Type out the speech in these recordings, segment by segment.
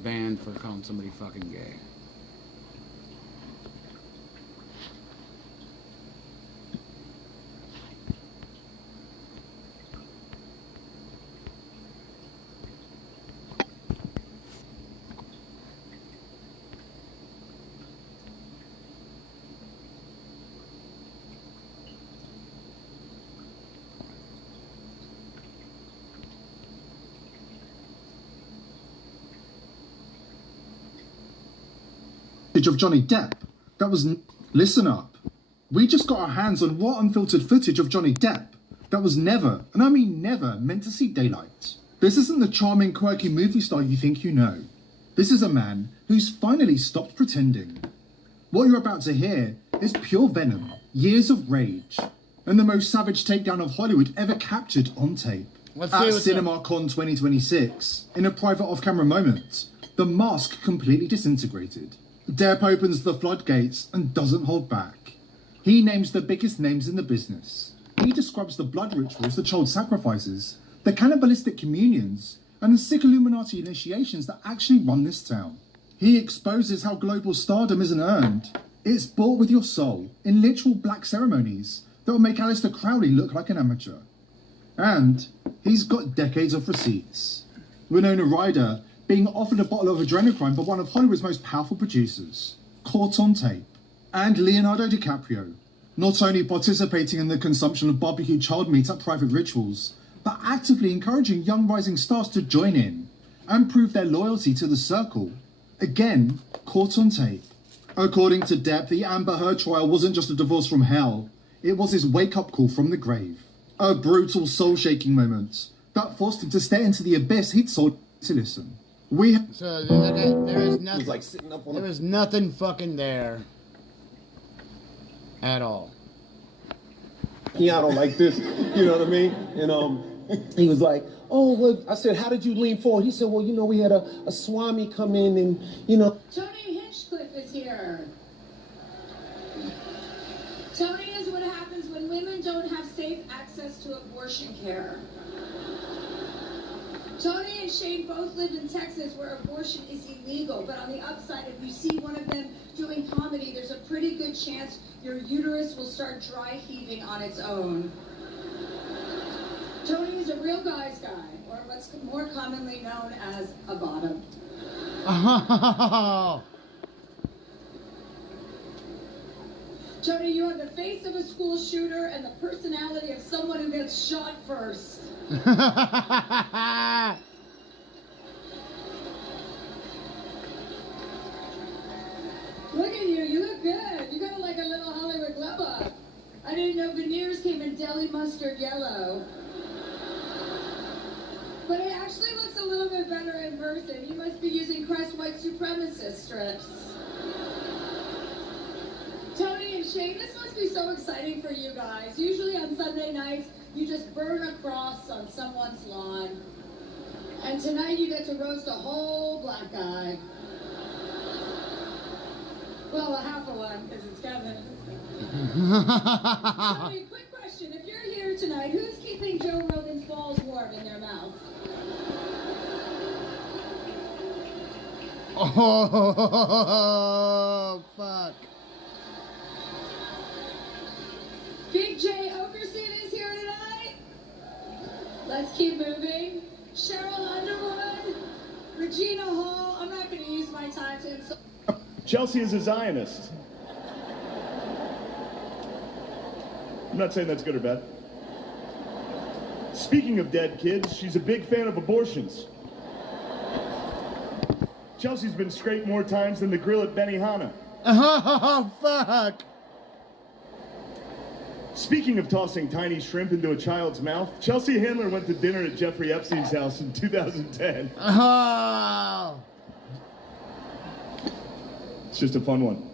get banned for calling somebody fucking gay. Of Johnny Depp. That was... Listen up. We just got our hands on raw unfiltered footage of Johnny Depp. That was never, and I mean never, meant to see daylight. This isn't the charming, quirky movie star you think you know. This is a man who's finally stopped pretending. What you're about to hear is pure venom, years of rage, and the most savage takedown of Hollywood ever captured on tape. At CinemaCon 2026, in a private off-camera moment, the mask completely disintegrated. Depp opens the floodgates and doesn't hold back. He names the biggest names in the business. He describes the blood rituals, the child sacrifices, the cannibalistic communions, and the sick Illuminati initiations that actually run this town. He exposes how global stardom isn't earned. It's bought with your soul, in literal black ceremonies that will make Aleister Crowley look like an amateur. And he's got decades of receipts. Winona Ryder being offered a bottle of adrenochrome by one of Hollywood's most powerful producers, caught on tape. And Leonardo DiCaprio, not only participating in the consumption of barbecued child meat at private rituals, but actively encouraging young rising stars to join in and prove their loyalty to the circle. Again, caught on tape. According to Depp, the Amber Heard trial wasn't just a divorce from hell, it was his wake-up call from the grave. A brutal, soul-shaking moment that forced him to stare into the abyss he'd sought to listen. So there is nothing. Like sitting up on there was nothing fucking there at all. Piano like this, you know what I mean? And he was like, "Oh, well," I said, "How did you lean forward?" He said, "Well, you know, we had a swami come in, and you know." Tony Hinchcliffe is here. Tony is what happens when women don't have safe access to abortion care. Tony and Shane both live in Texas where abortion is illegal, but on the upside, if you see one of them doing comedy, there's a pretty good chance your uterus will start dry heaving on its own. Tony is a real guy's guy, or what's more commonly known as a bottom. Oh. Tony, you have the face of a school shooter and the personality of someone who gets shot first. Look at you, you look good. You got like a little Hollywood glow up. I didn't know veneers came in deli mustard yellow. But it actually looks a little bit better in person. You must be using Crest white supremacist strips. Tony and Shane, this must be so exciting for you guys. Usually on Sunday nights, you just burn a cross on someone's lawn. And tonight you get to roast a whole black guy. Well, a half of one, because it's Kevin. Tony, quick question. If you're here tonight, who's keeping Joe Rogan's balls warm in their mouth? Oh, fuck. Big J Okerson is here tonight. Let's keep moving. Cheryl Underwood, Regina Hall. I'm not going to use my time to insult. Chelsea is a Zionist. I'm not saying that's good or bad. Speaking of dead kids, she's a big fan of abortions. Chelsea's been scraped more times than the grill at Benihana. Oh, fuck. Speaking of tossing tiny shrimp into a child's mouth, Chelsea Handler went to dinner at Jeffrey Epstein's house in 2010. Oh. It's just a fun one.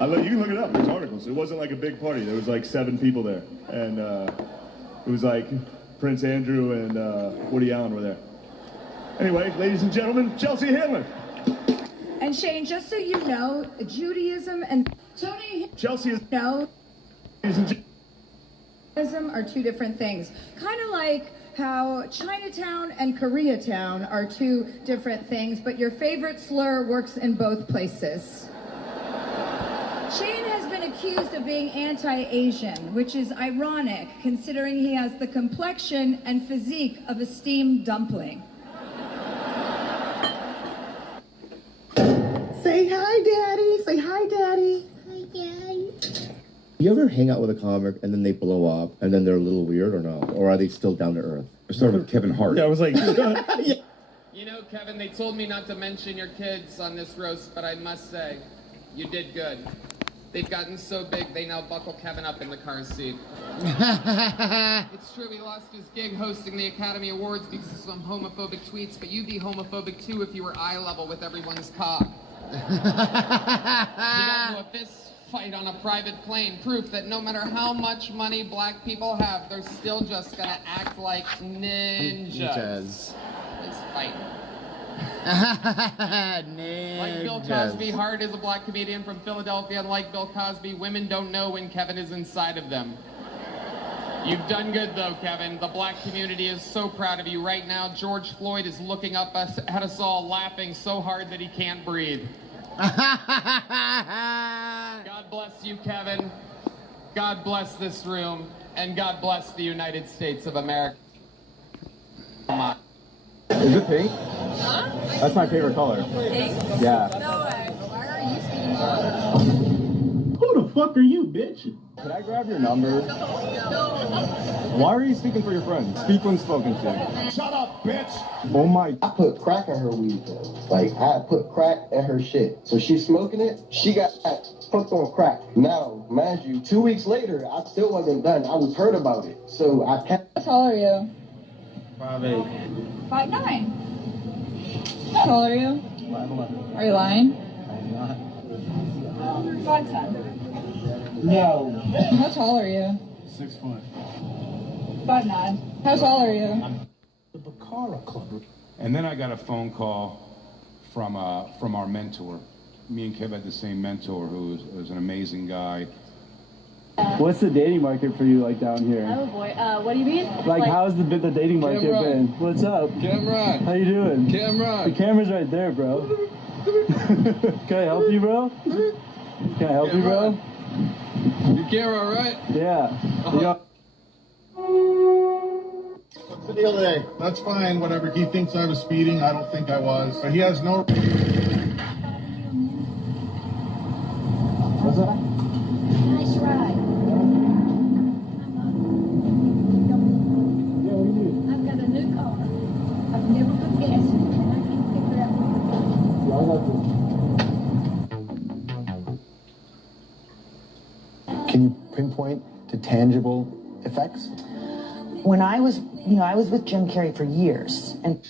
You can look it up, there's articles. It wasn't like a big party. There was like 7 people there. And it was like Prince Andrew and Woody Allen were there. Anyway, ladies and gentlemen, Chelsea Handler. And Shane, just so you know, Judaism and Tony Chelsea is... No. Judaism are two different things. Kind of like how Chinatown and Koreatown are two different things, but your favorite slur works in both places. Shane has been accused of being anti-Asian, which is ironic considering he has the complexion and physique of a steamed dumpling. Say hi, Daddy. Say hi, Daddy. Hi, Daddy. You ever hang out with a comic and then they blow up and then they're a little weird or not? Or are they still down to earth? I started with Kevin Hart. Yeah, I was like, Yeah. You know, Kevin, they told me not to mention your kids on this roast, but I must say, you did good. They've gotten so big, they now buckle Kevin up in the car seat. It's true, he lost his gig hosting the Academy Awards because of some homophobic tweets, but you'd be homophobic too if you were eye level with everyone's cock. He got into a fist fight on a private plane, proof that no matter how much money black people have, they're still just gonna act like ninjas. Let's fight. Like Bill Cosby, Hart is a black comedian from Philadelphia, and like Bill Cosby, women don't know when Kevin is inside of them. You've done good though, Kevin. The black community is so proud of you. Right now, George Floyd is looking up at us all, laughing so hard that he can't breathe. God bless you, Kevin. God bless this room, and God bless the United States of America. Is it pink? Huh? That's my favorite color. Pink? Yeah. No way. Why are you speaking up? Who the fuck are you, bitch? Can I grab your number? Why are you speaking for your friend? Speak when spoken to. Shut up, bitch! Oh my. I put crack in her weed though. Like, I put crack in her shit. So she's smoking it, she got hooked on crack. Now, mind you, 2 weeks later, I still wasn't done. I was heard about it. So I kept... How tall are you? 5'8". 5'9". How tall are you? 5'11". Are you lying? I'm not. 5'10". No. How tall are you? 6 foot. 5'9". How tall are you? The Baccara Club. And then I got a phone call from our mentor. Me and Kev had the same mentor who was an amazing guy. What's the dating market for you like down here? Oh boy, what do you mean? Like how's the dating market been? What's up? Cameron. How you doing? Cameron. The camera's right there, bro. Can I help you, bro? Can I help you, bro? Your camera, all right? Yeah. What's the deal today? That's fine. Whatever. He thinks I was speeding. I don't think I was. But he has no... What's that? Nice ride. Yeah, what do you do? I've got a new car. I've never put gas in it, and I can't figure out what Yeah, I got this. Can you pinpoint to tangible effects? When I was with Jim Carrey for years, and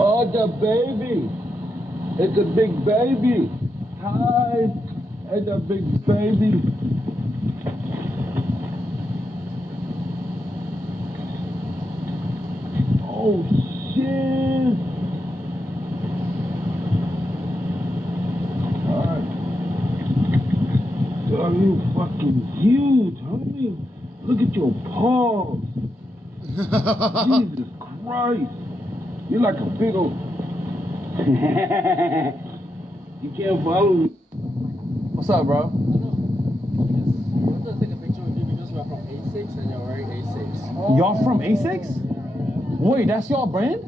Oh, the baby. It's a big baby. Hi. It's a big baby. Oh, shit. God. God, you fucking huge, homie. Look at your paws. Jesus Christ. You're like a big old... You can't follow me. What's up, bro? I wanted to take a picture with you because we're from A6 and you're wearing A6. Y'all from A6? Wait, that's y'all brand?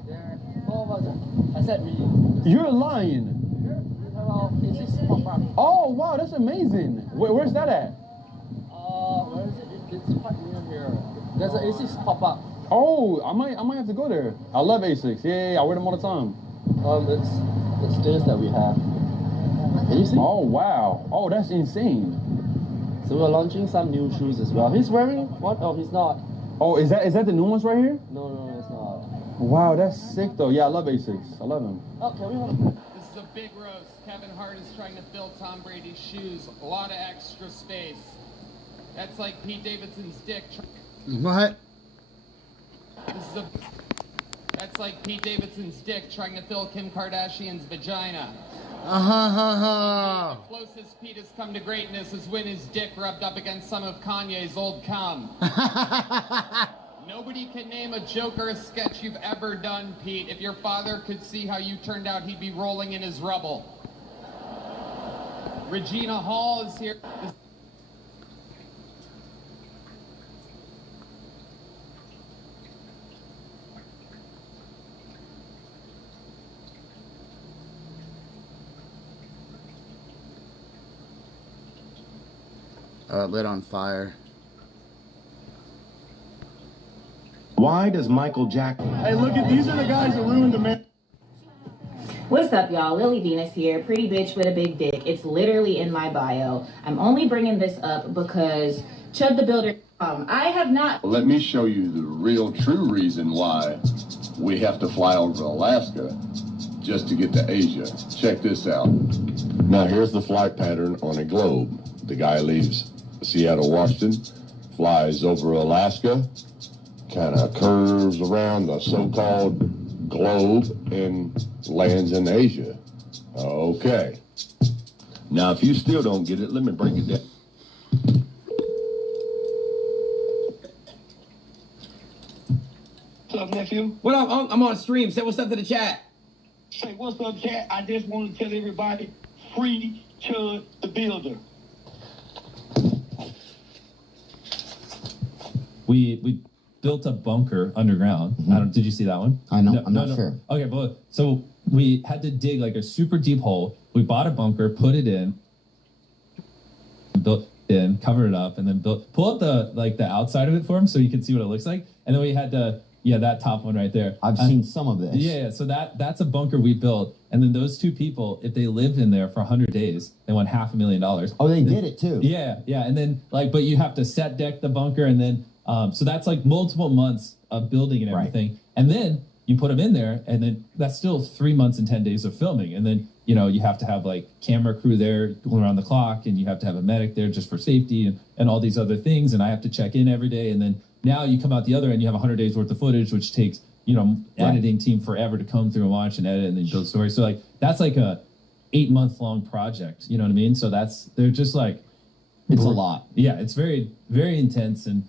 I said we... You're lying. A6 pop-up. Oh, wow, that's amazing. Where's that at? Where is it? It's quite near here. There's an A6 pop-up. Oh, I might have to go there. I love A6. Yeah, I wear them all the time. It's this that we have. Can you see? Oh, wow. Oh, that's insane. So we're launching some new shoes as well. He's wearing what? Oh, he's not. Oh, is that the new ones right here? No, it's not. Wow, that's sick though. Yeah, I love A6. I love them. Oh, can we hold on? This is a big roast. Kevin Hart is trying to fill Tom Brady's shoes. A lot of extra space. That's like Pete Davidson's dick. What? That's like Pete Davidson's dick trying to fill Kim Kardashian's vagina. Uh-huh. The closest Pete has come to greatness is when his dick rubbed up against some of Kanye's old cum. Nobody can name a joke or a sketch you've ever done, Pete. If your father could see how you turned out, he'd be rolling in his rubble. Regina Hall is here. Lit on fire. Why does Michael Jackson... Hey, look at these are the guys that ruined the man. What's up, y'all? Lily Venus here, pretty bitch with a big dick. It's literally in my bio. I'm only bringing this up because Chud the Builder, I have not... Let me show you the real true reason why we have to fly over Alaska just to get to Asia. Check this out. Now here's the flight pattern on a globe. The guy leaves Seattle, Washington, flies over Alaska, kind of curves around the so-called globe and lands in Asia. Okay. Now, if you still don't get it, let me break it down. What's up, nephew? What up? I'm on stream. Say what's up to the chat. Say what's up, chat. I just want to tell everybody, free Chud the Builder. We built a bunker underground. Did you see that one? I know. I'm not sure. Okay, but so we had to dig like a super deep hole. We bought a bunker, put it in, built in, covered it up, and then pull up the outside of it for him so you can see what it looks like. And then we had to that top one right there. I've seen some of this. Yeah. So that's a bunker we built, and then those two people, if they lived in there for 100 days, they won $500,000. Oh, they did it too. Yeah, and then but you have to set deck the bunker, and then so that's like multiple months of building and everything, right. And then you put them in there, and then that's still 3 months and 10 days of filming, and then you have to have like camera crew there going around the clock, and you have to have a medic there just for safety and all these other things, and I have to check in every day, and then now you come out the other end, you have 100 days worth of footage, which takes editing team forever to comb through and watch and edit and then build stories. So like that's like a 8-month-long project. You know what I mean? So they're just like it's a lot. Yeah, it's very, very intense and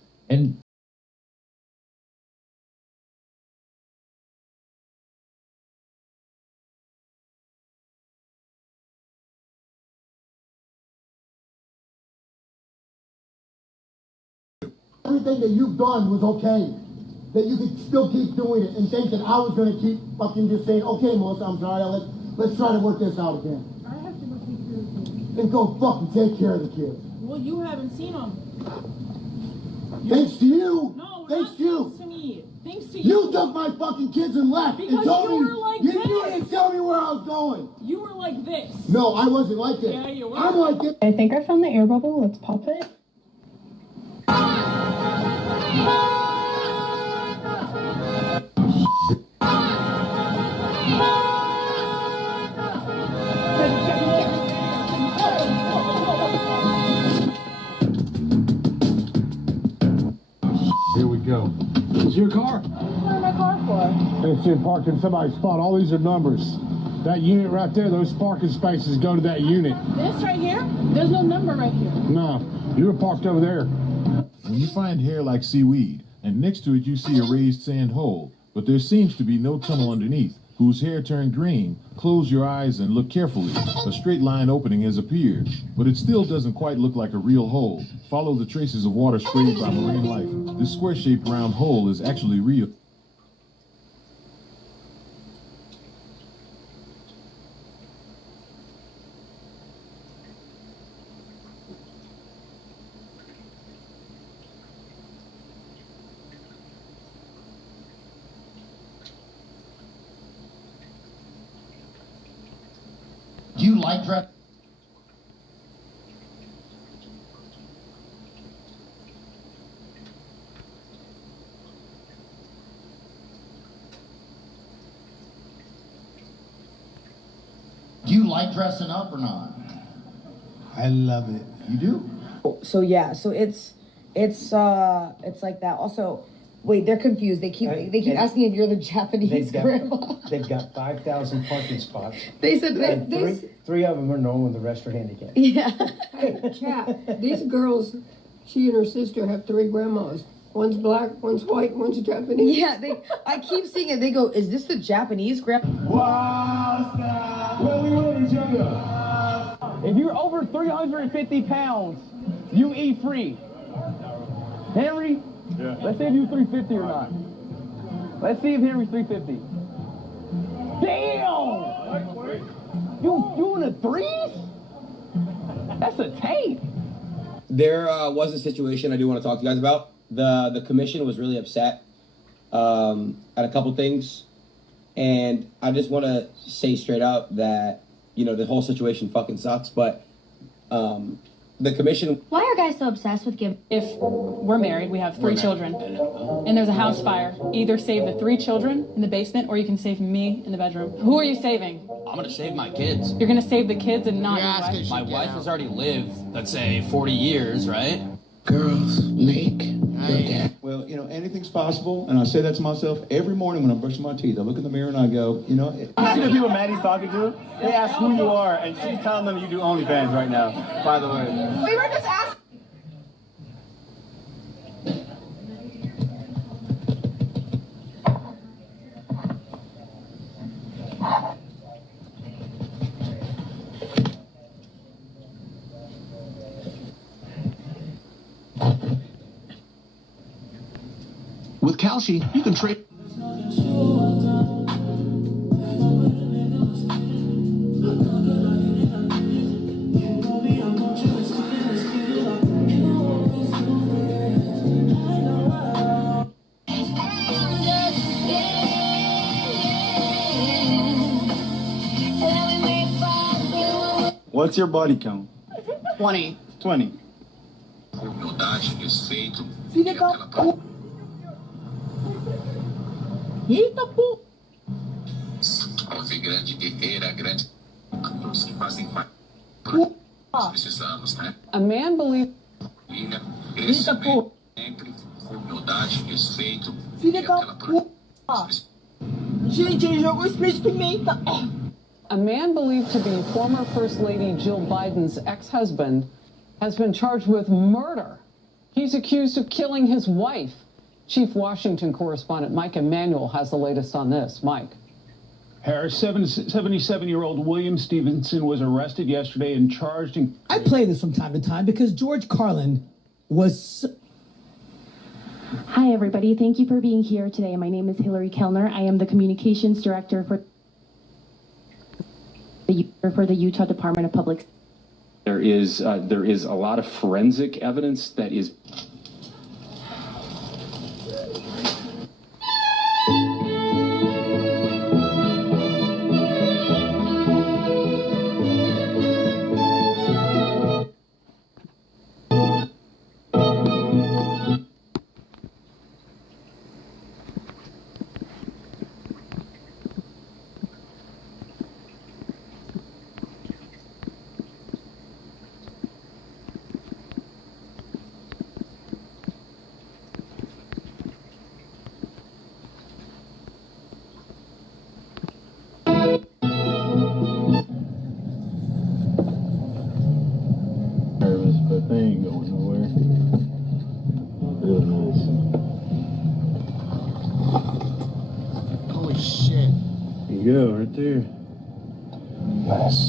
everything that you've done was okay. That you could still keep doing it and think that I was going to keep fucking just saying, okay, Melissa, I'm sorry, let's try to work this out again. I have to go take care of the kids. Then go fucking take care of the kids. Well, you haven't seen them. Thanks to you. No, thanks to you. Thanks to me. Thanks to you. You took my fucking kids and left. Because and told you me, were like you this. didn't tell me where I was going. You were like this. No, I wasn't like this. Yeah, you were. I'm like this. I think I found the air bubble. Let's pop it. Here we go. It's your car. What am I car for? It's been parked in somebody's spot. All these are numbers. That unit right there, those parking spaces go to that unit. This right here? There's no number right here. No, you were parked over there. When you find hair like seaweed, and next to it you see a raised sand hole, but there seems to be no tunnel underneath, whose hair turned green, close your eyes and look carefully. A straight line opening has appeared, but it still doesn't quite look like a real hole. Follow the traces of water sprayed by marine life. This square-shaped round hole is actually real. Do you like dress? Do you like dressing up or not? I love it. You do? So yeah, so it's like that. Also, wait, they're confused. They keep asking if you're the Japanese grandma. They've got 5,000 parking spots. They said three of them are normal and the rest are handicapped. Yeah. Hey, Chat, these girls, she and her sister have 3 grandmas. One's black, one's white, one's Japanese. Yeah, I keep seeing it. They go, is this the Japanese grandma? If you're over 350 pounds, you eat free. Henry, let's see if you're 350 or not. Let's see if Henry's 350. Damn! You in the 3s? That's a tape. There was a situation I do want to talk to you guys about. The commission was really upset at a couple things, and I just want to say straight up that, you know, the whole situation fucking sucks, but the commission... Why are guys so obsessed with giving? If we're married, we have 3 children, and there's a house fire, either save the 3 children in the basement or you can save me in the bedroom. Who are you saving? I'm gonna save my kids. You're gonna save the kids and not your wife? My wife has already lived, let's say, 40 years, right? Girls make your dad. Well, you know, anything's possible, and I say that to myself every morning when I'm brushing my teeth. I look in the mirror and I go, you know... You see the people Maddie's talking to? They ask who you are, and she's telling them you do OnlyFans right now, by the way. We were just asking. With Kalshi, you can trade. What's your body count? 20. 20. Humildade, respeito. Filha da puta. Eita, pô. Ave grande guerreira, grande. Os que fazem parte. Precisamos, né? A man believes... Filha, crescimento, sempre. Humildade, respeito. Filha da puta. Gente, ele jogou spray de pimenta. A man believed to be former First Lady Jill Biden's ex-husband has been charged with murder. He's accused of killing his wife. Chief Washington correspondent Mike Emanuel has the latest on this. Mike. Harris, 77-year-old William Stevenson was arrested yesterday and charged in... I play this from time to time because George Carlin was... Hi, everybody. Thank you for being here today. My name is Hillary Kellner. I am the Communications Director for the Utah Department of Public... There is a lot of forensic evidence that is... But they ain't going nowhere. Real nice. Holy shit. There you go, right there. Nice.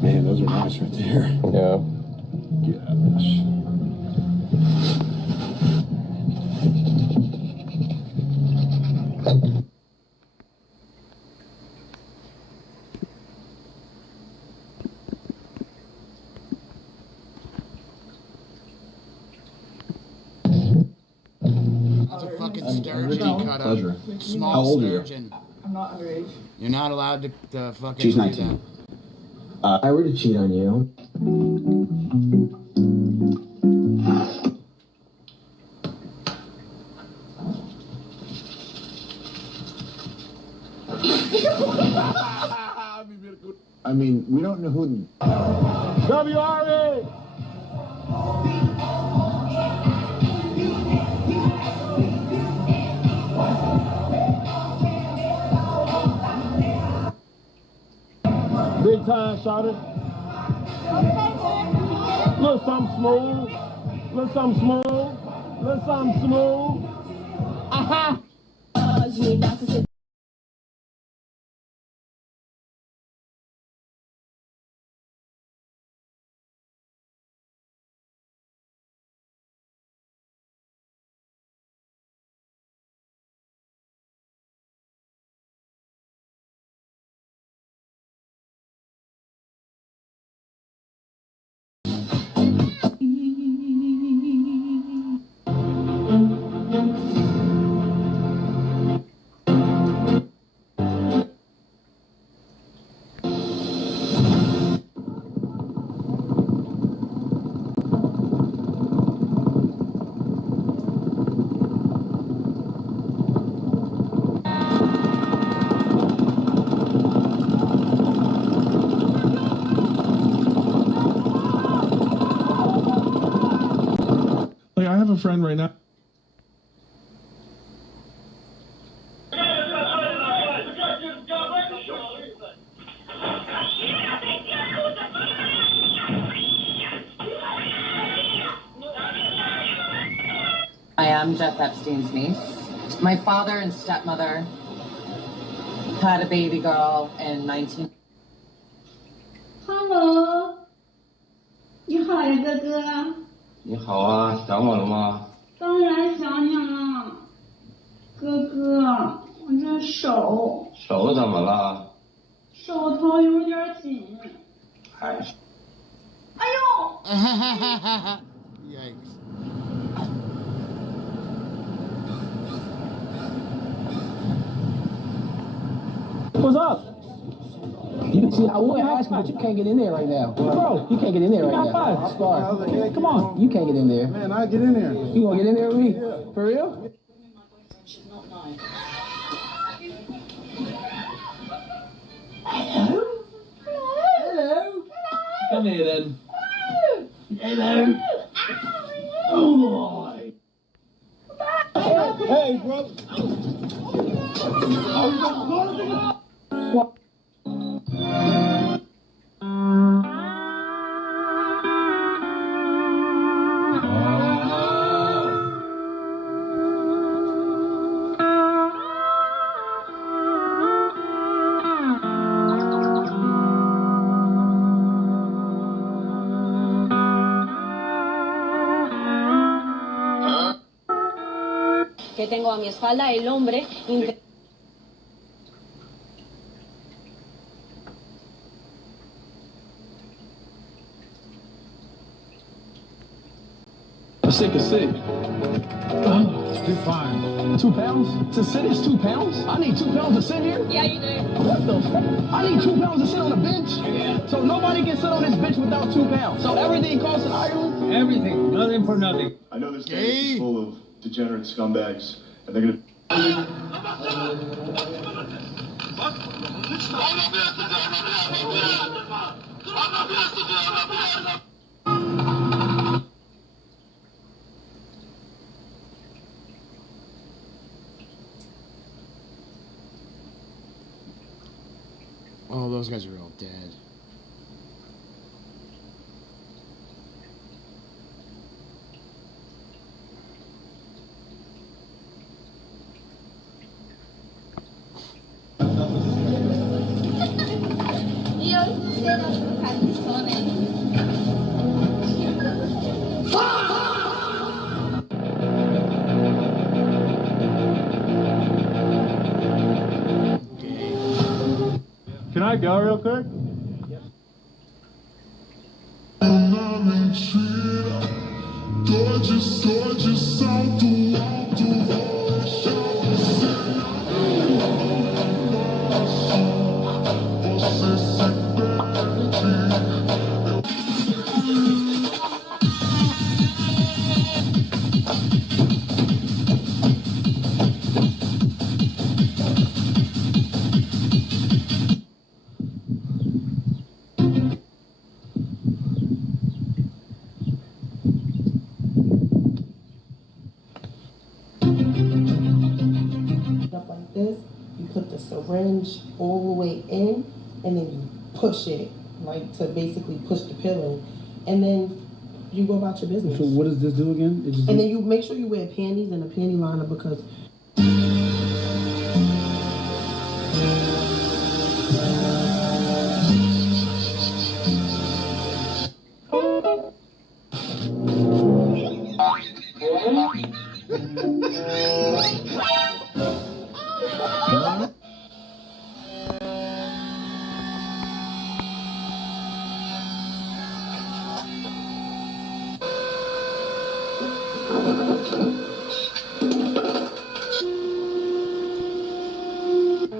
Man, those are nice right there. Yeah. Gosh. That's a fucking sturgeon he cut up. Pleasure. Small How old are you? sturgeon. I'm not underage. You're not allowed to fucking She's do 19. that. If I were to cheat on you, I mean, we don't know who... WRA! Big time, shouted. Look something smooth. Look something smooth. Look something smooth. Aha! Like, I have a friend right now. I am Jeff Epstein's niece. My father and stepmother had a baby girl in 19... Hello， 你好呀，哥哥。你好啊，想我了吗？当然想你了，哥哥，我这手怎么了？手头有点紧。还是。哎呦！Yikes. What's up? You see, I would ask you, but you can't get in there right now. Bro, you can't get in there right now. Scar, come on. You can't get in there. Man, I get in there. You gonna get in there with me? Yeah. For real? Hello. Hello. Come here then. Hello. Oh boy. Hey, bro. What? Que tengo a mi espalda el hombre. Sick is sick. You're fine. 2 pounds? To sit is 2 pounds? I need 2 pounds to sit here? Yeah, you do. What the fuck? I need 2 pounds to sit on a bench? Yeah. So nobody can sit on this bench without 2 pounds. So everything costs in Ireland? Everything. Nothing for nothing. I know this game is full of degenerate scumbags, and they're gonna. Oh, those guys are all dead. Can I go real quick? fringe all the way in, and then you push it, like to basically push the pill in, and then you go about your business. So what does this do again? And then you make sure you wear panties and a panty liner because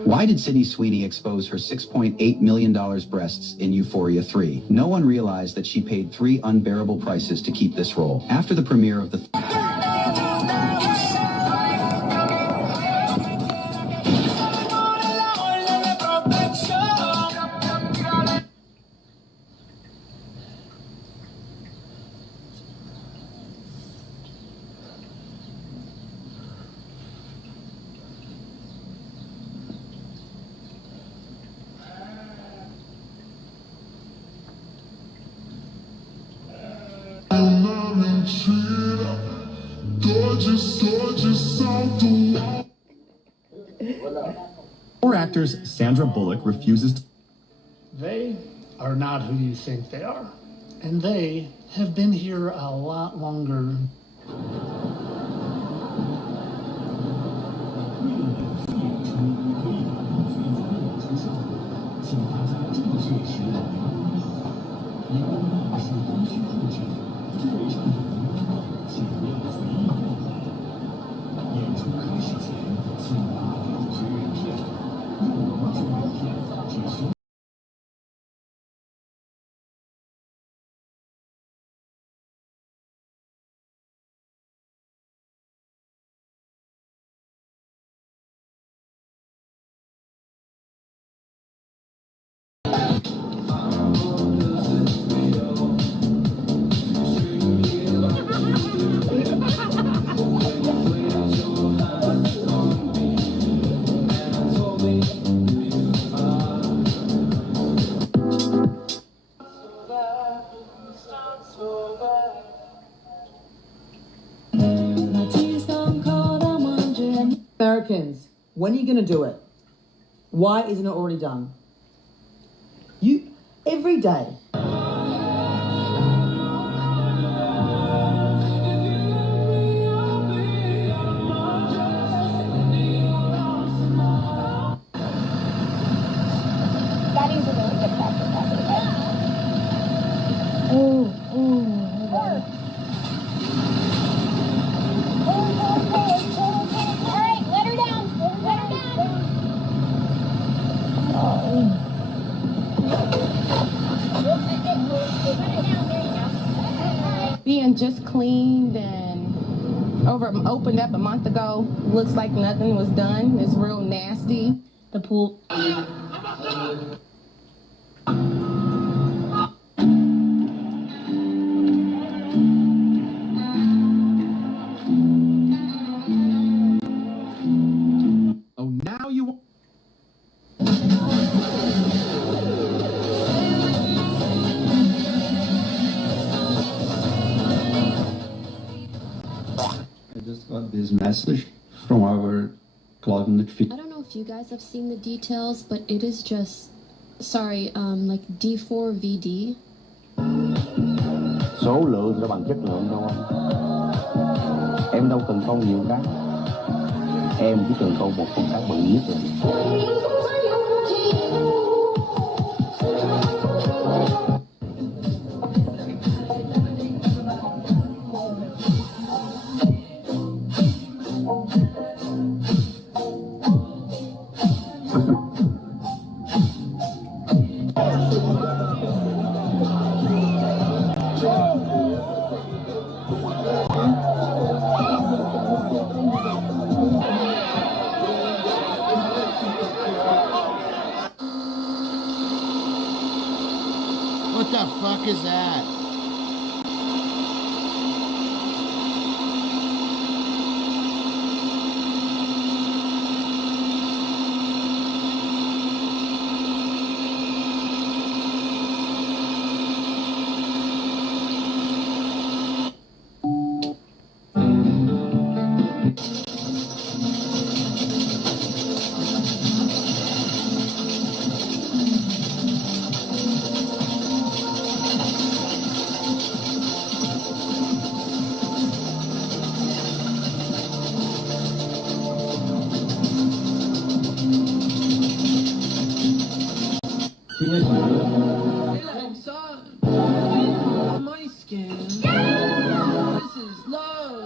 Why did Sydney Sweeney expose her $6.8 million breasts in Euphoria 3? No one realized that she paid 3 unbearable prices to keep this role. After the premiere of the Four actors Sandra Bullock refuses to... They are not who you think they are. And they have been here a lot longer. Americans, when are you going to do it? Why isn't it already done? You, every day. Being just cleaned and opened up a month ago, looks like nothing was done. It's real nasty. The pool. Oh, now you... I just got this message from our cloud notification. I don't know if you guys have seen the details, but it is just, sorry, like D4VD. Số lượng ra bằng chất lượng đâu anh. Em đâu cần câu nhiều cái. Em chỉ cần câu một con cá bự nhất rồi. What the fuck is that? Alexa, on my skin. This is love.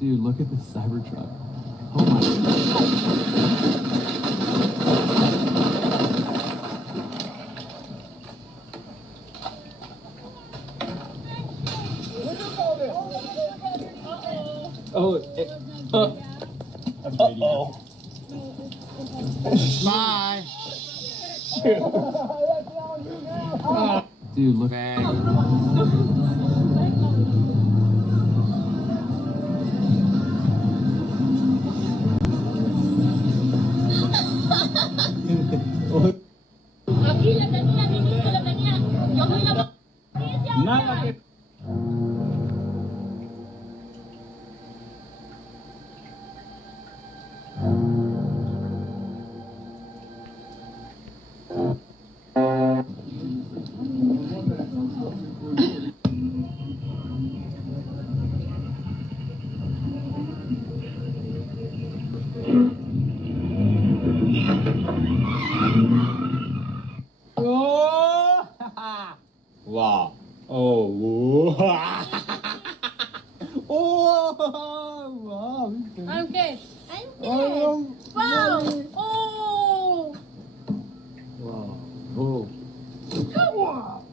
Dude, look at this Cybertruck. Oh my Uh-oh. Bye. Dude, look. Wow. Oh. Oh. Wow. I'm good. I'm good. Oh. Wow. Oh. Wow. Oh. Wow.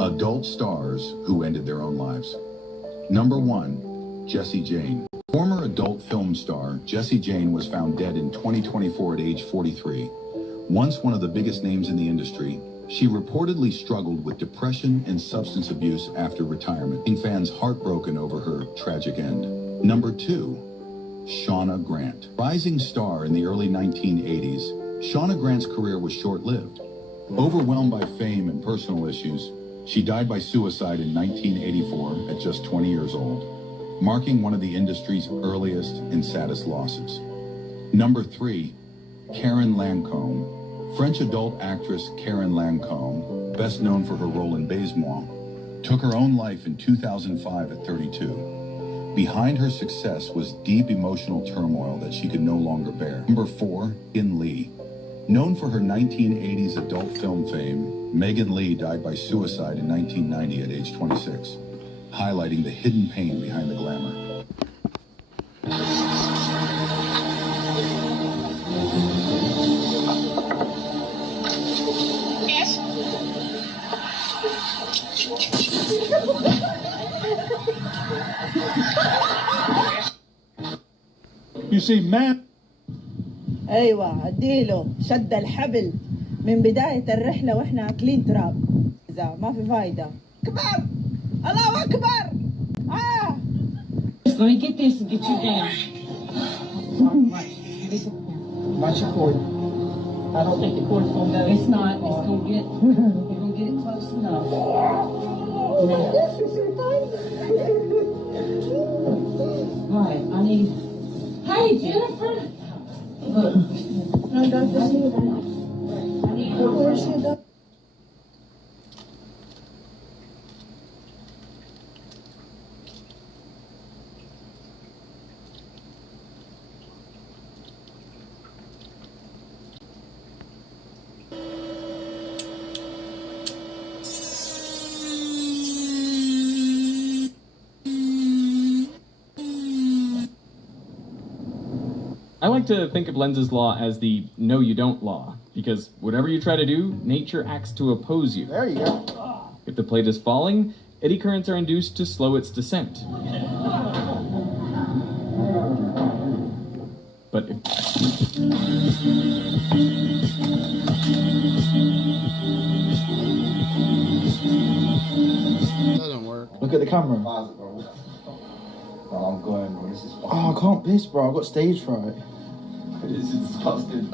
Adult stars who ended their own lives. Number 1, Jessie Jane. Former adult film star Jessie Jane was found dead in 2024 at age 43. Once one of the biggest names in the industry, she reportedly struggled with depression and substance abuse after retirement, leaving fans heartbroken over her tragic end. Number 2, Shauna Grant. Rising star in the early 1980s, Shauna Grant's career was short-lived. Overwhelmed by fame and personal issues, she died by suicide in 1984 at just 20 years old, marking one of the industry's earliest and saddest losses. Number 3, Karen Lancome. French adult actress Karen Lancome, best known for her role in Baise-Moi, took her own life in 2005 at 32. Behind her success was deep emotional turmoil that she could no longer bear. Number 4, Megan Lee. Known for her 1980s adult film fame, Megan Lee died by suicide in 1990 at age 26, highlighting the hidden pain behind the glamour. You see, man. ايوه اديله شد الحبل من بدايه الرحله واحنا اكلين تراب. اذا ما في فايده كبر الله اكبر. Let me get this and get you down. Watch your cord. I don't think the cord's gonna go. It's not. It's gonna get. You're gonna get it close enough. All right. I need. Hey, Jennifer. Look. No, Dr. Where's your doctor? like to think of Lenz's law as the no you don't law, because whatever you try to do, nature acts to oppose you. There you go. If the plate is falling, eddy currents are induced to slow its descent. But if... Doesn't work. Look at the camera. I'm going, bro. This is Oh, I can't piss, bro. I've got stage fright. This is disgusting.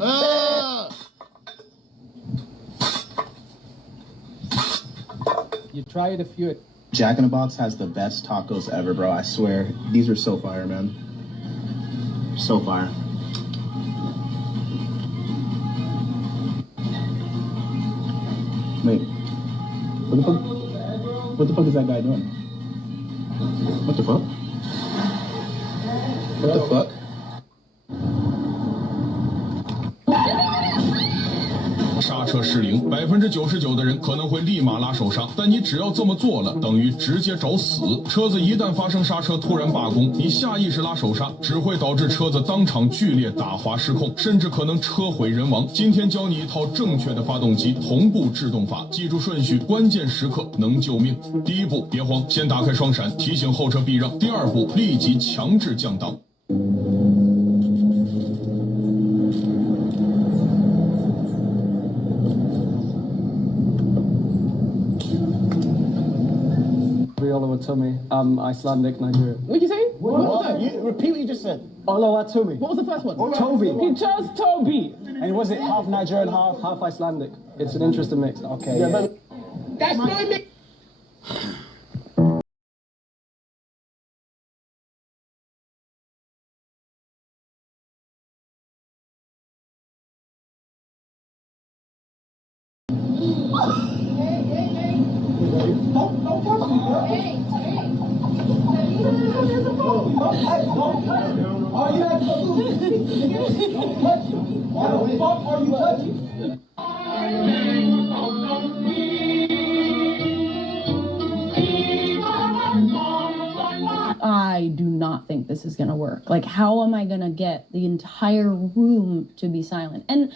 You try it if you... Jack in the Box has the best tacos ever, bro. I swear. These are so fire, man. So fire. Wait. What the fuck is that guy doing? What the fuck? What the fuck? 刹车失灵，99%的人可能会立马拉手刹，但你只要这么做了，等于直接找死。车子一旦发生刹车突然罢工，你下意识拉手刹，只会导致车子当场剧烈打滑失控，甚至可能车毁人亡。今天教你一套正确的发动机同步制动法，记住顺序，关键时刻能救命。第一步，别慌，先打开双闪，提醒后车避让。第二步，立即强制降档。 Oluwatomi, Icelandic, Nigerian. What did you say? What? You repeat what you just said. Oluwatomi. What was the first one? Toby. He chose Toby. And was it half Nigerian, half Icelandic? It's an interesting mix. Okay. Yeah. That's my mix. I do not think this is gonna work. Like, how am I gonna get the entire room to be silent? And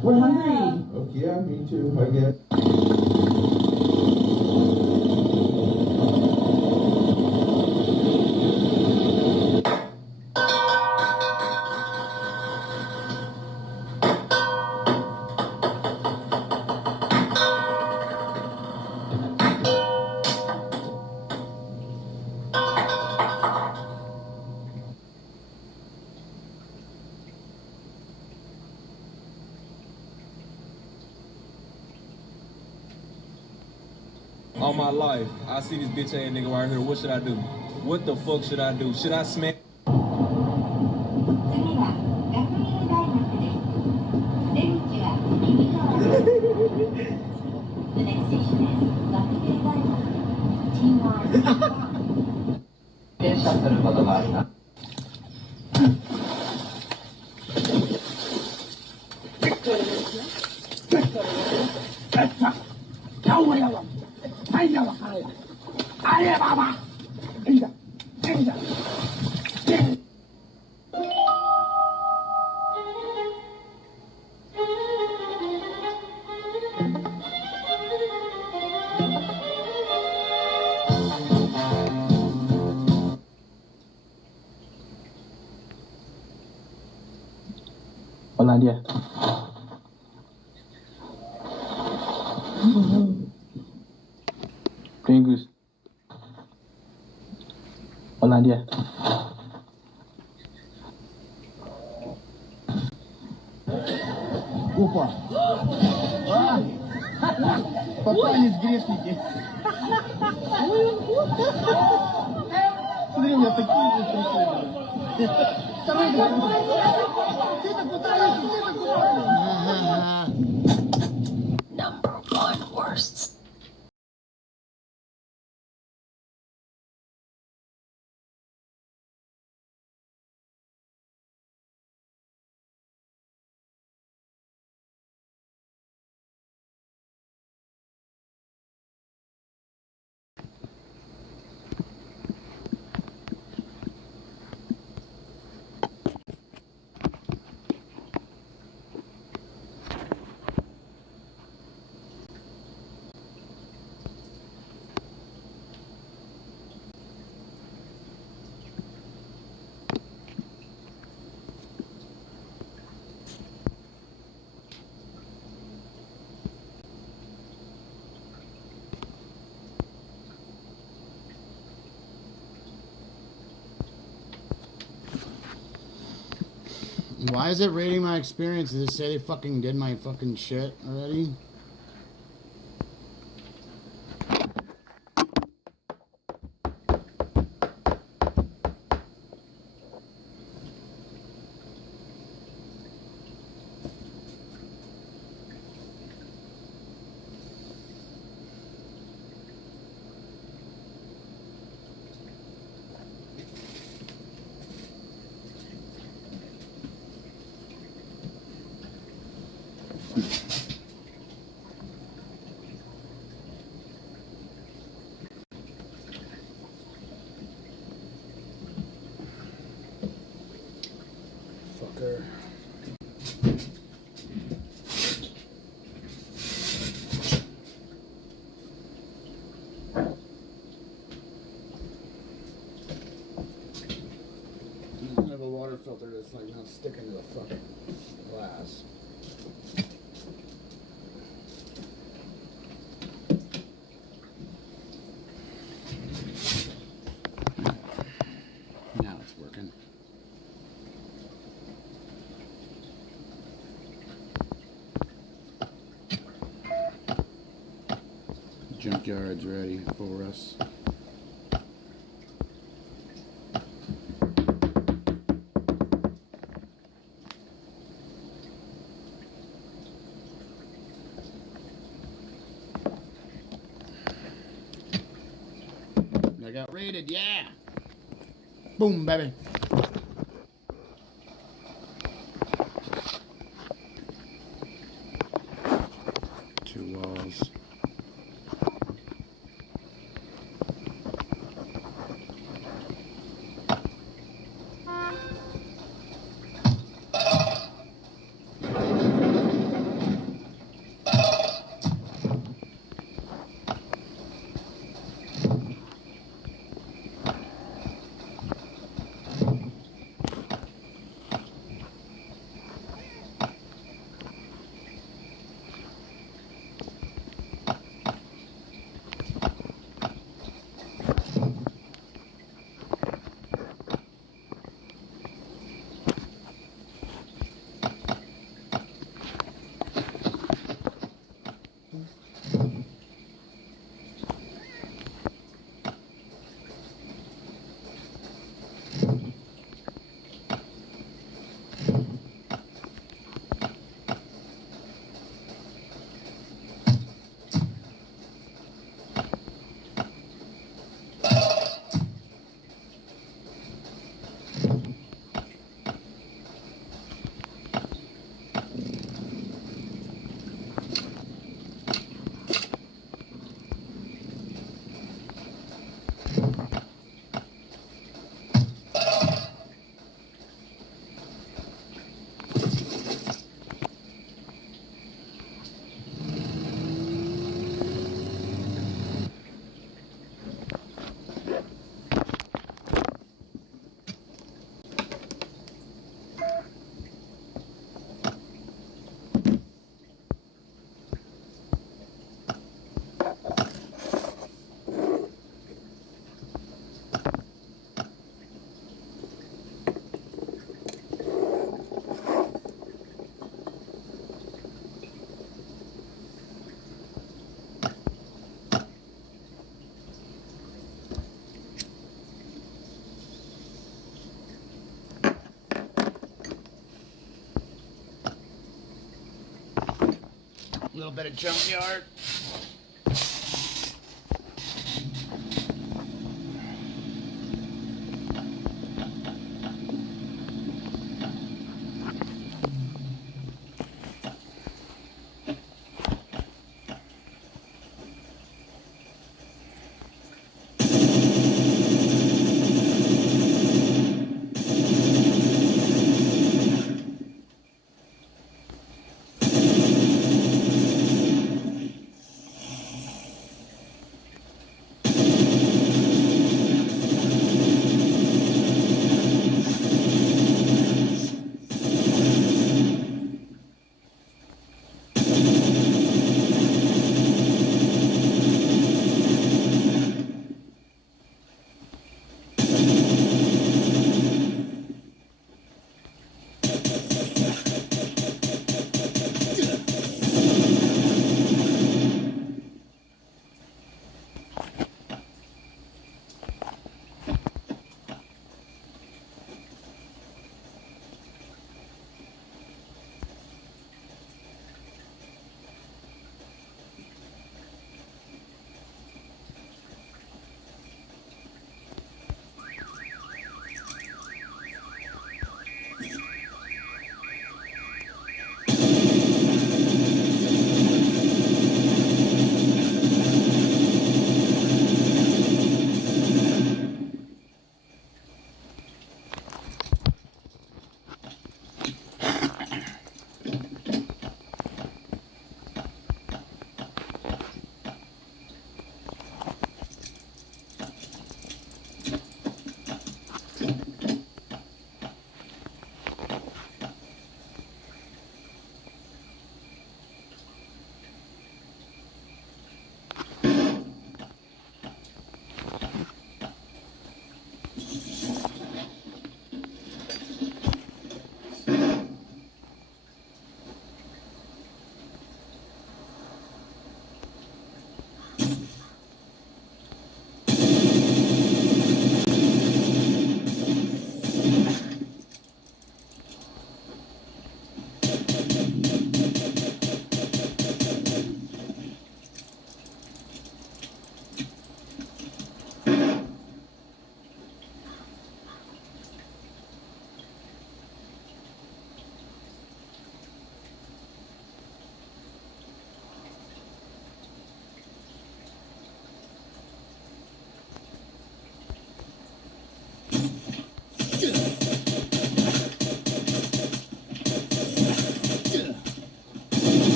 We're hungry. Oh, yeah, me too, I guess. All my life, I see this bitch ass nigga right here. What should I do? What the fuck should I do? Should I smack? Hollandia. Green Goose. Hollandia. Опа! Попались грешники. Смотри, у меня такие же прикольные. Второй такой. Ты так пытаешься, ты так пытаешься. Number one worst. Why is it rating my experience? Does it say they fucking did my fucking shit already? Fucker. I have a water filter that's like not sticking to the fucking glass. Now it's working. Junkyard's ready for us. I got raided, yeah! Boom, baby! Two walls. little bit of junkyard.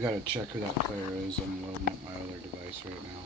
We gotta check who that player is. I'm loading up my other device right now.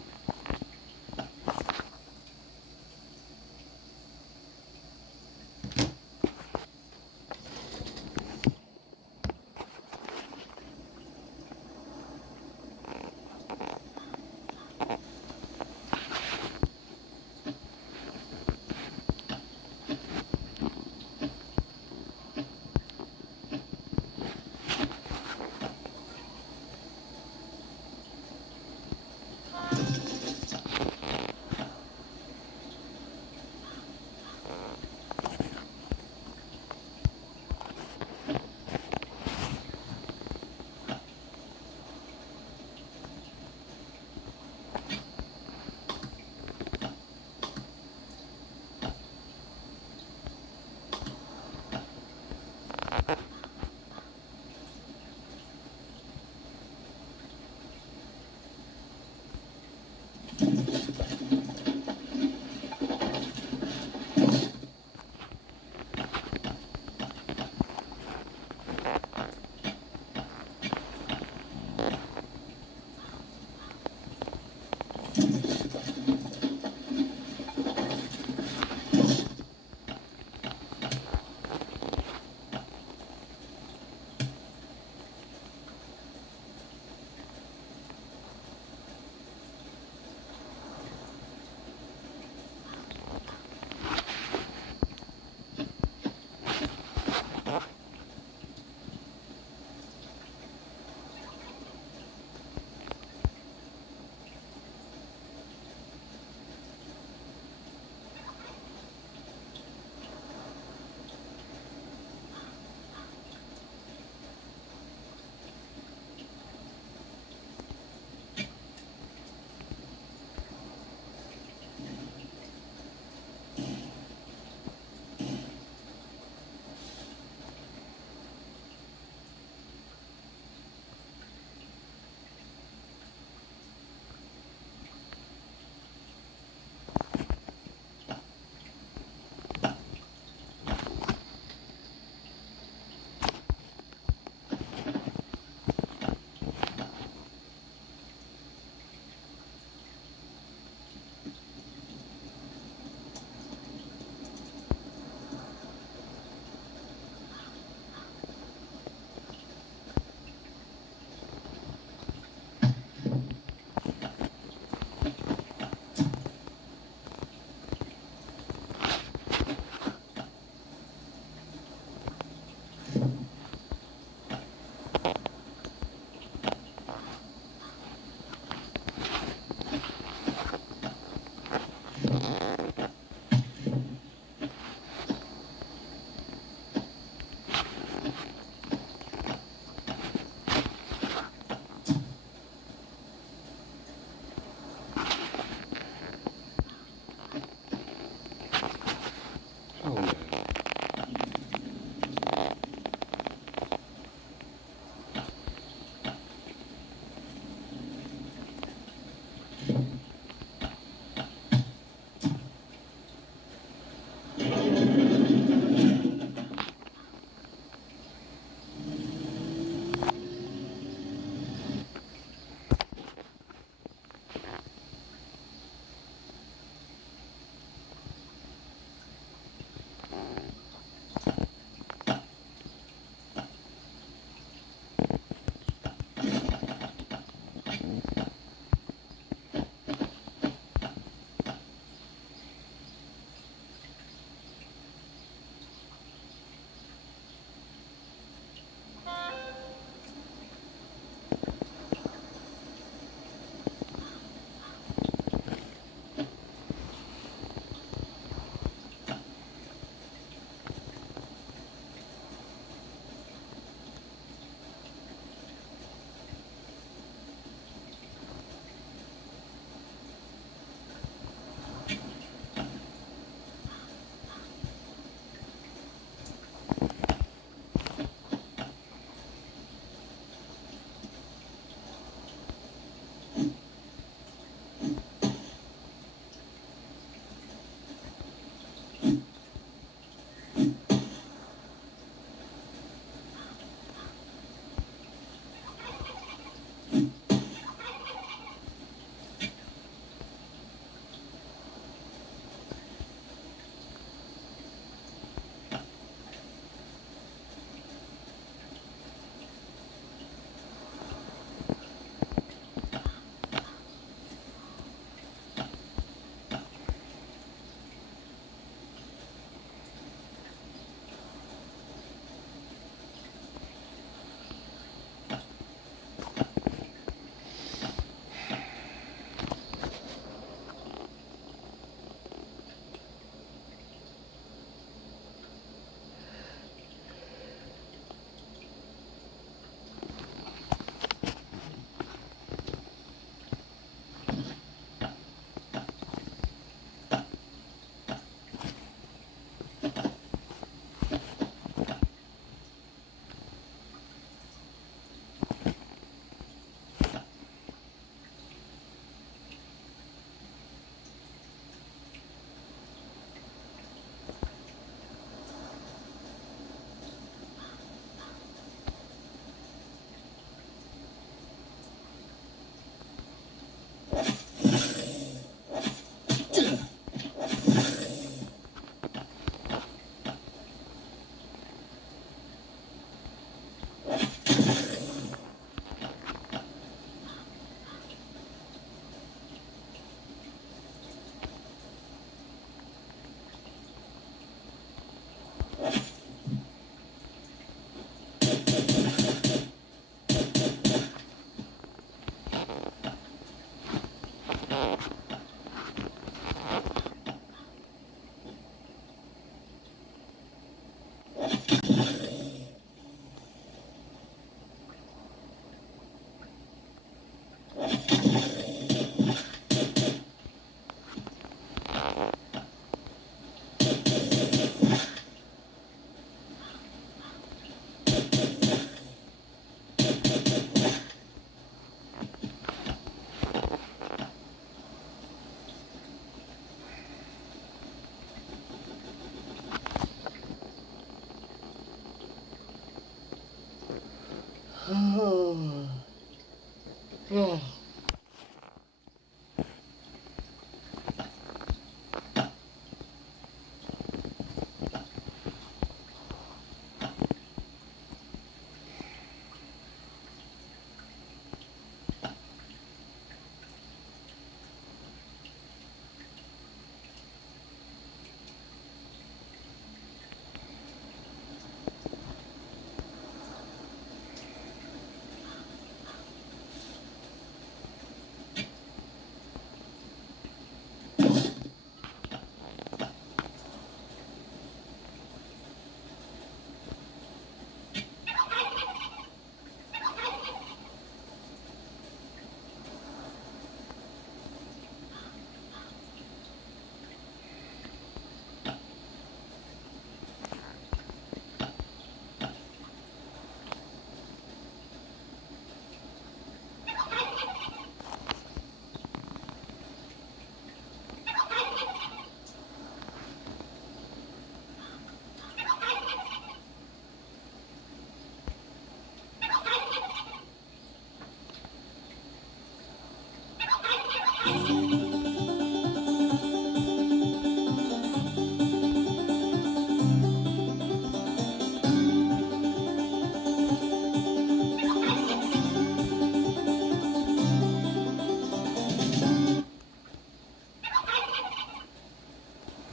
Oh.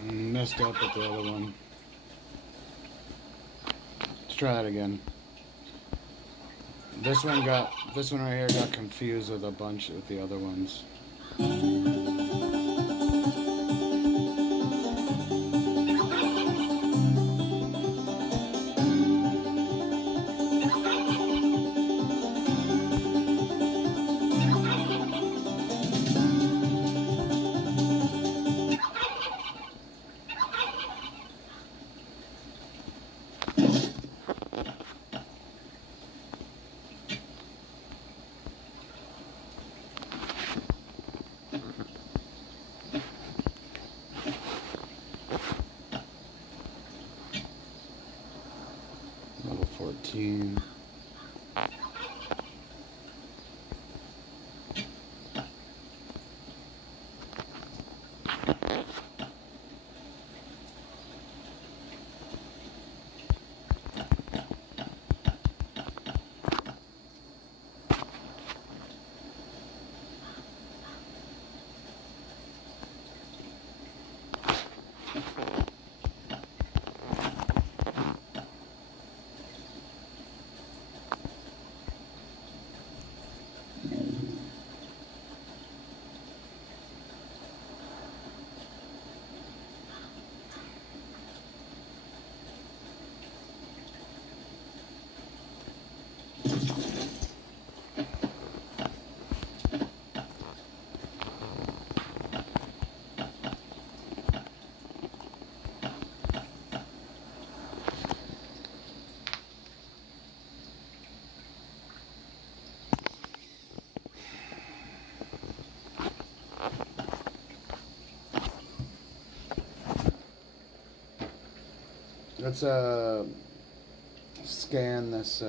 Messed up with the other one. Let's try that again. This one right here got confused with a bunch with the other ones. Level 14. Let's scan this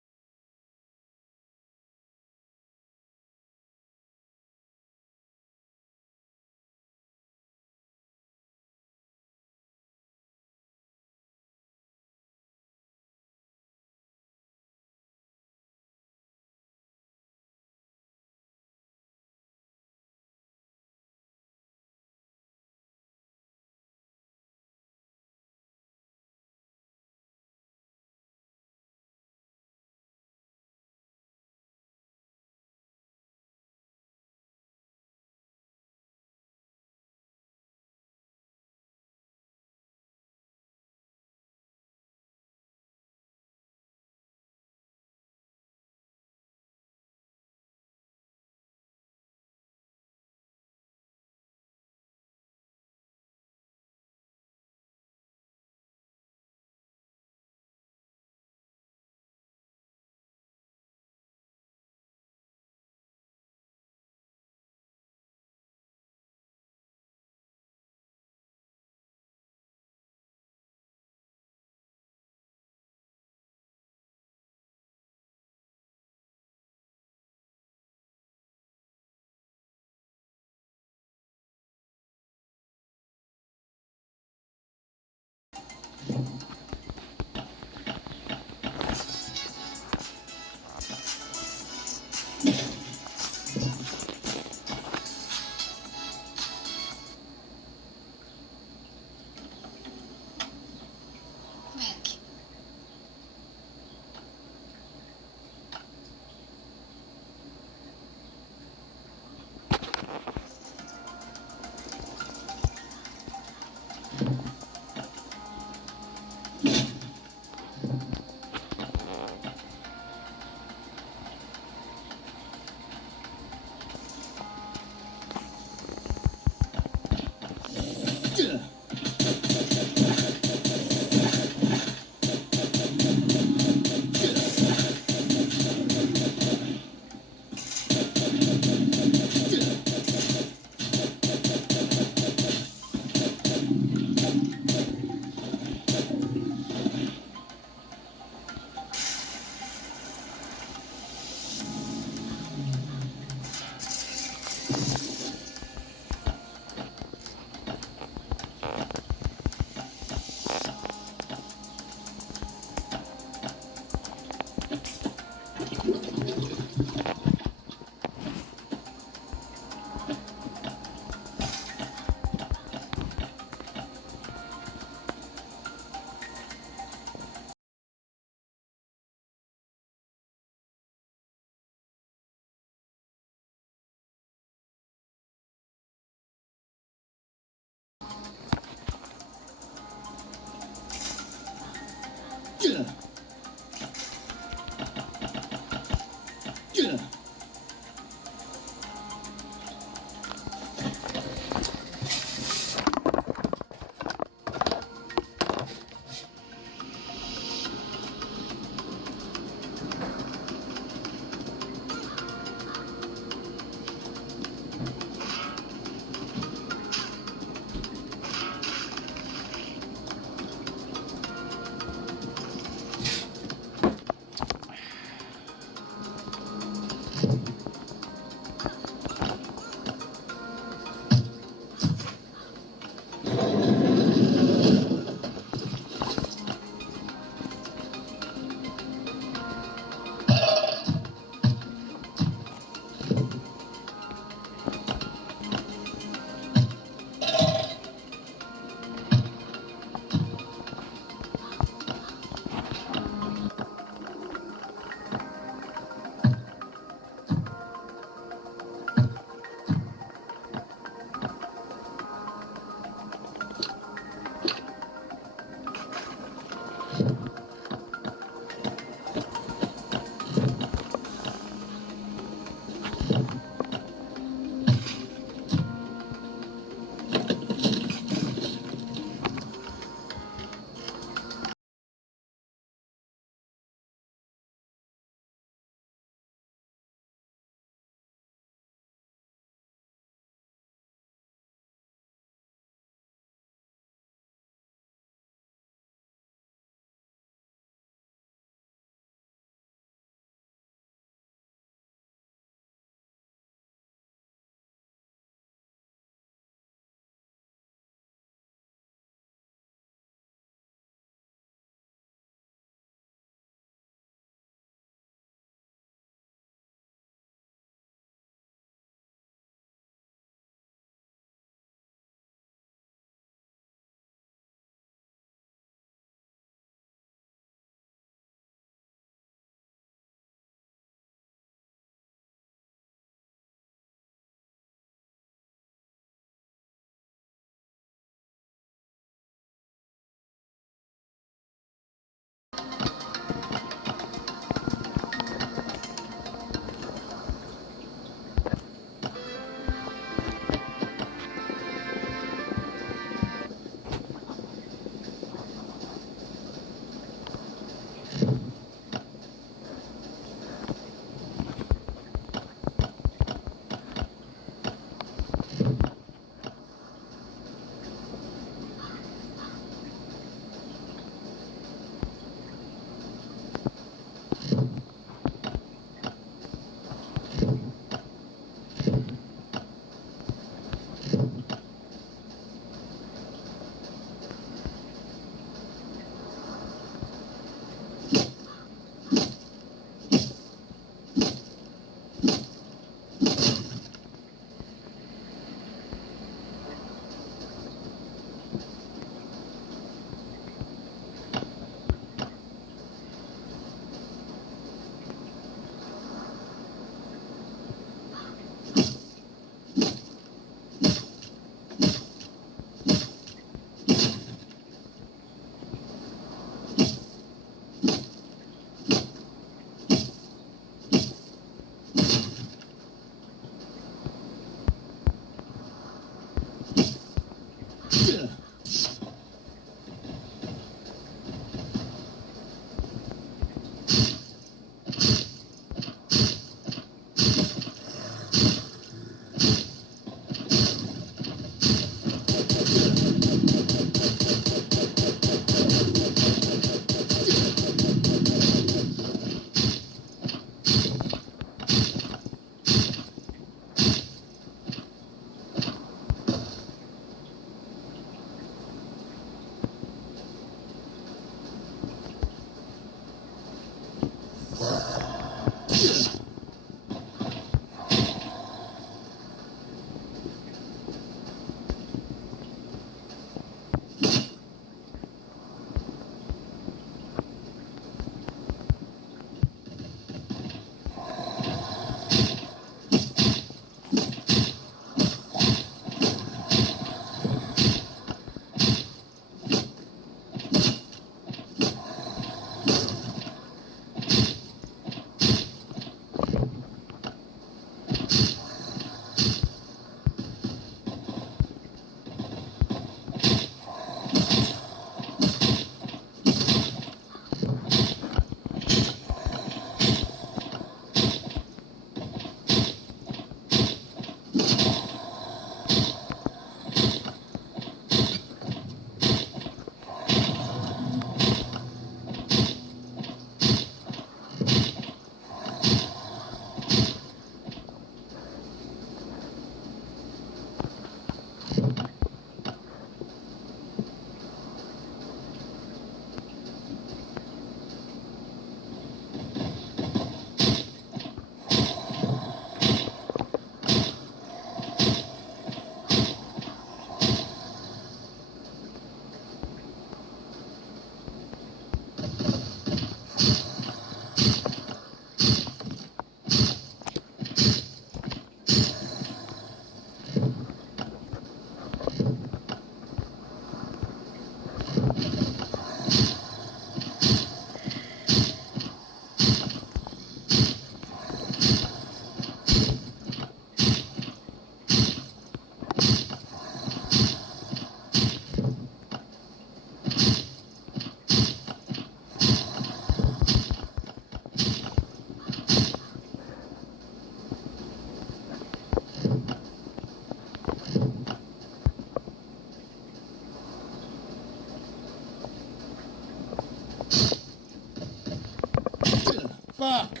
Fuck.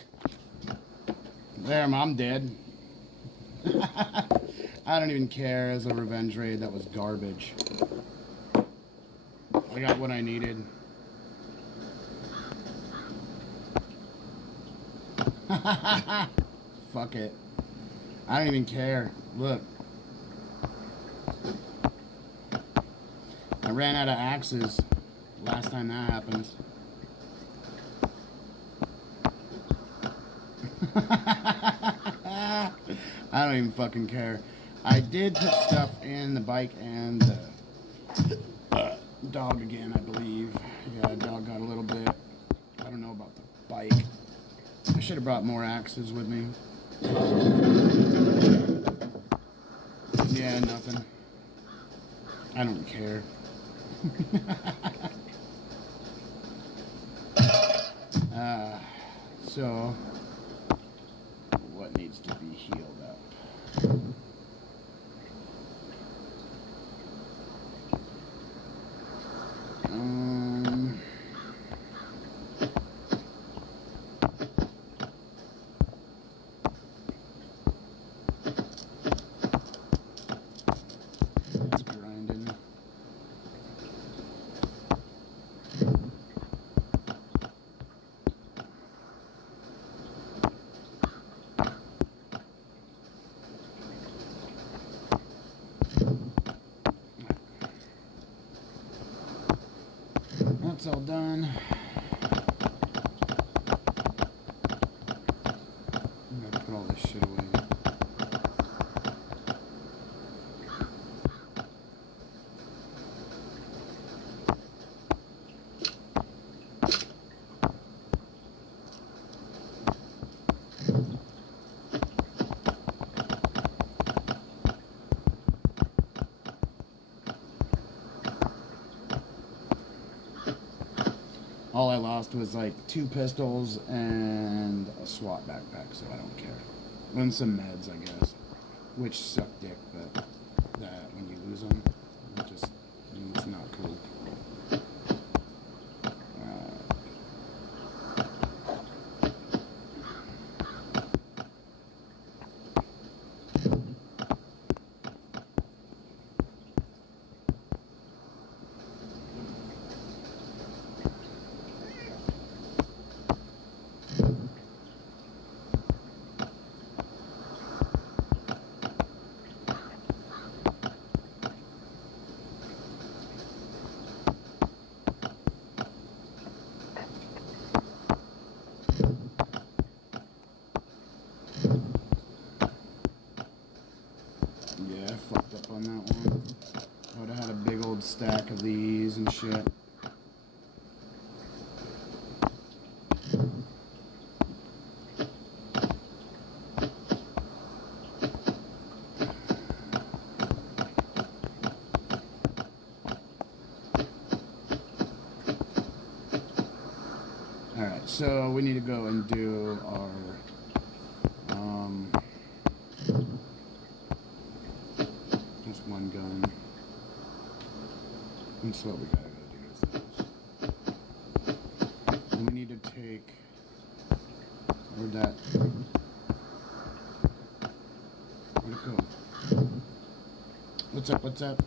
There, I'm dead. I don't even care as a revenge raid. That was garbage. I got what I needed. Fuck it. I don't even care. Look. I ran out of axes last time that happened. I don't even fucking care. I did put stuff in the bike and the dog again, I believe. Yeah, dog got a little bit. I don't know about the bike. I should have brought more axes with me. Yeah, nothing. I don't care. So, what needs to be healed up? It's grinding. That's all done. I'm gonna put all this shit away. All I lost was like 2 pistols and a SWAT backpack, so I don't care. And some meds, I guess, which suck dick, but that when you lose them, it just, it's not cool. stack of these and shit. Alright, so we need to go and do our just one gun. That's what we gotta go do is those. And we need to take where'd it go? What's up?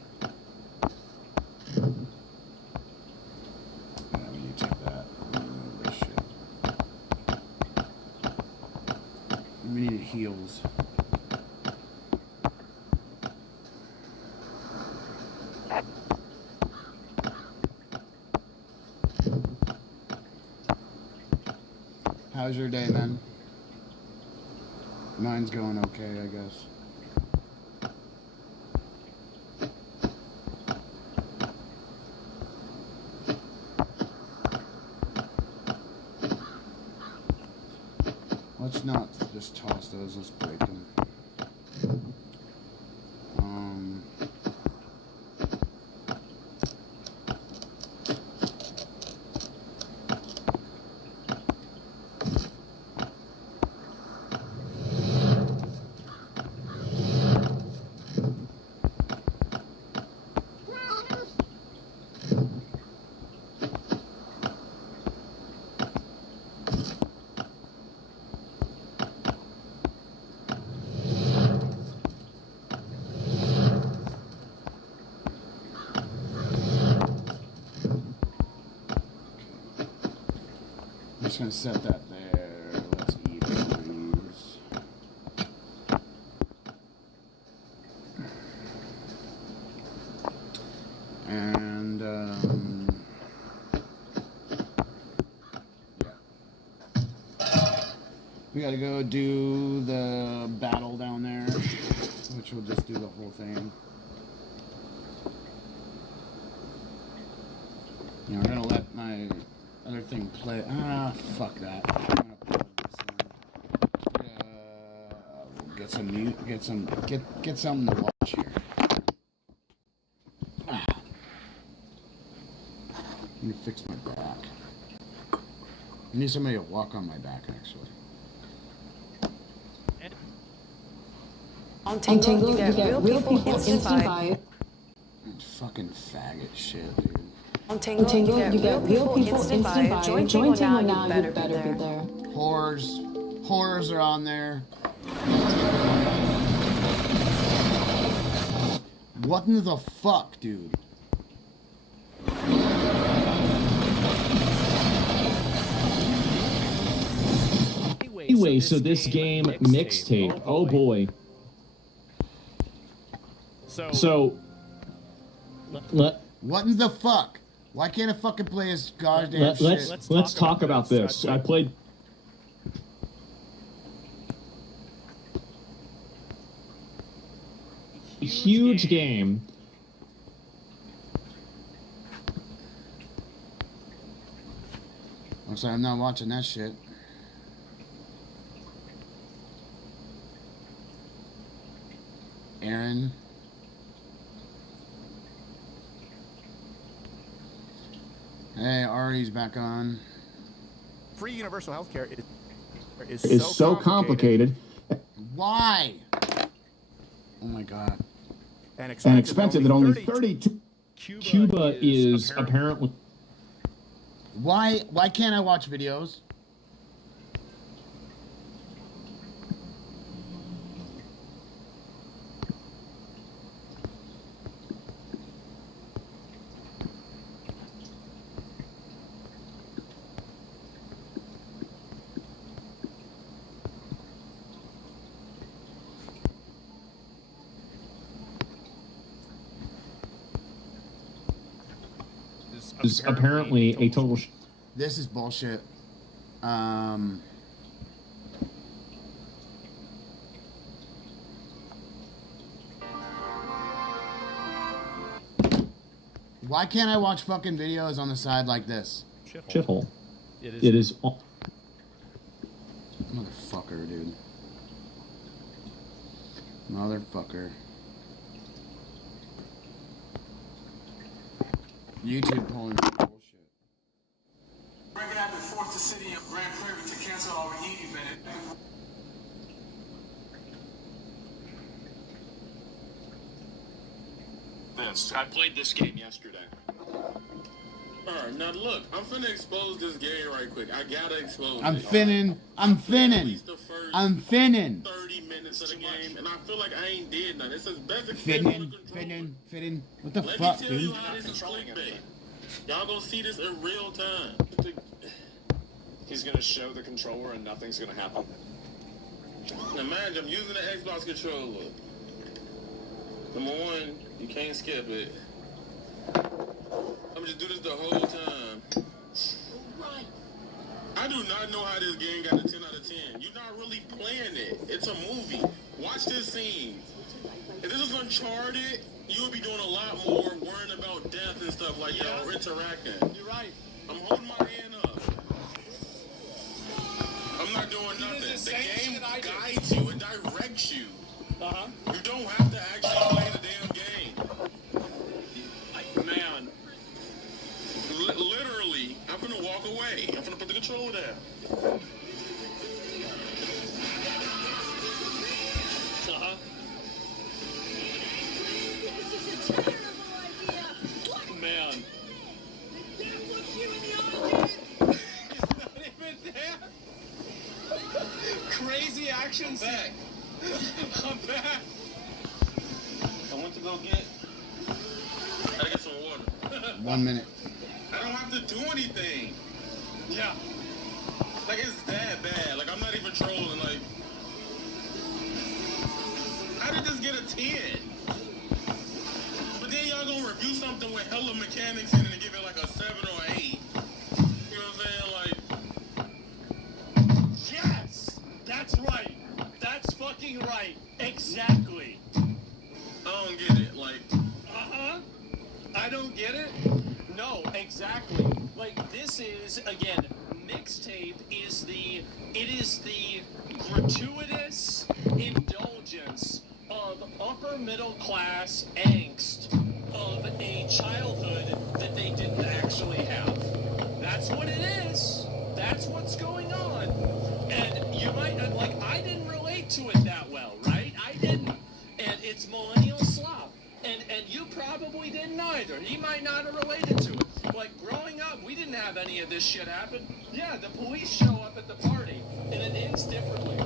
Yeah, we need to take that. We need to move this shit. We need heals. How's your day, man? Mine's going okay, I guess. Let's not just toss those, let's break them. I'm just gonna set that there. Let's eat these. And yeah, we gotta go do the battle down there, which will just do the whole thing. You know, we're gonna let my other thing play. Ah, fuck that. I'm gonna plug this in. We'll get some mute. Get something to watch here. Ah. Let me fix my back. I need somebody to walk on my back, actually. On Tingle, you get real people instant buy. Fucking faggot shit, dude. On Tingle, you get real people instant buy. Join Tingle now, you better be there. Whores are on there. What in the fuck, dude? Anyway, so this game mixtape. Oh boy. So what in the fuck? Why can't I fucking play his goddamn shit? Let's talk about this. I played. Huge game. Looks like I'm not watching that shit. Aaron. Hey, Ari's back on. Free universal health care is so complicated. Why? Oh my god. And expensive that only 32. Cuba is apparently. Why can't I watch videos? Is apparently a total. This is bullshit. Why can't I watch fucking videos on the side like this? Shithole. It is. Motherfucker, dude. Motherfucker. YouTube pulling bullshit. We're gonna have to force the city of Grand Prairie to cancel our event. I played this game yesterday. Alright, now look, I'm finna expose this game right quick. I gotta expose I'm it. finning. I'm finning. I'm finning. 30 minutes of the game, and I feel like I ain't did nothing. It says best Finning. What the Let fuck, me tell dude? you how this is clickbait. Y'all gonna see this in real time. He's gonna show the controller and nothing's gonna happen. Imagine I'm using the Xbox controller. Number one, you can't skip it. I'm just do this the whole time. I do not know how this game got a 10 out of 10. You're not really playing it. It's a movie. Watch this scene. If this was Uncharted, you would be doing a lot more worrying about death and stuff like that, or interacting. You're right. I'm holding my hand up. I'm not doing nothing. The game guides you. It directs you. You don't have to actually play the damn game. Man. Literally, I'm gonna walk away. I'm gonna put the controller down. Man. Crazy action back. I'm back. I went to go get. Gotta get some water. 1 minute. I don't have to do anything. Yeah. Like, it's that bad. Like, I'm not even trolling. Like, how did this get a 10? But then y'all gonna review something with hella mechanics in it and give it like a 7 or 8. You know what I'm saying? Like, Yes! That's right. That's fucking right. Exactly. I don't get it. Like, I don't get it. No, exactly. Like, this is, again, mixtape is the gratuitous indulgence of upper middle class angst of a childhood that they didn't actually have. That's what it is. That's what's going on. And you might, like, I didn't relate to it that well, right? I didn't. And it's millennial slop. And you probably didn't either. He might not have related to it. Like, growing up, we didn't have any of this shit happen. Yeah, the police show up at the party, and it ends differently.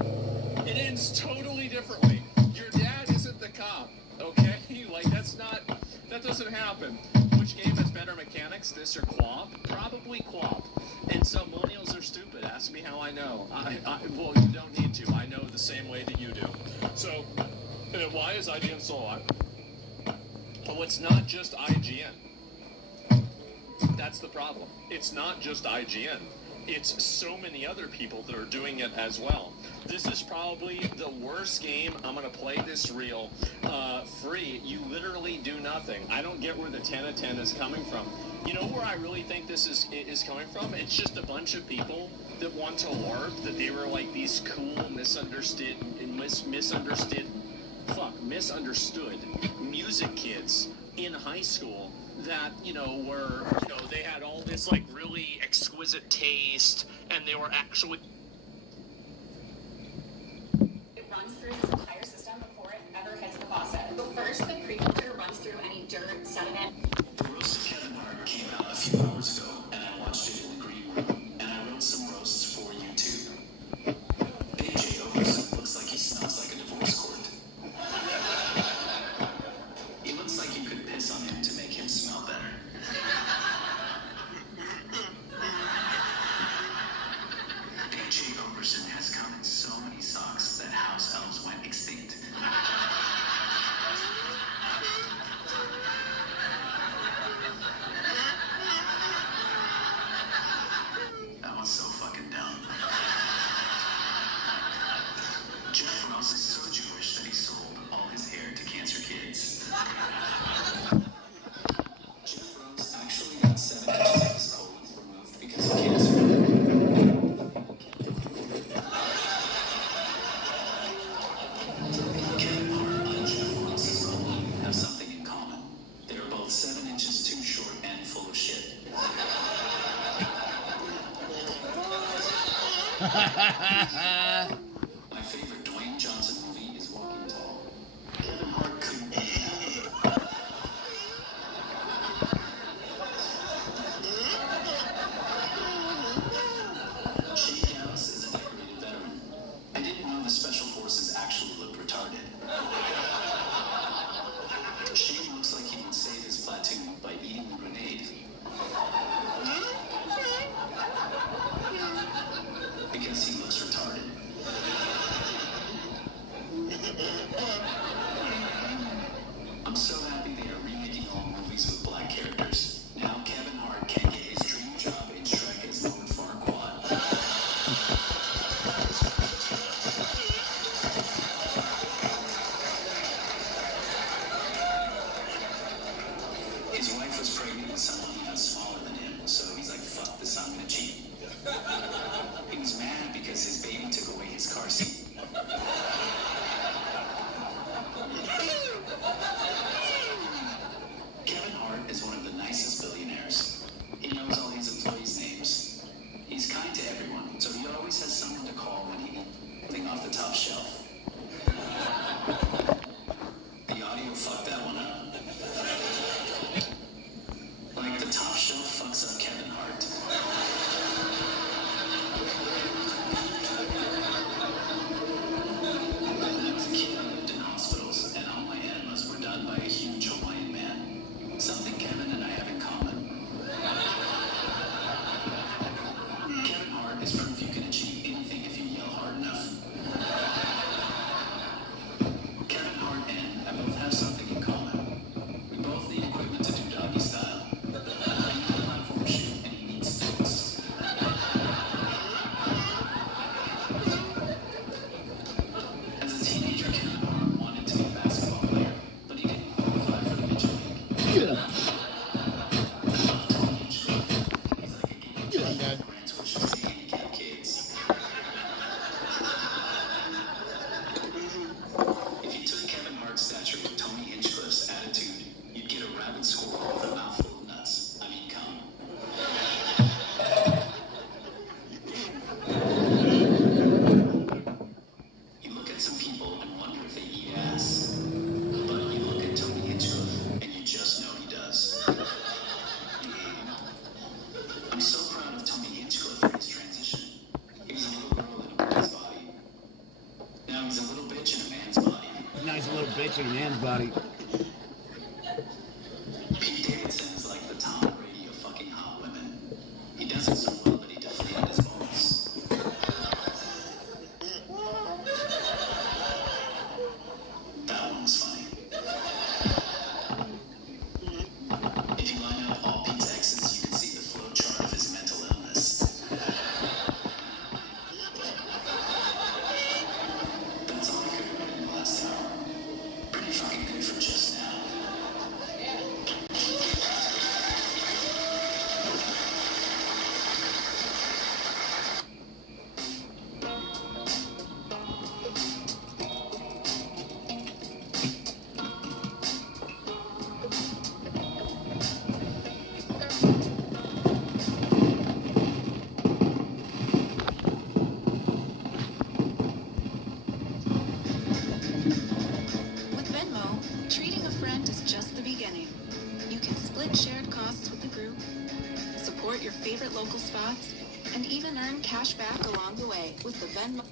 It ends totally differently. Your dad isn't the cop, okay? Like, that doesn't happen. Which game has better mechanics, this or Quap? Probably Quap. And some millennials are stupid. Ask me how I know. Well, you don't need to. I know the same way that you do. So, why is IGN so hot? Well, it's not just IGN. That's the problem. It's not just IGN. It's so many other people that are doing it as well. This is probably the worst game. I'm going to play this real free. You literally do nothing. I don't get where the 10 of 10 is coming from. You know where I really think this is coming from? It's just a bunch of people that want to LARP, that they were like these cool, misunderstood music kids in high school that, they had all this, like, really exquisite taste, and they were actually... It runs through this entire system before it ever hits the faucet. So first, the pre-filter runs through any dirt, sediment. The roast of Kevin Hart came out a few hours ago, and I watched it in the green room, and I wrote some roasts for YouTube. Big J Oaks looks like he smells like a divorce court. It looks like you could piss on him to make him smell better. Big J Okerson has come in so many socks that house elves went extinct. My favorite Dwayne Johnson movie is Walking Tall. Kevin Hart couldn't be happier. Shane Gallus is a decorated veteran. I didn't know the special forces actually looked retarded. Shane looks like he would save his platoon by eating a grenade. Because he looks retarded. I'm so happy they are remaking all movies with black characters. Now Kevin Hart can get his dream job in Shrek as Lord Farquaad. His wife was pregnant with someone even smaller than him, so he's like, fuck this, I'm gonna cheat. He was mad because his baby took away his car seat. Kevin Hart is one of the nicest billionaires. He knows all his employees' names. He's kind to everyone, so he always has someone to call when he needs something off the top shelf. The audio fucked that one up. Like the top shelf fucks up Kevin Hart. When I was a kid, I lived in hospitals, and all my enemas were done by a huge Hawaiian man. Something Kevin and I have in common. Kevin Hart is proof you can achieve anything if you yell hard enough. Kevin Hart and I both have something in common. We both need equipment to do doggy style. I need a platform shoot, and he needs stilts. As a teenager, Kevin Hart wanted to be a basketball player, but he didn't qualify for the Major League. Grants wishes to handicap kids. If you took Kevin Hart's stature with Tony Hinchcliffe's attitude, you'd get a rabid squirrel with a mouthful of nuts. I mean, come. You look at some people and wonder if they eat ass. But you look at Tony Hinchcliffe and you just know he does. I'm so proud of Tony Hinchcliffe for his transition. He was a little girl in a boy's body. Now he's a little bitch in a man's body. Nice little bitch in a man's body. Pete Davidson is like the Tom Brady of fucking hot women. He does it so well that he deflated his balls. That one was funny. If you line up all Pete's exes, you can see the flow chart of his mental illness. That's all I could have read in the last hour. Pretty fucking good for just now. With Venmo, treating a friend is just the beginning. You can split shared costs with the group, support your favorite local spots, and even earn cash back along the way with the Venmo.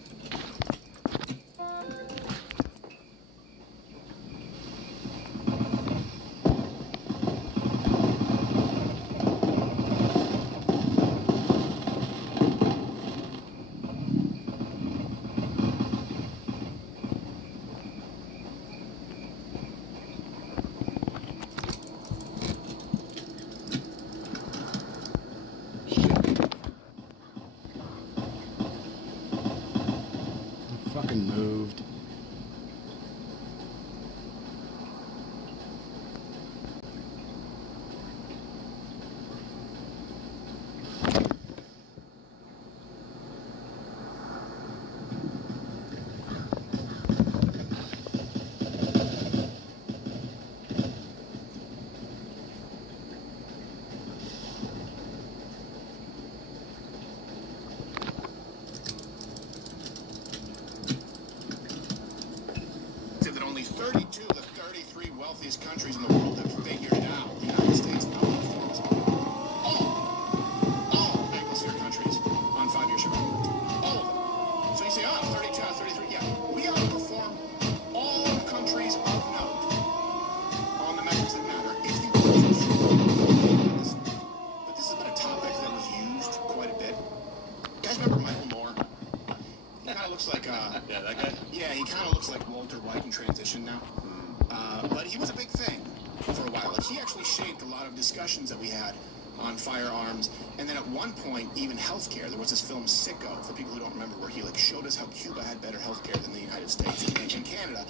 Fucking moved. wealthiest countries in the world have figured it out. The United States outperforms all Anglosphere countries on 5-year survival rates. All of them. So you say, 32 out of 33. Yeah, we outperform all countries of note on the metrics that matter. If you but this has been a topic that was used quite a bit. You guys remember Michael Moore? He kind of looks like yeah, that guy. Yeah, he kind of looks like Walter White in transition now. But he was a big thing for a while. Like, he actually shaped a lot of discussions that we had on firearms, and then at one point, even healthcare. There was this film Sicko, for people who don't remember, where he showed us how Cuba had better healthcare than the United States and Canada.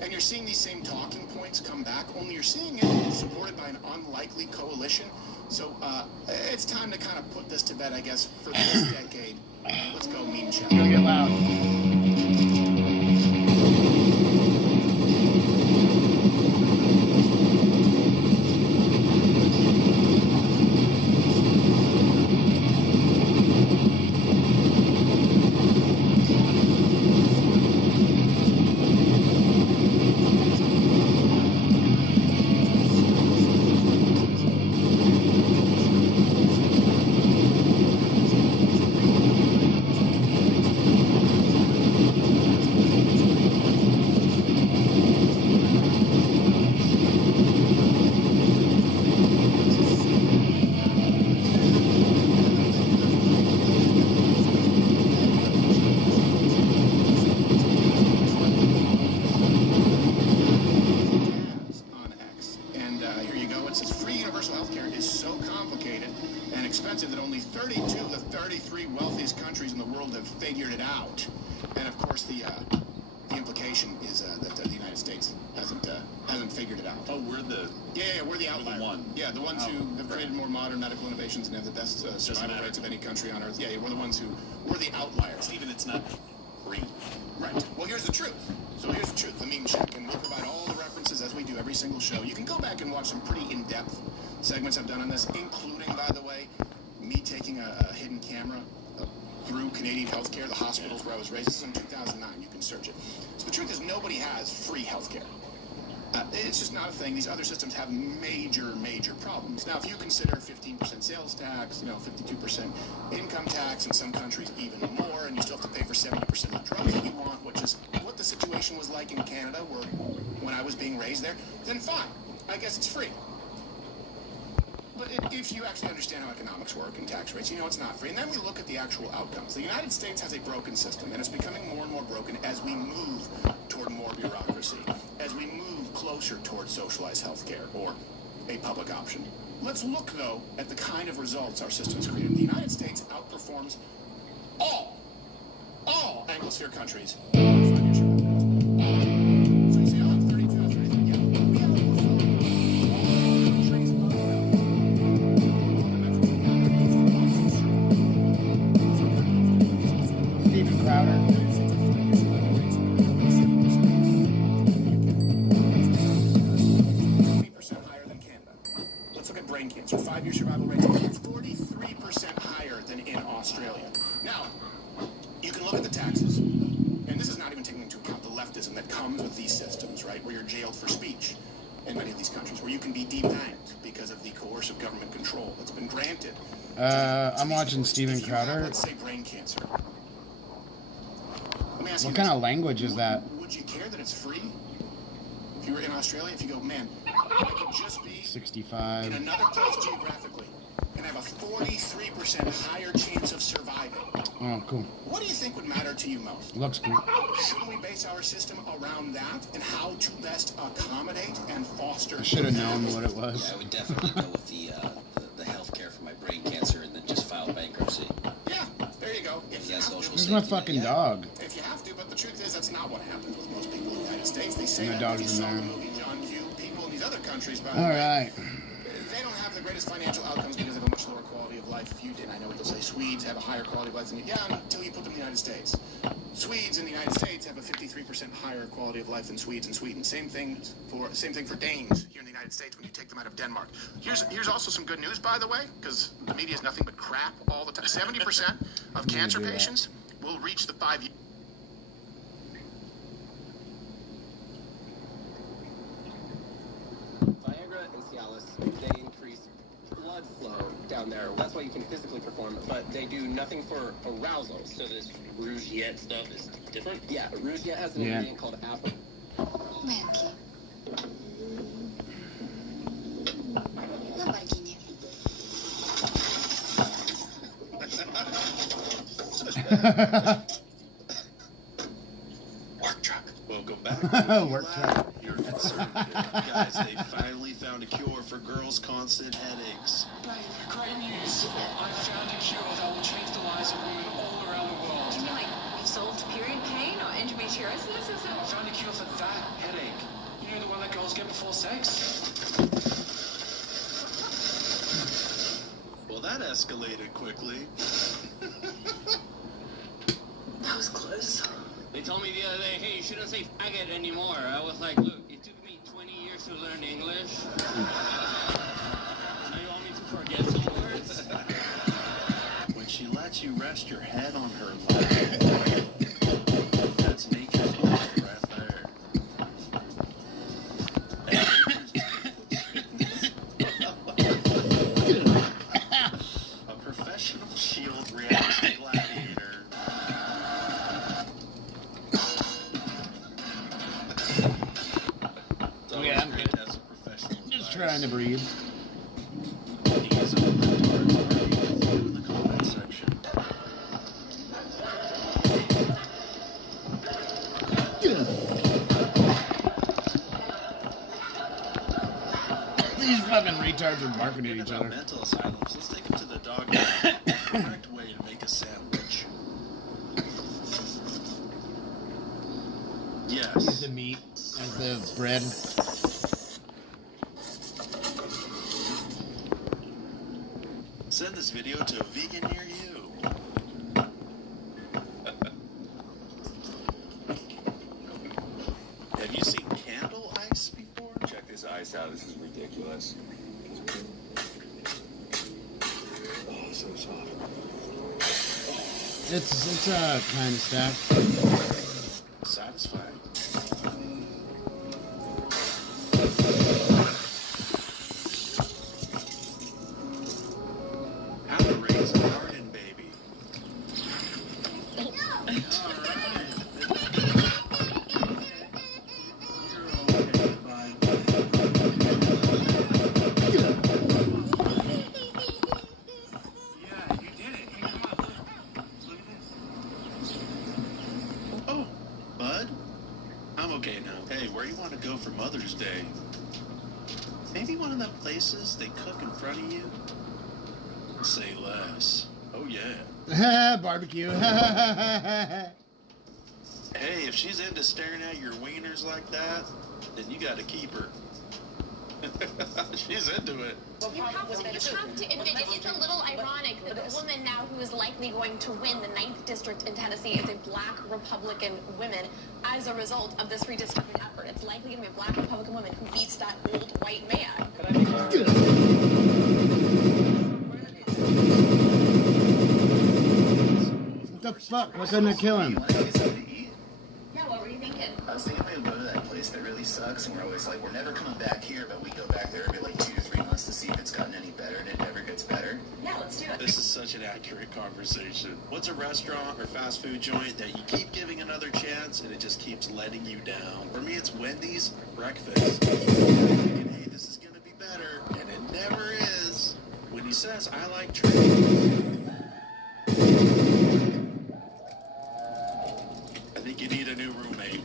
And you're seeing these same talking points come back, only you're seeing it supported by an unlikely coalition. So it's time to kind of put this to bed, I guess, for this decade. Let's go meme chat. It's gonna get loud. And have the best survival rates of any country on Earth. Yeah, we're the ones we're the outliers. Even it's not free. Right. Well, here's the truth. So here's the truth. The meme check, and we'll provide all the references as we do every single show. You can go back and watch some pretty in-depth segments I've done on this, including, by the way, me taking a hidden camera through Canadian healthcare, the hospitals where I was raised. This is in 2009. You can search it. So the truth is, nobody has free healthcare. It's just not a thing. These other systems have major, major problems. Now, if you consider 15% sales tax, 52% income tax, in some countries even more, and you still have to pay for 70% of the drugs that you want, which is what the situation was like in Canada when I was being raised there, then fine. I guess it's free. But if you actually understand how economics work and tax rates, you know it's not free. And then we look at the actual outcomes. The United States has a broken system, and it's becoming more and more broken as we move toward more bureaucracy, as we move closer towards socialized healthcare or a public option. Let's look, though, at the kind of results our system has created. The United States outperforms all Anglosphere countries. So you say, 32 out of 33. Yeah, we have Steven Crowder. Brain cancer. 5-year survival rates are 43% higher than in Australia. Now, you can look at the taxes, and this is not even taking into account the leftism that comes with these systems, right, where you're jailed for speech in many of these countries, where you can be debanked because of the coercive government control that's been granted. I'm watching Steven Crowder. Let's say brain cancer. Let me ask you what kind of language is that? Would you care that it's free? If you were in Australia, if you go, man, I could just be 65 in another place geographically and have a 43% higher chance of surviving. Oh, cool. What do you think would matter to you most? Looks cool. Shouldn't we base our system around that and how to best accommodate and foster? I should have known what it was. Yeah, I would definitely go with the health care for my brain cancer and then just file bankruptcy. Yeah, there you go. If you have to. Where's my fucking dog? If you have to, but the truth is that's not what happens with most people in the United States. They say my that dog's you in saw there. the movie John Q. People in these other countries, by the All way, right. they don't have the greatest financial outcomes because they have a much lower quality of life. If you did, I know what they'll say. Swedes have a higher quality of life than you. Yeah, until you put them in the United States. Swedes in the United States have a 53% higher quality of life than Swedes in Sweden. Same thing for Danes here in the United States when you take them out of Denmark. Here's also some good news, by the way, because the media is nothing but crap all the time. 70% of cancer patients will reach the 5 year. They increase blood flow down there. That's why you can physically perform, but they do nothing for arousal. So this Rougiette stuff is different? Yeah, Rougiette has an ingredient called apple. Мэнки. Lamborghini. Work truck. Welcome back. Work truck. You're concerned. Guys, they finally found a cure for girls' constant headaches. Great news. I found a cure that will change the lives of women all around the world. You mean like you've solved period pain or endometriosis? Is I found a cure for that headache. You know the one that girls get before sex? Well, that escalated quickly. That was close. They told me the other day, hey, you shouldn't say faggot anymore. I was like, look, it took me 20 years to learn English. Now you want me to forget some words? When she lets you rest your head on her lap, that's nature's love right there. A professional shield reacts to gladiator. Yeah, I'm good. As a professional Just trying to breathe. He's a retard. Argue with you in the comment section. These fucking retards are barking at each other. Mental asylums. Let's take him to the dog pound. The correct way to make a sandwich. Yes. Use the meat as the bread. Send this video to a vegan near you. Have you seen candle ice before? Check this ice out. This is ridiculous. Oh, so soft. It's kind of stacked. Satisfying. How to raise a garden baby. Oh, bud? I'm okay now. Hey, where you want to go for Mother's Day? Maybe one of them places they cook in front of you? Say less. Oh, yeah. Barbecue. Hey, if she's into staring at your wieners like that, then you gotta keep her. She's into it. You have to admit it. It's a little ironic that the woman now who is likely going to win the 9th district in Tennessee is a black Republican woman as a result of this redistricting effort. It's likely going to be a black Republican woman who beats that old white man. What the fuck? Why couldn't I kill him? Yeah, what were you thinking? I was thinking we would go to that place that really sucks, and we're always like, we're never coming back here, but we go back there every like 2 to 3 months to see if it's gotten any better, and it never gets better. Yeah, let's do it. This is such an accurate conversation. What's a restaurant or fast food joint that you keep giving another chance and it just keeps letting you down? For me, it's Wendy's breakfast. Thinking, hey, this is gonna be better, and it never is. When he says, I like trees, I think you need a new roommate.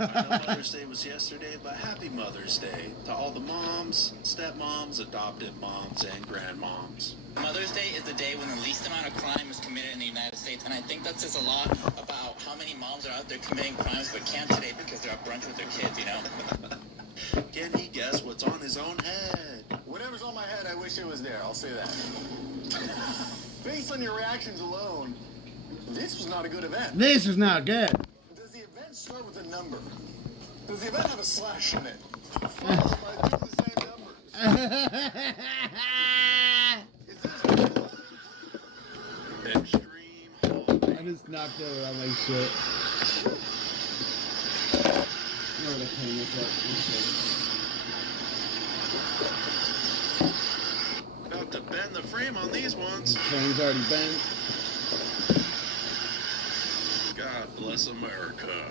I know Mother's Day was yesterday, but happy Mother's Day to all the moms, stepmoms, adopted moms, and grandmoms. Mother's Day is the day when the least amount of crime is committed in the United States, and I think that says a lot about how many moms are out there committing crimes but can't today because they're at brunch with their kids, you know? Can he guess what's on his own head? Whatever's on my head, I wish it was there. I'll say that. Based on your reactions alone, this was not a good event. This is not good. Does the event start with a number? Does the event have a slash in it? Followed by 2 of the same numbers? Is this just knocked over all my shit. Where would I clean this up? About to bend the frame on these ones. The frame's already bent. God bless America.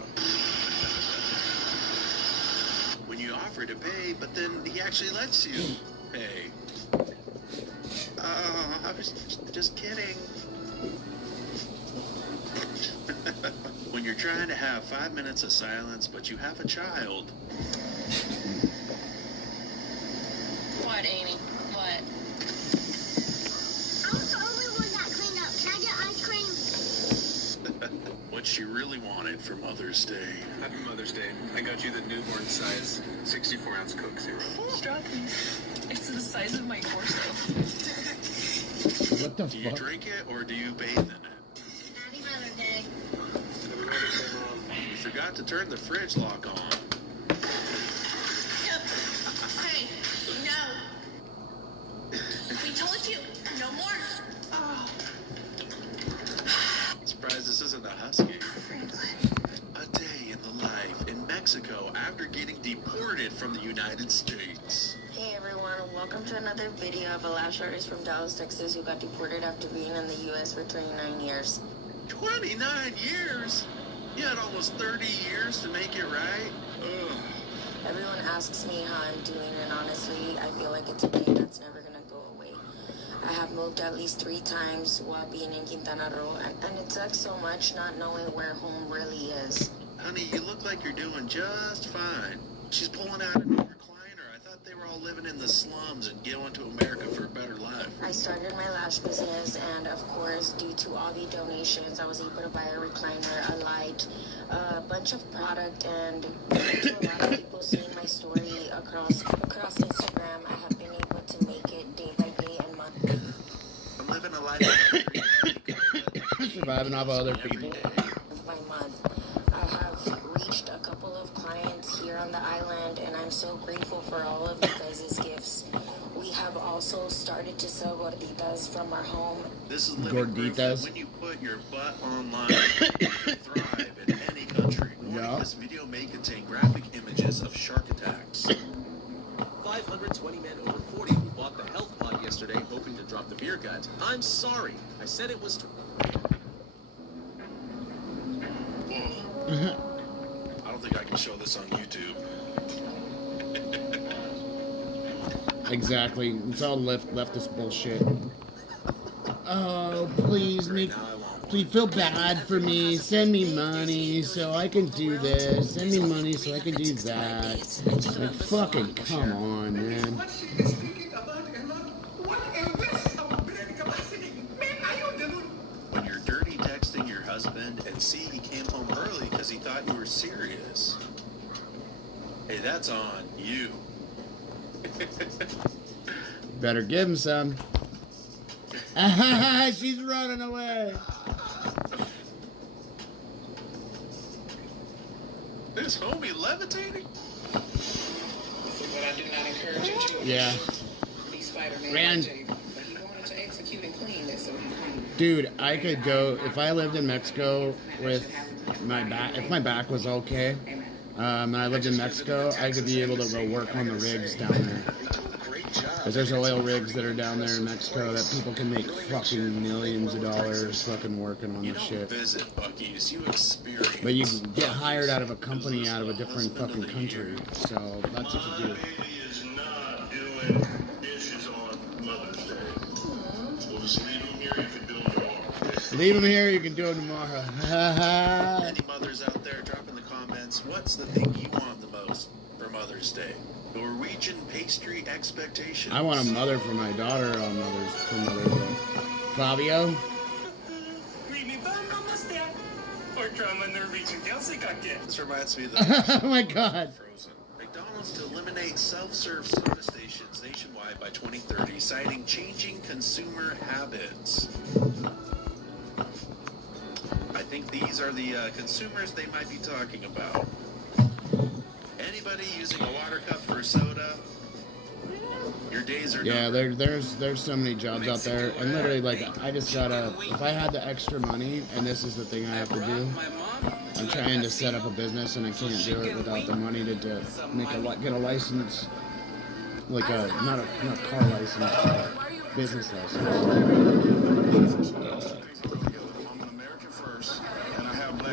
When you offer to pay, but then he actually lets you pay. I was just kidding. When you're trying to have 5 minutes of silence, but you have a child. What, Amy? What? I was the only one that cleaned up. Can I get ice cream? What she really wanted for Mother's Day. Happy Mother's Day. I got you the newborn size 64-ounce Coke Zero. Straw, please. It's the size of my torso. What the fuck? Do you drink it or do you bathe in it? Happy Mother's Day. You forgot to turn the fridge lock on. Hey, no. We told you, no more. Oh. Surprised this isn't a husky. A day in the life in Mexico after getting deported from the United States. Hey everyone, welcome to another video of a lash artist from Dallas, Texas who got deported after being in the U.S. for 29 years. 29 years? You had almost 30 years to make it right? Ugh. Everyone asks me how I'm doing, and honestly, I feel like it's a pain that's never gonna go away. I have moved at least 3 times while being in Quintana Roo, and it sucks so much not knowing where home really is. Honey, you look like you're doing just fine. She's pulling out a new recliner. I thought they were all living in the slums and going to America for a better life. I started my lash business, and of course, due to all the donations, I was able to buy a recliner, a light, a bunch of product, and due to a lot of people seeing my story across Instagram, I have been able to make it day by day and month. I'm living a life of surviving off of other people. By month. I have reached a couple of clients here on the island, and I'm so grateful for all of you guys' gifts. We have also started to sell gorditas from our home. This is living proof that when you put your butt online, you can thrive in any country. Warning, this video may contain graphic images of shark attacks. 520 men over 40 who bought the health pod yesterday hoping to drop the beer gut. I'm sorry. I said it was... I don't think I can show this on YouTube. Exactly. It's all leftist bullshit. Oh, please please feel bad for me. Send me money so I can do this. Send me money so I can do that. Like, fucking come on, man. When you're dirty texting your husband and see he came home early because he thought you were serious. Hey, that's on you. Better give him some. She's running away. Is homie levitating? But I do not encourage you to. Yeah. Be Spider-Man. Ran. But he wanted to execute and clean this, so he come. Dude, I could go if I lived in Mexico with my back. If my back was okay, and I lived in Mexico, I could be able to go work on the rigs down there. Because there's oil rigs that are down there in Mexico that people can make fucking millions of dollars fucking working on the shit. Visit Buc-ee's, you experience. But you get hired out of a company out of a different fucking country, so that's what you do. Is not doing dishes on Mother's Day. We'll just leave them here. You can do them tomorrow. Leave them here. You can do them tomorrow. Any mothers out there, drop in the comments. What's the thing you want the most for Mother's Day? Norwegian pastry expectations. I want a mother for my daughter on Mother's Day. Fabio? This reminds me of the oh my god. Frozen. McDonald's to eliminate self-serve soda stations nationwide by 2030, citing changing consumer habits. I think these are the consumers they might be talking about. Anybody using a water cup for soda? Your days are Yeah, numbered. there's so many jobs out there, and literally, like, I just gotta, if I had the extra money, and this is the thing I have to do, I'm trying to set up a business, and I can't do it without the money to get a license, like not a car license, but a business license.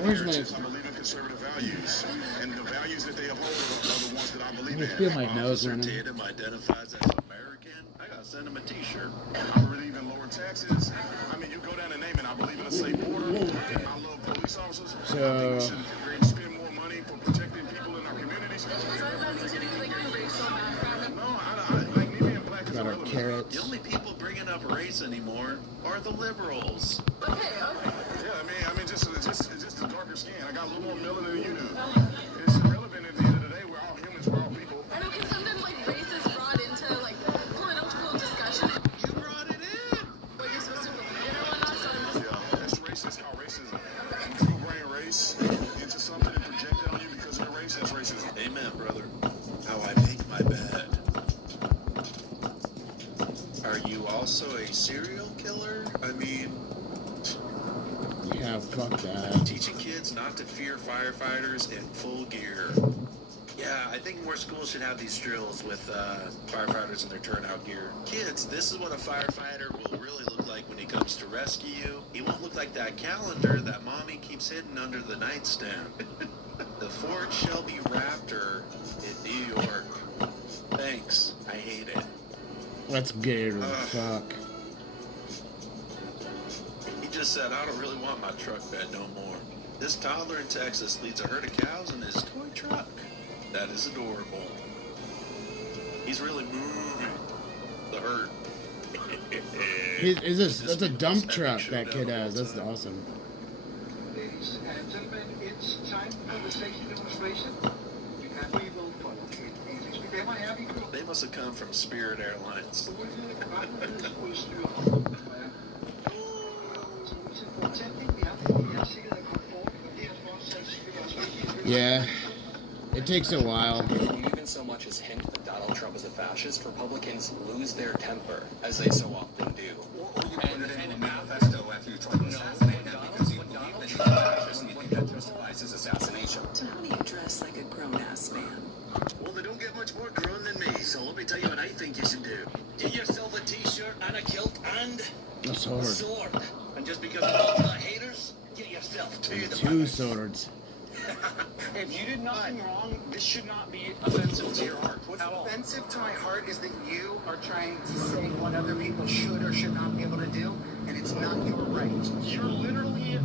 Where's my? I believe in conservative values, and the values that they uphold are the ones that I believe I in. feel my nose running. Tatum identifies as American. I gotta send him a T-shirt. I believe in lower taxes. I mean, you go down and name it. I believe in a safe border. I love police officers. I think we should spend more money for protecting people in our communities. Got carrots. The only people bringing up race anymore are the liberals. Yeah, I mean, just a darker skin. I got a little more melanin than you do. It's irrelevant at the end of the day. We're all humans. We're all people. I know, because sometimes like race is brought into like political discussion. You brought it in. What you're supposed to believe in or whatnot. So I'm just... Yeah, that's racist. It's called racism. You bring race into something and project it on you because of your race. That's racism. Amen, brother. How I make my bed. Are you also a serial killer? I mean... Yeah, fuck that. Teaching kids not to fear firefighters in full gear. Yeah, I think more schools should have these drills with firefighters in their turnout gear. Kids, this is what a firefighter will really look like when he comes to rescue you. He won't look like that calendar that mommy keeps hidden under the nightstand. The Ford Shelby Raptor in New York. Thanks, I hate it. Let's get it. Fuck. He just said, I don't really want my truck bed no more. This toddler in Texas leads a herd of cows in his toy truck. That is adorable. He's really moving the herd. That's a dump truck that kid has. That's awesome. Ladies and gentlemen, it's time for the station demonstration. We will follow. They must have come from Spirit Airlines. Yeah, it takes a while. Even so much as hint that Donald Trump is a fascist, Republicans lose their temper, as they so often do. Or you put it in a manifesto after you try to assassinate him because you believe that he's a fascist and you think that justifies his assassination. So how do you dress like a grown-ass man? Well, they don't get much more grown than me, so let me tell you what I think you should do. Get yourself a t-shirt and a kilt and a sword. And just because of all the haters, get yourself two swords. If you did nothing wrong, this should not be offensive to your heart. What's offensive to my heart is that you are trying to say what other people should or should not be able to do, and it's not your right. You're literally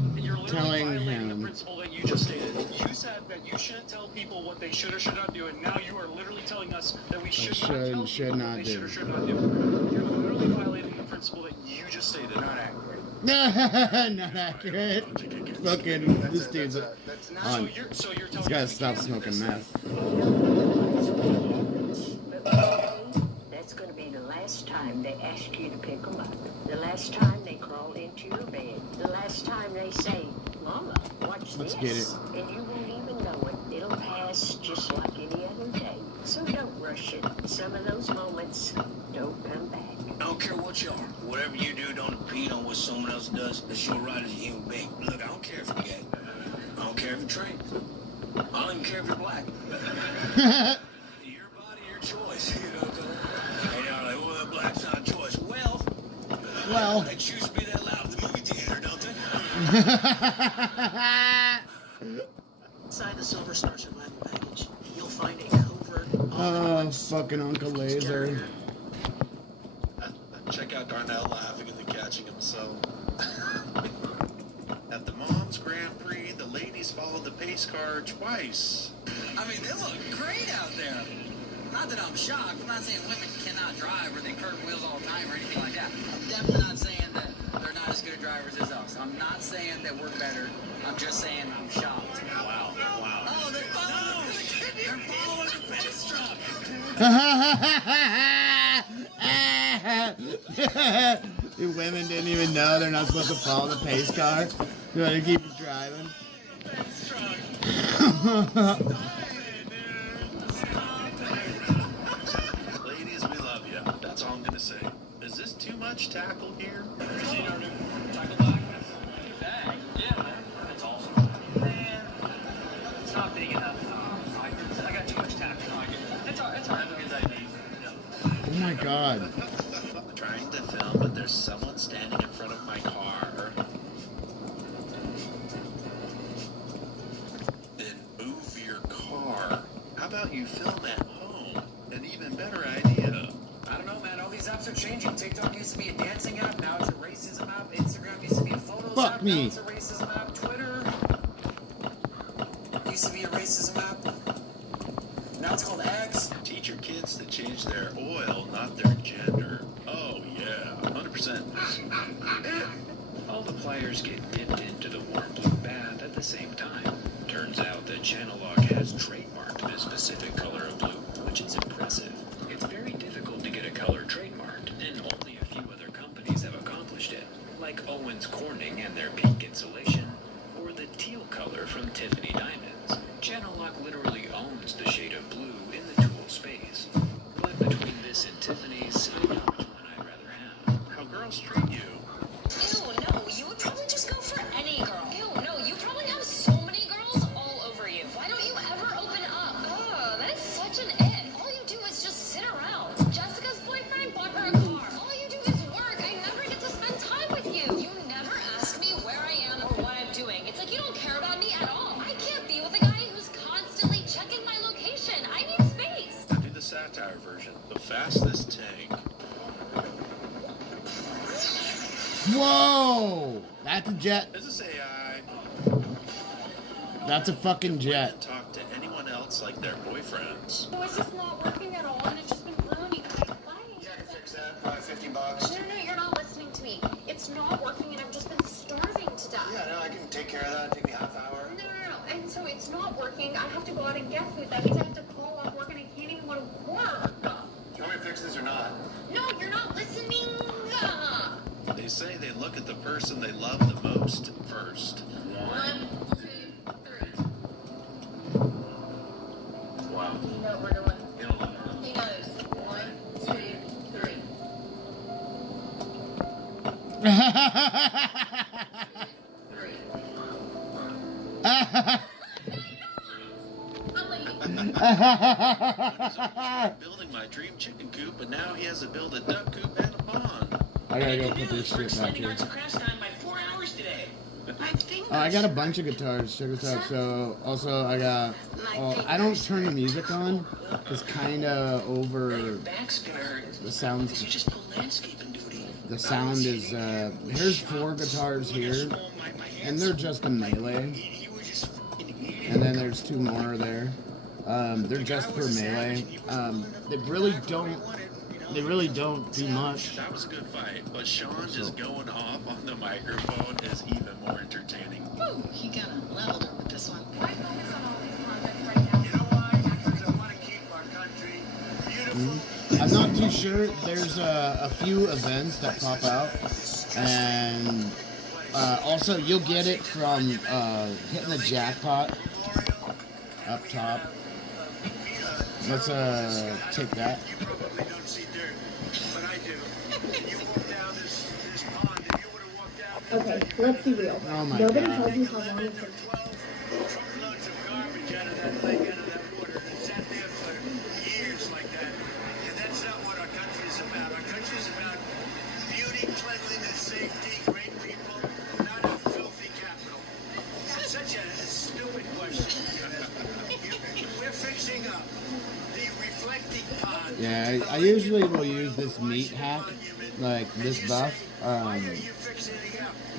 telling violating him the principle that you just stated. You said that you shouldn't tell people what they should or should not do, and now you are literally telling us that we should not tell people what they should or should not do. You're literally violating the principle that you just stated. Not accurate. Not accurate. Fucking, this dude's on. So you're He's gotta stop smoking meth. That's going to be the last time they ask you to pick them up. The last time they crawl into your bed. The last time they say, Mama, watch Let's this. get it. And you won't even know it. It'll pass just like any other day. So don't rush it. Some of those moments don't come back. I don't care what you are. Whatever you do, don't impede on what someone else does. That's your right as a human being. Look, I don't care if you're gay. I don't care if you're trans. I don't even care if you're black. Your body, your choice. You know, and you're like, well, black's not a choice. Well, they choose to be that loud at the movie theater, don't they? Inside the Silver Starship Latin package, you'll find a covert. Oh, fucking Uncle Laser. Check out Darnell laughing and then catching himself. At the Moms Grand Prix, the ladies followed the pace car twice. I mean, they look great out there. Not that I'm shocked. I'm not saying women cannot drive or they curb wheels all the time or anything like that. I'm definitely not saying that they're not as good drivers as us. I'm not saying that we're better. I'm just saying I'm shocked. Wow. Oh, they're following the pace truck. The women didn't even know they're not supposed to follow the pace car. You want to keep driving. Ladies, we love tackle gear? You seen our new tackle bag? Bag? Yeah, man. That's awesome. Man, it's not big enough. I got too much tackle. It's all right. Because I need. Oh my god. Trying to film, but there's someone standing in front of my car. Then move your car. How about you film at home? An even better idea. I don't know, man. All these apps are changing. TikTok used to be a dancing app. Now it's a racism app. Instagram used to be a photos Fuck app. me. Now it's a racism app. Twitter used to be a racism app. Now it's called X. Teach your kids to change their oil, not their gender. Oh, yeah, 100%. All the players get dipped into the warm blue bath at the same time. Turns out that Channellock has trademarked this specific color of blue, which is impressive. It's very difficult to get a color trademarked, and only a few other companies have accomplished it, like Owens Corning and their pink insulation, or the teal color from Tiffany Diamonds. Channellock literally owns the shade of blue in the tool space. But between this and Tiffany's, I know which one I'd rather have. How girls treat you. Ew, no, you would probably just go for any girl. Ew, no, you probably have so many girls all over you. Why don't you ever open up? Ugh, that is such an ick. All you do is just sit around. Jessica's boyfriend bought her a car. All you do is work. I never get to spend time with you. You never ask me where I am or what I'm doing. It's like you don't care about me at all. I can't be with a guy who's constantly checking my location. I need space. I do the satire version. The fastest tank. Whoa! That's a jet. Is this AI? That's a fucking jet. Talk to anyone else like their boyfriends. No, it's just not working at all, and it's just been ruining my life. Yeah, I can fix that. Probably $50. No, you're not listening to me. It's not working, and I've just been starving to death. Yeah, no, I can take care of that. Take me half hour. No. And so it's not working. I have to go out and get food. That means I have to call off work, and I can't even go to work. Do you want me to fix this or not? No, you're not listening. They say they look at the person they love the most first. 1, 2, 3. Wow. You know what we're doing. He knows. 1, 2, 3. Building my dream chicken coop, but now he has to build a duck coop and a pond. I gotta go put this shit back here. I got a bunch of guitars. Check this out. So, also, I got. I don't turn the music on. It's kind of over. The sound. The sound is. Here's 4 guitars here, and they're just a melee. And then there's 2 more there. They're just for melee. They really don't do much. That was a good fight, but Sean just going off on the microphone is even more entertaining. Ooh, he kind of leveled her with this one. You know why? Because I want to keep our country beautiful. I'm not too sure. There's a few events that pop out, and also you'll get it from hitting the jackpot up top. Let's take that. You probably don't see dirt, but I do. You walk down this pond, if you would have walked down Okay, let's be real. Oh my Nobody God. tells you how long it takes. 12 truckloads of garbage out of that thing, out of that water, and sat there for years like that. And that's not what our country is about. Our country is about beauty, cleanliness, safety, great people, not a filthy capital. It's such a stupid question. We're fixing up the reflecting pond. Yeah, I usually will use this meat hack, like this buff,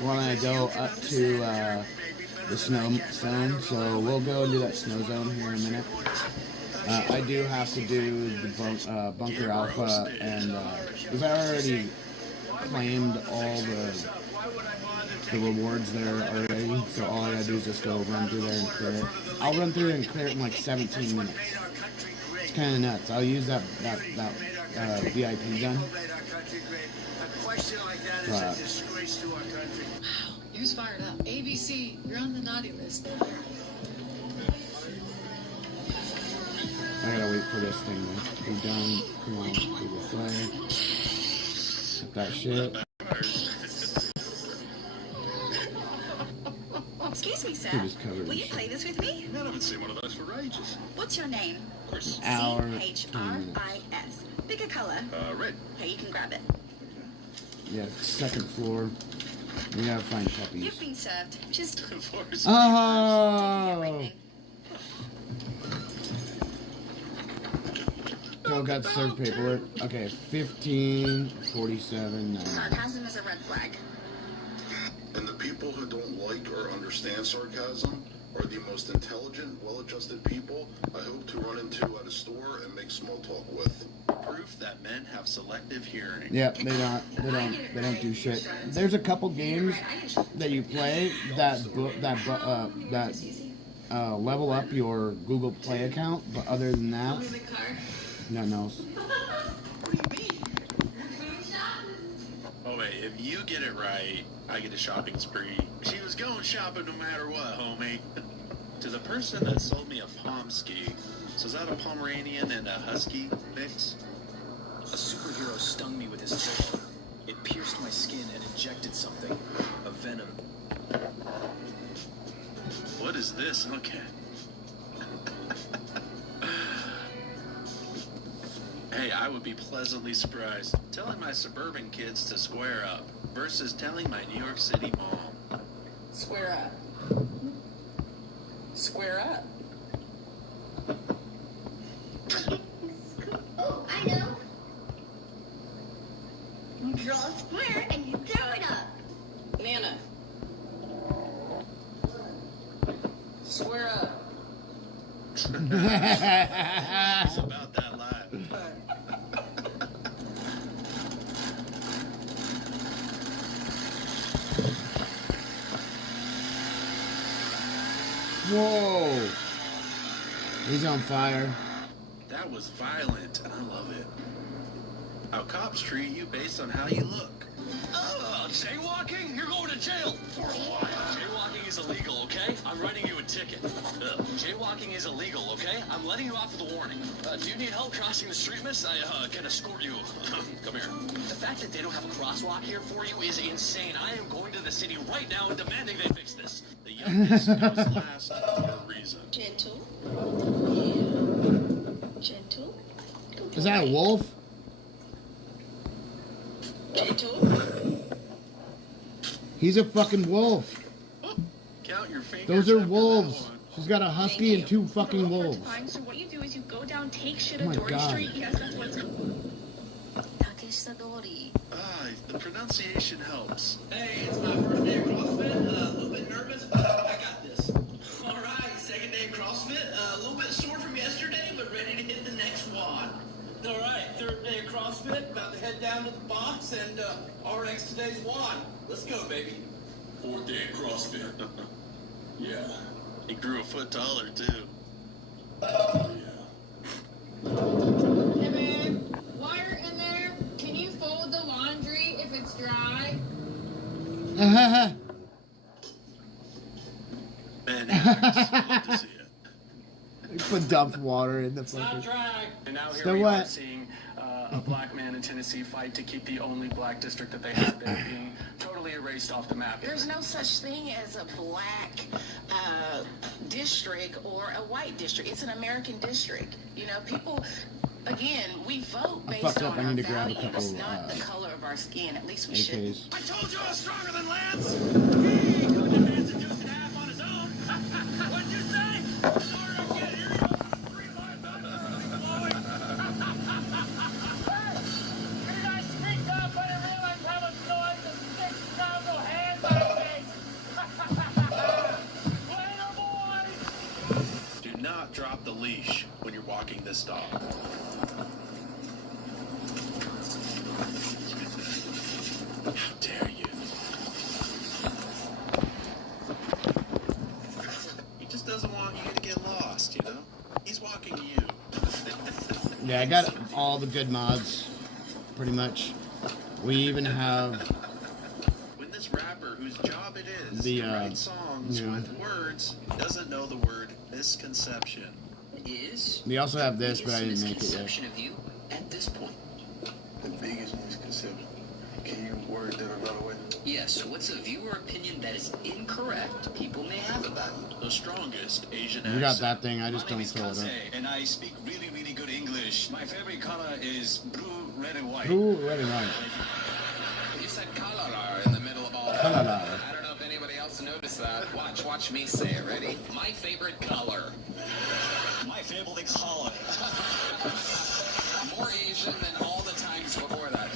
when I go up to the snow zone. So we'll go and do that snow zone here in a minute. I do have to do the bunker alpha, and because I already claimed all the rewards there already, so all I gotta do is just go run through there and clear it. I'll run through and clear it in like 17 minutes. It's kind of nuts. I'll use that VIP gun. A question like that is a disgrace to our country. Wow, he was fired up. ABC, you're on the naughty list. I gotta wait for this thing to be done. Come on, do the flag. Get that shit. Excuse me, sir. Will you play this with me? I haven't seen one of those for ages. What's your name? Chris. C-H-R-I-S. Pick a color. Red. Here, you can grab it. Yeah, second floor. We gotta find puppies. You've been served. Just... Oh! So got served paperwork. Okay, 1547. Sarcasm is a red flag. And the people who don't like or understand sarcasm are the most intelligent, well-adjusted people I hope to run into at a store and make small talk with. Proof that men have selective hearing. Yeah, they don't do shit. There's a couple games that you play that level up your Google Play account, but other than that, nothing else. Oh wait, if you get it right, I get a shopping spree. She was going shopping no matter what, homie. To the person that sold me a Pomsky, so is that a Pomeranian and a Husky mix? A superhero stung me with his tail. It pierced my skin and injected something. A venom. What is this? Okay. Hey, I would be pleasantly surprised telling my suburban kids to square up versus telling my New York City mom. Square up. Square up. Oh, I know. You draw a square and you throw it up. Nana. Square up. It's about that life. Whoa! He's on fire. That was violent. I love it. How cops treat you based on how you look. Jaywalking? You're going to jail. For what? Jaywalking is illegal, okay? I'm writing you a ticket. Jaywalking is illegal, okay? I'm letting you off with a warning. Do you need help crossing the street, miss? I can escort you. Come here. The fact that they don't have a crosswalk here for you is insane. I am going to the city right now and demanding they fix this. The youngest goes last for a reason. Gentle. Gentle. Is that a wolf? Gentle. He's a fucking wolf. Count your fingers. Those are wolves. She's got a husky and two fucking wolves. Fine, so what you do is you go down, take shit Oh at my Dory God. Street. Yes, that's what's... Takesadori. Ah, the pronunciation helps. Hey, it's my first day of CrossFit. A little bit nervous, but I got this. All right, second day of CrossFit. A little bit sore from yesterday, but ready to hit the next WOD. All right, third day of CrossFit. About to head down to the box and RX today's WOD. Let's go, baby. Fourth day of CrossFit. Yeah. He grew a foot taller, too. Hey man, while you're in there, can you fold the laundry if it's dry? Man, love to see it. Put dumped water in the It's not fucking. dry. And now here So we are what? seeing a black man in Tennessee fight to keep the only black district that they have there being totally erased off the map. There's no such thing as a black district or a white district. It's an American district. You know, people, again, we vote I based fucked on up. I our need to grab a values, couple, not the color of our skin. At least we should. AKs. I told you I was stronger than Lance. Hey, coach advanced a deuce and a half on his own. What'd you say? Sorry, I can't hear you. 3 lines on the flowing. Hey, you guys speak up. I didn't realize how much noise the stick sound go hands on face. Later, boys. Do not drop the leash when you're walking this dog. How dare you? He just doesn't want you to get lost, you know? He's walking you. Yeah, I got all the good mods, pretty much. We even have When this rapper, whose job it is the to write songs with words, doesn't know the word misconception. We also have this, but I didn't make it yet. Misconception of you at this point. The biggest misconception. Can you word it another way? Yes, what's a viewer opinion that is incorrect people may have about you? The strongest Asian You got accent. that thing, I just don't fill it up. And I speak really, really good English. My favorite color is blue, red, and white. Blue, red, and white. You said color in the middle of all that. Color. I don't know if anybody else noticed that. Watch me say it. Ready? My favorite color. My favorite color. More Asian than all the times before that.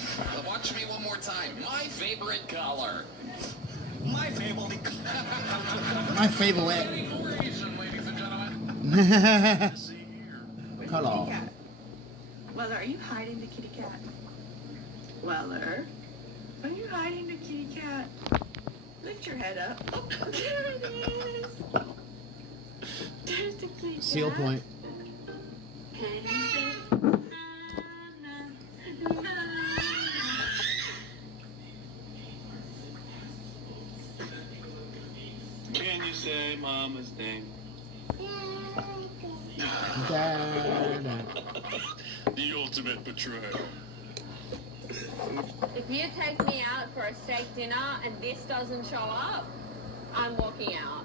Watch me one more time. My favorite color. My favorite My favorite. More Asian, ladies and gentlemen. Color. Weller, are you hiding the kitty cat? Weller, are you hiding the kitty cat? Lift your head up. Oh, there it is. There's the kitty cat. Seal point. Can you say Can you say mama's name? The ultimate betrayal. If you take me out for a steak dinner and this doesn't show up, I'm walking out.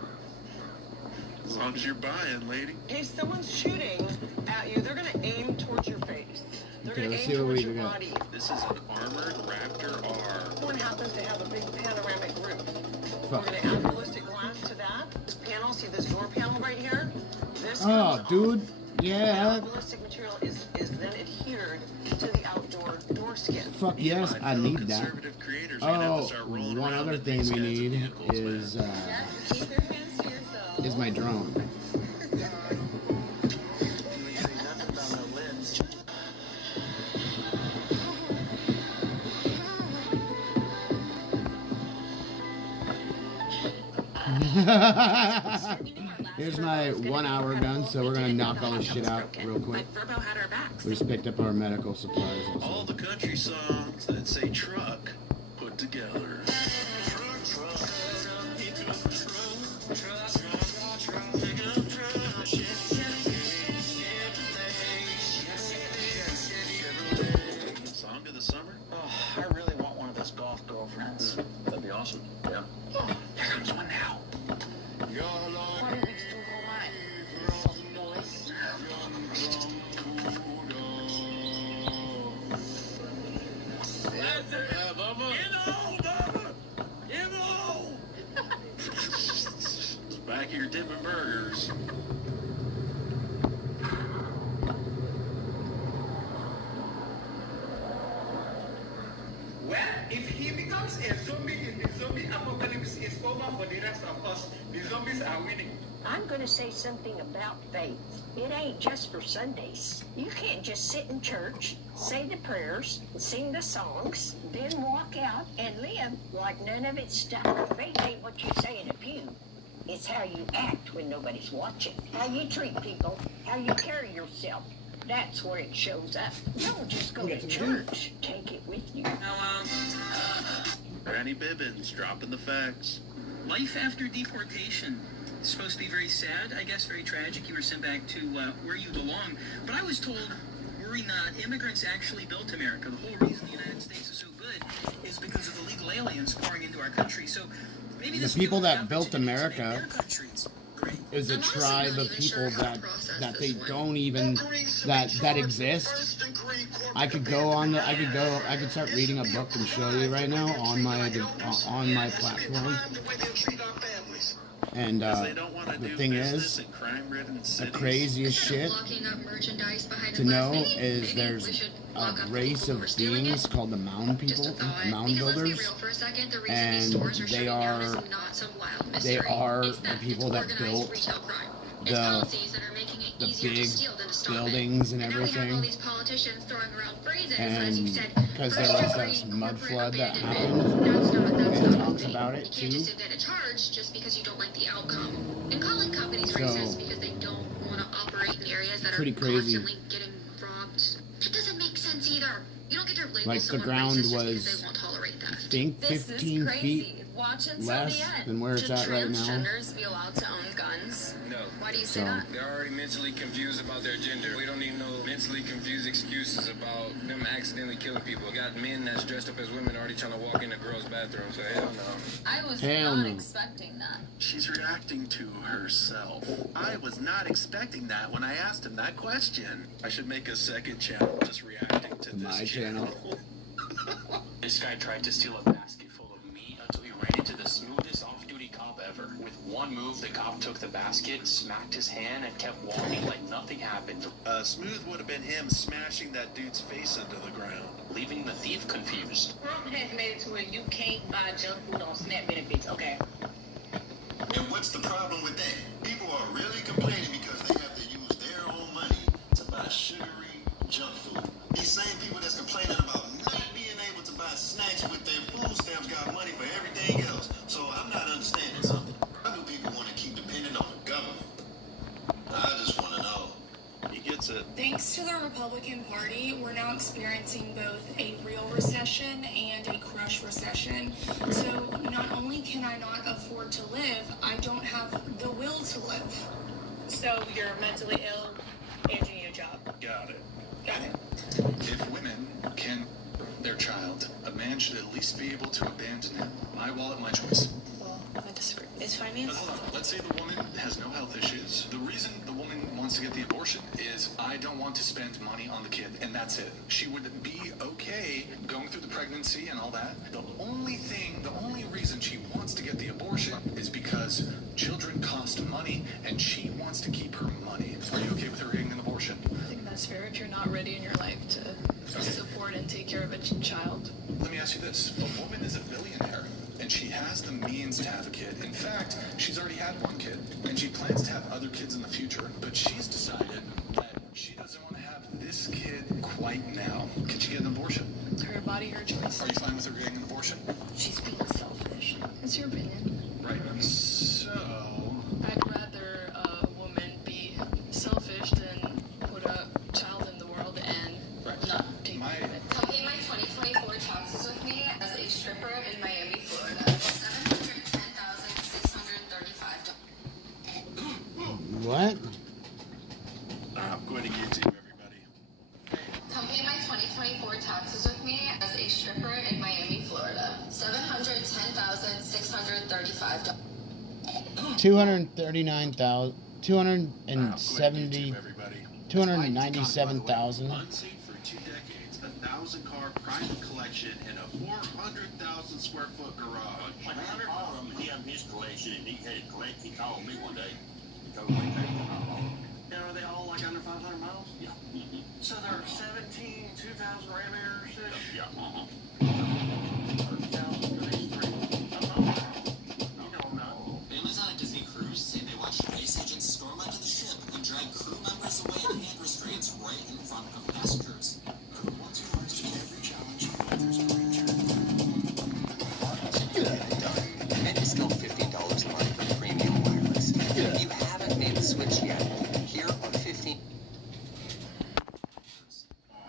As long as you're buying, lady. If someone's shooting at you, they're going to aim towards your face. They're Okay, going to let's aim see what towards we your got. body. This is an armored Raptor R. One happens to have a big panoramic roof. Fuck. We're going to add ballistic glass to that. This panel, see this door panel right here? This Oh, comes dude. off. Yeah. The ballistic material is then adhered to the outdoor door skin. Fuck yes, I need that. Oh, one other thing we need is my drone. Here's my 1 hour gun, so we're gonna knock all this shit out real quick. We just picked up our medical supplies also. All the country songs that say truck put together. Song of the summer? Oh, I really want one of those golf girlfriends. That'd be awesome. Yeah. Oh, here comes one now. It's back here dipping burgers. Well, if he becomes a zombie in the zombie apocalypse, it's over for the rest of us. The zombies are winning. I'm going to say something about faith. It ain't just for Sundays. You can't just sit in church, say the prayers, sing the songs, then walk out and live like none of it's stuff. Faith ain't what you say in a pew. It's how you act when nobody's watching, how you treat people, how you carry yourself. That's where it shows up. Don't just go to church. Take it with you. Granny Bibbins dropping the facts. Life after deportation. It's supposed to be very sad, I guess, very tragic. You were sent back to where you belong. But I was told, worry not, immigrants actually built America. The whole reason the United States is so good is because of illegal aliens pouring into our country. So maybe The this people that built America is a tribe of people that they don't even that exist. I could start reading a book and show you right now on my platform. And the thing is, the craziest shit to know is there's a race of beings called the mound people, mound builders, and they are the people that built the big buildings and everything. And because there was this mud flood that happened, and it talks about it too. Just because you don't like the outcome. And calling companies racist because they don't want to operate in areas that pretty are crazy. constantly getting robbed. That doesn't make sense either. You don't get to label Like the someone ground racist just was, because they won't tolerate that. I think, 15 feet watch until less the end. than where it's Should at right now. transgenders be allowed to own guns? No. Why do you say So- that? They're already mentally confused about their gender. We don't need no mentally confused excuses about them accidentally killing people. We got men that's dressed up as women already trying to walk in a girl's bathroom, so hell no. I was Hell not no. expecting that. She's reacting to herself. I was not expecting that when I asked him that question. I should make a second channel just reacting to My this channel. This guy tried to steal a basket full of meat until he ran into the smoothest off-duty cop ever. With one move, the cop took the basket, smacked his hand, and kept walking like nothing happened, Smooth would have been him smashing that dude's face into the ground. leaving the thief confused. Trump has made it to where you can't buy junk food on SNAP benefits, okay? And what's the problem with that? People are really complaining because they have to use their own money to buy sugary junk food. These same people that's complaining about not being able to buy snacks with their food stamps got money for everything else. So I'm not understanding something. Why do people want to keep depending on the government? I just want to know. He gets it. Thanks to the Republican Party, we're now experiencing both a real recession and a crush recession. So not only can I not afford to live, I don't have the will to live. So you're mentally ill and you need a job. Got it. Got it. If women can their child, a man should at least be able to abandon him. My wallet, my choice. Well, I disagree. Is But finance? hold on, let's say the woman has no health issues. The reason the woman wants to get the abortion is I don't want to spend money on the kid, and that's it. She would be okay going through the pregnancy and all that. The only reason she wants to get the abortion is because children cost money, and she wants to keep her money. Are you okay with her getting an abortion? I think that's fair if you're not ready in your life to support and take care of a child. Let me ask you this. A woman is a billionaire, and she has the means to have a kid. In fact, she's already had one kid, and she plans to have other kids in the future, but she's decided that she doesn't want to have this kid quite now. Can she get an abortion? Her body, her choice. Are you fine with her getting an abortion? She's being selfish. It's your opinion. Right. So, I'd rather a woman be selfish than put a child in the world and not take care of it. Come pay my 2024 taxes with me as a stripper in Miami, Florida. $710,635. What? I'm going to YouTube, everybody. Come pay my 2024 taxes with me as a stripper in Miami, Florida. $710,635. 239,000, 270, Everybody. 297,000. Unsafe for 2 decades, 1,000-car private collection in a 400,000 square foot garage. My father called him, he had his collection, and he had it collected. He called me one day. He told me they were not long. And are they all like under 500 miles? Yeah. So there are 17 2,000 Ram Airs? Yeah. 30,000 for these three. You don't know. Families on a Disney cruise say they watched ICE agents storm onto the ship and drag crew members away in hand restraints right in front of passengers. Crew wants to rise to every challenge and there's a creature. And it's still $15 a month for premium wireless. If you haven't made the switch yet, here are 15.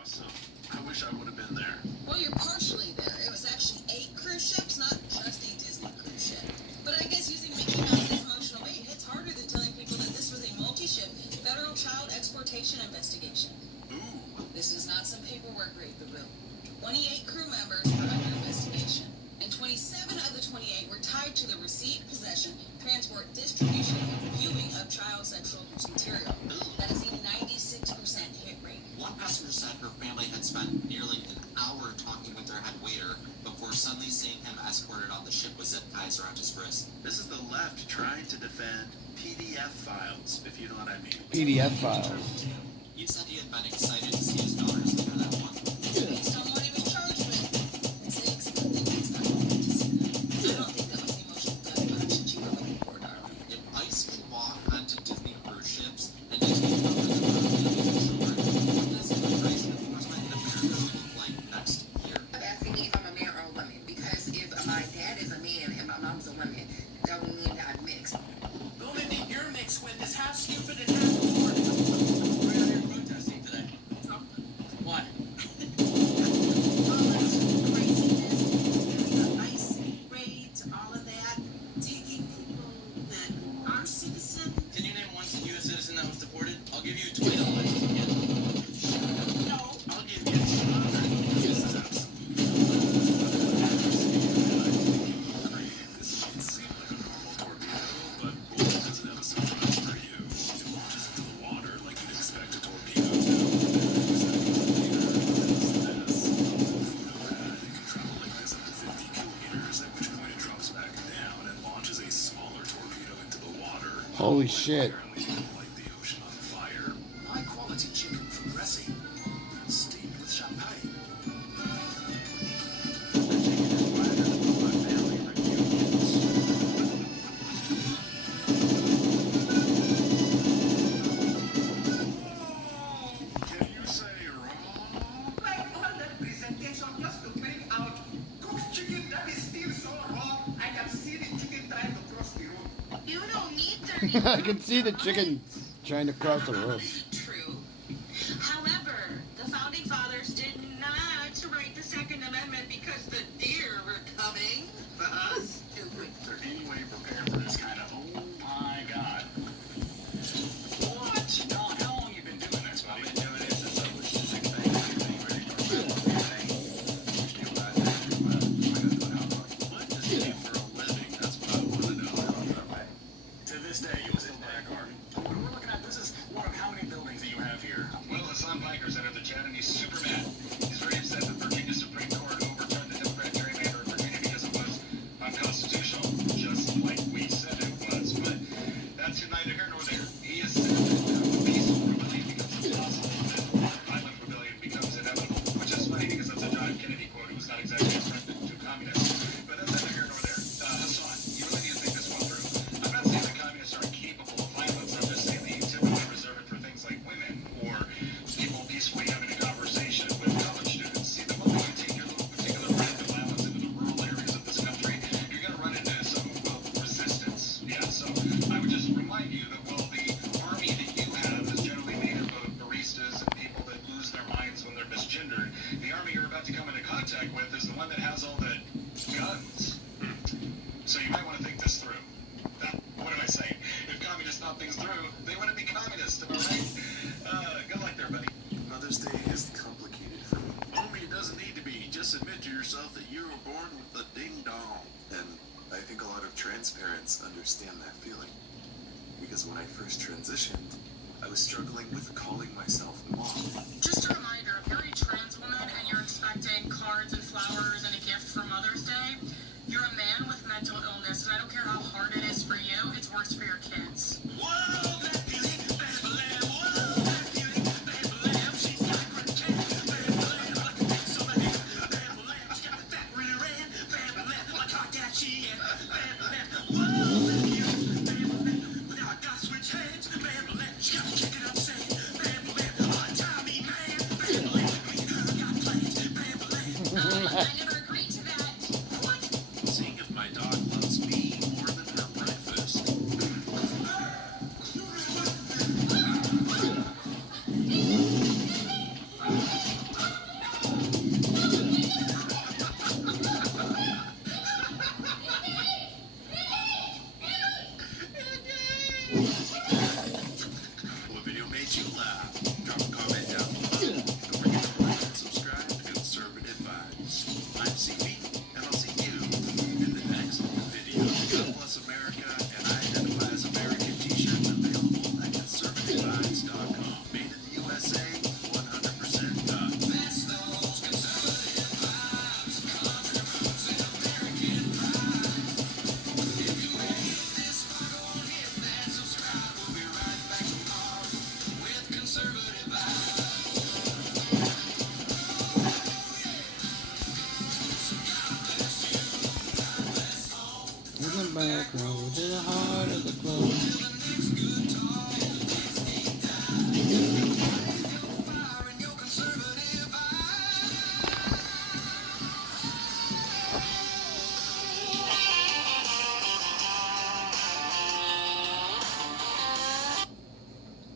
Awesome. I wish I would have been there. Well, you're partially there. It was actually 8 cruise ships, not just a Disney cruise ship. But I guess using Mickey Mouse's promotional bait hits harder than telling people that this was a multi-ship federal child exportation investigation. This is not some paperwork raid, boo-boo. 28 crew members were under investigation, and 27 of the 28 were tied to the receipt, possession, transport, distribution, and viewing of child sexual abuse material. That is a 96% hit rate. One passenger said her family had spent nearly an hour talking with their head waiter before suddenly seeing him escorted on the ship with zip ties around his wrist. This is the left trying to defend PDF files, if you know what I mean. PDF files. He said he had been excited to see his daughters later that month. Based on what he was charged with, it's an expected he's not going to see that. I don't think that was the emotional gut punch that you were looking for, darling. If ICE can walk onto Disney cruise ships and just keep up with the children, what does immigration enforcement in America look like next year? I'm asking if I'm a man or a woman, because if my dad is a man and my mom's a woman, don't mean that I'm mixed. The only thing you're mixed with is half stupid and half bored. We're out here protesting today. Holy shit. High quality chicken from Bressie, steamed with champagne. Can you say raw? Like all that presentation just to bring out cooked chicken that is still so raw, I can see the chicken trying to cross the road. You don't need 30 I can see the chicken trying to cross the road. True. However, the founding fathers did not write the Second Amendment because the deer were coming. Stupid. Is there any way to prepare for this kind of, oh my god. What? How long you been doing this, buddy? I've been doing it since I was 16. What does he do for a living? That's what I want to know. To this day, it was in Blackguard. What we're looking at, this is one of how many buildings that you have here? Well, the Sun Bikers entered the chat, and he's super mad. He's very upset that Virginia Supreme Court overturned the Democrat gerrymander in Virginia because it was unconstitutional, just like we said it was. But that's neither here nor there. He has said that peaceful rebellion becomes impossible, and violent rebellion becomes inevitable, which is funny because that's a John Kennedy quote. It was not exactly a friend to communists, but that's neither here nor there. Hassan, you really need to think this one through. I'm not saying the communists are incapable of violence. I'm just saying they typically reserve it for things like women or people peacefully having a conversation with college students. See, the moment you take your little particular brand of violence into the rural areas of this country, you're going to run into some, well, resistance. Yeah, so I would just remind you that, well, the army that you have is generally made up of baristas and people that lose their minds when they're misgendered. The army you're about to come into contact with is the one that has all the guns. So you might want to think this through. What am I saying? If communists thought things through, they wouldn't be communists, am I right? Good luck there, buddy. Mother's Day is complicated for me. Homie, it doesn't need to be. Just admit to yourself that you were born with a ding-dong. And I think a lot of trans parents understand that feeling. Because when I first transitioned, I was struggling with calling myself mom. Just a reminder, if you're a trans woman and you're expecting cards and flowers and a gift for Mother's Day, you're a man with mental illness, and I don't care how hard it is for you, it's worse for your kids. Whoa, that beauty, baby lamb. Whoa, that beauty, baby lamb. She's got a great cat, baby lamb. Like a big summer hand, baby lamb. She got a fat rear end, baby lamb. Like Kardashian, baby lamb. Whoa, that beauty, baby lamb. Now I got switch hands, baby lamb. She got me kicking up sand, baby lamb. Oh, Tommy, man, baby lamb. Me and her got plans, baby lamb. I never agreed to that. What? Seeing if my dog loves me more than her breakfast. What video made you laugh? Drop a comment down below. Don't forget to like and subscribe to Conservative Vibes. I'm CB, and I'll see you in the next video. God bless America, and I identify as American t-shirts available at conservativevibes.com. Made in the USA, 100% done. That's those conservative vibes, contributes in American pride. If you hate this one, go and hit that subscribe. We'll be right back tomorrow with conservative vibes. In the back row, to the heart of the club.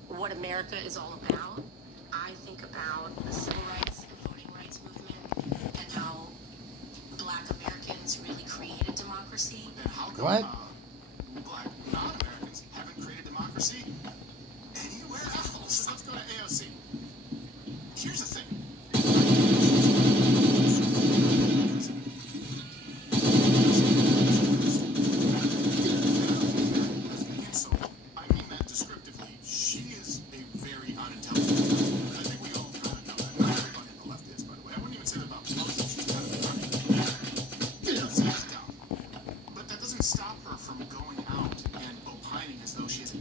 What America is all about, I think about the civil rights and voting rights movement and how Black Americans really created democracy. Then how come What? Black non-Americans haven't created democracy anywhere else? Let's go to AOC. Here's the thing. So, I mean that descriptively. She is a very unintelligent person. I think we all kind of know that. Not everybody on the left is, by the way. I wouldn't even say that about most. She's kind of AOC is dumb. But that doesn't stop her from going out and opining as though she has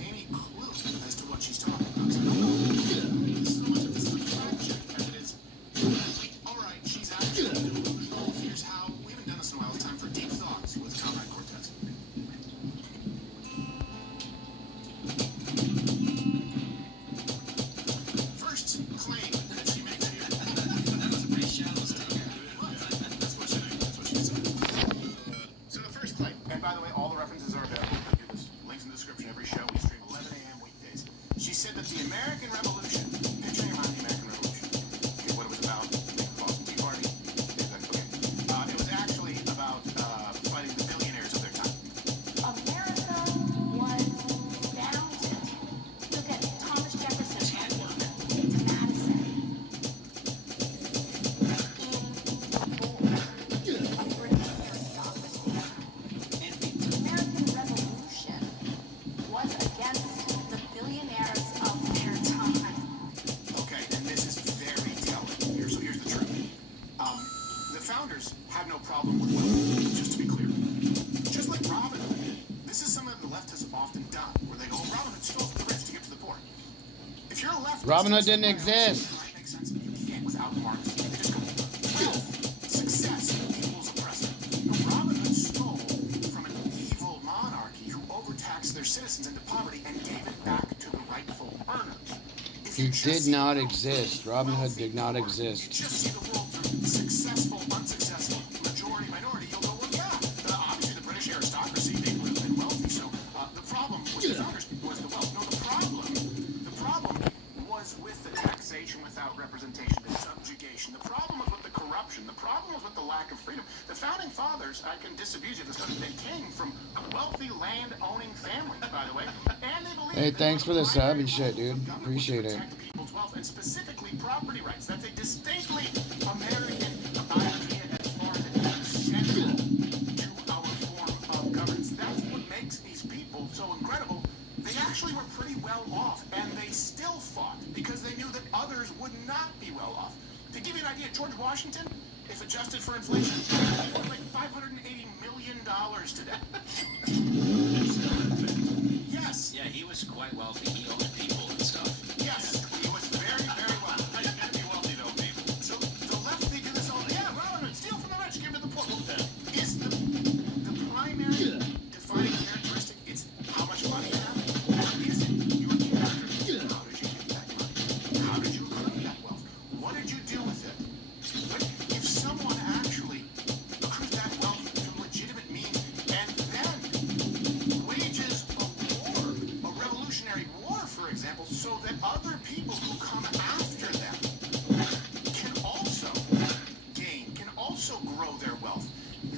problem with wealth, just to be clear. Just like Robin Hood, this is something the left has often done, where they go, oh, Robin Hood stole from the rich to give to the poor. If you're a leftist, Robin Hood didn't exist. It makes sense. You can't without Marx. They just go, wealth, success equals oppressor. But Robin Hood stole from an evil monarchy who overtaxed their citizens into poverty and gave it back to the rightful earners. He did not exist. Robin Hood did not exist. Just see the world through successful, unsuccessful, majority, minority. You'll go, well, yeah. Obviously, the British aristocracy, they would have been wealthy. So the problem with the founders was the wealth. No, the problem was with the taxation without representation, the subjugation. The problem was with the corruption. The problem was with the lack of freedom. The founding fathers, I can disabuse you of this, they came from wealthy land-owning families, by the way, and they believed Hey, thanks for the sub and shit, dude. Appreciate it. people's wealth, and specifically property rights. That's a distinctly American idea as far as it's central to our form of governance. That's what makes these people so incredible. They actually were pretty well off, and they still fought because they knew that others would not be well off. To give you an idea, George Washington, if adjusted for inflation, he worth like $580 million today. Yes. Yeah, he was quite wealthy. He owned people and stuff. Yes, he was very, very wealthy. How you gotta be wealthy though, people? So the left, they do this all. Yeah, Robin Hood, steal from the rich, give to the poor. Well, is the primary defining characteristic? It's how much money you have. Or is it your character? How did you get that money? How did you accrue that wealth? What did you do with it? But if someone actually accrues that wealth through legitimate means and then wages a war, a revolutionary war, for example, so that other people who come after them can also gain, can also grow their wealth,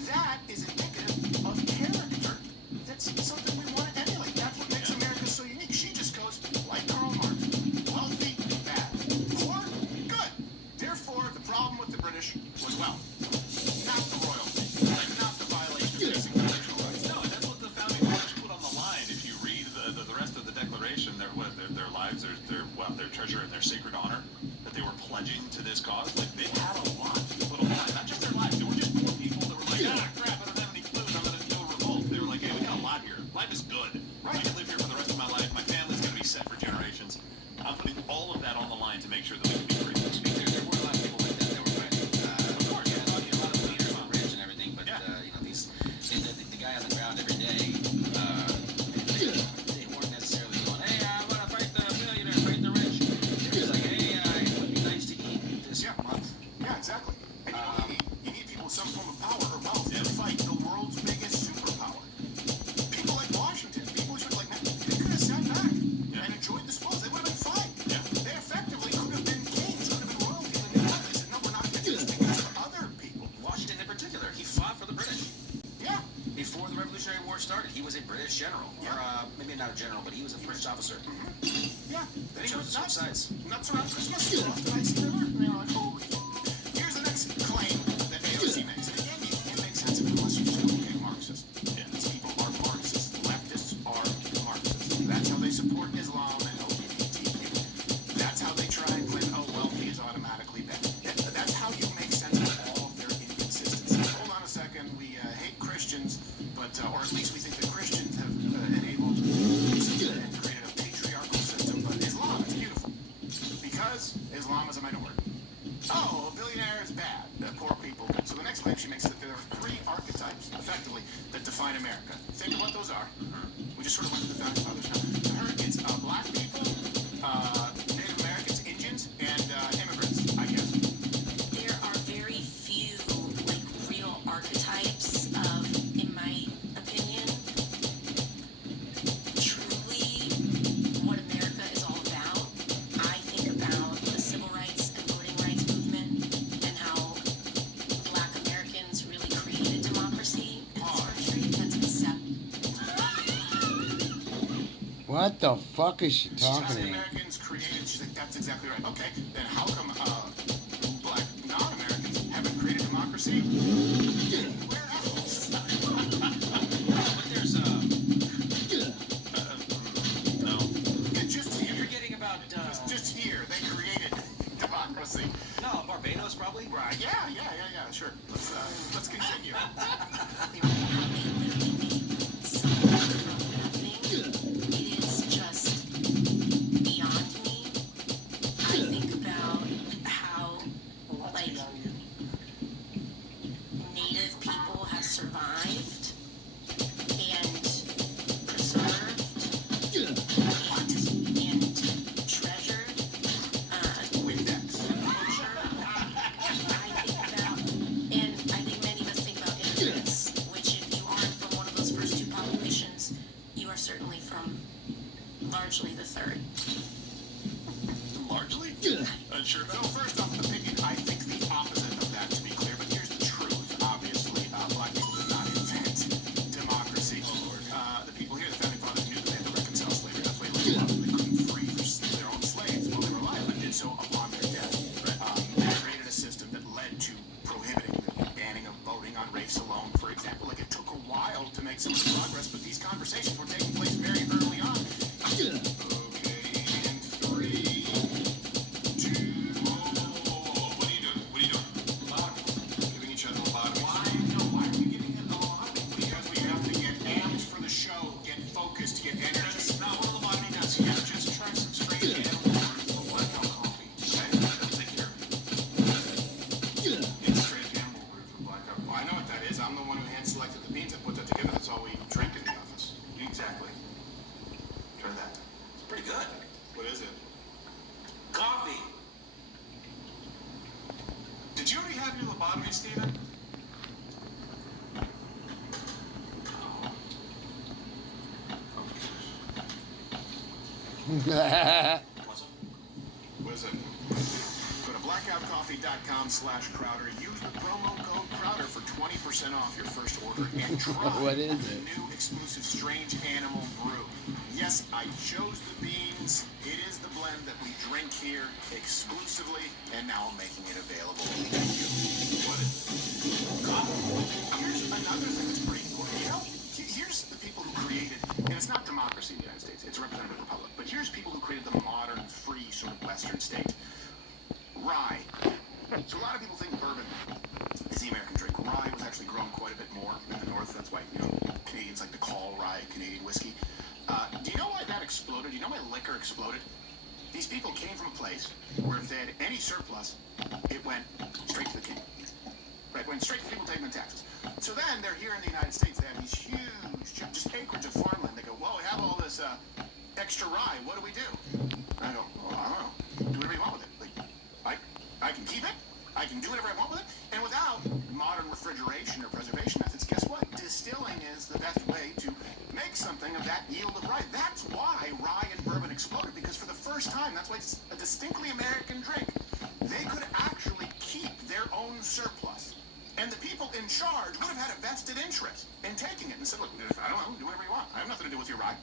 that is indicative of character. That's something we want to emulate. That's what makes America so unique. She just goes, like Karl Marx, wealthy, bad. Poor, good. Therefore, the problem with the British was wealth, not the royalty, and not the violation of basic traditional rights. No, and that's what the founding fathers put on the line. If you read the rest of the Declaration, their lives, their treasure, and their sacred honor that they were pledging to this cause, like they had a lot to put on the line. Not just their lives. They were just poor people that were like, crap, I don't have any food. I'm gonna do a revolt. They were like, hey, we got a lot here. Life is good. I can live here for the rest of my life. My family's gonna be set for generations. I'm putting all of that on the line to make sure that we can be free. There were a lot of people like that were fighting. Of course, yeah, a lot of leaders were rich and everything, but you know, the guy on the ground every day, they weren't necessarily going, hey, I want to fight the millionaire, fight the rich. It was like, hey, it would be nice to eat this month. Yeah, exactly. And you need people with some form of power or wealth to fight the world's biggest superpower. People like Washington, people who like, man, they could have sat back and enjoyed the spoils. They would have been fine. Yeah. They effectively could have been kings, could have been royalty. And they said, no, we're not going to do this because of other people. Washington in particular, he fought for the British. Yeah. Before the Revolutionary War started, he was a British general. Or maybe not a general, but he was a British officer. Yeah. Then They he chose was to nuts. switch sides. Nuts around Christmas. Off the Icy River. And they were like, oh, here's the next claim that AOC makes. And again, you can't make sense of it unless you just go, okay, Marxist. Yeah. These people are Marxists. Leftists are Marxists. That's how they support Islam and LGBTQ. That's how they try and claim, oh, wealthy is automatically bad. That's how you make sense of all of their inconsistencies. Hold on a second. We hate Christians, but, or at least we think that Christians have enabled and created a patriarchal system. But Islam is beautiful because Islam is a minority. Oh, a billionaire is bad. Poor people. So the next claim she makes is that there are three archetypes, effectively, that define America. Think of what those are. We just sort of went to the founding fathers now. To her, it's black people, Native Americans, Indians, and immigrants, I guess. There are very few, like, real archetypes of, in my opinion, truly what America is all about. I think about the civil rights and voting rights movement and how Black Americans really created democracy in this country. That's acceptable. What the fuck is she talking The about? Americans created, she's like, that's exactly right. Okay, then how come black non-Americans haven't created democracy anywhere else? But there's no. Just here. You're forgetting about just here, they created democracy. No, Barbados probably. Right. Yeah. Sure. Let's continue. It is just beyond me. I think about how, like, Native people have survived and preserved and treasured culture. I think many of us think about immigrants, which if you aren't from one of those first two populations, you are certainly from largely the third. Largely? Sure. So first off, opinion, I think the opposite of that, to be clear, but here's the truth. Obviously, black people did not invent democracy. The people here, the founding fathers, knew that they had to reconcile slavery. That's why they couldn't free their own slaves while they were alive, but did so upon their death. They created a system that led to prohibiting the banning of voting on race alone, for example. Like, it took a while to make some progress, but these conversations were taking place very early on. Okay, in 3, 2, what are you doing? Giving each other a lobotomy. Why? No, why are we giving them a lobotomy? Because we have to get amped for the show, get focused, get energy. That's not what a lobotomy does. You just try some strange animal words of blackout coffee. Okay? That'll take care of it. It's strange animal words of blackout. Well, I know what that is. I'm the one who hand-selected the beans and put that together. That's all we drink in the office. Exactly. Try that. It's pretty good. What is it? Coffee. Did you already have your lobotomy, Steven? What is it? Go to blackoutcoffee.com/Crowder. Use the promo code Crowder for 20% off your first order and try What is the it? new exclusive Strange Animal Brew. Yes, I chose the beans. It is the blend that we drink here exclusively, and now I'm making it available. Thank you. What is Here's another thing that's pretty important. You know, here's the people who created, and it's not democracy in the United States, it's a representative republic, but here's people who created the modern, free, sort of Western state. Rye. So a lot of people think bourbon is the American drink. Rye was actually grown quite a bit more in the north. That's why, Canadians like to call rye Canadian whiskey. Do you know why that exploded? Do you know why liquor exploded? These people came from a place where if they had any surplus, it went straight to the king. Right? Went straight to people taking the taxes. So then they're here in the United States. They have these huge, just acreage of farmland. They go, well, we have all this extra rye. What do we do? I go, well, I don't know. Do whatever you want with it. Like, I can keep it. I can do whatever I want with it. And without modern refrigeration or preservation methods, guess what? Distilling is the best way to make something of that yield of rye. That's why rye and bourbon exploded, because for the first time, that's why it's a distinctly American drink, they could actually keep their own surplus. And the people in charge would have had a vested interest in taking it and said, look, I don't know, do whatever you want. I have nothing to do with your rye.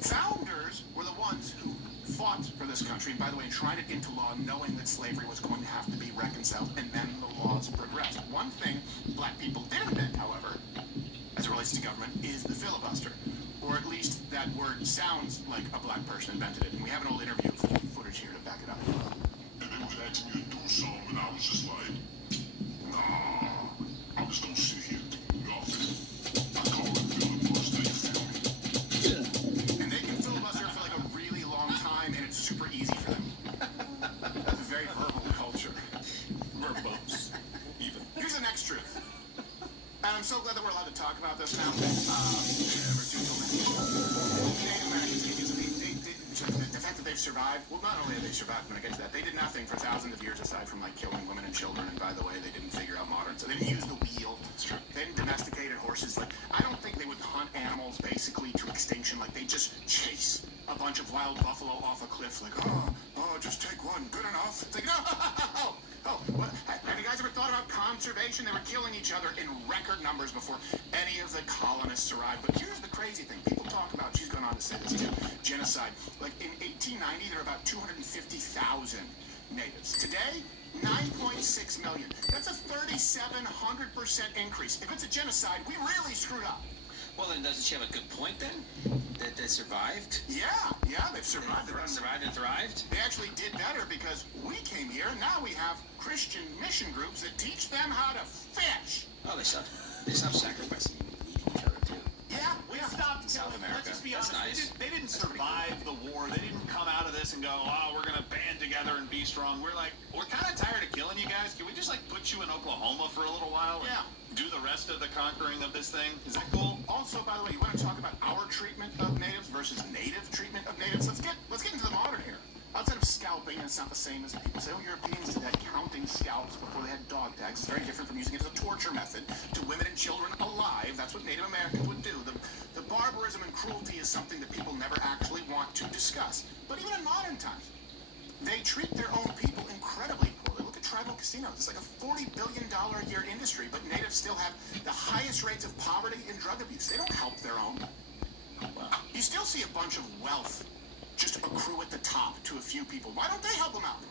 Founders were the ones who fought for this country, and by the way, tried it into law knowing that slavery was going to have to be reconciled, and then the laws progressed. One thing black people did invent, however, as it relates to government, is the filibuster. Or at least that word sounds like a black person invented it, and we have an old interview footage here to back it up. And they was asking me to do something, and I was just like, nah, I'm just gonna sit here and do nothing. I call it filibuster, you feel me? And they can filibuster for like a really long time, and it's super easy for them. That's a very verbal culture. Verbose, even. Here's the next truth. And I'm so glad that we're allowed to talk about this now. Number 2 told me. Native Americans, the fact that they've survived, well, not only have they survived, when I get to that, they did nothing for thousands of years aside from, like, killing women and children, and by the way, they didn't figure out modern, so they didn't use the wheel. That's true. They didn't domesticated horses. Like, I don't think they would hunt animals, basically, to extinction. Like, they just chase a bunch of wild buffalo off a cliff, like, oh, just take one, good enough. It's like, no, what? Have you guys ever thought about conservation? They were killing each other in record numbers before any of the colonists arrived. But here's the crazy thing. People talk about, she's gone on to say this too, genocide. Like, in 1890, there were about 250,000 natives. Today, 9.6 million. That's a 3,700% increase. If it's a genocide, we really screwed up. Well, then doesn't she have a good point then? That they survived? Yeah, they've survived. They survived and thrived? They actually did better because we came here, and now we have Christian mission groups that teach them how to fish. Oh, they stopped sacrificing and eating each other too. Yeah, we stopped South killing. America. Let's just be That's honest. nice. They didn't survive the war. They didn't come out of this and go, oh, we're going to band together and be strong. We're like, we're kind of tired of killing you guys. Can we just, like, put you in Oklahoma for a little while? And do the rest of the conquering of this thing? Is that cool? Also, by the way, you want to talk about our treatment of natives versus native treatment of natives? Let's get into the modern here. Outside of scalping, and it's not the same as people say, oh, Europeans did that counting scalps before they had dog tags. It's very different from using it as a torture method to women and children alive. That's what Native Americans would do. The barbarism and cruelty is something that people never actually want to discuss. But even in modern times, they treat their own people incredibly poorly. Look at tribal casinos. It's like a $40 billion a year industry, but natives still have the highest rates of poverty and drug abuse. They don't help their own. You still see a bunch of wealth just accrue at the top to a few people. Why don't they help them out?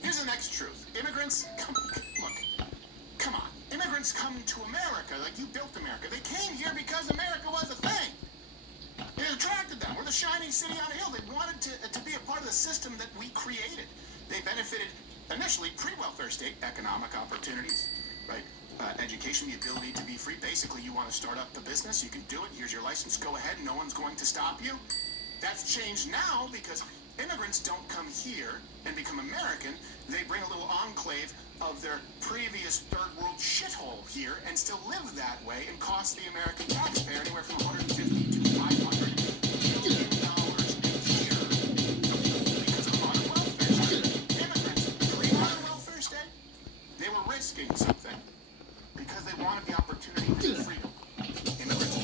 Here's the next truth. Immigrants, come on. Immigrants come to America like you built America. They came here because America was a thing. It attracted them. We're the shining city on a hill. They wanted to be a part of the system that we created. They benefited initially pre-welfare state economic opportunities, right? Education, the ability to be free. Basically, you want to start up the business, you can do it. Here's your license. Go ahead. No one's going to stop you. That's changed now because immigrants don't come here and become American. They bring a little enclave of their previous third world shithole here and still live that way and cost the American taxpayer anywhere from $150 to $500 billion a year because of modern welfare state. Immigrants, pre-modern welfare state, they were risking something because they wanted the opportunity to freedom. Immigrants,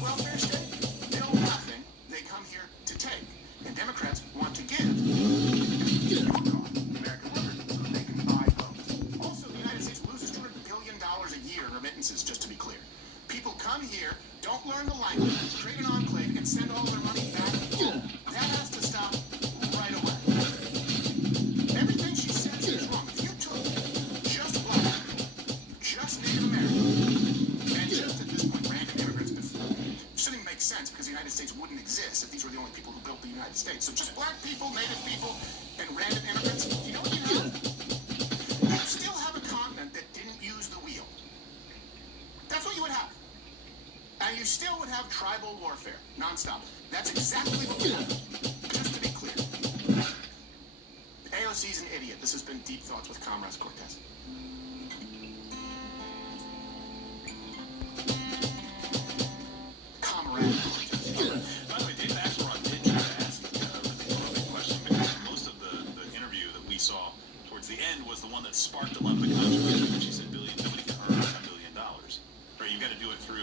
welfare state, they owe nothing. They come here to take. And Democrats want to give American workers so they can buy votes. Also, the United States loses $200 billion a year in remittances, just to be clear. People come here, don't learn the language, create an enclave, and send all their money back home. That has to stop right away. Everything she says is wrong. If you took just black people, just Native Americans, and just at this point random immigrants, which doesn't even make sense because the United States wouldn't exist if these were the only people who built the United States. So just black people, Native people, and random immigrants, you know what you have? You still have a continent that didn't use the wheel. That's what you would have. And you still would have tribal warfare, nonstop. That's exactly what would happen. Just to be clear. AOC's an idiot. This has been Deep Thoughts with Comrade Cortez. Comrade Cortez. By the way, Dave Axelrod did try to ask a big question because most of the interview that we saw towards the end was the one that sparked a lot of the controversy when she said nobody can earn $1 billion. Right? You got to do it through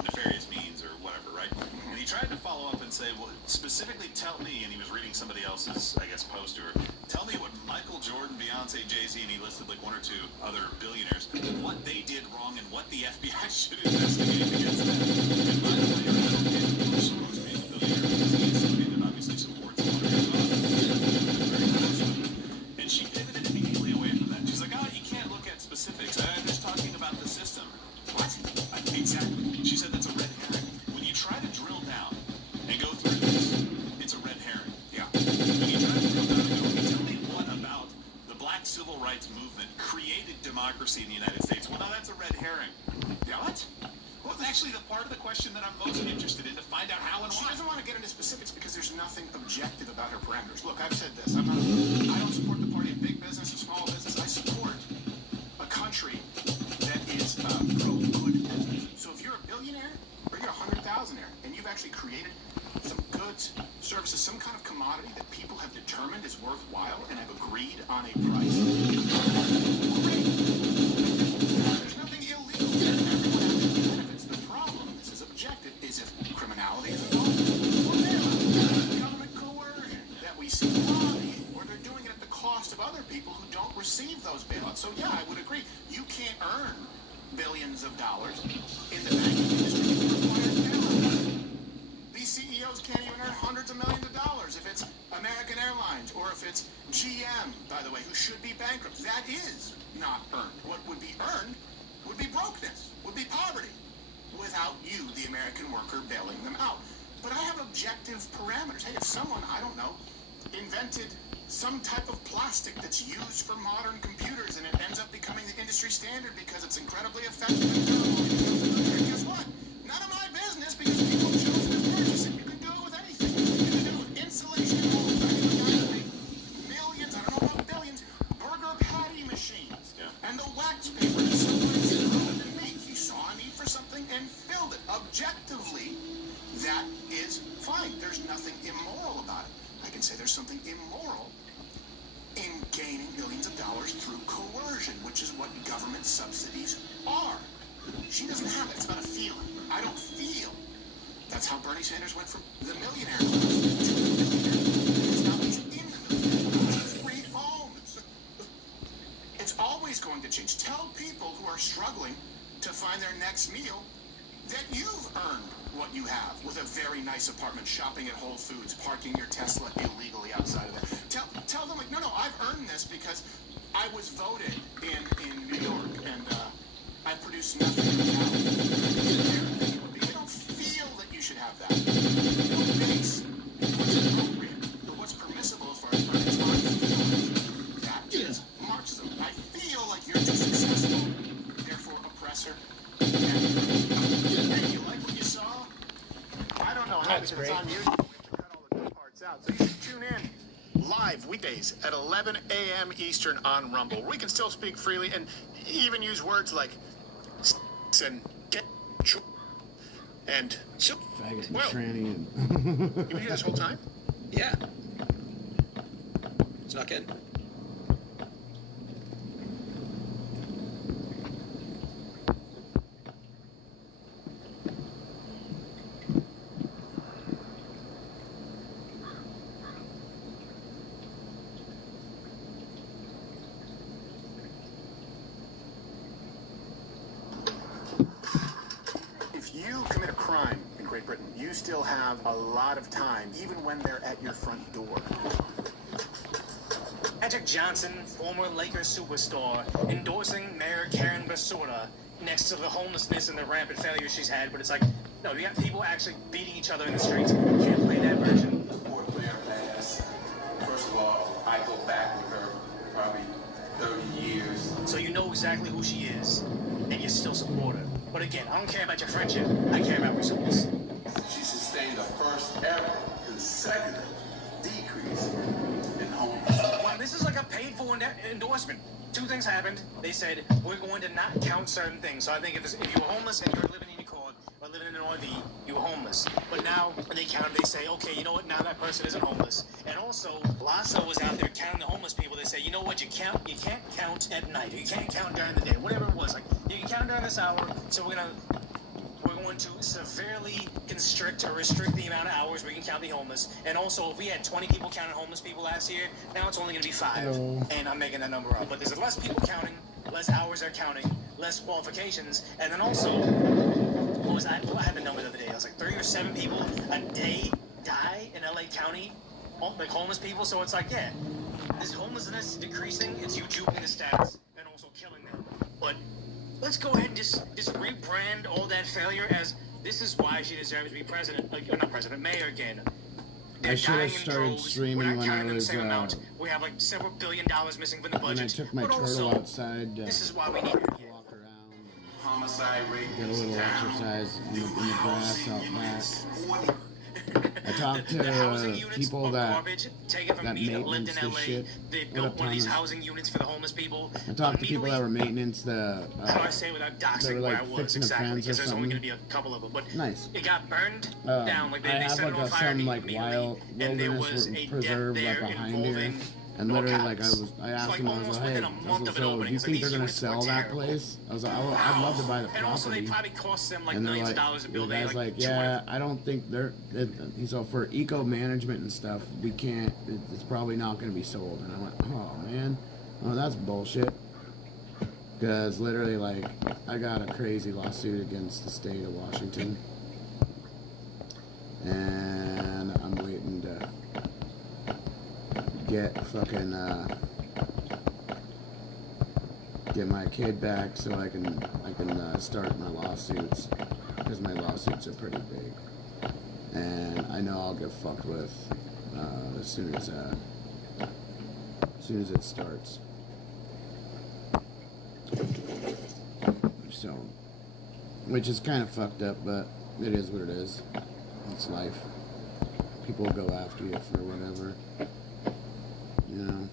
nefarious means or whatever, right? And he tried to follow up and say, well, specifically tell me, and he was reading somebody else's, I guess, post to her, tell me what Michael Jordan, Beyonce, Jay-Z, and he listed like one or two other billionaires, what they did wrong and what the FBI should investigate against them. And by the way, we're supposed to be a billionaire because he is somebody that obviously supports one of his own. And she pivoted immediately away from that. She's like, oh, you can't look at specifics. I'm just talking about the system. What? Exactly. She said that's a red herring. When you try to drill down and go through this, it's a red herring. Yeah. When you try to drill down and go, okay, tell me what about the black civil rights movement created democracy in the United States? Well, now that's a red herring. Yeah, what? Well, it's actually the part of the question that I'm most interested in to find out how and She why. doesn't want to get into specifics because there's nothing objective about her parameters. Look, I've said this. I don't support the party of big business or small business. I support a country that is pro-good business. So if you're a billionaire or you're a 100,000-aire and you've actually created some goods, services, some kind of commodity that people have determined is worthwhile and have agreed on a price, great. There's nothing illegal there. Everyone actually benefits. The problem, this is objective, is if criminality is involved or government coercion that we see lobbying, or they're doing it at the cost of other people who don't receive those bailouts. So yeah, I would agree. You can't earn billions of dollars in the banking industry. It requires bailouts. These CEOs can't even earn hundreds of millions of dollars if it's American Airlines or if it's GM, by the way, who should be bankrupt. That is not earned. What would be earned would be brokenness, would be poverty. without you, the American worker, bailing them out. But I have objective parameters. Hey, if someone, I don't know, invented some type of plastic that's used for modern computers and it ends up becoming the industry standard because it's incredibly effective and durable, guess what? None of my business because people choose to purchase it. You can do it with anything. You can do it with insulation homes. I can make millions, I don't know about billions, burger patty machines. Yeah. And the wax paper that sometimes is ruined in meat. You saw a need for something and filled it. Objectively, that is fine. There's nothing immoral about it. I can say there's something immoral in gaining millions of dollars through coercion, which is what government subsidies are. She doesn't have it. It's about a feeling. I don't feel. That's how Bernie Sanders went from the millionaire class to the millionaire. Because now he's in the millionaire. He's free home. It's always going to change. Tell people who are struggling to find their next meal that you've earned what you have with a very nice apartment, shopping at Whole Foods, parking your Tesla illegally outside of there. Tell them, like, no, I've earned this because I was voted in New York, and I produced nothing in the house. They don't feel that you should have that. What makes what's appropriate, or what's permissible as far as Bernie's market, that is Marxism. I feel like you're too successful, therefore oppressor. Hey, you like what you saw? I don't know how because it's on YouTube. We have to cut all the good parts out. So you should tune in live weekdays at 11 a.m. Eastern on Rumble. We can still speak freely and even use words like and get and so. Faggot and Well, tranny. you been here this whole time? Yeah. It's not good. If you commit a crime in Great Britain, you still have a lot of time, even when they're at your front door. Magic Johnson, former Lakers superstar, endorsing Mayor Karen Basura next to the homelessness and the rampant failure she's had. But it's like, no, you got people actually beating each other in the streets. You can't play that version. Support Claire Bass. First of all, I go back with her probably 30 years. So you know exactly who she is, and you still support her. But again, I don't care about your friendship. I care about results. She sustained the first ever consecutive decrease in homelessness. Well, this is like a paid-for endorsement. Two things happened. They said, we're going to not count certain things. So I think if you were homeless and you were living in your car or living in an RV, you were homeless. But now they count, they say, okay, you know what, now that person isn't homeless. And also, Lasso was out there counting the homeless people. They say, you know what, you can't count at night. You can't count during the day, whatever it was. Like, you can count during this hour, so we're going to severely constrict or restrict the amount of hours we can count the homeless. And also, if we had 20 people counting homeless people last year, now it's only going to be 5. Hello. And I'm making that number up. But there's less people counting, less hours they're counting, less qualifications. And then also, I had the number the other day. I was like 3 or 7 people a day die in LA County, like homeless people. So it's like, yeah, this homelessness decreasing, it's you juking the stats and also killing them. But let's go ahead and just rebrand all that failure as this is why she deserves to be president, like, or not president, mayor again. I should have started streaming when I was We have like several $1 billion missing from the when I budget. took my But turtle also, outside. this is why we need to walk around. Homicide rate Get a little exercise in the grass out back. I talked to people that maintenance this shit. They built one of these housing units for the homeless people. I talked to people that were maintenance the How do I say without they doxing were where like I was fixing a exactly? fence or Because there's only something. going to be a couple of them. But Nice. it got burned down. Like I they have set it like on fire some like wild and there wilderness was a death preserve there like behind here. involving And literally, all like, caps. I asked like him, I was almost like, hey, within a month of an so opening, you it's like think these they're going to units were sell that terrible. place? I was like, I'd love to buy the property. And also, they probably cost them like And they're millions like, of dollars to build. the guy's like, yeah, I don't think so for eco management and stuff, we can't, it's probably not going to be sold. And I went, oh man, oh, that's bullshit. Because literally, like, I got a crazy lawsuit against the state of Washington. And I'm waiting to get fucking, get my kid back so I can start my lawsuits. because my lawsuits are pretty big, and I know I'll get fucked with as soon as it starts. So, which is kind of fucked up, but it is what it is. It's life. People will go after you for whatever, you know.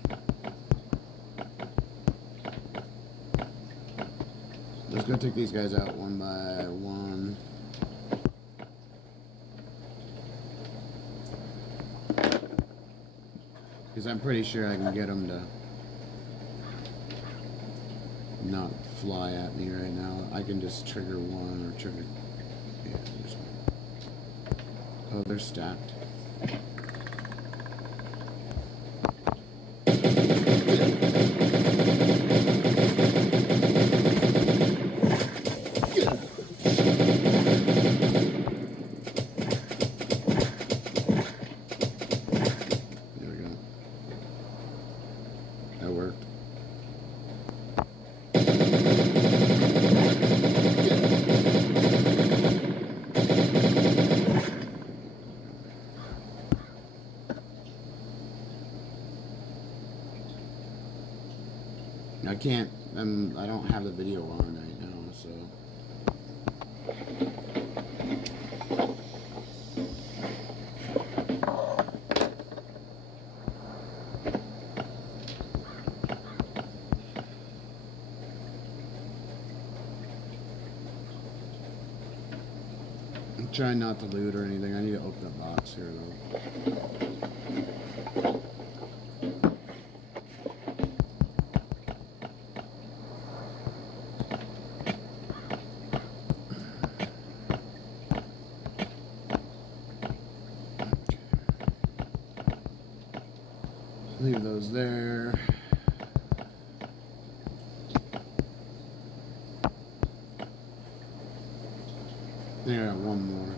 Let's go take these guys out one by one. Because I'm pretty sure I can get them to not fly at me right now. I can just trigger one or trigger... Yeah, there's one. Oh, they're stacked. I can't, I don't have the video on right now, so. I'm trying not to loot or anything. I need to open a box here though. Leave those there. Yeah, one more.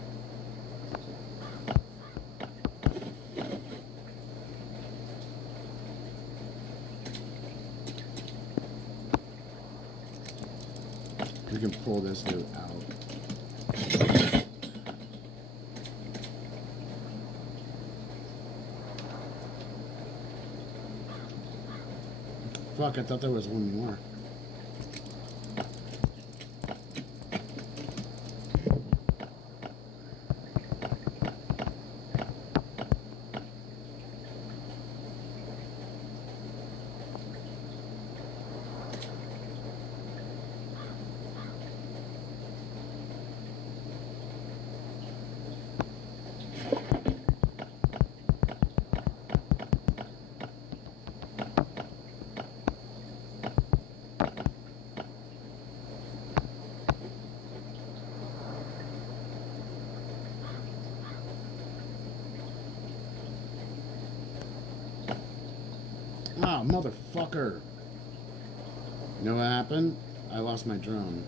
We can pull this loot out. Fuck, I thought there was one more. Ah, motherfucker. You know what happened? I lost my drone.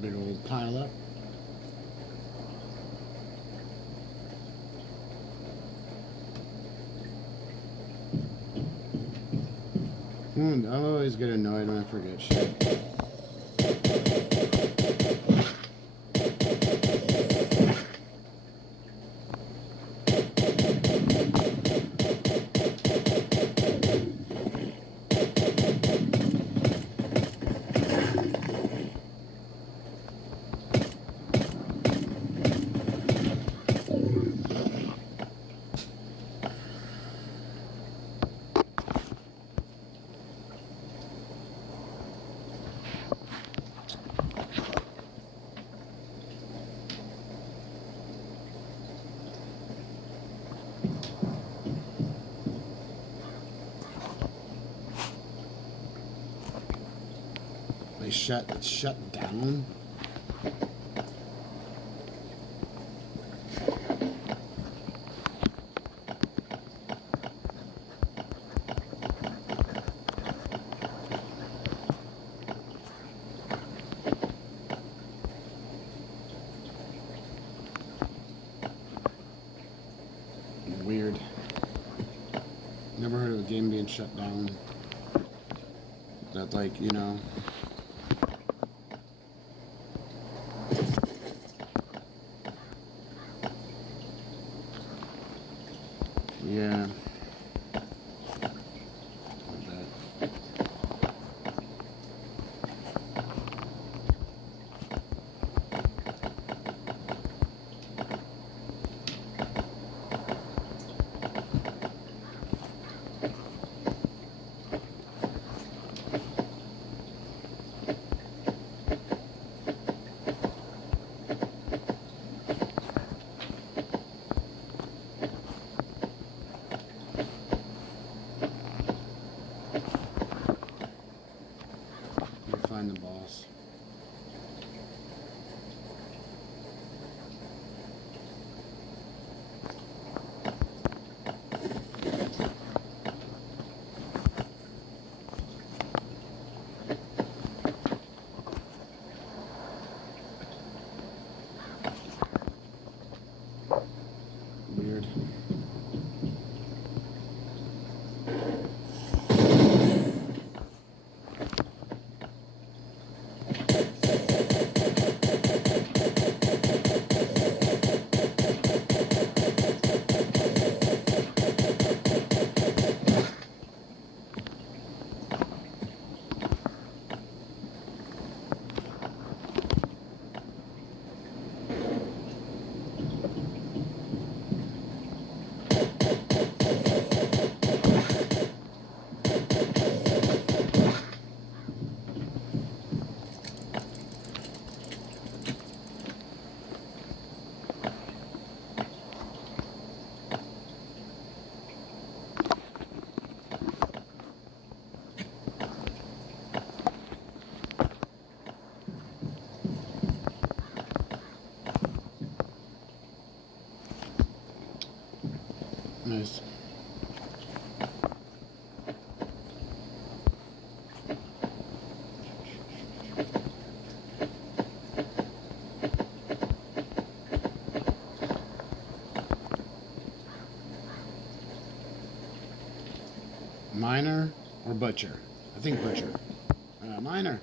Big old pile up. I always get annoyed when I forget shit. shut down. Weird. Never heard of a game being shut down. That, like, you know. Yeah. Find the boss. Weird. Nice. Miner or butcher? I think butcher. Miner.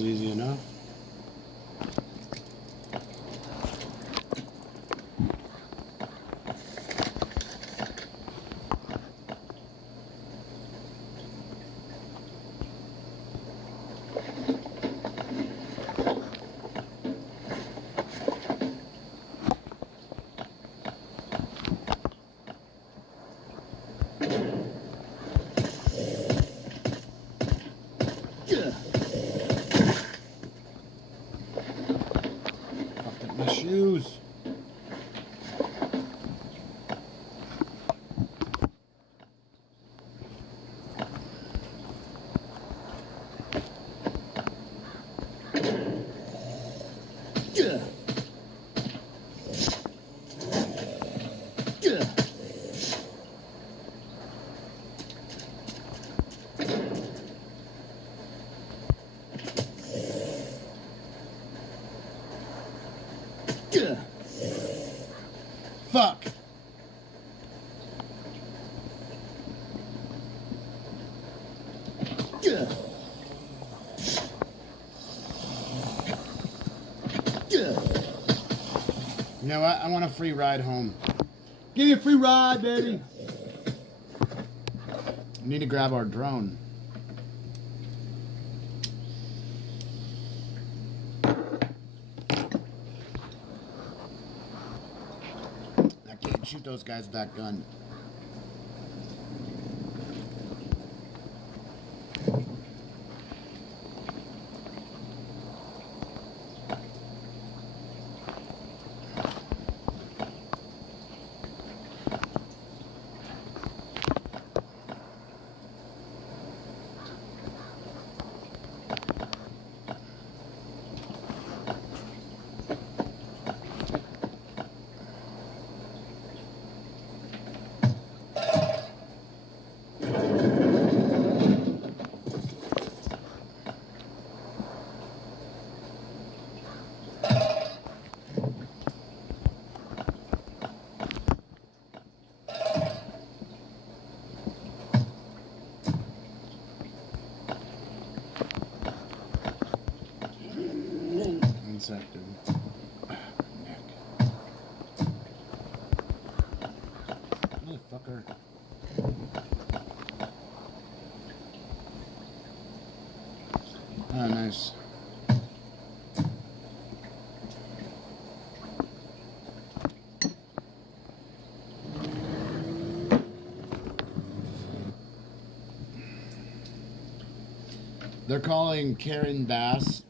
was easy enough. My shoes. Fuck. You know what? I want a free ride home. Give me a free ride, baby. We need to grab our drone. I can't shoot those guys with that gun. Second. Neck. Motherfucker. Oh, nice. They're calling Karen Basu.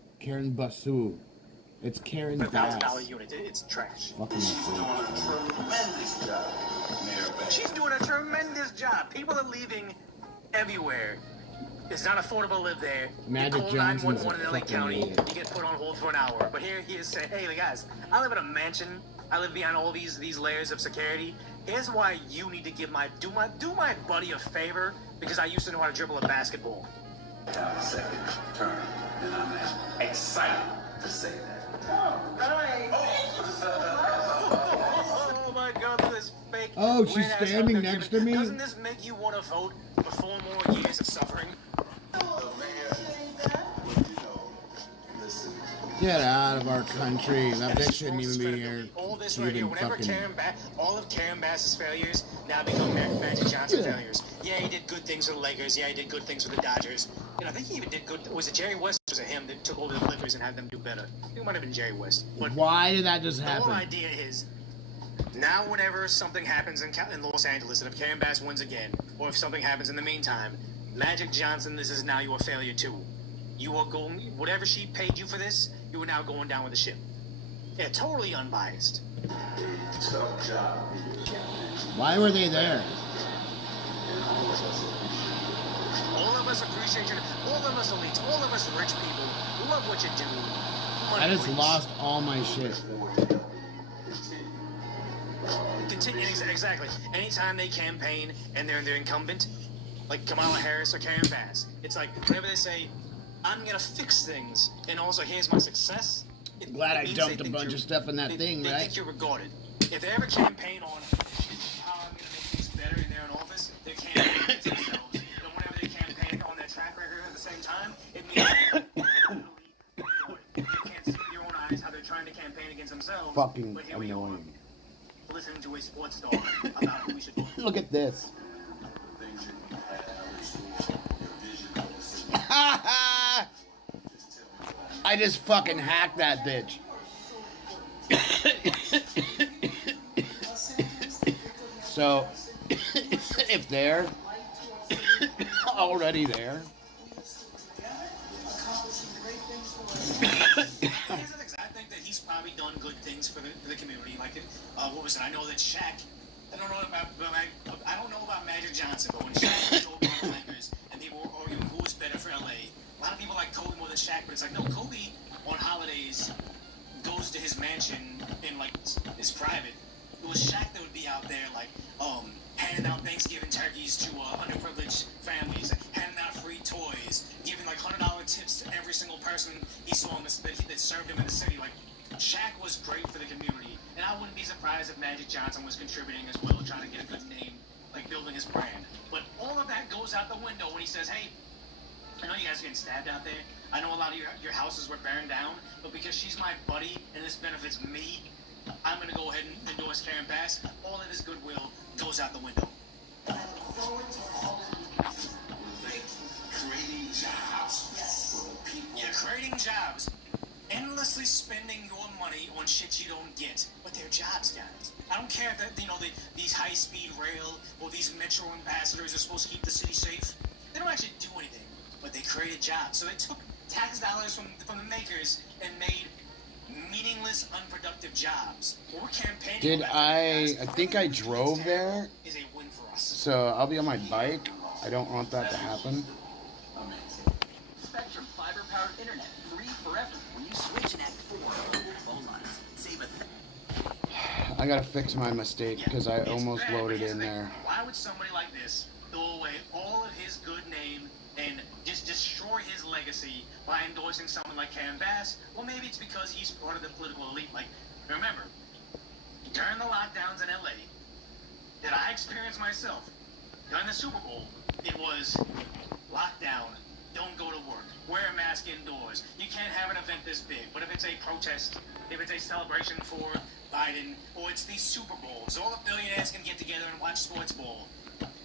It's Karen Bass. $1,000 unit. It's trash. Fucking She's doing a tremendous job, Mayor Beck. She's doing a tremendous job. People are leaving everywhere. It's not affordable to live there. Magic you call Johnson's 911 in a LA fucking County. idiot. You get put on hold for an hour. But here he is saying, hey, guys, I live in a mansion. I live behind all these layers of security. Here's why you need to give do my buddy a favor, because I used to know how to dribble a basketball. Have a second turn, and I'm excited to say that. Oh my God, this fake. Oh, she's weird-ass standing hooker next gimmick. to me? Doesn't this make you want to vote for 4 more years of suffering? Get out of our country. That bitch shouldn't even be here. All this She right here, even whenever fucking... all of Karen Bass's failures now become Magic Johnson failures. Yeah, he did good things for the Lakers. Yeah, he did good things for the Dodgers. And I think he even did good. Was it Jerry West or was it him that took over the Clippers and had them do better? It might have been Jerry West. But why did that just the whole happen? idea is, now whenever something happens in Los Angeles, and if Karen Bass wins again, or if something happens in the meantime, Magic Johnson, this is now your failure too. You are going, whatever she paid you for this, you are now going down with the ship. Yeah, totally unbiased. Tough job. Why were they there? All of us appreciate you. All of us elites, all of us rich people, love what you do. I just lost all my shit. Continue, exactly. Anytime they campaign and they're incumbent, like Kamala Harris or Karen Bass, it's like whenever they say, I'm gonna fix things, and also here's my success. Glad I dumped a bunch of stuff in that thing, they right? think you're regarded. If they ever campaign on how I'm gonna make things better in their office, they're campaigning to themselves. And whenever they campaign on their track record at the same time, it means fucking But here we are, annoying. listening to a sports dog about who we should vote for. Look at this. I just fucking hacked that bitch. So, if they're already there. I think that he's probably done good things for the community. Like, what was it? I know that Shaq. I don't know about Magic Johnson, but when Shaq told the Lakers and people were arguing who was better for LA, a lot of people like Kobe more than Shaq, but it's like no, Kobe on holidays goes to his mansion in like his private. It was Shaq that would be out there like handing out Thanksgiving turkeys to underprivileged families, handing out free toys, giving like $100 tips to every single person he saw that served him in the city. Like, Shaq was great for the community, and I wouldn't be surprised if Magic Johnson was contributing as well, trying to get a good name, like building his brand. But all of that goes out the window when he says, hey, I know you guys are getting stabbed out there. I know a lot of your houses were burned down, but because she's my buddy and this benefits me, I'm going to go ahead and endorse Karen Bass. All of this goodwill goes out the window. Creating jobs for people. Yeah, creating jobs. Endlessly spending your money on shit you don't get, but they're jobs, guys. I don't care that these high-speed rail or these metro ambassadors are supposed to keep the city safe. They don't actually do anything, but they created jobs. So they took tax dollars from the makers and made meaningless, unproductive jobs. We're campaigning. Did I think I drove there. Is a win for us. So I'll be on my bike. I don't want that to happen. Spectrum fiber-powered internet, free forever when you switch and add 4 mobile phone lines. Save I gotta fix my mistake because I almost loaded in there. Why would somebody like this throw away all of his good name and just destroy his legacy by endorsing someone like Karen Bass? Well, maybe it's because he's part of the political elite. Like, remember, during the lockdowns in LA that I experienced myself, during the Super Bowl, it was lockdown, don't go to work, wear a mask indoors. You can't have an event this big. But if it's a protest, if it's a celebration for Biden, or it's the Super Bowls, all the billionaires can get together and watch sports ball.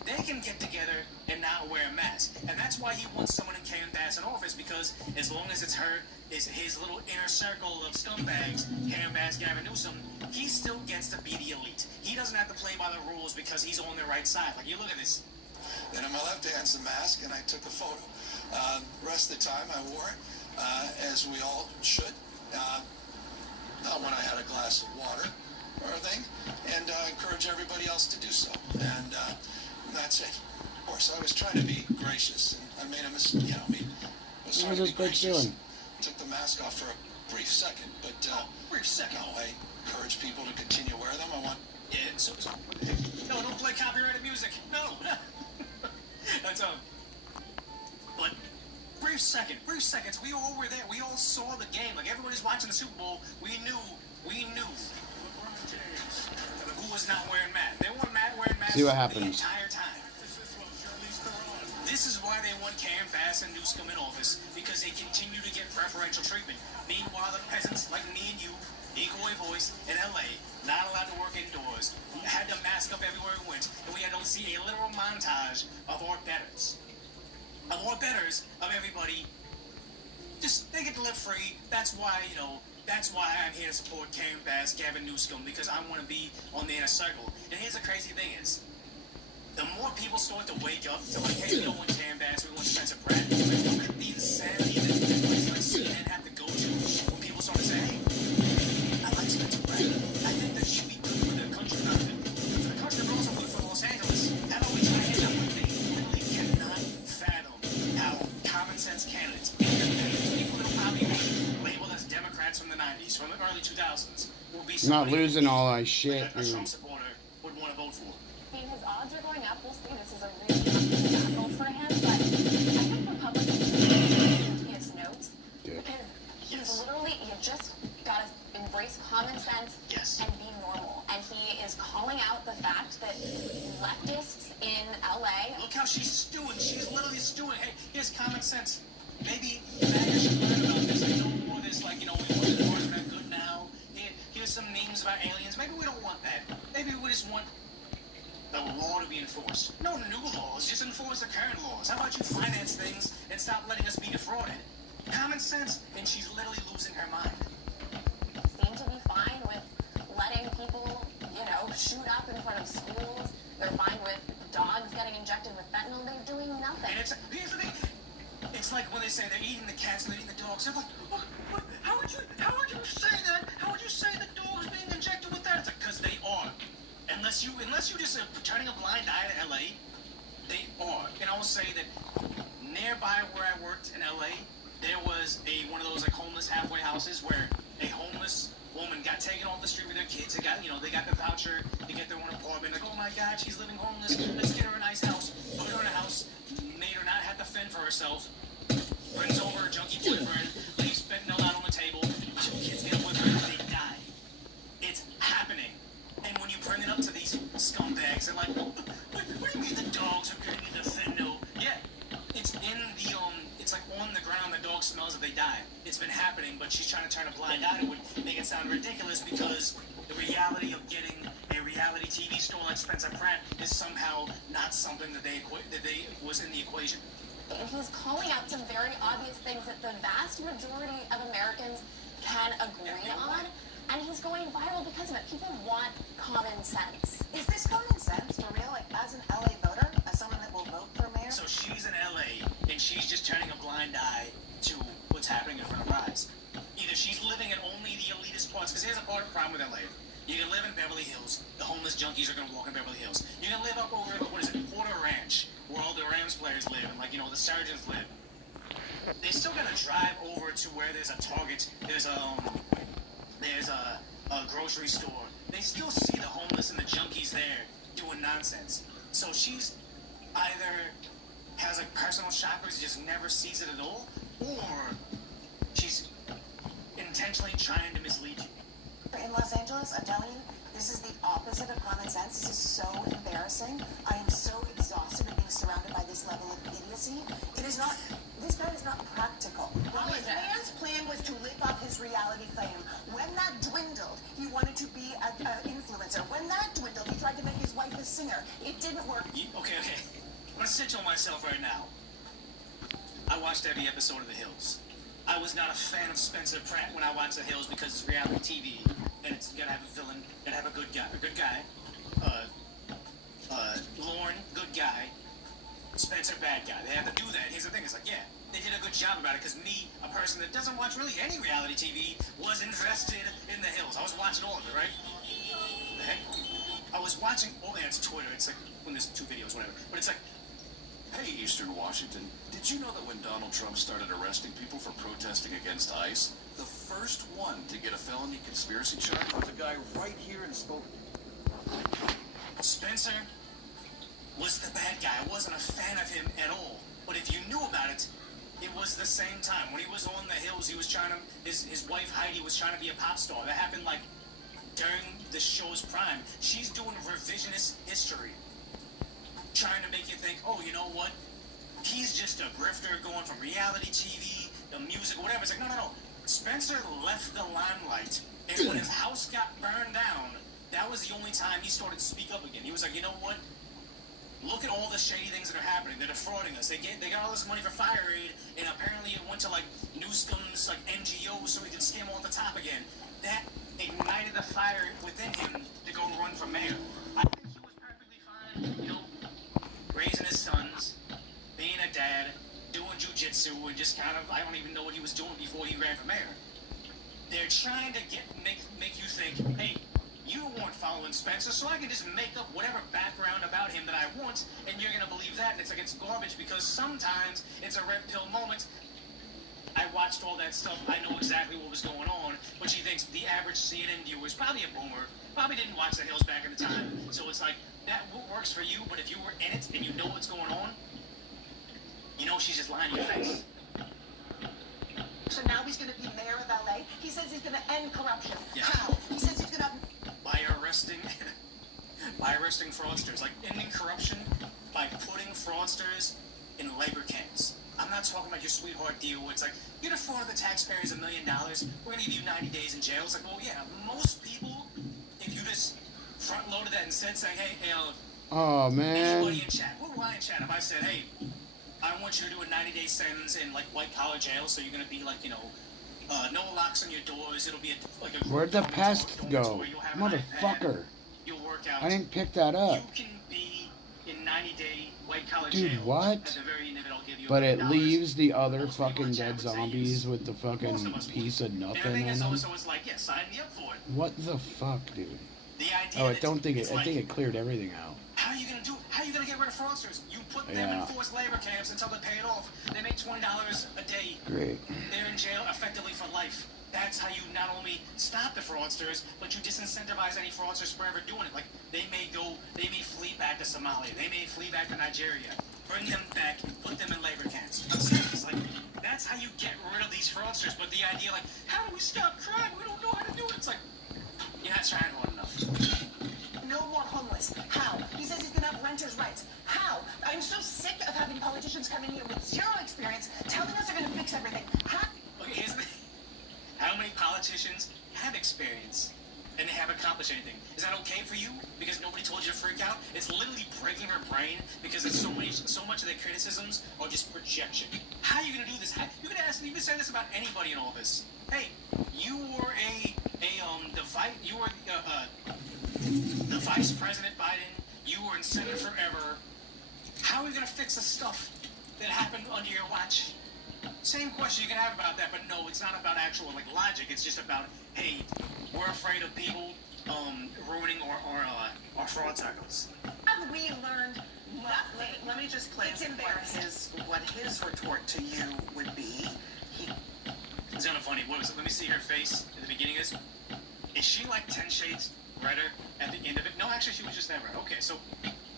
They can get together and not wear a mask. And that's why he wants someone in Karen Bass in office, because as long as it's his little inner circle of scumbags, Karen Bass, Gavin Newsom, he still gets to be the elite. He doesn't have to play by the rules because he's on the right side. Like, you look at this. Then in my left hand's the mask, and I took a photo. The rest of the time I wore it, as we all should. Not when I had a glass of water or a thing, and I encourage everybody else to do so. And that's it. Of course, I was trying to be gracious, and I made a mistake. Was What is this bitch doing? Took the mask off for a brief second, but brief second. No, I encourage people to continue to wear them. I want. Yeah, no, don't play copyrighted music. No. That's but brief seconds. We all were there. We all saw the game. Like, everybody's watching the Super Bowl. We knew who was not wearing masks. They weren't wearing masks See what the happens. entire time. This is why they want Karen Bass and Newsom in office, because they continue to get preferential treatment. Meanwhile, the peasants like me and you, equal voice in LA, not allowed to work indoors, had to mask up everywhere we went, and we had to see a literal montage of our betters. Of everybody. Just, they get to live free. That's why I'm here to support Karen Bass, Gavin Newsom, because I want to be on the inner circle. And here's the crazy thing is, the more people start to wake up to, like, hey, we don't want Karen Bass, we want Spencer Pratt. Like, look at the insanity that places like CNN have to go to when people start to say, hey, I like Spencer Pratt. I think that he'd be good for the country, not for the country, but also good for Los Angeles. How about we try to hit that one? They literally cannot fathom how common sense candidates, people that will probably be labeled as Democrats from the 90s, from the early 2000s, will be Not losing all my shit, a dude. Trump supporter would want to vote for. I mean, his odds are going up. We'll see. This is a really tough battle for him, but I think Republicans should take his notes because he's literally, you just got to embrace common sense and be normal. And he is calling out the fact that leftists in LA. Look how she's stewing. She's literally stewing. Hey, here's common sense. Maybe MAGA should learn about this. I know more of this, like, we want the enforcement good now. Here's some memes about aliens. Maybe we don't want that. Maybe we just want the law to be enforced. No new laws, just enforce the current laws. How about you finance things and stop letting us be defrauded? Common sense, and she's literally losing her mind. Seem to be fine with letting people, shoot up in front of schools. They're fine with dogs getting injected with fentanyl. They're doing nothing. And here's the thing. It's like when they say they're eating the cats and they're eating the dogs. They're like, what? How would you say that? How would you say the dog's being injected with that? It's like, because they are. Unless you just turning a blind eye to LA, they are. And I will say that nearby where I worked in LA, there was one of those like homeless halfway houses where a homeless woman got taken off the street with their kids. They got the voucher to get their own apartment. Like, oh my God, she's living homeless. Let's get her a nice house. Put her in a house. Made her not have to fend for herself. Brings over her junkie boyfriend. Leaves fentanyl out on the table. 2 kids get with her. They die. It's happening. And when you bring it up to these scumbags, they're like, what do you mean the dogs are getting into fentanyl? Yeah, it's in the it's like on the ground. The dog smells it. They die. It's been happening, but she's trying to turn a blind eye to it, make it sound ridiculous because the reality of getting a reality TV star like Spencer Pratt is somehow not something that they was in the equation. And he's calling out some very obvious things that the vast majority of Americans can agree on, and he's going viral because of it. People want common sense. Is this common sense for real? Like, as an LA voter, as someone that will vote for mayor? So she's in LA, and she's just turning a blind eye to what's happening in front of her eyes. Either she's living in only the elitist parts, because here's a part of the problem with LA. You can live in Beverly Hills. The homeless junkies are going to walk in Beverly Hills. You can live up over, Porter Ranch, where all the Rams players live, and the Surgeons live. They still got to drive over to where there's a Target, there's a grocery store. They still see the homeless and the junkies there doing nonsense. So she's either has like personal shoppers, just never sees it at all, or she's intentionally trying to mislead you. In Los Angeles, I'm telling you, this is the opposite of common sense. This is so embarrassing. I am so exhausted of being surrounded by this level of idiocy. This guy is not practical. His man's plan was to live off his reality fame. When that dwindled, he wanted to be an influencer. When that dwindled, he tried to make his wife a singer. It didn't work. Okay. I'm going to sit on myself right now. I watched every episode of The Hills. I was not a fan of Spencer Pratt when I watched The Hills because it's reality TV, and it's gotta have a villain, gotta have a good guy. Lorne, good guy. Spencer, bad guy. They have to do that. Here's the thing, it's like, yeah, they did a good job about it because me, a person that doesn't watch really any reality TV, was invested in The Hills. I was watching all of it, right? The heck? I was watching, it's Twitter. It's like when there's 2 videos, whatever. But it's like, hey, Eastern Washington, did you know that when Donald Trump started arresting people for protesting against ICE, the first one to get a felony conspiracy charge was a guy right here in Spokane? Spencer was the bad guy. I wasn't a fan of him at all. But if you knew about it, it was the same time. When he was on The Hills, he was trying to, his wife Heidi was trying to be a pop star. That happened like during the show's prime. She's doing revisionist history. Trying to make you think, oh, you know what? He's just a grifter going from reality TV, the music, whatever. It's like, no. Spencer left the limelight, and when his house got burned down, that was the only time he started to speak up again. He was like, you know what? Look at all the shady things that are happening. They're defrauding us. They got all this money for fire aid, and apparently it went to like Newscomb's like NGOs so he could skim off the top again. That ignited the fire within him to go run for mayor. I think he was perfectly fine, raising his sons, being a dad, doing jujitsu, and just kind of, I don't even know what he was doing before he ran for mayor. They're trying to make you think, hey, you weren't following Spencer, so I can just make up whatever background about him that I want, and you're going to believe that, and it's like it's garbage because sometimes it's a red pill moment. I watched all that stuff. I know exactly what was going on, but she thinks the average CNN viewer is probably a boomer, probably didn't watch The Hills back in the time, so it's like, that works for you, but if you were in it and you know what's going on, you know she's just lying to your face. So now he's going to be mayor of LA? He says he's going to end corruption. Yeah. How? He says he's going to... By arresting fraudsters, like ending corruption by putting fraudsters in labor camps. I'm not talking about your sweetheart deal where it's like, you defrauded the taxpayers $1 million, we're going to give you 90 days in jail. It's like, well, yeah, most people, if you just front-loaded that and said, saying, hey, oh, man. anybody in chat, what would I in chat if I said, hey, I want you to do a 90-day sentence in, like, white-collar jail, so you're going to be, like, you know, no locks on your doors, it'll be like a... Where'd the pests go? Motherfucker. You'll work out. I didn't pick that up. You can be in 90-day white-collar Dude, jail. what? At the very end of it, I'll give you But it $1 leaves the other fucking dead zombies with the fucking piece of And the nothing thing in is, them. also, it's like, yeah, sign me up for it. What the fuck, dude? The idea Oh, I that don't think it's it. I think it cleared everything out. How are you gonna do? How are you gonna get rid of fraudsters? You put them Yeah. in forced labor camps until they pay it off. They make $20 a day. Great. They're in jail effectively for life. That's how you not only stop the fraudsters, but you disincentivize any fraudsters for ever doing it. Like, they may flee back to Somalia. They may flee back to Nigeria. Bring them back, put them in labor camps. I'm serious. Like, that's how you get rid of these fraudsters. But the idea, like, how do we stop crime? We don't know how to do it. It's like, you're not trying hard enough. No more homeless. How? He says he's gonna have renters' rights. How? I'm so sick of having politicians come in here with zero experience telling us they're gonna fix everything. How? Okay, here's the... How many politicians have experience and they haven't accomplished anything? Is that okay for you? Because nobody told you to freak out? It's literally breaking her brain because it's so much of their criticisms are just projection. How are you gonna do this? You can say this about anybody in office. Hey, you were the Vice President Biden. You were in Senate forever. How are we gonna fix the stuff that happened under your watch? Same question you can have about that, but no, it's not about actual like logic. It's just about, hey, we're afraid of people ruining our fraud cycles. Have we learned nothing? Let me just play It's embarrassing. what his retort to you would be. It's kind of funny. What was it? Let me see her face at the beginning of this. Is she like 10 shades redder at the end of it? No, actually, she was just that red. Okay, so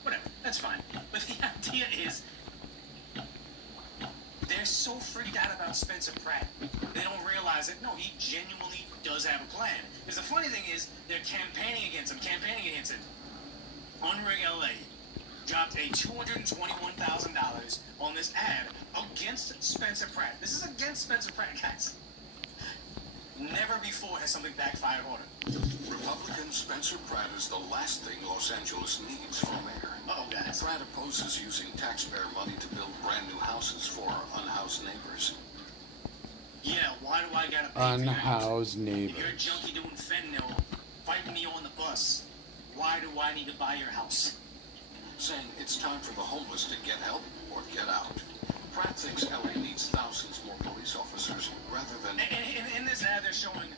whatever. That's fine. But the idea is, they're so freaked out about Spencer Pratt, they don't realize that, no, he genuinely does have a plan. Because the funny thing is, they're campaigning against him. Unrig LA dropped a $221,000 on this ad against Spencer Pratt. This is against Spencer Pratt, guys. Never before has something backfired on him. Republican Spencer Pratt is the last thing Los Angeles needs for mayor. Uh-oh, guys. Pratt opposes using taxpayer money to build brand new houses for unhoused neighbors. Yeah, why do I gotta pay Unhoused for that? neighbors. If you're a junkie doing fentanyl, fighting me on the bus, why do I need to buy your house? Saying it's time for the homeless to get help or get out. Pratt thinks LA needs thousands more police officers rather than... In this ad, they're showing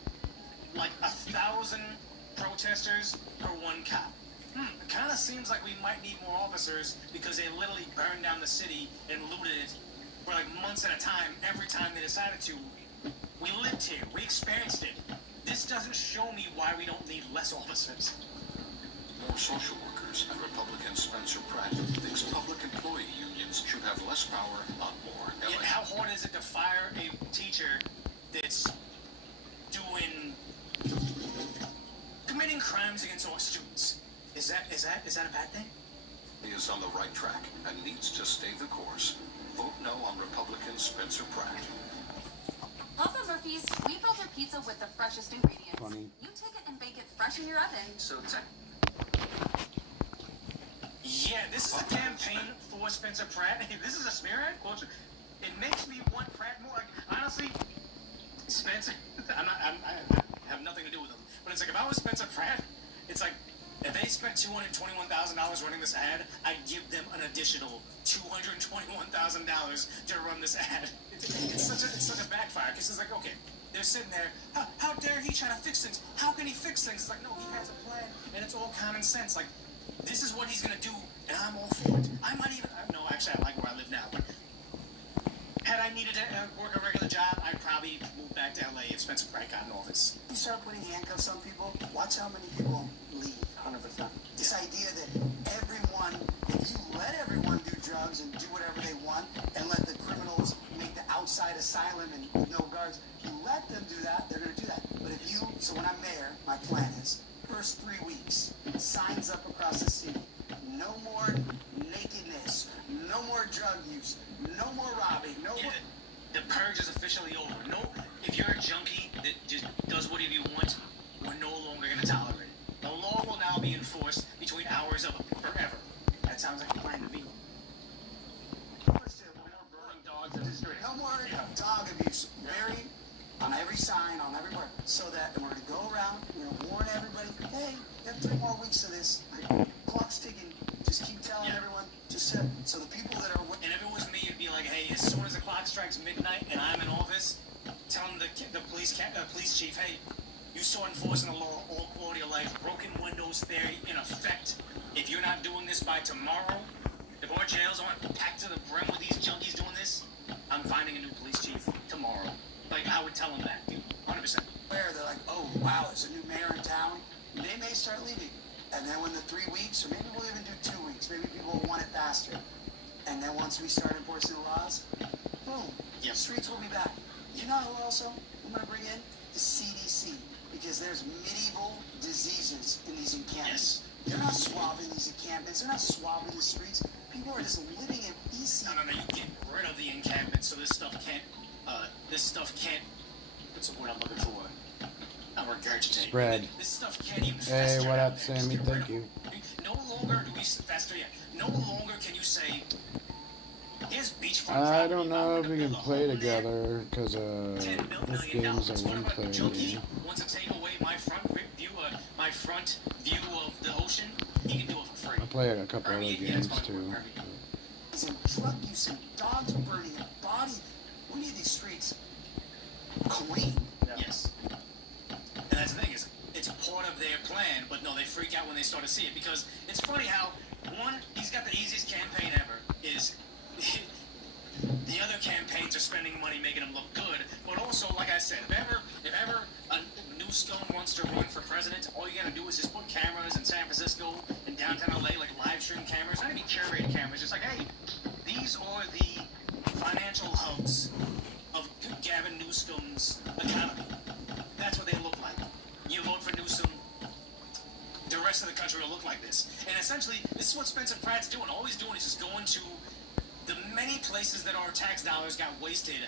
like 1,000 protesters per one cop. It kind of seems like we might need more officers because they literally burned down the city and looted it for like months at a time every time they decided to. We lived here. We experienced it. This doesn't show me why we don't need less officers. More social workers, and Republican Spencer Pratt thinks public employee unions should have less power, not more. Yeah, how hard is it to fire a teacher that's committing crimes against our students? Is that a bad thing? He is on the right track and needs to stay the course. Vote no on Republican Spencer Pratt. Papa Murphy's, we filter pizza with the freshest ingredients. Funny. You take it and bake it fresh in your oven. So yeah, this is a campaign for Spencer Pratt. This is a smear ad culture. It makes me want Pratt more. Like, honestly, Spencer, I have nothing to do with him. But it's like, if I was Spencer Pratt, it's like, if they spent $221,000 running this ad, I'd give them an additional $221,000 to run this ad. It's such a backfire, because it's like, okay, they're sitting there, how dare he try to fix things? How can he fix things? It's like, no, he has a plan, and it's all common sense. Like, this is what he's going to do, and I'm all for it. I might even, no, actually, I like where I live now, but had I needed to work a regular job, I'd probably move back to LA if Spencer Pratt got in office. You start putting handcuffs on people, watch how many people leave. 100%. This idea that if you let everyone do drugs and do whatever they want and let the criminals make the outside asylum and with no guards, you let them do that, they're going to do that. But so when I'm mayor, my plan is, first 3 weeks, signs up across the city. No more nakedness, no more drug use, No more robbing. No more. The purge is officially over. No, if you're a junkie that just does whatever you want, we're no longer going to tolerate it. The law will now be enforced between hours of forever. That sounds like a plan to me. Burning dogs in the street. No more dog abuse. Very on every sign, on everywhere. So that we're going to go around, we're going to warn everybody, hey, you have 3 more weeks of this. Clock's ticking. Just keep telling everyone. Just so the people that are... And if it was me, it'd be like, hey, as soon as the clock strikes midnight and I'm in office, telling the police chief, hey, you saw enforcing the law all quality of life, broken windows theory in effect. If you're not doing this by tomorrow, if our jails aren't packed to the brim with these junkies doing this, I'm finding a new police chief tomorrow. Like, I would tell them that, 100%. Where they're like, oh, wow, there's a new mayor in town. They may start leaving. And then when the 3 weeks, or maybe we'll even do 2 weeks, maybe people will want it faster. And then once we start enforcing the laws, boom, streets will be back. You know who also I'm going to bring in? The CDC. Because there's medieval diseases in these encampments. They're not swabbing these encampments. They're not swabbing the streets. People are just living in peace. No, you get rid of the encampment so this stuff can't, what's the word I'm looking for? Not regurgitate. Spread. This stuff can't even Hey, fester what down up, there. Sammy? Thank you. No longer do we fester yet. No longer can you say, here's beachfront I property. don't know if we can play together because this game's a one-player game. Wants to take away my front view of the ocean. He can do it for free. I played a couple other games too. Some drug use, some dogs are burning, a body. We need these streets clean. Yes. And that's the thing is, it's part of their plan, but no, they freak out when they start to see it because it's funny how one, he's got the easiest campaign ever. Is the other campaigns are spending money making them look good, but also, like I said, if ever a new scum wants to run for president, all you gotta do is just put cameras in San Francisco and downtown LA, like live stream cameras, not even curated cameras, just like, hey, these are the financial hubs of Gavin Newsom's economy. That's what they look like. You vote for Newsom, the rest of the country will look like this. And essentially, this is what Spencer Pratt's doing. All he's doing is just going to the many places that our tax dollars got wasted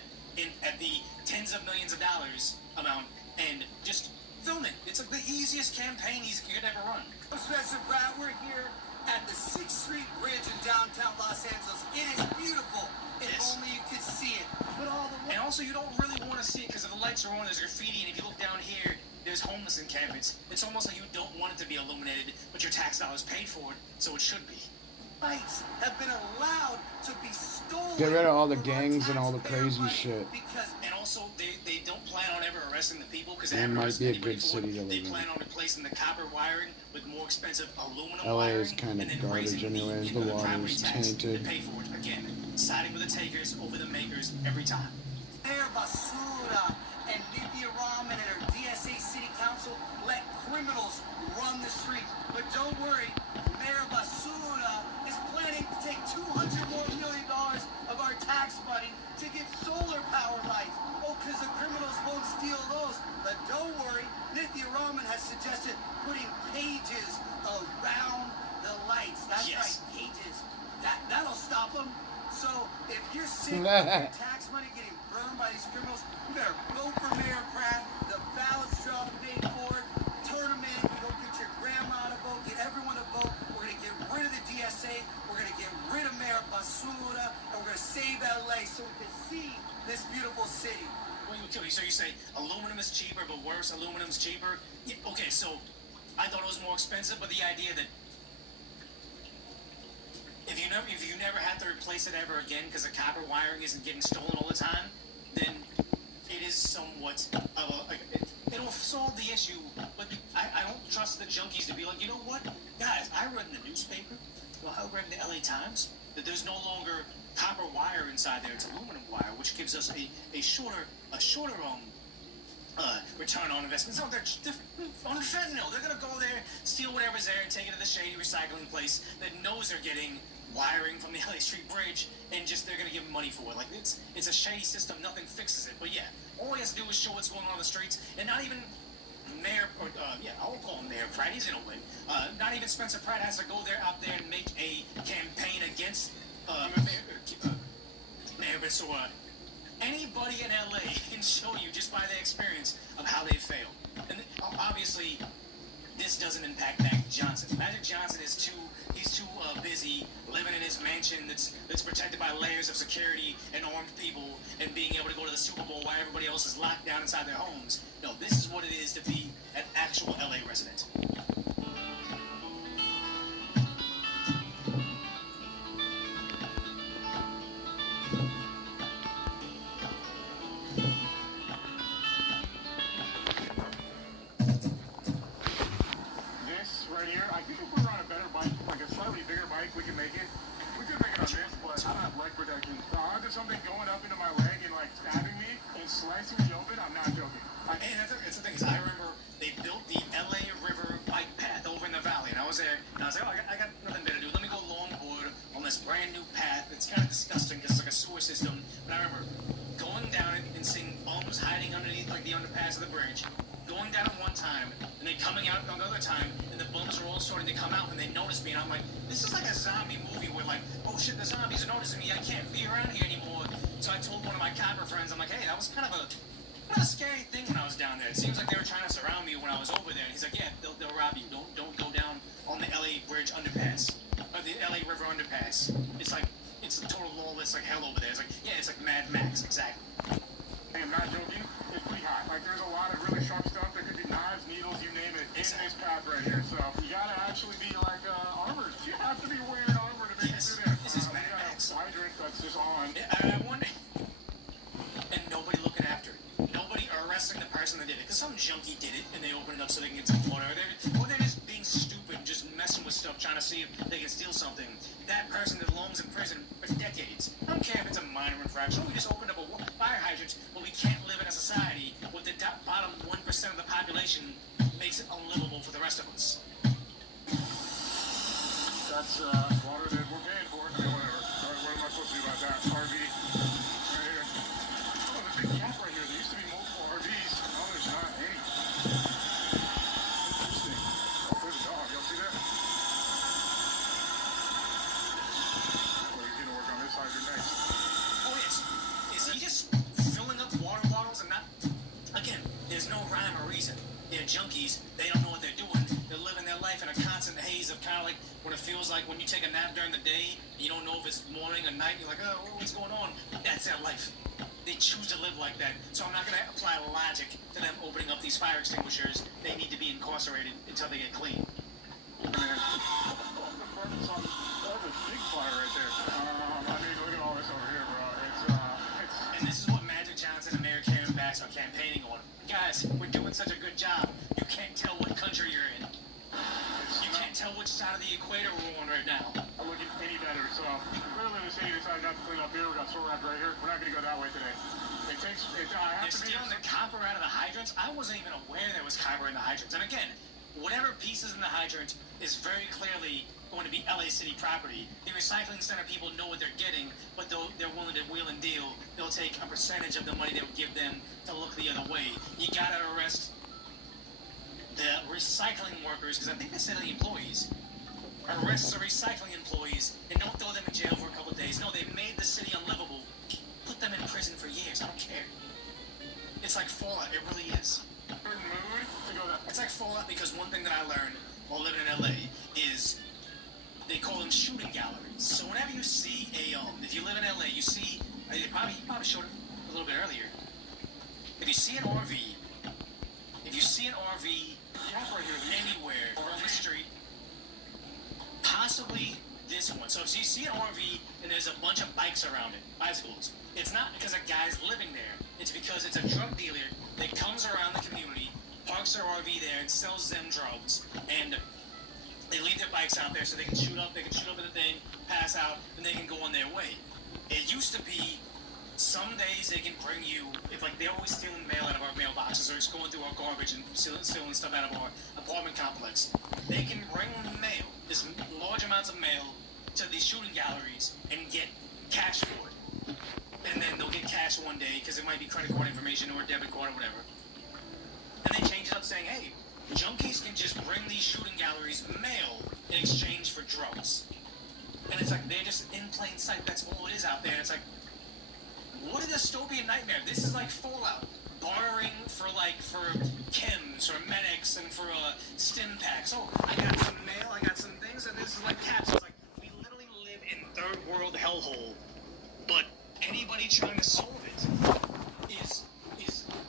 at the tens of millions of dollars amount and just film it. It's like the easiest campaign he could ever run. Spencer Pratt, we're here at the 6th Street Bridge in downtown Los Angeles. It is beautiful. If only you could see it. But all the and also, you don't really want to see it because if the lights are on, there's graffiti, and if you look down here, there's homeless encampments. It's almost like you don't want it to be illuminated, but your tax dollars paid for it, so it should be. Lights have been allowed to be stolen. Get rid of all the gangs and all the crazy shit. And also, they don't plan on ever arresting the people because It might be a good city to they live plan in. on replacing the copper wiring with more expensive aluminum LA wiring. is kind of and then garbage raising anyways. The property water's tax tainted. to pay for it again. Siding with the takers over the makers every time. Mayor Basura and Nithya Raman and her DSA City Council let criminals run the streets. But don't worry, Mayor Basura is planning to take $200 million of our tax money to get solar power lights. Oh, because the criminals won't steal those. But don't worry, Nithya Raman has suggested putting cages around the lights. That's right, cages. That'll stop them. So if you're sick of your tax money getting burned by these criminals, you better vote for Mayor Pratt. The ballot's drop paid for it. Turn them in. Go get your grandma to vote. Get everyone to vote. We're going to get rid of the DSA. We're going to get rid of Mayor Basura. And we're going to save LA so we can see this beautiful city. So you say aluminum is cheaper, but worse, aluminum's cheaper? Yeah, okay, so I thought it was more expensive, but the idea that if you never have to replace it ever again because the copper wiring isn't getting stolen all the time, then it is somewhat of it'll solve the issue. But I don't trust the junkies to be like, you know what, guys, I read in the newspaper, well, I read in the LA Times that there's no longer copper wire inside there; it's aluminum wire, which gives us a shorter return on investment. So they're on fentanyl. They're gonna go there, steal whatever's there, and take it to the shady recycling place that knows they're getting wiring from the LA Street Bridge, and just they're gonna give them money for it. Like it's a shady system. Nothing fixes it. But yeah, all he has to do is show what's going on the streets, and not even Mayor, I'll call him Mayor Pratt. He's gonna win. Not even Spencer Pratt has to go there out there and make a campaign against never saw anybody in LA can show you just by their experience of how they fail. And obviously, this doesn't impact Magic Johnson. Magic Johnson is too busy living in his mansion that's protected by layers of security and armed people and being able to go to the Super Bowl while everybody else is locked down inside their homes. No, this is what it is to be an actual LA resident. This right here, I think if we were on a better bike, like a slightly bigger bike, we could make it. We could make it on this, but I don't have leg protection. Now, onto something going up into my leg and like stabbing me and slicing me open, I'm not joking. Hey, that's the thing is, I remember they built the LA River bike path over in the valley, and I was there, and I was like, oh, I got nothing better to do. Let me go longboard on this brand new path. It's kind of disgusting because it's like a sewer system. But I remember going down it and seeing bums hiding underneath like the underpass of the bridge, going down it one time, and then coming out another time, and the bums are all starting to come out, and they notice me, and I'm like, this is like a zombie movie where like, oh shit, the zombies are noticing me. I can't be around here anymore. So I told one of my copper friends, I'm like, hey, that was kind of a scary thing when I was down there. It seems like they were trying to surround me when I was over there. And he's like, yeah, they'll rob you. Don't go down on the LA Bridge underpass. Or the LA River underpass. It's a total lawless like hell over there. It's like, yeah, it's like Mad Max, exactly. Hey, I'm not joking. It's pretty hot. Like, there's a lot of really sharp stuff. There could be knives, needles, you name it, in this path right here. So you gotta actually be like armored. You have to be wearing armor to make it through there. This is Mad Max. Hydrant that's just on. I wonder. And nobody looking after it. Nobody arresting the person that did it. Because some junkie did it and they opened it up so they can get some water. Or they're just being stupid and just messing with stuff, trying to see if they can steal something. That person that belongs in prison for decades. I don't care if it's a minor infraction. We just opened up a fire hydrant, but we can't live in a society where the bottom 1% of the population makes it unlivable for the rest of us. That's water that we're paying for. I mean, whatever. What am I supposed to do about that? RV. Right here. Oh, there's a big gap right here. There used to be multiple RVs. Oh, there's not. Hey. Interesting. Oh, there's a dog. Y'all see that? Oh, he's gonna work on this hydrant next. Oh, yes. Is he just filling up water bottles and not... Again, there's no rhyme or reason. They're junkies. They don't know what they're doing. They're living their life in a constant haze of kind of like what it feels like when you take a nap during the day. You don't know if it's morning or night. You're like, oh, what's going on? That's their life. They choose to live like that. So I'm not going to apply logic to them opening up these fire extinguishers. They need to be incarcerated until they get clean. Man. That's a big fire right there. I mean, look at all this over here, bro. And this is what Magic Johnson and Mayor Karen Bass are campaigning on. Guys, we're doing such a good job. You can't tell what country you're in. You can't tell which side of the equator we're on right now. I'm looking any better, so clearly the city decided not to clean up here. We got store wrapped right here. We're not going to go that way today. They're stealing the copper out of the hydrants. I wasn't even aware there was copper in the hydrants. And again, whatever pieces in the hydrant is very clearly going to be LA City property. The recycling center people know what they're getting, but they're willing to wheel and deal. They'll take a percentage of the money they would give them to look the other way. You gotta arrest the recycling workers, because I think they said the employees. Arrest the recycling employees and don't throw them in jail for a couple of days. No, they made the city unlivable. Put them in prison for years. I don't care. It's like Fallout. It really is. It's like Fallout because one thing that I learned while living in LA is they call them shooting galleries. So whenever you see if you live in LA, you see, you probably showed it a little bit earlier. If you see an RV anywhere on the street, possibly this one. So if you see an RV and there's a bunch of bikes around it, bicycles, it's not because a guy's living there. It's because it's a drug dealer that comes around the community, parks their RV there, and sells them drugs. And they leave their bikes out there so they can shoot up at the thing, pass out, and they can go on their way. It used to be some days they can bring you, if like they're always stealing mail out of our mailboxes or just going through our garbage and stealing stuff out of our apartment complex. They can bring mail, this large amounts of mail, to these shooting galleries and get cash for it. And then they'll get cash one day because it might be credit card information or a debit card or whatever. And they change it up saying, hey, junkies can just bring these shooting galleries mail in exchange for drugs. And it's like they're just in plain sight. That's all it is out there. And it's like, What a dystopian nightmare. This is like Fallout. Bartering for chems or medics and for stim packs. Oh, I got some mail, I got some things, and this is like caps. It's like we literally live in third world hellhole, but anybody trying to solve it is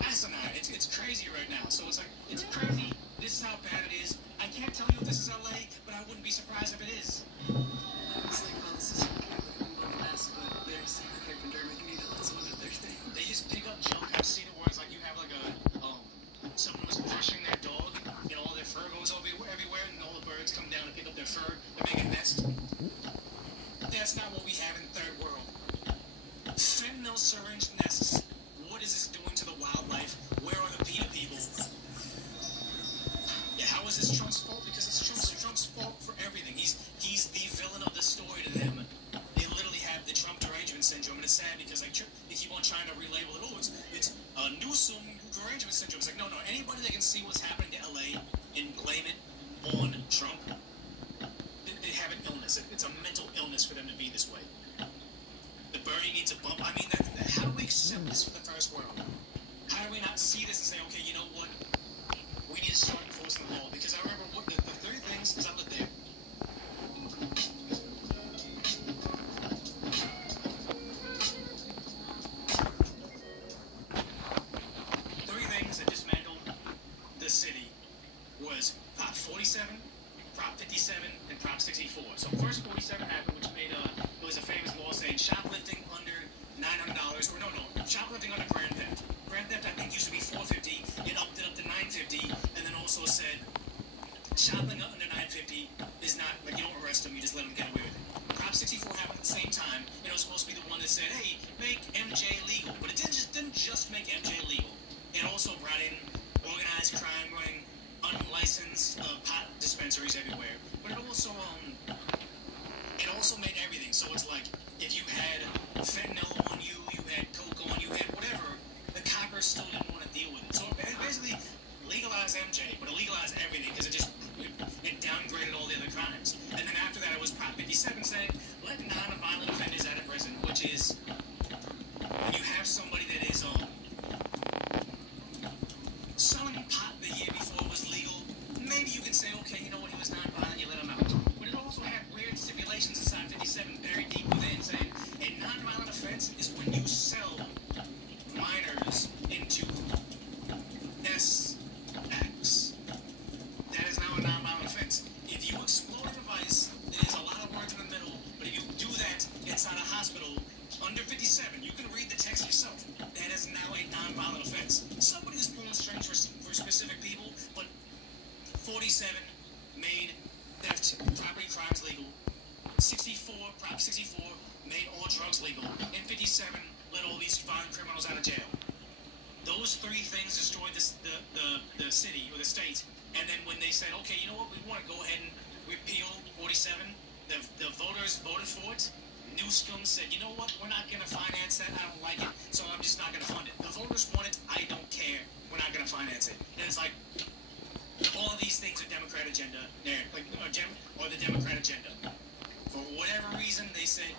asinine. It's crazy right now. So it's like it's crazy. This is how bad it is. I can't tell you if this is LA, but I wouldn't be surprised if it is. It's like, well, this is okay. But last, but there's a hypodermic needle. That's one of their things. They just pick up junk. I've seen it where it's like you have like someone was brushing their dog, and all their fur goes everywhere, and all the birds come down and pick up their fur and make a nest. That's not what we have in third world. Fentanyl syringe nests. What is this doing to the wildlife? Where are the PETA people? Yeah, how is this Trump's fault? Because it's Trump's fault for everything. He's the villain of the story to them. They literally have the Trump derangement syndrome, and it's sad because they keep on trying to relabel it. Oh, it's Newsom derangement syndrome. It's like no. Anybody that can see what's happening to LA and blame it on Trump, they have an illness. It's a mental illness for them to be this way. The Bernie needs a bump. I mean, how do we accept this for the first world? How do we not see this and say, okay, you know what? We need to start enforcing the law. Because I remember the three things, because I lived there. Three things that dismantled the city was Prop 47, Prop 57, and Prop 64. So first 47 happened, which made it was a famous law saying shoplifting under $900, or no, shoplifting under grand theft. Grand theft, I think, used to be $450. It upped it up to $950, and then also said shoplifting under $950 is not like you don't arrest them, you just let them get away with it. Prop 64 happened at the same time, and it was supposed to be the one that said, hey, make MJ legal. But it didn't just make MJ legal. It also brought in organized crime, running unlicensed pot dispensaries everywhere. But it also made everything. So it's like if you had fentanyl on you, you had coke on you, had whatever, the coppers still didn't want to deal with it. So it basically legalized MJ, but it legalized everything because it downgraded all the other crimes. And then after that, it was Prop 57 saying let non-violent offenders out of prison, which is when you have somebody that is selling pot the year before it was legal, maybe you can say, okay, you know what, he was non-violent, you let him out. But it also had weird stipulations inside 57 buried deep within saying a non-violent offense is when you sell minors into SX. That is now a non-violent offense. If you explode a device, there's a lot of words in the middle, but if you do that inside a hospital, under 57, you can read the text yourself. That is now a non-violent offense. Somebody's pulling strings for specific people, but 47 made theft, property crimes legal. 64, Prop 64 made all drugs legal. And 57 let all these violent criminals out of jail. Those three things destroyed the city or the state. And then when they said, okay, you know what, we want to go ahead and repeal 47, the voters voted for it. Newsom said, you know what, we're not going to finance that. I don't like it, so I'm just not going to fund it. The voters want it. I don't care. We're not going to finance it. And it's like, all of these things are Democrat agenda, or the Democrat agenda. For whatever reason, they said,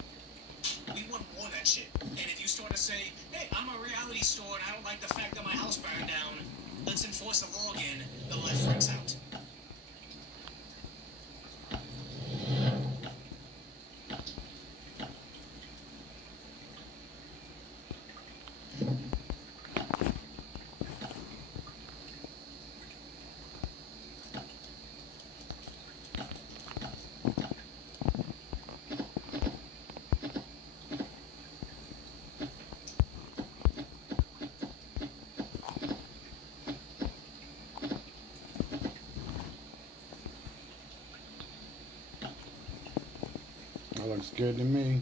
we want more of that shit. And if you start to say, hey, I'm a reality store and I don't like the fact that my house burned down, let's enforce the law again, the left freaks out. That looks good to me.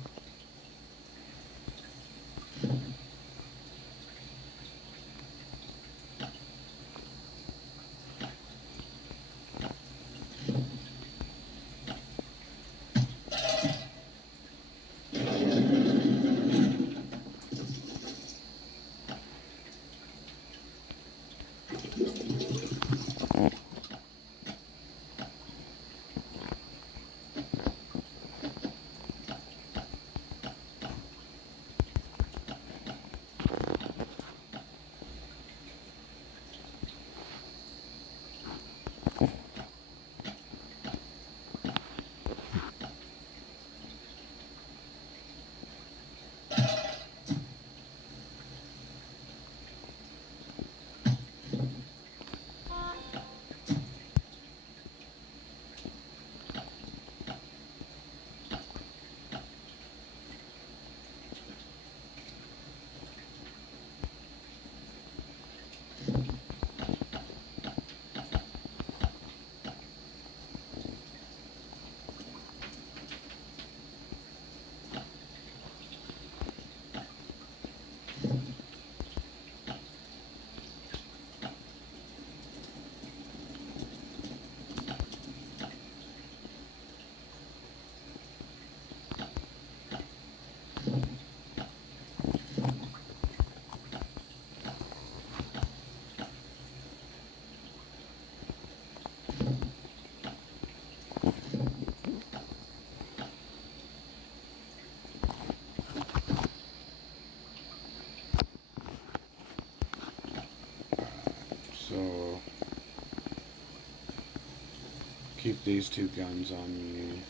keep these two guns on me.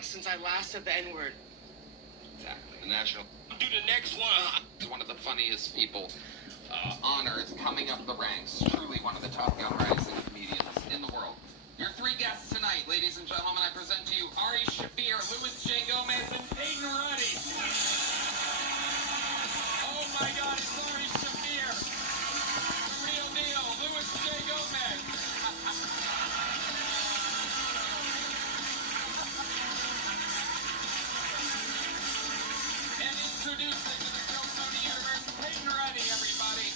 Since I last said the N-word. Exactly. The national. Do the next one. Is one of the funniest people. Honors coming up the ranks. Truly one of the top gun rising comedians in the world. Your three guests tonight, ladies and gentlemen, I present to you Ari Shaffir, Louis J. Gomez, and Peyton Ruddy. Oh my God, it's Ari Shaffir. The real deal, Louis J. Gomez. And introducing to the Sony universe, Peyton Ruddy, everybody.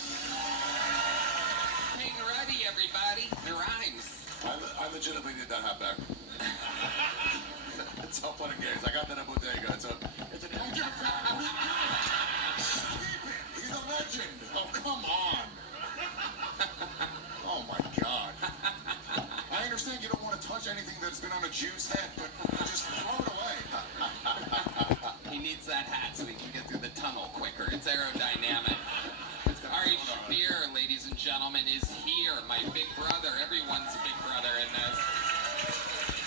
Peyton Ruddy, everybody. It rhymes. I legitimately did not have back. It's all fun and games. I got that at Bodega. It's an Jeff Van. He's a legend. Oh, come on. Oh, my God. I understand you don't want to touch anything that's been on a Jew's head, but just throw it away. He needs that hat so he can get through the tunnel quicker. It's aerodynamic. Ari Shafir, ladies and gentlemen, is here. My big brother. Everyone's big brother in this.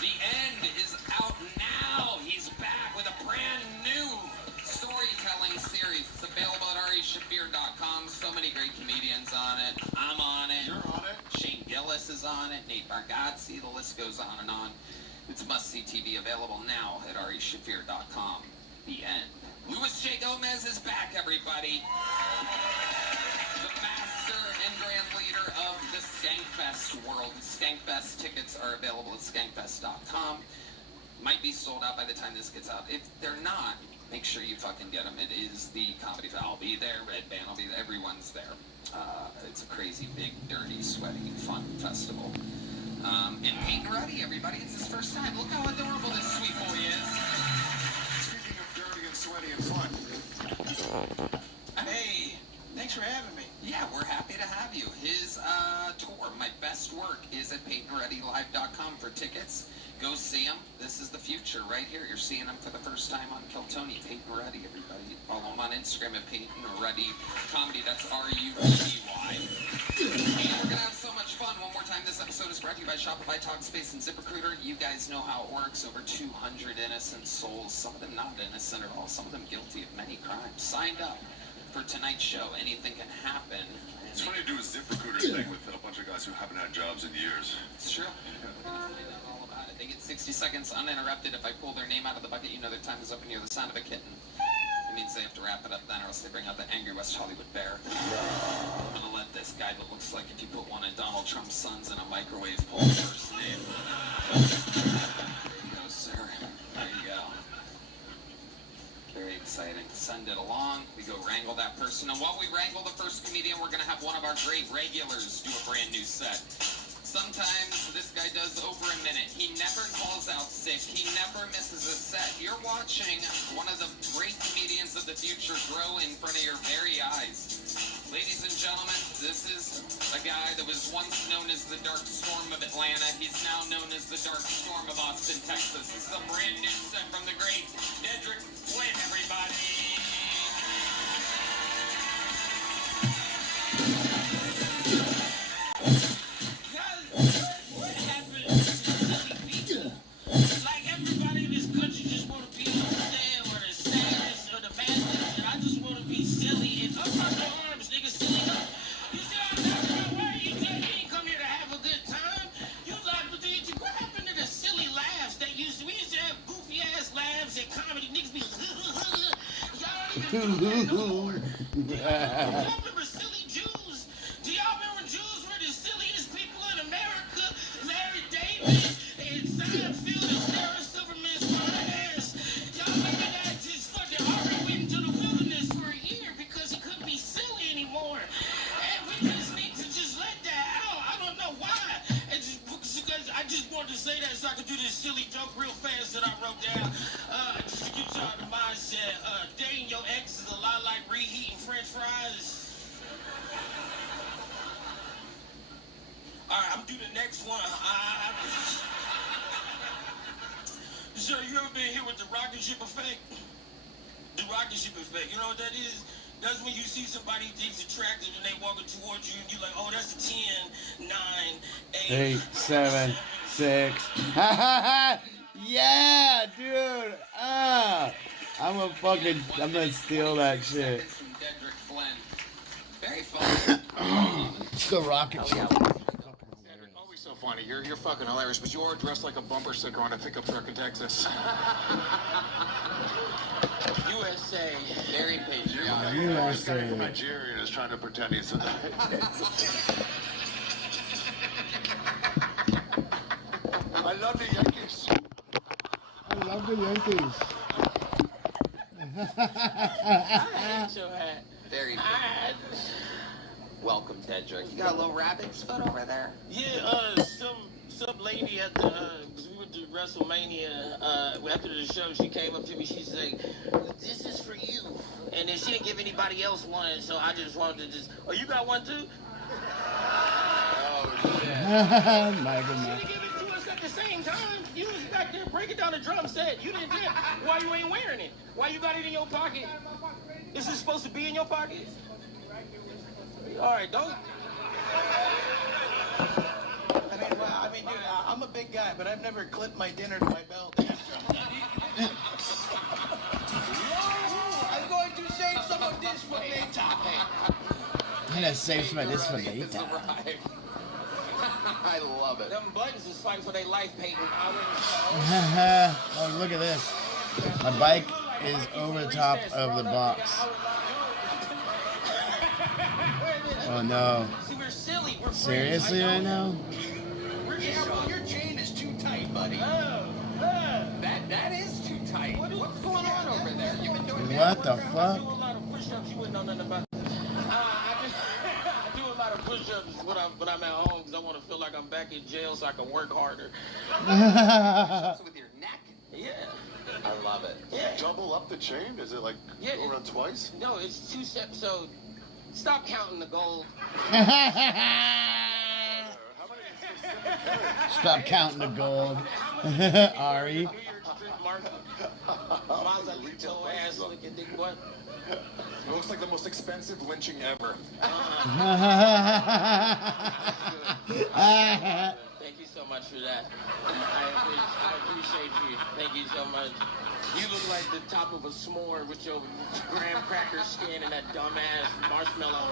The End is out now. He's back with a brand new storytelling series. It's available at arishafir.com. So many great comedians on it. I'm on it. You're on it. Shane Gillis is on it. Nate Bargatze. The list goes on and on. It's must-see TV, available now at arishafir.com. The End. Luis J. Gomez is back, everybody. The master and grand leader of the Skankfest world. Skankfest tickets are available at skankfest.com. Might be sold out by the time this gets out. If they're not, make sure you fucking get them. It is the comedy fest. I'll be there. Red Band will be there. Everyone's there. It's a crazy, big, dirty, sweaty, fun festival. And Peyton Ruddy, everybody. It's his first time. Look how adorable this sweet boy is. Speaking of dirty and sweaty and fun. Hey, thanks for having me. Yeah, we're happy to have you. His tour, My Best Work, is at PeytonReadyLive.com for tickets. Go see him. This is the future right here. You're seeing him for the first time on Kill Tony. Peyton Ruddy, everybody. Follow him on Instagram at Peyton Ruddy Comedy. That's RUDY. And we're going to have so much fun. One more time, this episode is brought to you by Shopify, Talkspace, and ZipRecruiter. You guys know how it works. Over 200 innocent souls, some of them not innocent at all, some of them guilty of many crimes, signed up for tonight's show. Anything can happen. It's funny to do a ZipRecruiter thing with a bunch of guys who haven't had jobs in years. It's true. We're going to find out all about it. They get 60 seconds uninterrupted. If I pull their name out of the bucket, you know their time is up and you hear the sound of a kitten. It means they have to wrap it up then, or else they bring out the angry West Hollywood bear. I'm going to let this guy that looks like if you put one of Donald Trump's sons in a microwave pull the first name. There you go, sir. There you go. Very exciting. Send it along. We go wrangle that person. And while we wrangle the first comedian, we're going to have one of our great regulars do a brand new set. Sometimes this guy does over a minute. He never calls out sick. He never misses a set. You're watching one of the great comedians of the future grow in front of your very eyes. Ladies and gentlemen, this is a guy that was once known as the Dark Storm of Atlanta. He's now known as the Dark Storm of Austin, Texas. This is a brand new set from the great Dedrick Flynn, everybody. What happened to silly people? Like everybody in this country just want to be on the stand or the saddest or the maddest, and I just want to be silly and up on your arms, nigga, silly up. You see what I'm talking about? Why you tell me you come here to have a good time? You like, what happened to the silly laughs that we used to have goofy ass laughs and comedy niggas be y'all don't even do that no more. Y'all remember silly Jews? Do y'all remember Jews were the silliest people in America? Larry David and Seinfeld and Sarah Silverman's fine ass. Y'all remember that? Just fucking Ari went into the wilderness for a year because he couldn't be silly anymore. And we just need to just let that out. I don't know why. It's just because I just wanted to say that so I could do this silly joke real fast that I wrote down. Just to get y'all the mindset. Dating your ex is a lot like reheating French fries. All right, I'm gonna do the next one. Sir, you ever been here with the rocket ship effect? The rocket ship effect, you know what that is? That's when you see somebody thinks attractive and they walking towards you and you're like, oh, that's a 10, 9, 8, 7, 6. Yeah, dude. I'm gonna steal that shit. From Dedrick Flynn. Very fun. It's the rocket ship. Always so funny. You're fucking hilarious, but you are dressed like a bumper sticker on a pickup truck in Texas. USA. Very patriotic. This guy from Nigeria is trying to pretend he's a... I love the Yankees. I love the Yankees. I hate your hat. Very Welcome, Dedrick. You got a little rabbit's foot over there? Yeah, some lady at the, cause we went to WrestleMania, after the show, she came up to me, she said, this is for you. And then she didn't give anybody else one, so I just wanted to oh, you got one too? Oh, shit. Michael, She didn't give it to us at the same time. You was back there breaking down the drum set. You didn't dip. Why you ain't wearing it? Why you got it in your pocket? Is it supposed to be in your pocket? All right, don't. I mean, dude, I'm a big guy, but I've never clipped my dinner to my belt. I'm going to save some of this for later. I'm gonna save some of this for later. I love it. Them buttons is fighting for their life, Peyton. Oh, look at this. My bike is over the top of the box. Oh no. See, we're silly. We're Seriously right now? Yeah, well, your chain is too tight, buddy. That is too tight. What's going on over there? You've been doing What the fuck? I do a lot of push-ups. You wouldn't know nothing about that. I do a lot of push-ups when I'm at home because I want to feel like I'm back in jail so I can work harder. Push-ups with your neck? Yeah. I love it. Yeah. Double up the chain? Is it like go around twice? No, it's 2 steps. So stop counting the gold. Stop counting the gold. Ari. It looks like the most expensive lynching ever. Thank you so much for that. I appreciate you. Thank you so much. You look like the top of a s'more with your graham cracker skin and that dumbass marshmallow.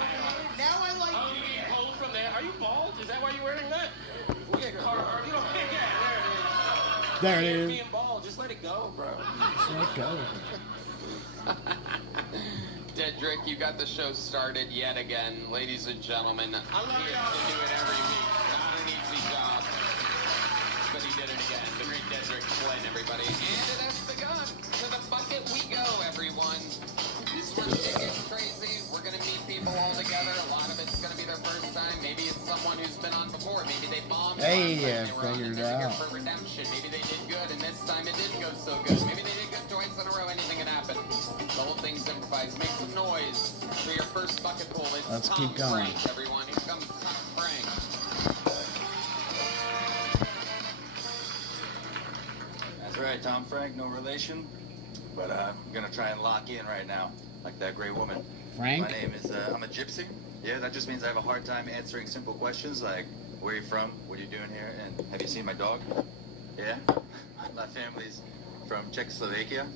Now I like you. Get cold from there. Are you bald? Is that why you're wearing that? We get car. You don't. Yeah, there it is. Being bald, just let it go, bro. Just let it go. Dedrick, you got the show started yet again. Ladies and gentlemen, I love he has to do it every week. Not an easy job. But he did it again. The great Dedrick Flynn, everybody. And it has begun. To the bucket we go, everyone. This one's getting crazy. We're going to meet people all together. A lot of it's going to be their first time. Maybe it's someone who's been on before. Maybe they bombed. Hey, figured it out. For redemption. Maybe they did good, and this time it didn't go so good. Maybe they did good twice in a row. Anything can happen. The whole thing's improvised. Make some noise for your first bucket pool. It's Let's Tom keep going. Frank, everyone. Here comes Tom Frank. That's right, Tom Frank, no relation. But I'm gonna try and lock in right now, like that great woman. Frank? My name is, I'm a gypsy. Yeah, that just means I have a hard time answering simple questions like, where are you from? What are you doing here? And have you seen my dog? Yeah. My family's from Czechoslovakia.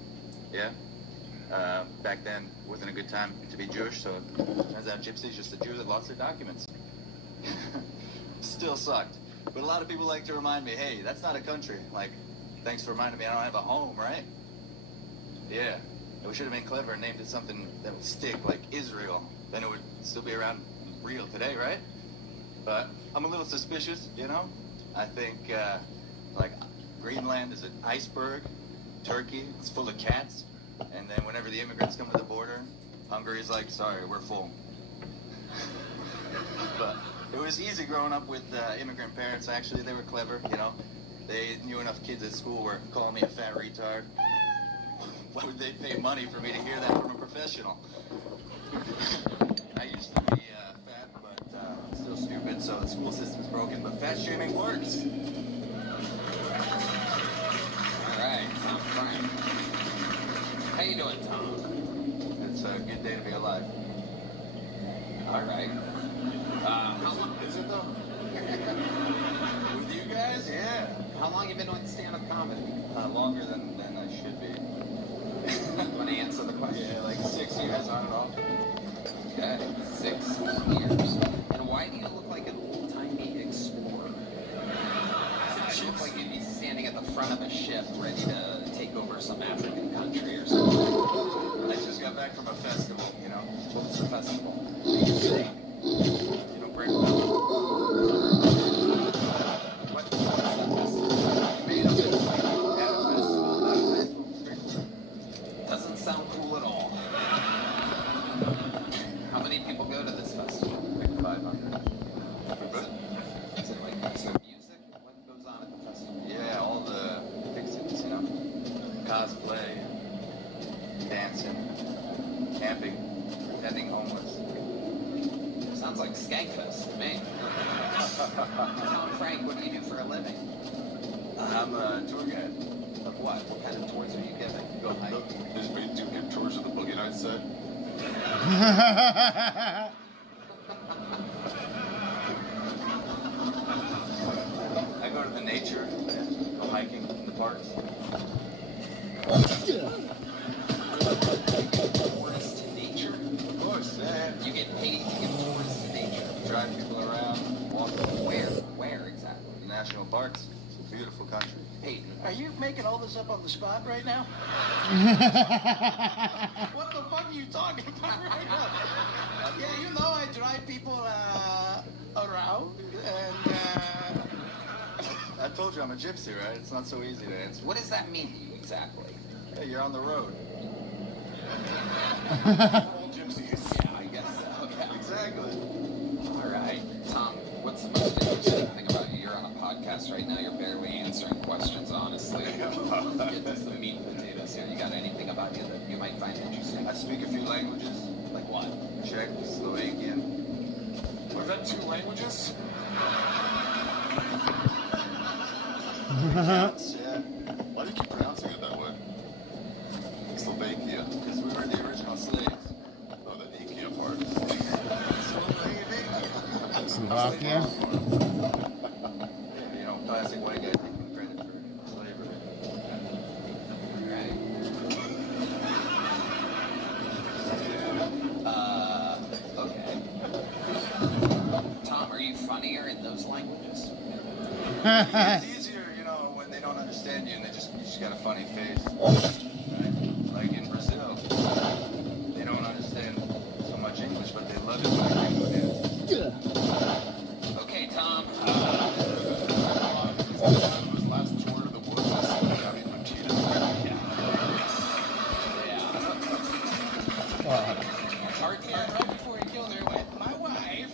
Yeah. Back then, wasn't a good time to be Jewish, so turns out gypsy's just a Jew that lost their documents. Still sucked. But a lot of people like to remind me, hey, that's not a country. Like, thanks for reminding me I don't have a home, right? Yeah. We should have been clever and named it something that would stick, like Israel. Then it would still be around real today, right? But I'm a little suspicious, you know? I think, like, Greenland is an iceberg. Turkey is full of cats. And then whenever the immigrants come to the border, Hungary's like, sorry, we're full. But it was easy growing up with immigrant parents, actually. They were clever, you know? They knew enough kids at school were calling me a fat retard. Why would they pay money for me to hear that from a professional? I used to be fat, but still stupid, so the school system's broken, but fat shaming works. All right, Tom Frank. How you doing, Tom? It's a good day to be alive. All right. How long is it, though? With you guys? Yeah. How long you been doing stand-up comedy? Longer than I should be. Want to answer the question? Yeah, like 6 years on and off. Okay, 6 years. And why do you look like an old-timey explorer? You look like you'd be standing at the front of a ship ready to take over some African country or something. I just got back from a festival, you know. What's the festival? You know, break down. Doesn't sound cool at all. How many people go to this festival? Sounds like Skankfest to me. Tom Frank, what do you do for a living? I'm a tour guide. Of what? What kind of tours are you giving? Go hiking. There's been 2 hip tours of the Boogie Nights set. I go to the nature, go hiking in the parks. Tours to nature? Of course, yeah. You get paid to give tours to nature. Drive people around, walk them. Where exactly? The national parks. It's a beautiful country. Hey, Are you making all this up on the spot right now? What the fuck are you talking about right now? Yeah, you know I drive people around and I told you I'm a gypsy, right? It's not so easy to answer. what does that mean to you exactly? Hey, you're on the road. All gypsies. Yeah, I guess so. Yeah. Exactly. All right. Tom, what's the most interesting thing about you? You're on a podcast right now. You're barely answering questions, honestly. Get to some meat and potatoes here. You got anything about you that you might find interesting? I speak a few languages. Like what? Czech, Slovakian. Was that 2 languages? Yeah. Why do you keep pronouncing it that way? Slovakia. Because we were the original slaves. Oh, the Ikia part. Slovakia. You know, classic white guy taking credit for slavery. Right. Okay. Tom, are you funnier in those languages? It's easier, you know, when they don't understand you and you just got a funny face. Right? Like in Brazil, they don't understand so much English, but they love it when I bring it. Okay, Tom. His last tour to the woods was Gabby Petito. right before he killed her, went, my wife,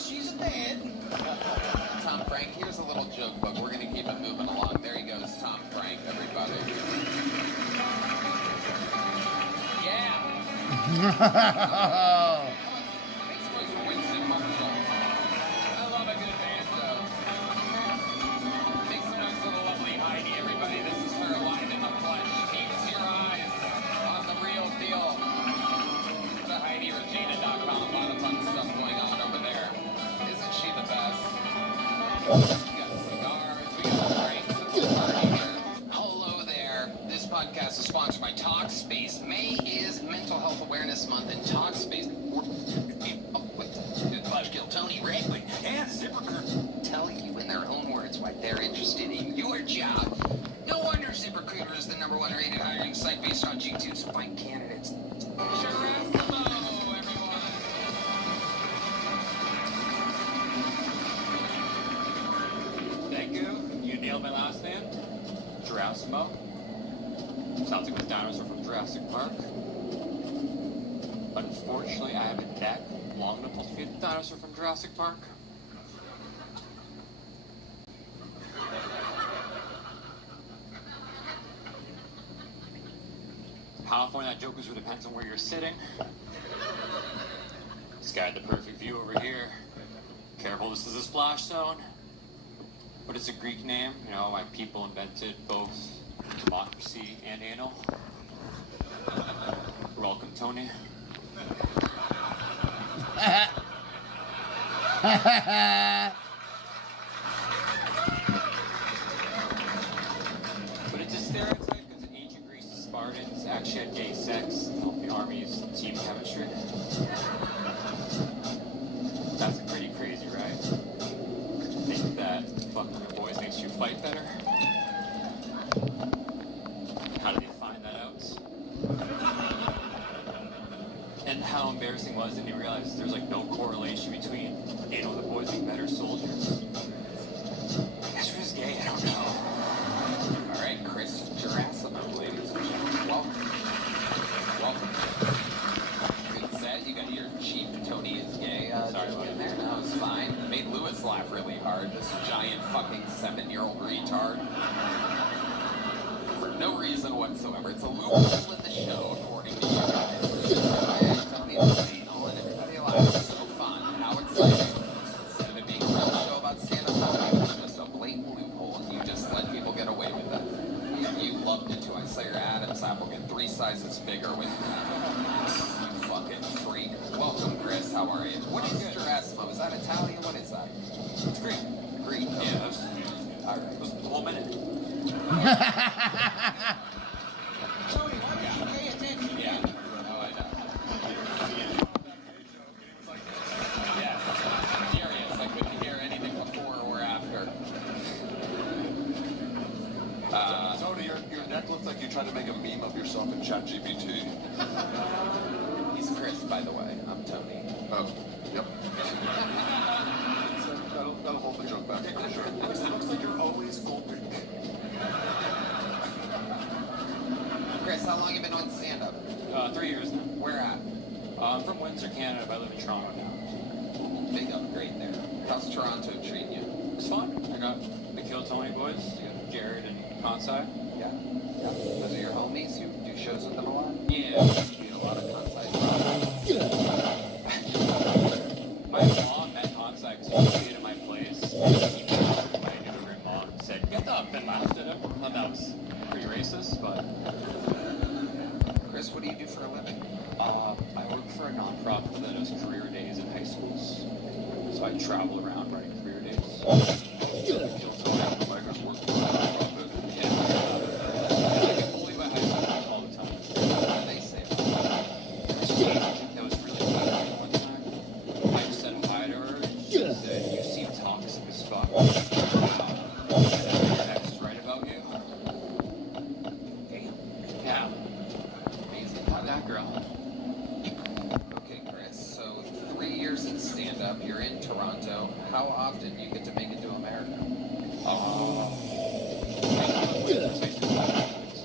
she's dead. Tom Frank, here's a little joke, but we're going to keep it moving along. There he goes, Tom Frank, everybody. Yeah. Makes noise for Winston Marshall. I love a good banjo. Make some noise for the lovely Heidi, everybody. This is her live in the flesh. Keeps your eyes on the real deal. The HeidiRegina.com. A lot of fun stuff going on over there. Isn't she the best? We got cigars, we got drinks, it's a party here. Hello there. This podcast is sponsored by Talkspace. May is Mental Health Awareness Month, and Talkspace... Bushkill Tony Raywood and ZipRecruiter telling you in their own words why they're interested in your job. No wonder ZipRecruiter is the #1 rated hiring site based on G2, so find candidates. Geronimo, everyone. Thank you. You nailed my last name. Geronimo. Sounds like a dinosaur from Jurassic Park. Unfortunately, I have a neck long enough to be a dinosaur from Jurassic Park. How far that joke is really depends on where you're sitting. This guy had the perfect view over here. Careful, this is a splash zone. But it's a Greek name, you know, my people invented both democracy and anal. You're welcome, Tony. But it's a stereotype because in ancient Greece, the Spartans actually had gay sex to help the army's team chemistry. That's pretty crazy, right? Think that fucking with boys makes you fight better? How did they find that out? And how embarrassing was it when you realized there's like no correlation between anal with the boys being better soldiers? I guess you're just gay, I don't know. Alright, Chris Geronimo, ladies and gentlemen. Welcome. Welcome. Good set. You got your chief Tony is gay. Sorry about in there. No, it's fine. It made Lewis laugh really hard. This giant fucking 7-year-old retard. For no reason whatsoever. It's a loophole in the show, according to you guys. Tony is anal and everybody by the way. I'm Tony. Oh, yep. That'll hold the joke back for sure. Chris, it looks like you're always gulping. Chris, how long have you been on stand-up? 3 years now. Where at? I'm from Windsor, Canada, but I live in Toronto now. Big upgrade there. How's Toronto treating you? It's fun. I got the Kill Tony boys, I got Jared and Kansai. Yeah. Those are your homies? You do shows with them a lot? Yeah. You a lot of Kansai. My mom met Kansai because she stayed at my place. My immigrant mom said, "Get up," and laughed at him. I thought that was pretty racist, but... Chris, what do you do for a living? I work for a nonprofit that does career days in high schools. So I travel around running career days. Migrants work for a nonprofit. Yeah. I get bullied by high schoolers all the time. What do they say about That was really weird one time. I just said hi to her, and she said, "You seem toxic as fuck." Wow. And your ex is right about you. Damn. Yeah. Amazing. That girl. Okay, Chris, so 3 years in stand-up, you're in Toronto. How often do you get to make it to America?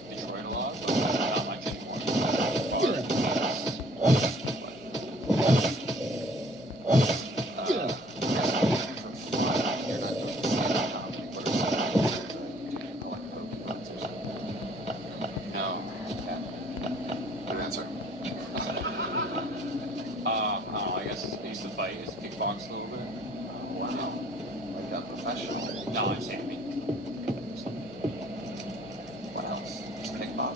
Detroit a lot, but not much anymore. You're not doing stand-up comedy. What are some things you're doing? Do you collect Pokemon's or something? No. Good answer. I guess I used to fight, I used to kickbox a little bit. Wow. Like a professional. No, I'm saying me. What else? Just kickbox?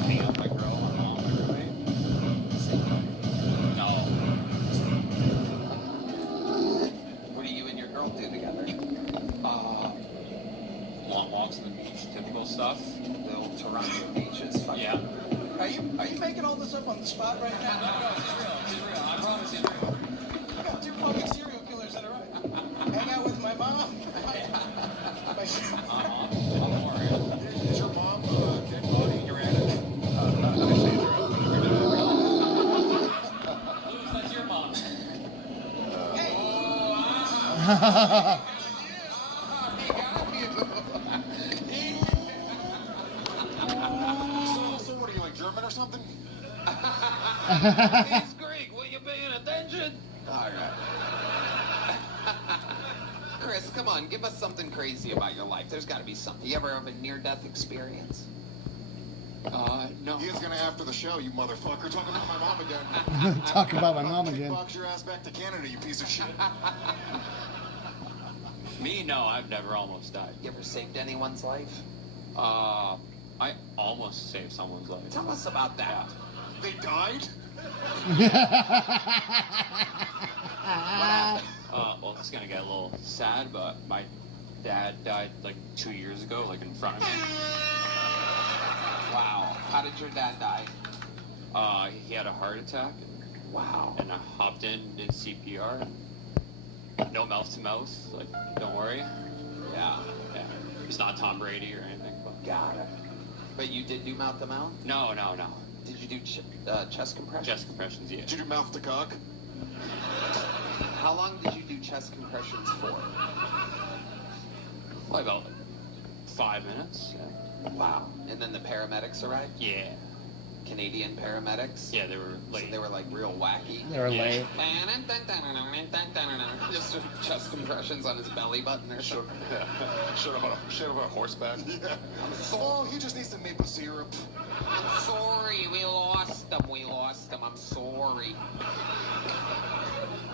Hang out with my girl, my mom, my roommate. No. What do you and your girl do together? Long walks on the beach, typical stuff. The old Toronto beaches. Yeah. Are you making all this up on the spot right now? No, it's real. It's real. I promise it's real. I got 2 fucking serial killers that are right. Hang out with my mom. Don't worry. Is your mom dead body in your attic? Luz, that's your mom. So what are you, like German or something? He's Greek. Will you paying attention? All right. Chris, come on. Give us something crazy about your life. There's got to be something. You ever have a near-death experience? No. He is gonna after the show, you motherfucker. Talk about my mom again. Talk about my mom again. Kickbox your ass back to Canada, you piece of shit. Me? No, I've never almost died. You ever saved anyone's life? I almost saved someone's life. Tell us about that. They died? Well, it's gonna get a little sad, but my dad died like 2 years ago, like in front of me. Wow. How did your dad die? He had a heart attack. Wow. And I hopped in, did CPR. No mouth to mouth, like, don't worry. Yeah. It's not Tom Brady or anything. But... Got it. But you did do mouth to mouth? No. Did you do chest compressions? Chest compressions, yeah. Did you do mouth to cock? How long did you do chest compressions for? Probably about 5 minutes. Yeah. Wow. And then the paramedics arrived? Yeah. Canadian paramedics? Yeah, they were late. So they were like real wacky? They were late. Just chest compressions on his belly button or something. Showed up on horseback. Yeah. Oh, he just needs some maple syrup. I'm sorry, we lost him. I'm sorry.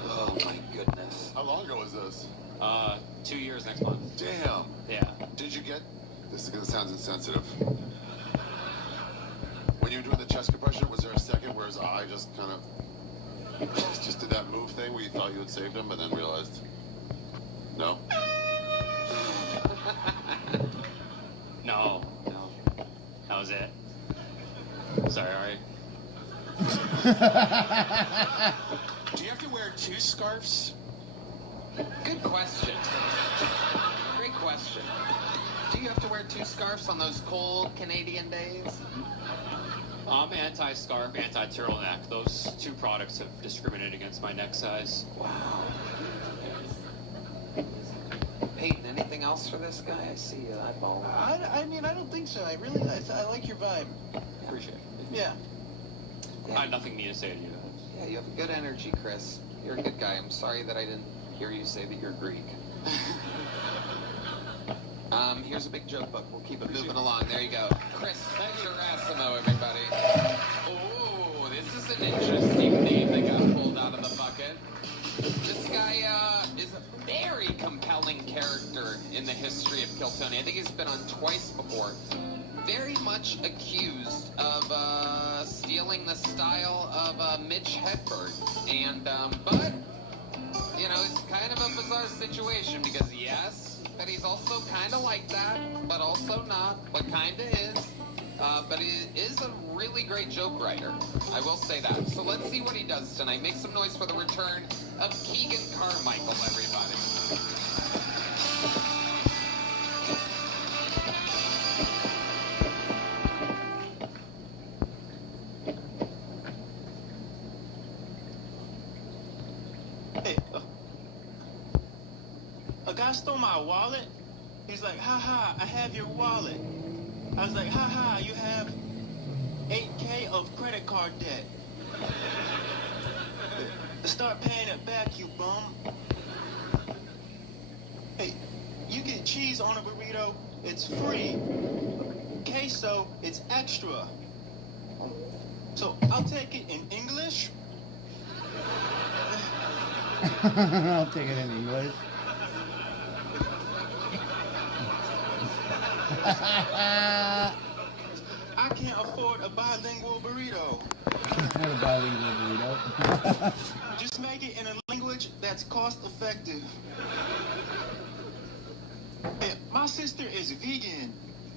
Oh my goodness. How long ago was this? 2 years next month. Damn. Yeah. Did you get... This sounds insensitive. When you were doing the chest compression, was there a second where his eye just kind of... just did that move thing where you thought you had saved him, but then realized... No? No. That was it. Sorry, Ari. Do you have to wear 2 scarves? Good question. Great question. Do you have to wear 2 scarves on those cold Canadian days? I'm anti-scarf, anti-turtleneck. Those two products have discriminated against my neck size. Wow. Peyton, anything else for this guy? I see you eyeball. I mean, I don't think so. I like your vibe. Appreciate it. Yeah. I have nothing mean to say to you. Yeah, you have a good energy, Chris. You're a good guy. I'm sorry that I didn't hear you say that you're Greek. Here's a big joke book. We'll keep it moving along. There you go. Chris Gerasimo, everybody. Oh, this is an interesting name that got pulled out of the bucket. This guy is a very compelling character in the history of Kiltony. I think he's been on twice before. Very much accused of stealing the style of Mitch Hedberg. And, but, you know, it's kind of a bizarre situation because, yes, but he's also kind of like that, but also not, but kind of is. But he is a really great joke writer. I will say that. So let's see what he does tonight. Make some noise for the return of Keegan Carmichael, everybody. Hey, a guy stole my wallet. He's like, haha, I have your wallet. I was like, haha, you have 8K of credit card debt. Start paying it back, you bum. Hey, you get cheese on a burrito, it's free. Queso, it's extra. So I'll take it in English. I'll take it in English. I can't afford a bilingual burrito. Not a bilingual burrito. Just make it in a language that's cost effective. Hey, my sister is vegan.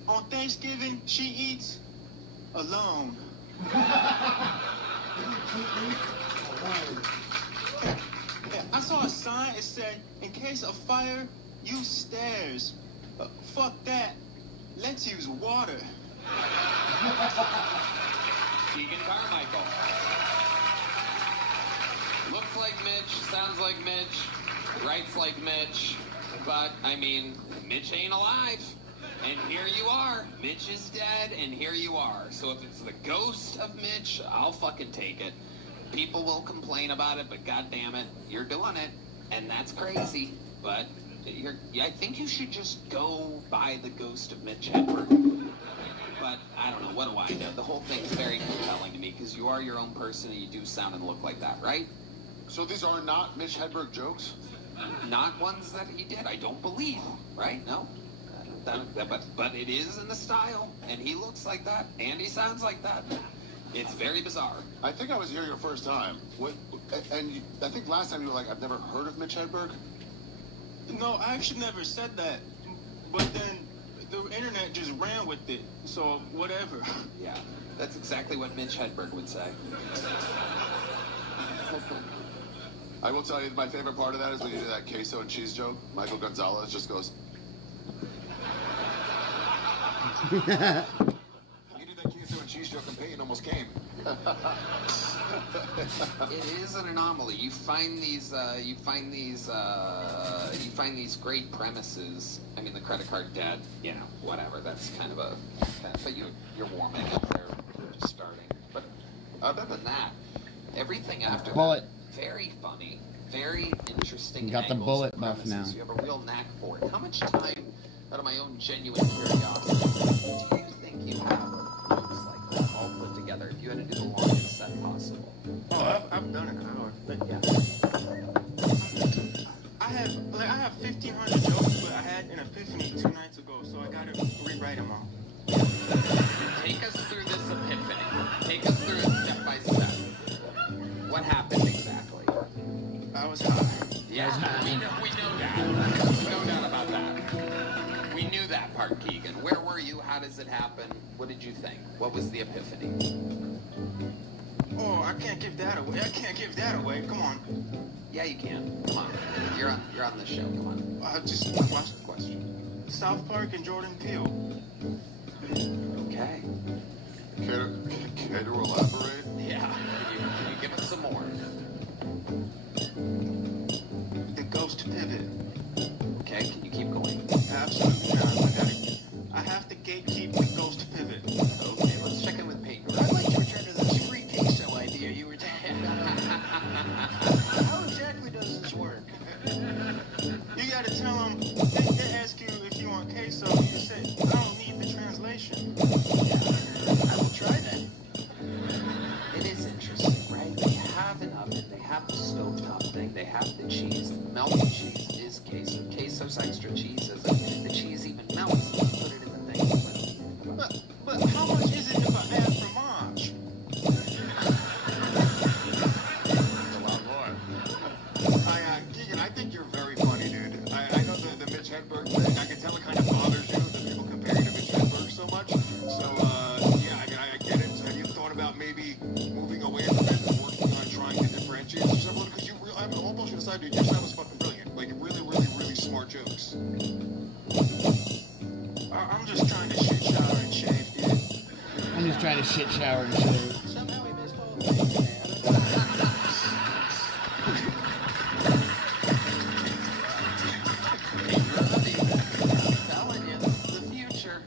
On Thanksgiving, she eats alone. I saw a sign, it said, in case of fire, use stairs. Fuck that. Let's use water. Keegan Carmichael. Looks like Mitch, sounds like Mitch, writes like Mitch, but, I mean, Mitch ain't alive. And here you are. Mitch is dead, and here you are. So if it's the ghost of Mitch, I'll fucking take it. People will complain about it, but goddammit, you're doing it. And that's crazy. But I think you should just go by the ghost of Mitch Hedberg. But I don't know, what do I know? The whole thing's very compelling to me because you are your own person and you do sound and look like that, right? So these are not Mitch Hedberg jokes? Not ones that he did, I don't believe, right? No. But it is in the style, and he looks like that, and he sounds like that. It's very bizarre. I think I was here your first time. I think last time you were like, I've never heard of Mitch Hedberg. No, I actually never said that. But then the internet just ran with it, so whatever. Yeah, that's exactly what Mitch Hedberg would say. I will tell you, my favorite part of that is when you do that queso and cheese joke. Michael Gonzalez just goes... You did that queso and cheese joke and Peyton almost came. It is an anomaly. You find these great premises. I mean, the credit card debt, you know, whatever. That's kind of a. But you're warming up there. You're just starting. But other than that, everything after Bullet. that, very funny, very interesting. You got the angles bullet and buff premises. now. You have a real knack for it. How much time, out of my own genuine curiosity, do you think you have jokes like that all put together? If you had to do the longest set possible. Oh, I've done an hour. But yeah. I have 1,500 jokes, but I had an epiphany 2 nights ago, so I gotta rewrite them all. Take us through this epiphany. Take us through it step by step. What happened exactly? I was high. Yeah, we know that. No doubt about that. We knew that part, Keegan. Where were you? How does it happen? What did you think? What was the epiphany? Oh, I can't give that away. I can't give that away. Come on. Yeah, you can. Come on. You're on the show. Come on. Just watch the question. South Park and Jordan Peele. Okay. Care to elaborate? Yeah. Can you give us some more? The ghost pivot. Okay, can you keep going? Absolutely not. I have to gatekeep the ghost pivot. Okay, let's check in with Peyton. I'd like to return to this free queso idea you were talking about. How exactly does this work? You gotta tell them, they ask you if you want queso, and you say, I don't need the translation. I will try that. It is interesting, right? They have an oven, they have the stovetop thing, they have the cheese. Melted cheese is queso. Queso's extra cheese isn't. The cheese even melts when you put it in the thing. But how much is it if I add fromage? A lot more. Keegan, I think you're very funny, dude. I know the Mitch Hedberg thing. I can tell it kind of bothers you that people compare you to Mitch Hedberg so much. So, yeah, I get it. Have you thought about maybe moving away from it and working on trying to differentiate yourself a little? Because I'm all bullshit aside, dude. Your style was fucking brilliant. Like, really, really, really smart jokes. I'm just trying to shit shower and shave, dude. I'm just trying to shit shower and shave. Somehow we missed all things, man. I'm telling you, this is the future.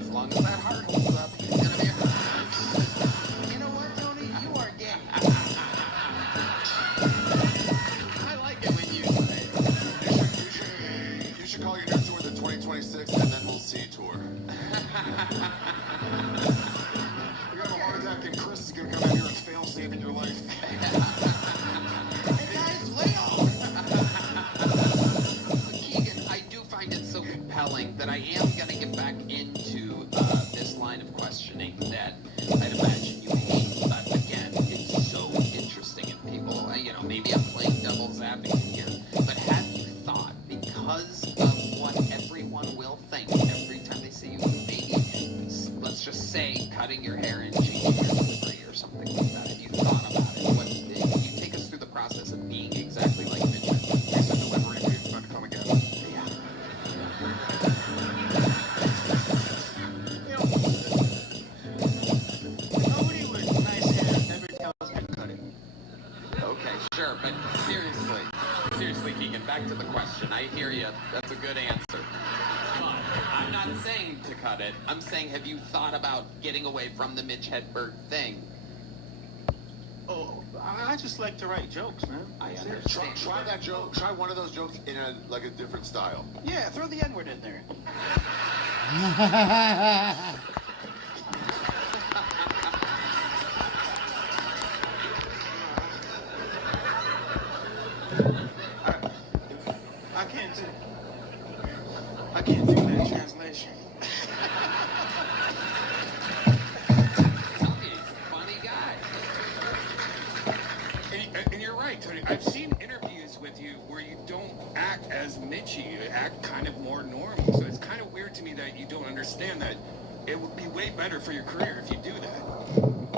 As long as that heart holds up, he's gonna be around. You know what, Tony? You are gay. I like it when you say it. You should call your new tour the 2026 and then we'll see tour. You're gonna have a heart attack and Chris is gonna come out here and fail saving your life. Hey guys, Leo! Keegan, I do find it so compelling that I am going to get back into this line of questioning that I'd imagine you hate. But again, it's so interesting and people, maybe I'm playing devil's advocate here, but have you thought, because of what everyone will think every time they see you, maybe, let's just say, cutting your hair and changing your delivery or something like that, have you thought about it? Can you take us through the process of being exactly like Mitch Hedberg? He's a delivery, he's about to come again. Yeah. Nobody with nice hair never tells me to cut it. Okay, sure, but seriously, Keegan, back to the question. I hear you. That's a good answer. But I'm not saying to cut it. I'm saying, have you thought about getting away from the Mitch Hedberg thing? Oh, I just like to write jokes, man. I understand. Try that joke. Try one of those jokes in a different style. Yeah, throw the N-word in there. I can't do that translation. Funny guy. And you're right, Tony. I've seen interviews with you where you don't act as Mitchy. You act kind of more normal. So it's kind of weird to me that you don't understand that it would be way better for your career if you do that.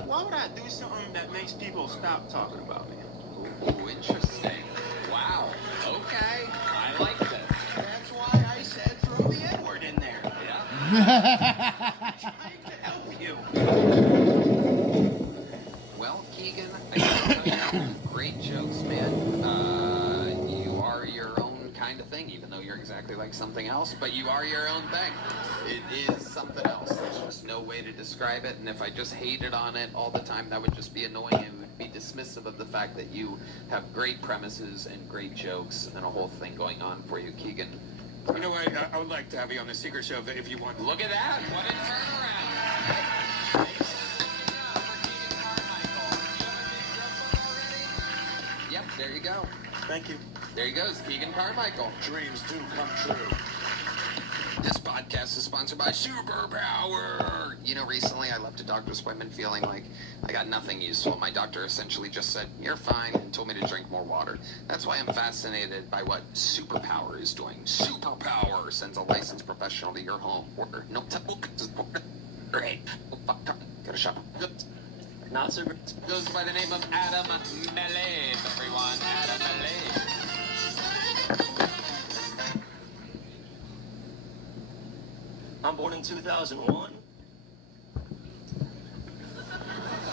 Why would I do something that makes people stop talking about me? Ooh, interesting. Wow. Okay. I like this. That's why I said throw the N-word in there. Yeah. Trying to help you. Well, Keegan, I gotta tell you, great jokes, man. You are your own kind of thing, even though you're exactly like something else, but you are your own thing. It is something else. There's just no way to describe it, and if I just hated on it all the time, that would just be annoying. It would be dismissive of the fact that you have great premises and great jokes and a whole thing going on for you, Keegan. You know what? I would like to have you on the Secret Show if you want. Look at that. What a turnaround. Yep, there you go. Thank you. There he goes, Keegan Carmichael. Dreams do come true. This podcast is sponsored by Superpower. You know, recently I left a doctor's appointment feeling like I got nothing useful. My doctor essentially just said, "You're fine," and told me to drink more water. That's why I'm fascinated by what Superpower is doing. Superpower sends a licensed professional to your home. Order no temple. Great. Go to shop. Not so great. Goes by the name of Adam Malave, everyone. Adam Malave. I'm born in 2001.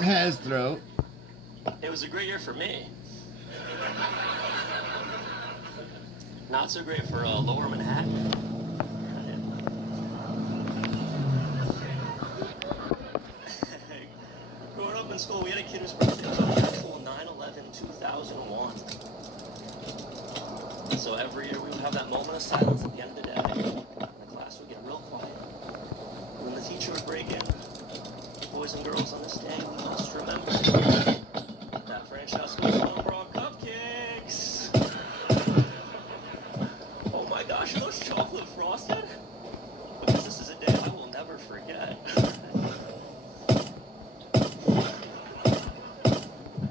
Has throat. It was a great year for me. Not so great for Lower Manhattan. Growing up in school, we had a kid whose birthday was on the actual 9/11/2001. So every year we would have that moment of silence at the end of the day, and the class would get real quiet. And then the teacher would break in. Boys and girls, on this day, we must remember that Francesco's mom brought cupcakes. Oh my gosh, are those chocolate frosted? Because this is a day I will never forget.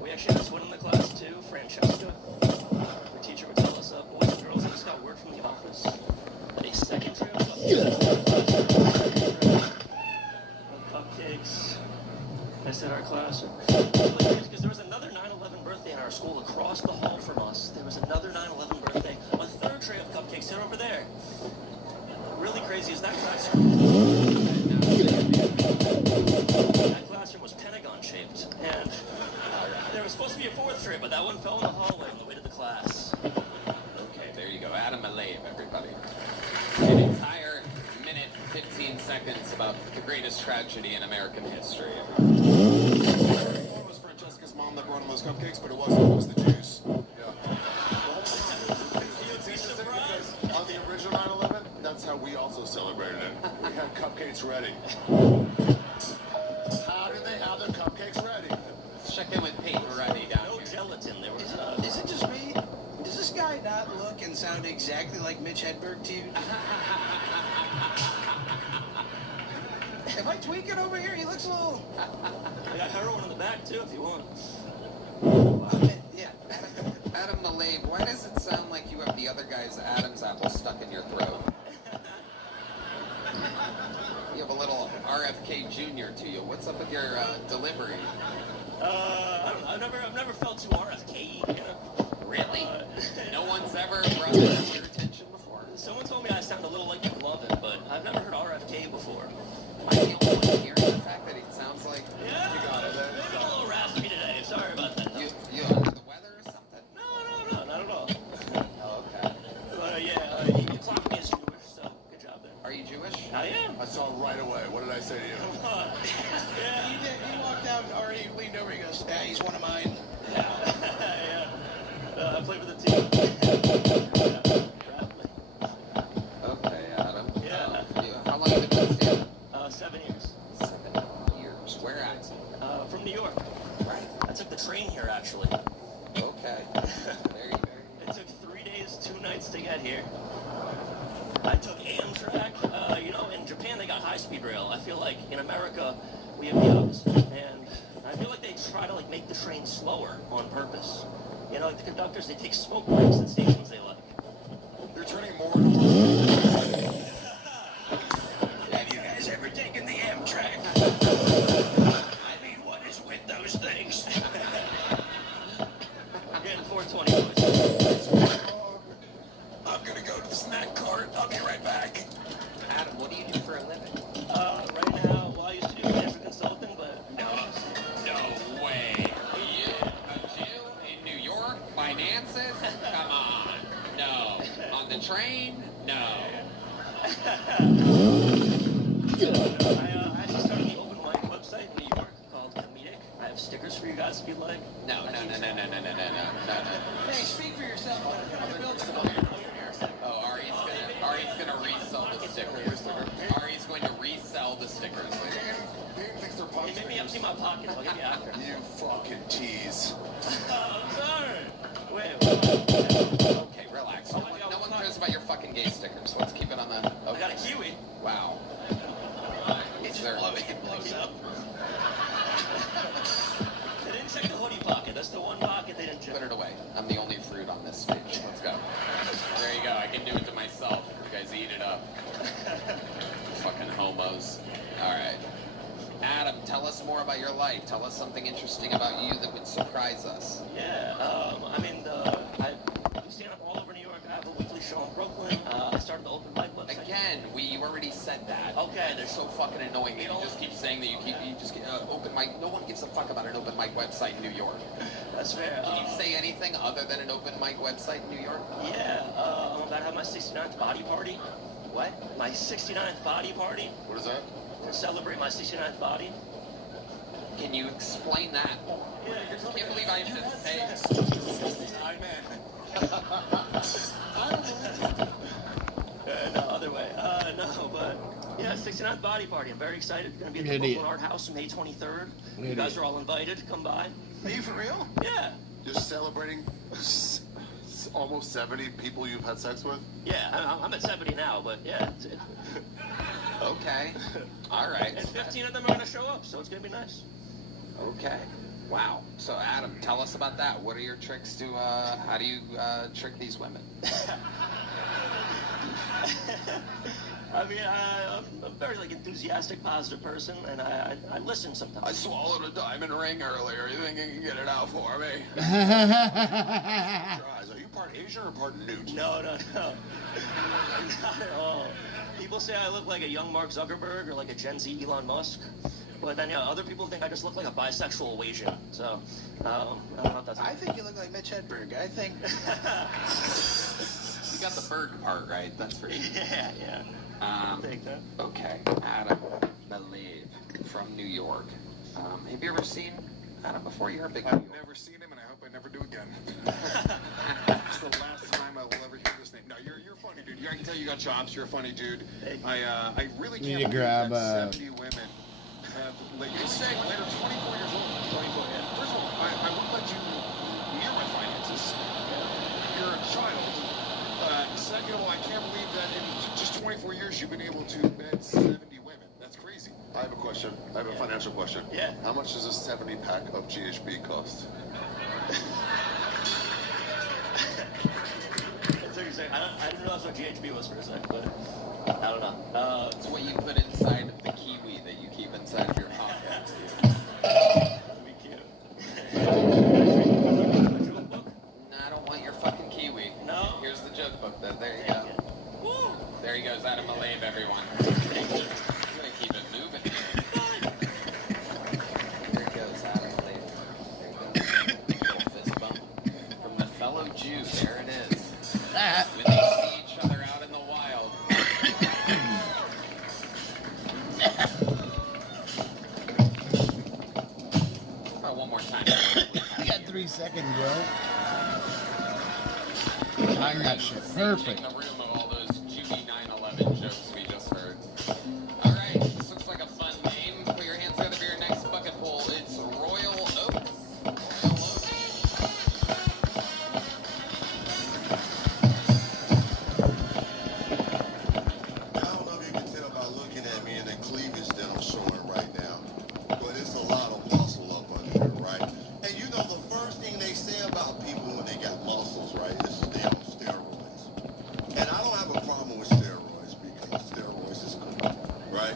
We actually had this one in the class too, Francesca. The teacher would tell us, boys and girls, I just got word from the office that a second tray of cupcakes. I said our class. Because there was another 9/11 birthday in our school across the hall from us. There was another 9/11 birthday. A third tray of cupcakes hit over there. Really crazy is that classroom. That classroom was Pentagon shaped, and there was supposed to be a fourth tray, but that one fell in the hallway on the way to the class. Okay, there you go. Adam Malave, everybody. An entire minute, 15 seconds about the greatest tragedy in American history. It was Francesca's mom that brought him those cupcakes, but it wasn't. It was the juice. On the original 9/11, that's how we also celebrated it. We had cupcakes ready. How did they have their cupcakes ready? Let's check in with Pete Moretti down No here. gelatin. There was Is it just me? Does this guy not look and sound exactly like Mitch Hedberg to you? Am I tweaking over here? He looks a little... I got heroin in the back too, if you want. Yeah. Adam Malave, why does it sound like you have the other guy's Adam's apple stuck in your throat? You have a little RFK Jr. to you. What's up with your delivery? I don't know. I've never felt too RFK-y, you know? Really? No one's ever brought that to your attention before? Someone told me I sound a little like McLovin, but I've never heard RFK before. Am I the only one hearing the fact that he sounds like... Yeah, you got it. I'm a little raspy today. Sorry about that. You under the weather or something? No, not at all. Oh, okay. But you clocked me as Jewish, so good job there. Are you Jewish? I am. I saw it right away. What did I say to you? Yeah. He did. He walked out and already leaned over. He goes, yeah, he's one of mine. Yeah. I played with the team. Okay, Adam. Yeah. How long have you been with stand-up? 7 years. 7 years. Where at? From New York. Right. I took the train here, actually. Okay. It took 3 days, 2 nights to get here. I took Amtrak. In Japan they got high-speed rail. I feel like in America we have the opposite, and I feel like they try to make the train slower on purpose. Like the conductors, they take smoke breaks at stations they like. They're turning more and more. Have you guys ever taken the Amtrak? I mean, what is with those things? I'm getting 420 boys. I'm gonna go to the snack cart. I'll be right back. Adam, what do you do for a living? Right now, I used to do financial consulting, but No way. You, a Jew in New York, finances? Come on. No. On the train? No. I actually started the open mic website in New York called Comedic. I have stickers for you guys if you'd like. No. Hey, speak for yourself. Oh, Ari's gonna resell the stickers. Ari's going to resell the stickers later. Hey, make me empty my pockets. I'll give you after. You fucking tease. I'm sorry. Wait. Okay, relax. No one cares about your fucking gay stickers. Let's keep it on the... Okay. I got a kiwi. Wow. It blows up. They didn't check the hoodie pocket. That's the one pocket they didn't check. Put it away. I'm the only fruit on this stage. Let's go. There you go. I can do it to myself. You guys eat it up. Fucking homos. All right. Adam, tell us more about your life. Tell us something interesting about you that would surprise us. Yeah, I do stand up all over New York. I have a weekly show in Brooklyn. I started the open mic website. can. You already said that. Okay. They're so fucking annoying. You just keep saying that you just get open mic. No one gives a fuck about an open mic website in New York. That's fair. Can you say anything other than an open mic website in New York? Yeah, I'm about to have my 69th body party. What? My 69th body party. What is that? To celebrate my 69th body. Can you explain that? Yeah, I can't believe I just say it. 69 man. No, other way. No, but yeah, 69th body party. I'm very excited. Going to be at the Brooklyn Art House May 23rd. You guys are all invited to come by. Are you for real? Yeah. You're celebrating almost 70 people you've had sex with? Yeah, I'm at 70 now, but yeah. Okay. All right. And 15 of them are going to show up, so it's going to be nice. Okay. Wow. So, Adam, tell us about that. What are your tricks to, how do you trick these women? I mean, I'm a very, enthusiastic, positive person, and I listen sometimes. I swallowed a diamond ring earlier. You think you can get it out for me? Are you part Asian or part Newt? No. Not at all. People say I look like a young Mark Zuckerberg or like a Gen Z Elon Musk. But then, other people think I just look like a bisexual Asian. So, I don't know if that's... I think you look like Mitch Hedberg. I think... You got the Berg part right. That's for you. Yeah. I'll take that. Okay. Adam Believe from New York. Have you ever seen Adam before? You're a big... I've never seen him, and I hope I never do again. It's the last time I will ever hear this name. No, you're funny, dude. I can tell you got chops. You're a funny dude. I really can't believe that 70 women have, you're saying later, 24 years old. 24, yeah. First of all, I wouldn't let you near my finances. You're a child. Second of all, I can't believe that in just 24 years you've been able to bed 70 women. That's crazy. I have a question. I have a financial question. Yeah. How much does a 70 pack of GHB cost? That's what you're saying. I didn't realize what GHB was for a second, but I don't know. It's what you put inside of the kiwi that you keep inside of your pocket. That'd be cute. I don't want your fucking kiwi. No. Here's the joke book, though. There you go. Woo. There he goes, Adam Malave, everyone. I'm gonna keep it moving here. There he goes, Adam Malave. There you go. Little fist bump from the fellow Jew. There it is. When they see each other out in the wild. One more time. You got 3 seconds, bro. Time that shit. Perfect. In the room of all those Judy 9/11 jokes we just heard. All right, this looks like a fun game. Put your hands together for your next bucket pool. It's Royal Oak. I don't know if you can tell by looking at me and the cleavage that I'm showing right now, but it's a lot of muscle up under here, right? And you know the first thing they say about people when they got muscles, right, is they on steroids. And I don't have a problem with steroids because steroids is cool, right?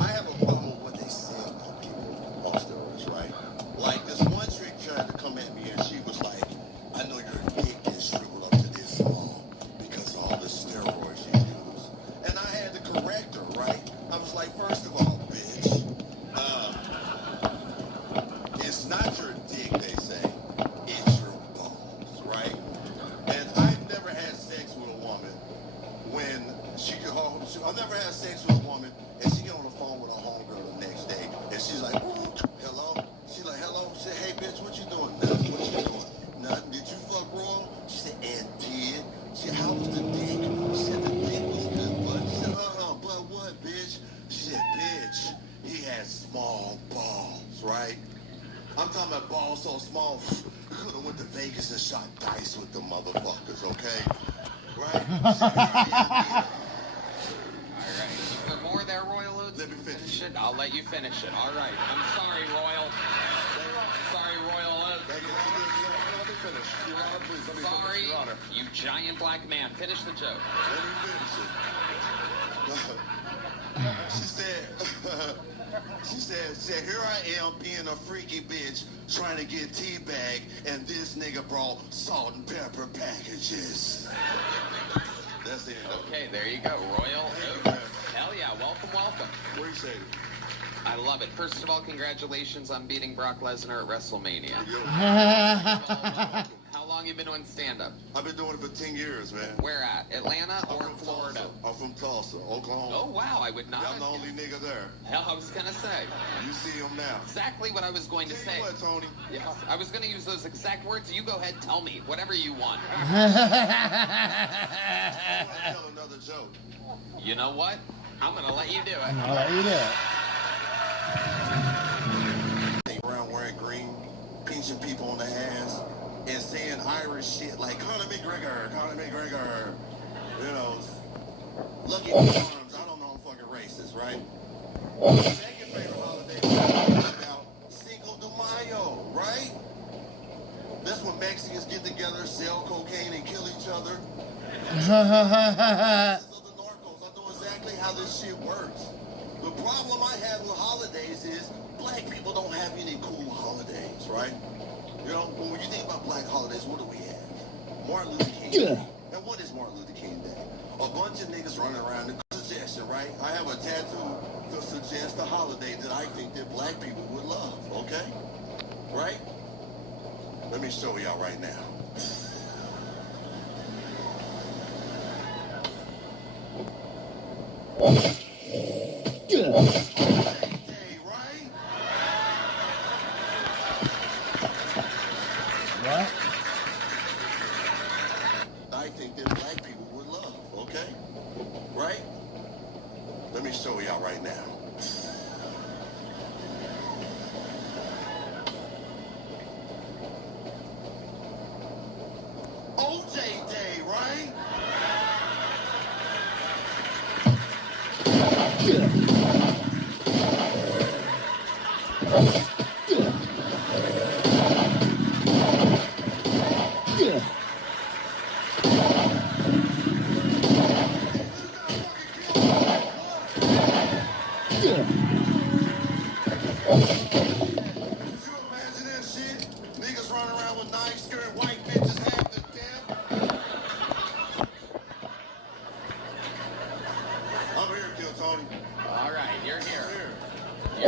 I have a problem with what they say about people on steroids, right? Like this one chick tried to come at me and she was like, I know your dick gets shriveled up to this small because of all the steroids you use. And I had to correct her, right? I was like, first of all, bitch, it's not your dick, they say. It's your balls, right? And I've never had sex with a woman when she could hold, I've never had sex with a woman and she get on the phone with her homegirl the next day and she's like, hello? She's like, hello? She said, hey, bitch, what you doing? Nothing. What you doing? Nothing. Did you fuck Royal? She said, and did. She said, how was the dick? She said, the dick was good, but she said, but what, bitch? She said, bitch, he had small balls, right? I'm talking about balls so small, we could have went to Vegas and shot dice with the motherfuckers, okay? Right? All right. For more there, Royal Oats? Let me finish it. I'll let you finish it. All right. I'm sorry, Royal. Sorry, Royal Oats. Let me finish. Your Honor, please, let me Sorry, finish, Your Honor. you giant black man. Finish the joke. Let me finish it. She said, here I am being a freaky bitch trying to get teabag, and this nigga brought salt and pepper packages. That's it. Okay, there you go, Royal. Oh, hell yeah, welcome, welcome. Appreciate it. I love it. First of all, congratulations on beating Brock Lesnar at WrestleMania. How long you been doing stand-up? I've been doing it for 10 years, man. Where at? Atlanta or Florida? I'm from Tulsa, Oklahoma. Oh, wow, I would not. I'm the only nigga there. Hell, I was going to say. You see him now. Exactly what I was going to say. What, Tony? Yeah, I was going to use those exact words. You go ahead, tell me. Whatever you want. I want to tell another joke. You know what? I'm going to let you do it. I'll let you do it. Around wearing green, pinching people on the ass, and saying Irish shit like Conor McGregor. You know, Lucky Charms. I don't know, I'm fucking racist, right? Second favorite holiday is about Cinco de Mayo, right? That's when Mexicans get together, sell cocaine, and kill each other. I know exactly how this shit works. The problem I have with holidays is black people don't have any cool holidays, right? You know, when you think about black holidays, what do we have? Martin Luther King Day. And what is Martin Luther King Day? A bunch of niggas running around the suggestion, right? I have a tattoo to suggest a holiday that I think that black people would love, okay? Right? Let me show y'all right now. What? I think that black people would love, okay? Right? Let me show y'all right now. OJ Day, right? All right, you're here. I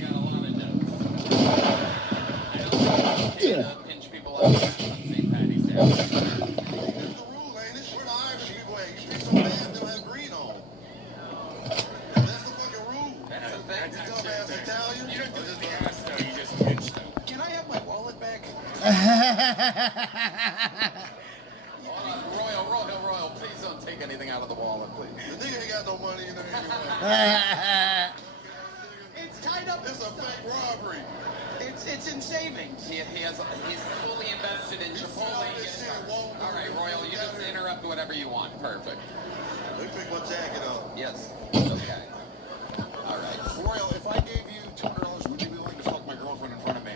got a lot of notes. I don't think it's okay to pinch people up on St. Patty's Day. That's the rule, ain't it? Where the Irish people at? You speak so bad, they'll have green on. That's the fucking rule. That's the thing. You dumbass Italian. You don't do the ass though, you just pinch them. Can I have my wallet back? Royal, please don't take anything out of the wallet, please. The nigga ain't got no money in there anyway. It's tied up. It's a fake robbery. It's in savings. He's fully invested in Chipotle. All right, Royal, you just interrupt whatever you want. Perfect. Let me pick my jacket up. Yes. Okay. All right. Royal, if I gave you $200, would you be willing to fuck my girlfriend in front of me?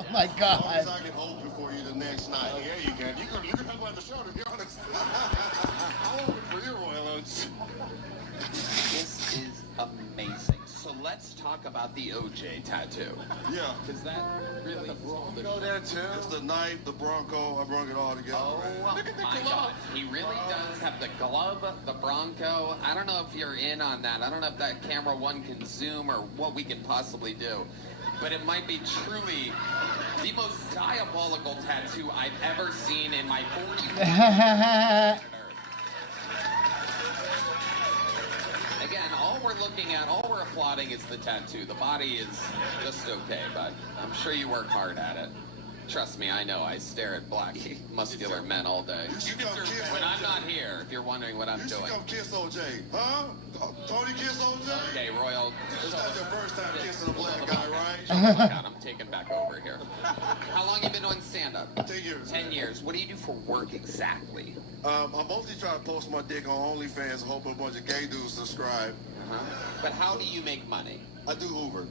Oh my God. As long as I can open for you the next night. Oh, yeah, you can. You can help on the show, to be honest. I'll open for your Royal Oats. This is amazing. So let's talk about the OJ tattoo. Yeah. Is that really Go there too. It's the knife, the Bronco. I brought it all together. Oh Look at the my glove. God. He really does have the glove, the Bronco. I don't know if you're in on that. I don't know if that camera one can zoom or what we can possibly do. But it might be truly the most diabolical tattoo I've ever seen in my 40 years. Again, all we're looking at, all we're applauding is the tattoo. The body is just okay, but I'm sure you work hard at it. Trust me, I know. I stare at black, muscular men all day. When I'm not here, if you're wondering what I'm doing. You should come kiss OJ. Huh? Tony kiss OJ? Okay, Royal. It's not your first time kissing a black guy, right? Oh my God, I'm taking back over here. How long you been doing stand-up? 10 years. 10 years. What do you do for work exactly? I mostly try to post my dick on OnlyFans and hope a bunch of gay dudes subscribe. But how do you make money? I do Uber.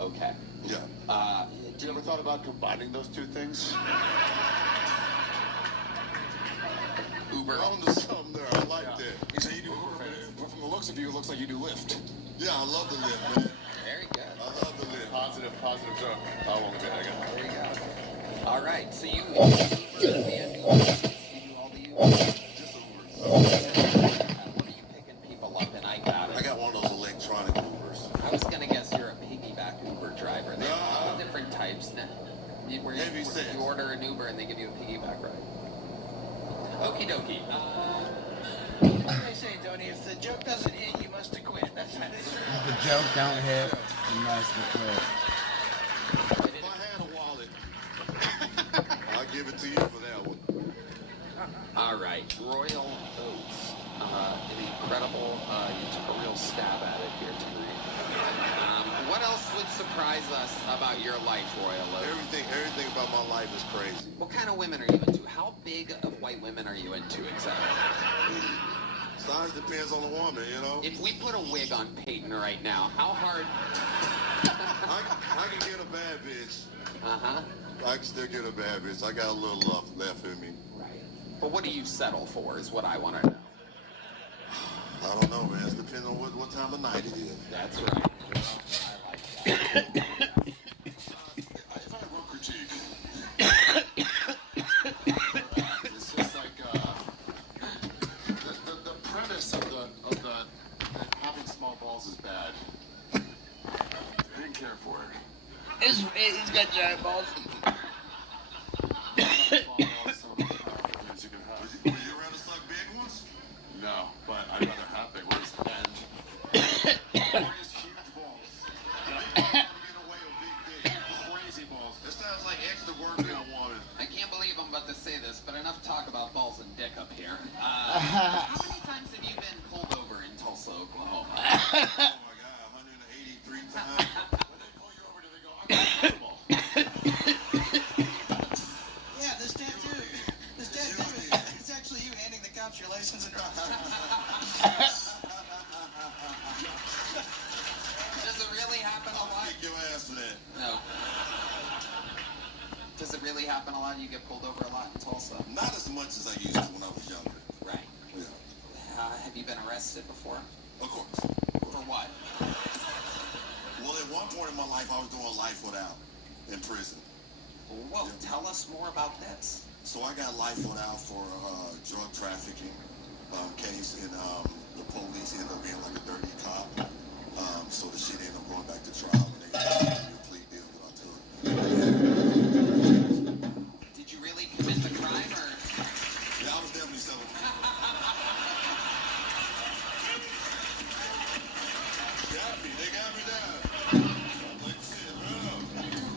Okay. Yeah. Have you ever thought about combining those two things? Uber. On to something there. I like that. You say you do Uber, but from the looks of you, it looks like you do Lyft. Yeah, I love the Lyft, man. Very good. I love the Lyft. Positive joke. I won't admit I got it. There you go. All right, so you People up, and I got it. I got one of those electronic Ubers. I was gonna guess you're a piggyback Uber driver. They have all different types now. Where you order an Uber and they give you a piggyback ride. Okie dokie. Like they say, Tony, if the joke doesn't hit, you must have quit. That's how they say. If the joke don't hit, you must have quit. If I had a wallet, I'll give it to you for that one. All right, Royal Oats. An incredible, you took a real stab at it here tonight. What else would surprise us about your life, Royal Oats? Everything about my life is crazy. What kind of women are you into? How big of white women are you into exactly? Size depends on the woman, you know? If we put a wig on Peyton right now, how hard... I can get a bad bitch. Uh-huh. I can still get a bad bitch. I got a little love left in me. Right. But what do you settle for is what I want to know. I don't know, man. It depends on what time of night it is. That's right. I like that. If I had one critique, it's just like the premise of the having small balls is bad. I didn't care for it. He's got giant balls. Would you rather suck big ones? No, but I'd rather have big ones and huge balls. Crazy balls. It sounds like extra work for a woman. I can't believe I'm about to say this, but enough talk about balls and dick up here. How many times have you been pulled over in Tulsa, Oklahoma? Oh my God, 183 times. When they pull you over, do they go, I'm going to ball? Yeah, this tattoo. It's actually you handing the cops your license and Does it really happen a lot? Kick your ass for that. No. Does it really happen a lot? You get pulled over a lot in Tulsa? Not as much as I used to when I was younger. Right. Yeah. Have you been arrested before? Of course. For what? Well, at one point in my life, I was doing life without in prison. Well, tell us more about this. So I got life without for drug trafficking case, and the police ended up being like a dirty cop. So the shit ended up going back to trial, and they gave me a plea deal that I took. Did you really commit the crime, or? Yeah, I was definitely selling. They got me down. Like shit, bro.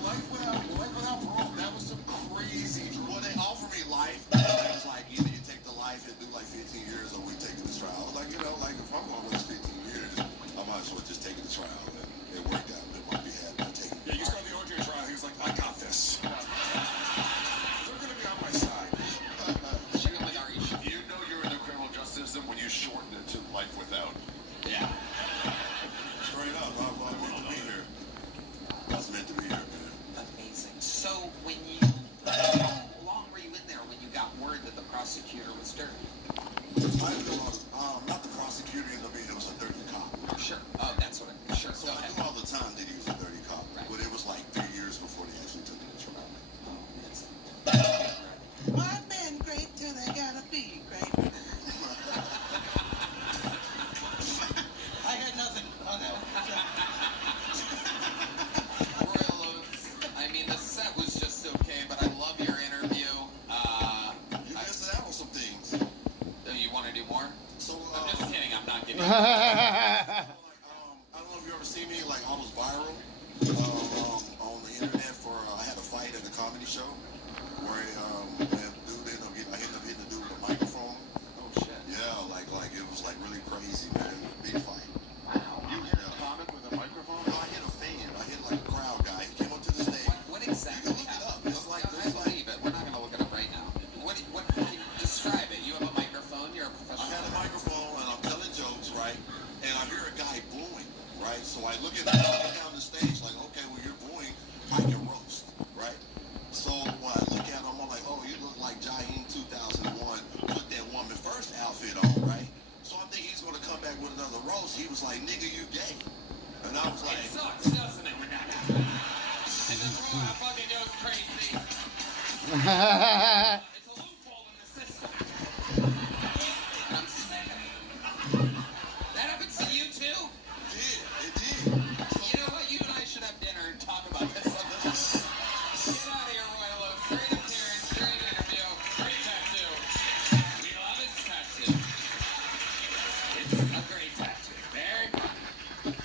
Life without parole, that was some crazy. Well, they offered me life. It was like, either you take the life and do like 15 years, or we take it to trial. I was like, you know, like if I'm going to waste 15 years, I might as well just take it to trial. And it worked out. It might be happy. I take it. Yeah, you saw the OJ trial. He was like, I got this. They're going to be on my side. You know you're in the criminal justice system when you shorten it to life without. Yeah. Straight up. I was meant to be here. I was meant to be here, man. Amazing. So how long were you in there when you got word that the prosecutor was dirty? Not the prosecutor, it was a dirty cop. Sure. Oh, that's what sure. So I knew all the time that he was a dirty cop. Right. But it was like 3 years before they actually took him to trial. One man great till they gotta be great. I heard nothing on that one. Royal Oats, I mean, the set was just okay, but I love your interview. You missed out on some things. You want to do more? So, I'm just kidding, I'm not giving you I don't know if you ever seen me, like, I was viral on the internet for, I had a fight at a comedy show where I ended up hitting the dude with a microphone. Oh, shit. Yeah, like it was, like, really crazy, man. Big fight. Wow. You hit a comic with a microphone? No, I hit a fan. I hit, like, a crowd guy. He came up to the stage. What exactly happened? It's like, I believe it. We're not going to look it up right now. What can you describe it? You have a microphone, you're a professional. I had a microphone, and I'm telling jokes, right? And I hear a guy booing, right? So I look down the stage like, okay, well, you're booing, I can roast, right? So when I look at him, I'm like, oh, you look like Jaheim 2001, put that woman first outfit on, right? So I think he's going to come back with another roast. He was like, nigga, you gay. And I was like... It sucks, doesn't it, when that happens? And then Roy fucking goes crazy. It's a loophole in the system. Great appearance, great interview, great tattoo. We love his tattoo. It's a great tattoo. Very good.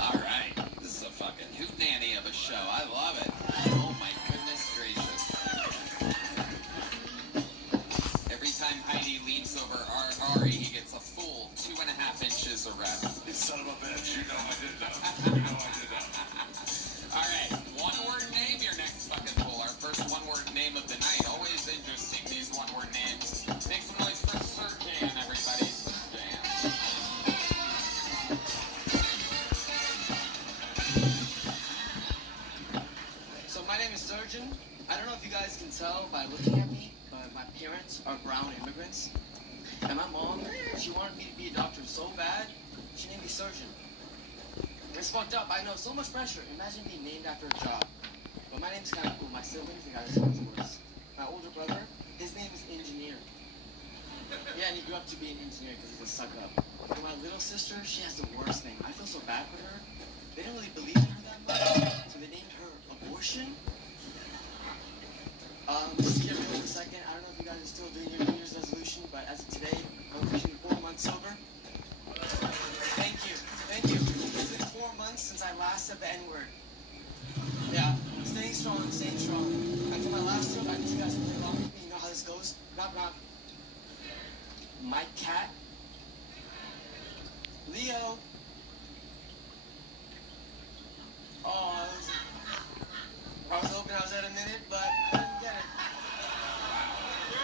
All right. This is a fucking hootenanny of a show. I love it. Oh my goodness gracious. Every time Heidi leans over Ari, he gets a full 2.5 inches of rest. You son of a bitch. You know I did that. You know I did that. All right, one-word name, your next fucking poll. Our first one-word name of the night. Always interesting, these one-word names. Make some noise for Serjan, everybody. Serjan. So my name is Surgeon. I don't know if you guys can tell by looking at me, but my parents are brown immigrants. And my mom, she wanted me to be a doctor so bad, she named me Surgeon. It's fucked up. I know, so much pressure. Imagine being named after a job. But my name's kind of cool. My siblings, they got so much worse. My older brother, his name is Engineer. Yeah, and he grew up to be an engineer because he's a suck-up. But my little sister, she has the worst thing. I feel so bad for her. They didn't really believe in her that much, so they named her Abortion. Just to get real for a second, I don't know if you guys are still doing your New Year's resolution, but as of today, I'm officially 4 months sober. Thank you. Thank you. It's been 4 months since I last said the N-word. Yeah, staying strong, staying strong. And for my last joke, I need you guys to play along with me. You know how this goes? Knock, knock. My cat. Leo. Oh, I was hoping I was at a minute, but I didn't get it.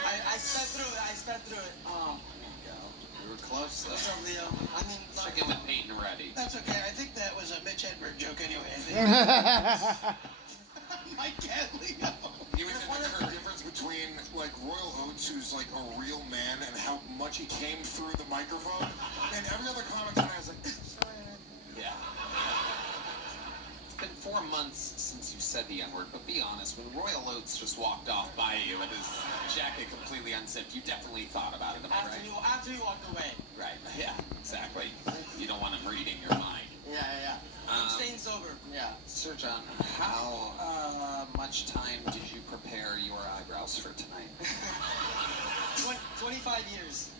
I sped through it. I sped through it. Oh. We were close, though. What's up, Leo? I mean, check in with Peyton Reddy. That's okay. I think that was a Mitch Hedberg joke anyway. I think. My cat Leo. You ever wonder the difference between like Royal Oates, who's like a real man, and how much he came through the microphone? And every other comic tonight is like, Yeah. It's been 4 months since you said the N-word, but be honest, when Royal Oates just walked off by you with his jacket completely unzipped, you definitely thought about it, am I right? After you walked away. Right, yeah, exactly. You don't want him reading your mind. Yeah. I'm staying sober. Yeah. Sir John, how much time did you prepare your eyebrows for tonight? 25 years.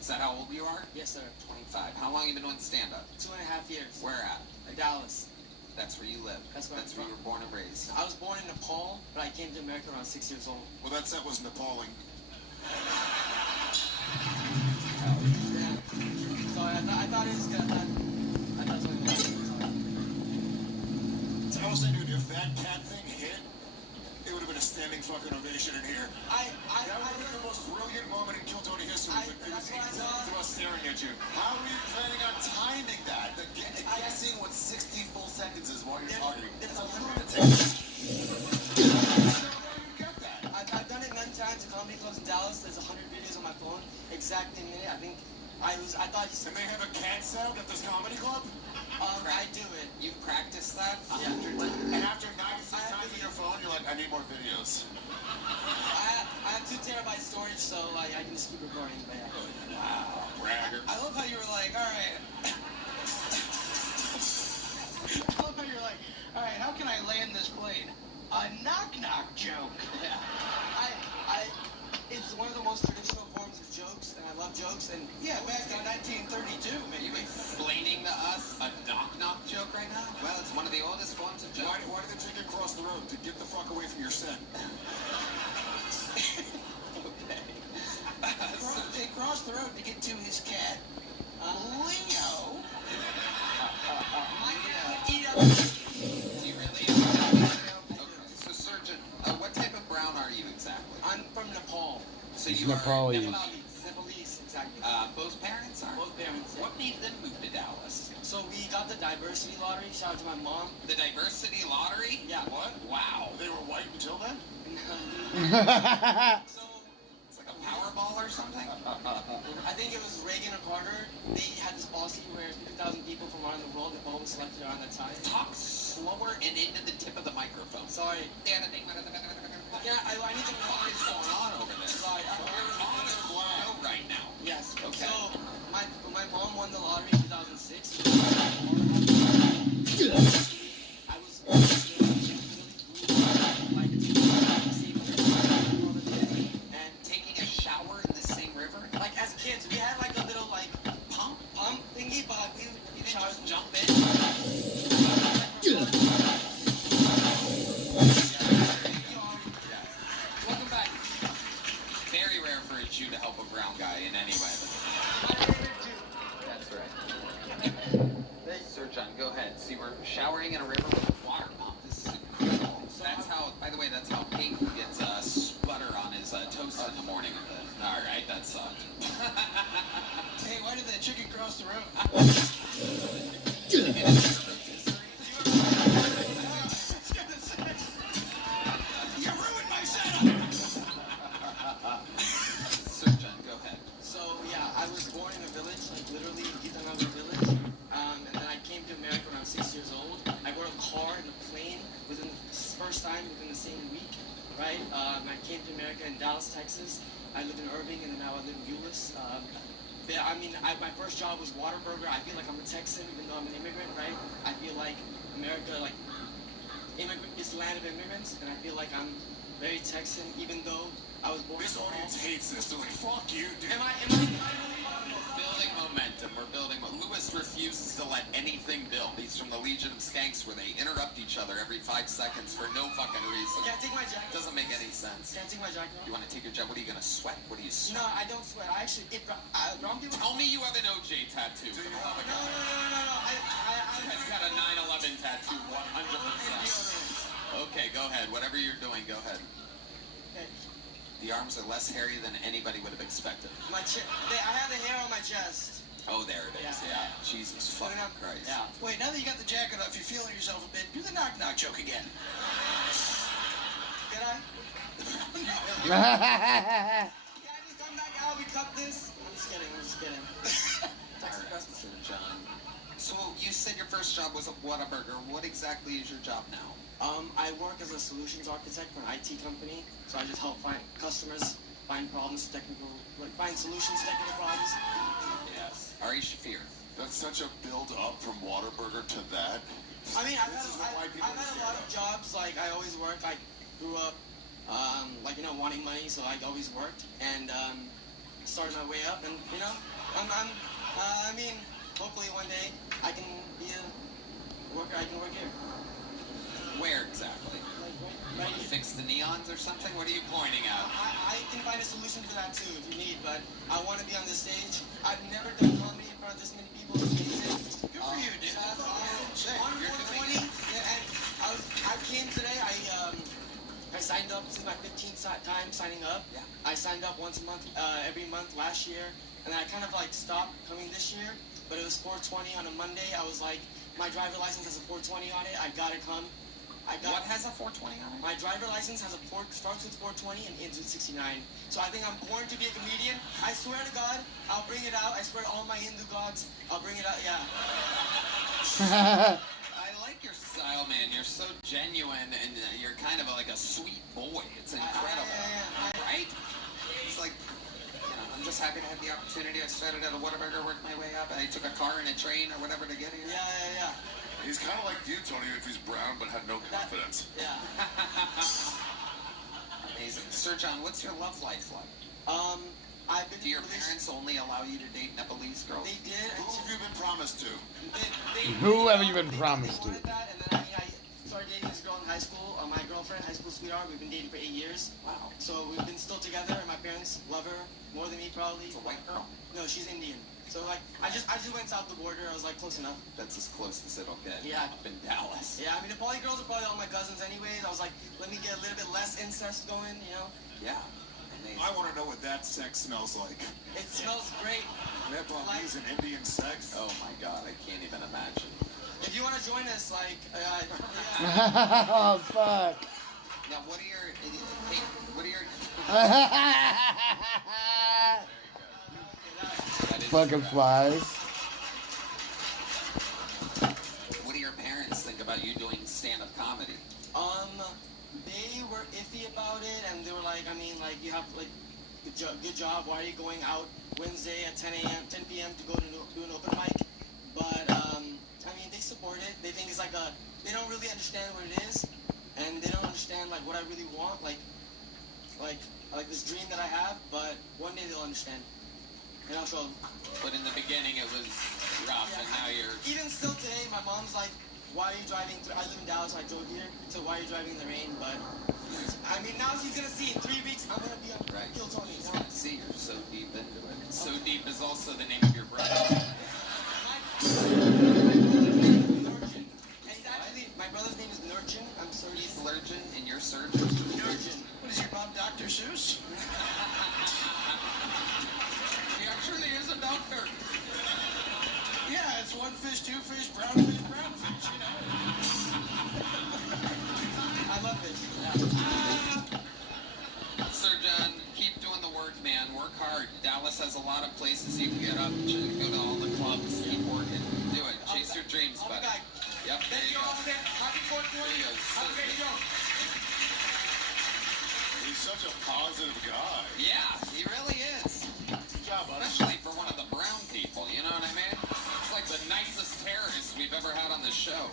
Is that how old you are? Yes, sir. 25. How long have you been doing stand-up? 2.5 years. Where at? Dallas. That's where you live. That's where you were born and raised. I was born in Nepal, but I came to America around 6 years old. well, that set was appalling. Yeah. Sorry, I thought it was good. I thought something was good. I was saying, dude, if that cat thing hit, it would have been a standing fucking ovation in here. That would have been the most brilliant moment in Kill Tony history. It was staring at you. How are you planning on timing that? Guessing what 60 full seconds is while you're talking. It's a lunatic. I've done it many times at comedy clubs in Dallas. There's 100 videos on my phone. Exact minute. I think I thought he said. And they have a cat sound at this comedy club? I do it. You've practiced that? Yeah. And after 96 times on your phone, you're like, I need more videos. I have 2 terabyte storage, so I can just keep recording. But yeah. Wow, bragger. I love how you were like, all right. I love how you're like, all right, how can I land this plane? A knock-knock joke. Yeah. It's one of the most traditional forms of jokes, and I love jokes. And yeah, back in 1932, Are you maybe. explaining to us a knock-knock joke right now? Well, it's one of the oldest forms of jokes. Why did they take it across the road? To get the fuck away from your set. Okay. They crossed the road to get to his cat, Leo. Do you really? Okay. So, Surgeon, what type of brown are you exactly? I'm from Nepal. So It's you Nepalese. Nepalese, exactly. Both parents are? Both parents. Yeah. What made them move to Dallas? So we got the diversity lottery. Shout out to my mom. The diversity lottery? Yeah. What? Wow. They were white until then? So It's like a Powerball or something? I think it was Reagan or Carter. They had this policy where 50,000 people from around the world, they all selected around that time. Talk slower and into the tip of the microphone. Sorry. Yeah, I need to What is going on over there? Sorry. We're on a show right now. Yes. Okay. So my mom won the lottery in 2006. I was really like spraying in a river with a water pump. This is incredible. That's how, by the way, that's how Peyton gets sputter on his toast in the morning. All right, that sucked. Hey, why did that chicken cross the road? You ruined my setup! Sir John, go ahead. So yeah, I was born in a village, like literally in Itangaga village. And then I came to America when I was 6 years old. I bought a car and a plane within the first time within the same week, right? I came to America in Dallas, Texas. I lived in Irving and then now I live in Euless. My first job was Whataburger. I feel like I'm a Texan even though I'm an immigrant, right? I feel like America, like, is the land of immigrants, and I feel like I'm very Texan even though I was born. This audience hates this. They're like, fuck you, dude. Am I Building momentum. We're building. Lewis refuses to let anything build. He's from the Legion of Skanks, where they interrupt each other every 5 seconds for no fucking reason. Can I take my jacket? Doesn't make any sense. Can I take my jacket off? You want to take your jacket? What are you gonna sweat? What are you sweat? No, I don't sweat. I actually, wrong people. Tell me you have an OJ tattoo. For the love of God. No. He's got a 9/11 tattoo. 100%. Okay, go ahead. Whatever you're doing, go ahead. Okay. The arms are less hairy than anybody would have expected. I have the hair on my chest. Oh, there it is. Yeah. Jesus fucking Christ. Yeah. Wait, now that you got the jacket off, you're feeling yourself a bit. Do the knock-knock joke again. Did I? Yeah. Can I just come back out? We cut this? I'm just kidding. Sir John. So you said your first job was at Whataburger. What exactly is your job now? I work as a solutions architect for an IT company, so I just help find customers find problems, find solutions to technical problems. Yes. Ari Shafir. That's such a build-up from Whataburger to that. I mean, I've had a lot of jobs. Like, I always worked. I grew up, wanting money, so I always worked. And started my way up. And, hopefully one day I can be a worker. I can work here. Where exactly? Right You fix the neons or something? What are you pointing at? I can find a solution for that too if you need, but I want to be on this stage. I've never done comedy in front of this many people. It's amazing. Good for you, dude. That's awesome. On 420, and I came today. I signed up. This is my 15th time signing up. Yeah. I signed up once a month, every month last year, and I kind of stopped coming this year. But it was 420 on a Monday. I was like, my driver license has a 420 on it. I gotta come. What has a 420 on it? My driver license has starts with 420 and ends with 69. So I think I'm born to be a comedian. I swear to God, I'll bring it out. I swear to all my Hindu gods, I'll bring it out. Yeah. I like your style, man. You're so genuine, and you're kind of like a sweet boy. It's incredible. Right? It's like, I'm just happy to have the opportunity. I started at a Whataburger, worked my way up, and I took a car and a train or whatever to get here. Yeah. He's kind of like you, Tony, if he's brown but had no confidence. Yeah. Amazing. Sir John, what's your love life like? Do your parents only allow you to date Nepalese girls? They did. Who have you been promised to? Who have you been promised to? And then I started dating this girl in high school. My girlfriend, high school sweetheart. We've been dating for 8 years. Wow. So we've been still together, and my parents love her more than me, probably. It's a white girl? No, she's Indian. So I just went south the border. I was like, close enough. That's as close as it'll get. Yeah. Up in Dallas. Yeah, I mean, the poly girls are probably all my cousins anyways. I was like, let me get a little bit less incest going, Yeah. Amazing. I want to know what that sex smells like. It smells great. Nepalese and Indian sex? Oh my God, I can't even imagine. If you want to join us, Oh, fuck. Now, what are your... Fucking flies. What do your parents think about you doing stand-up comedy? They were iffy about it, and they were like, you have, good job. Why are you going out Wednesday at 10 p.m. to go to do an open mic? But, they support it. They think it's they don't really understand what it is, and they don't understand, what I really want, like this dream that I have, but one day they'll understand. And I'll show them. But in the beginning, it was rough, and now you're... Even still today, my mom's like, why are you driving I live in Dallas, so I drove here, so why are you driving in the rain? But, now she's gonna see in 3 weeks, I'm gonna be on Kill Tony. She's gonna see you're so deep into it. So Deep is also the name of your brother. And he's actually surgeon. Surgeon. What is your mom, Dr. Seuss? He actually is a doctor. Yeah, it's one fish, two fish, brown fish, you know. I love it. Surgeon, keep doing the work, man. Work hard. Dallas has a lot of places you can get up. Go to all the clubs. Keep working. Do it. Chase your dreams, buddy. Yep, there you go. Happy 420. Have a great show. He's such a positive guy. Yeah, he really is. Good job, buddy. Especially for one of the brown people, you know what I mean? It's like the nicest terrorist we've ever had on the show.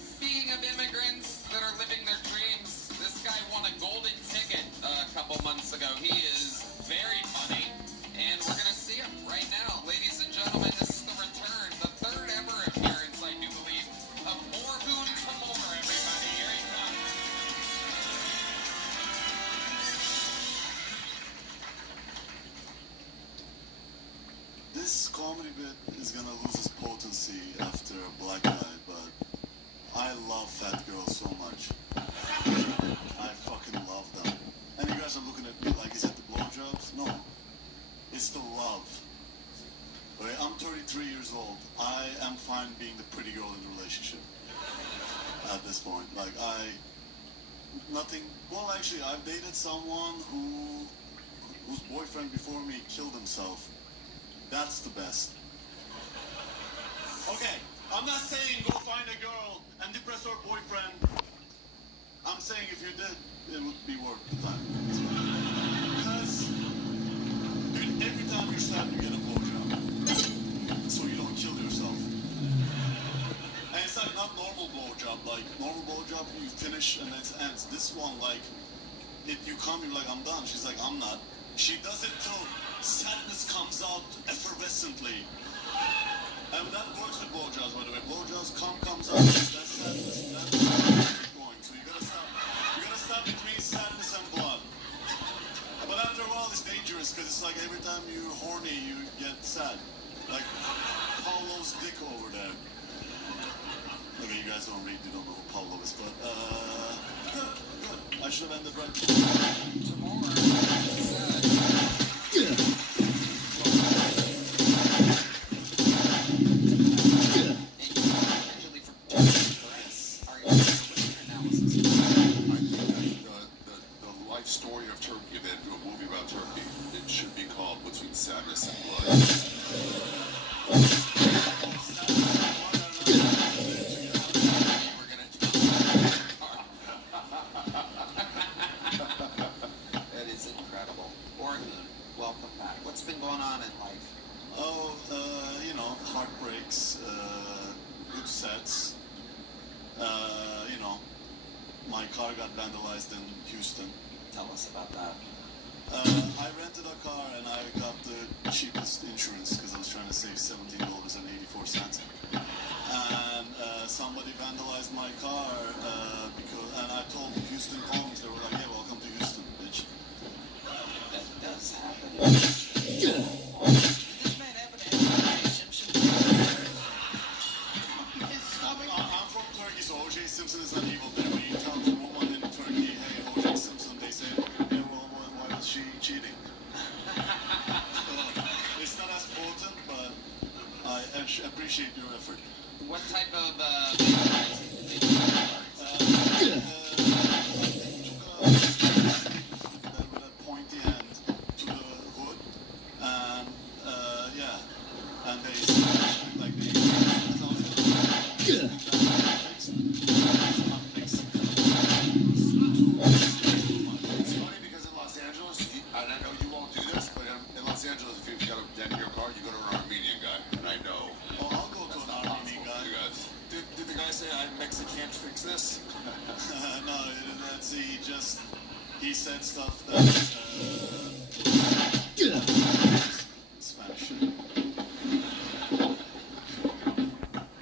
Speaking of immigrants that are living their dreams, this guy won a golden ticket a couple months ago. He is very funny, and we're going to see him right now. Ladies and gentlemen, this is the return, the third ever appearance, I do believe, of More Boon to More, everybody. Here he comes. This comedy bit is gonna lose its potency after Black Guy, but I love fat girls so much. I fucking love them. And you guys are looking at me like, is it the blowjobs? No. It's the love. Okay, I'm 33 years old. I am fine being the pretty girl in the relationship at this point. Like, well, actually, I've dated someone whose boyfriend before me killed himself. That's the best. Okay, I'm not saying go find a girl and depress her boyfriend. I'm saying if you did, it would be worth the time. Because, dude, every time you're sad, you get a blowjob. So you don't kill yourself. And it's like not normal blowjob. Like, normal blowjob, you finish and it ends. This one, like, if you come, you're like, I'm done. She's like, I'm not. She does it till sadness comes out effervescently. And that works with blowjobs, by the way. Blowjobs, comes out, that's sadness, that's going. So you gotta stop between sadness and blood. But after a while, it's dangerous, because it's like every time you're horny, you get sad. Like Paulo's dick over there. Okay, you guys don't know who Paulo is, but, good. I should have ended right Tomorrow, story of Turkey, and then do a movie about Turkey. It should be called Between Sadness and Blood. That is incredible. Orton, welcome back. What's been going on in life? Oh, you know, heartbreaks, good sets. You know, my car got vandalized in Houston. Tell us about that. I rented a car and I got the cheapest insurance because I was trying to save $17.84. And somebody vandalized my car and I told Houston homes, they were like, "Yeah, welcome to Houston, bitch." That does happen. I'm from Turkey, so O.J. Simpson is an evil thing. When you tell a woman in Turkey, "Hey, O.J. Simpson," they say, "Yeah, well, why was she cheating?" It's not as potent, but I appreciate your effort. What type of with a pointy end to the hood, and yeah, and they like It's funny because in Los Angeles, and I know you won't do this, but in Los Angeles, if you've got a dent in your car, you go to an Armenian guy, and I know. Oh, I'll go to an Armenian guy. You guys. Did the guy say I'm Mexican to fix this? No, that's he said stuff that Spanish.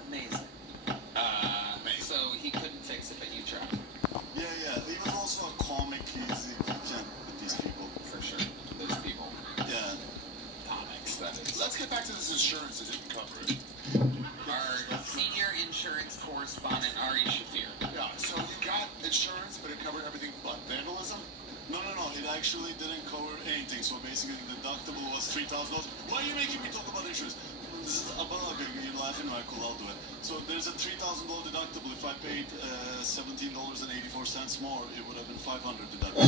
Amazing. So he couldn't fix it, but you tried. Yeah. He was also a comic. He can't with these people. For sure. Those people. Yeah. Comics, that is. Let's get back to this insurance that didn't cover it. Our senior insurance correspondent, Ari Shafir. Yeah, so you actually didn't cover anything. So basically, the deductible was $3,000. Why are you making me talk about insurance? This is about, okay, you're laughing, right? Cool, I'll do it. So there's a $3,000 deductible. If I paid $17.84 more, it would have been $500 deductible.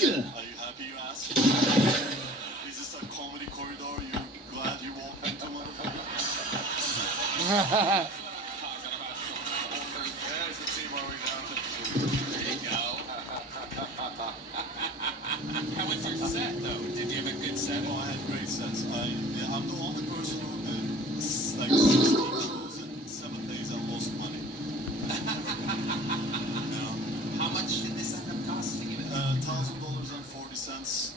Are you happy you asked? Is this a comedy corridor? You glad you walked into, motherfucker? How was your set, though? Did you have a good set? Oh, I had great sets. I'm the only person who did like 16 shows in 7 days and lost money. How much did this end up costing you? $1,000.40.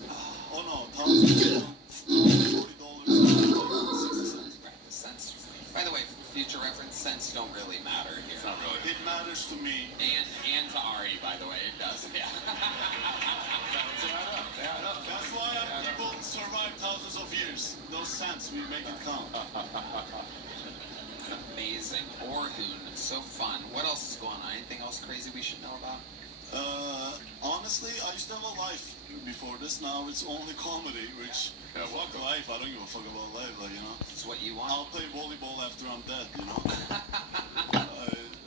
Oh no, $1,040.60. Cents. By the way, for future reference, cents don't really matter here. Not really. It matters to me. And to Ari, by the way, it does. Yeah. That's why people survive thousands of years. Those cents, we make it count. Amazing. Orhoon, so fun. What else is going on? Anything else crazy we should know about? Honestly, I used to have a life before this. Now it's only comedy, which fuck life. I don't give a fuck about life, like, you know. It's what you want. I'll play volleyball after I'm dead, you know.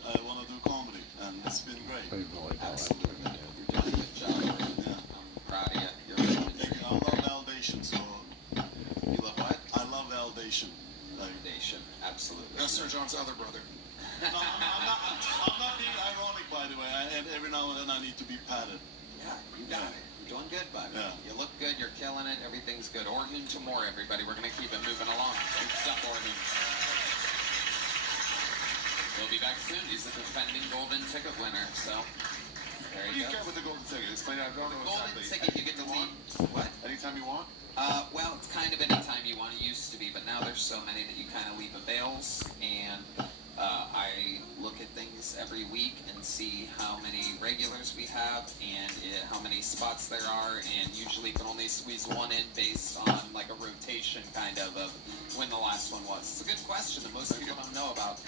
I want to do comedy, and it's been great. Play volleyball. Absolutely. You're doing a good job. Yeah. I'm proud of you. Thank you. I love validation, so. You love what? I love validation. Validation. Absolutely. That's Sir John's other brother. No, I'm not being ironic, by the way. And every now and then I need to be patted. Yeah, you got it. You're doing good, bud. Yeah. You look good. You're killing it. Everything's good. Orhoon to more, everybody. We're going to keep it moving along. Good stuff, Orhoon. We'll be back soon. He's the defending golden ticket winner, so there What do you you go. get with the golden ticket? Explain it. I don't know Golden exactly. ticket, you get to leave. What? Anytime you want? Well, it's kind of anytime you want. It used to be, but now there's so many that you kind of leave avails, and I look at things every week and see how many regulars we have and how many spots there are, and usually can only squeeze one in based on like a rotation kind of when the last one was. It's a good question that most people don't know about.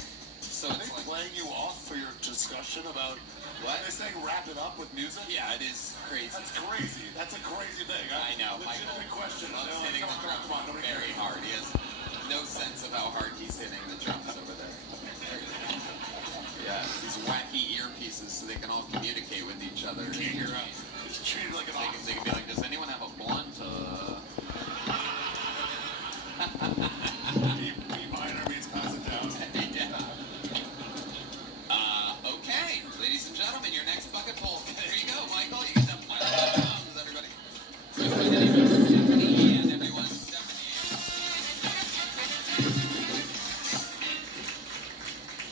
So Are it's they like, playing you off for your discussion about what? They're saying wrap it up with music? Yeah, it is crazy. That's crazy. That's a crazy thing. I know. Legitimate Michael question. loves No, hitting come the on, drums nobody very cares. hard. He has no sense of how hard he's hitting the drums over there. Yeah, these wacky earpieces so they can all communicate with each other. Can't hear us. It's treated like an They can be like, does anyone have a blunt? B minor means pass it down. Yeah. Okay, ladies and gentlemen, your next bucket poll. There you go, Michael. You get to play the drums, everybody. Stephanie and everyone.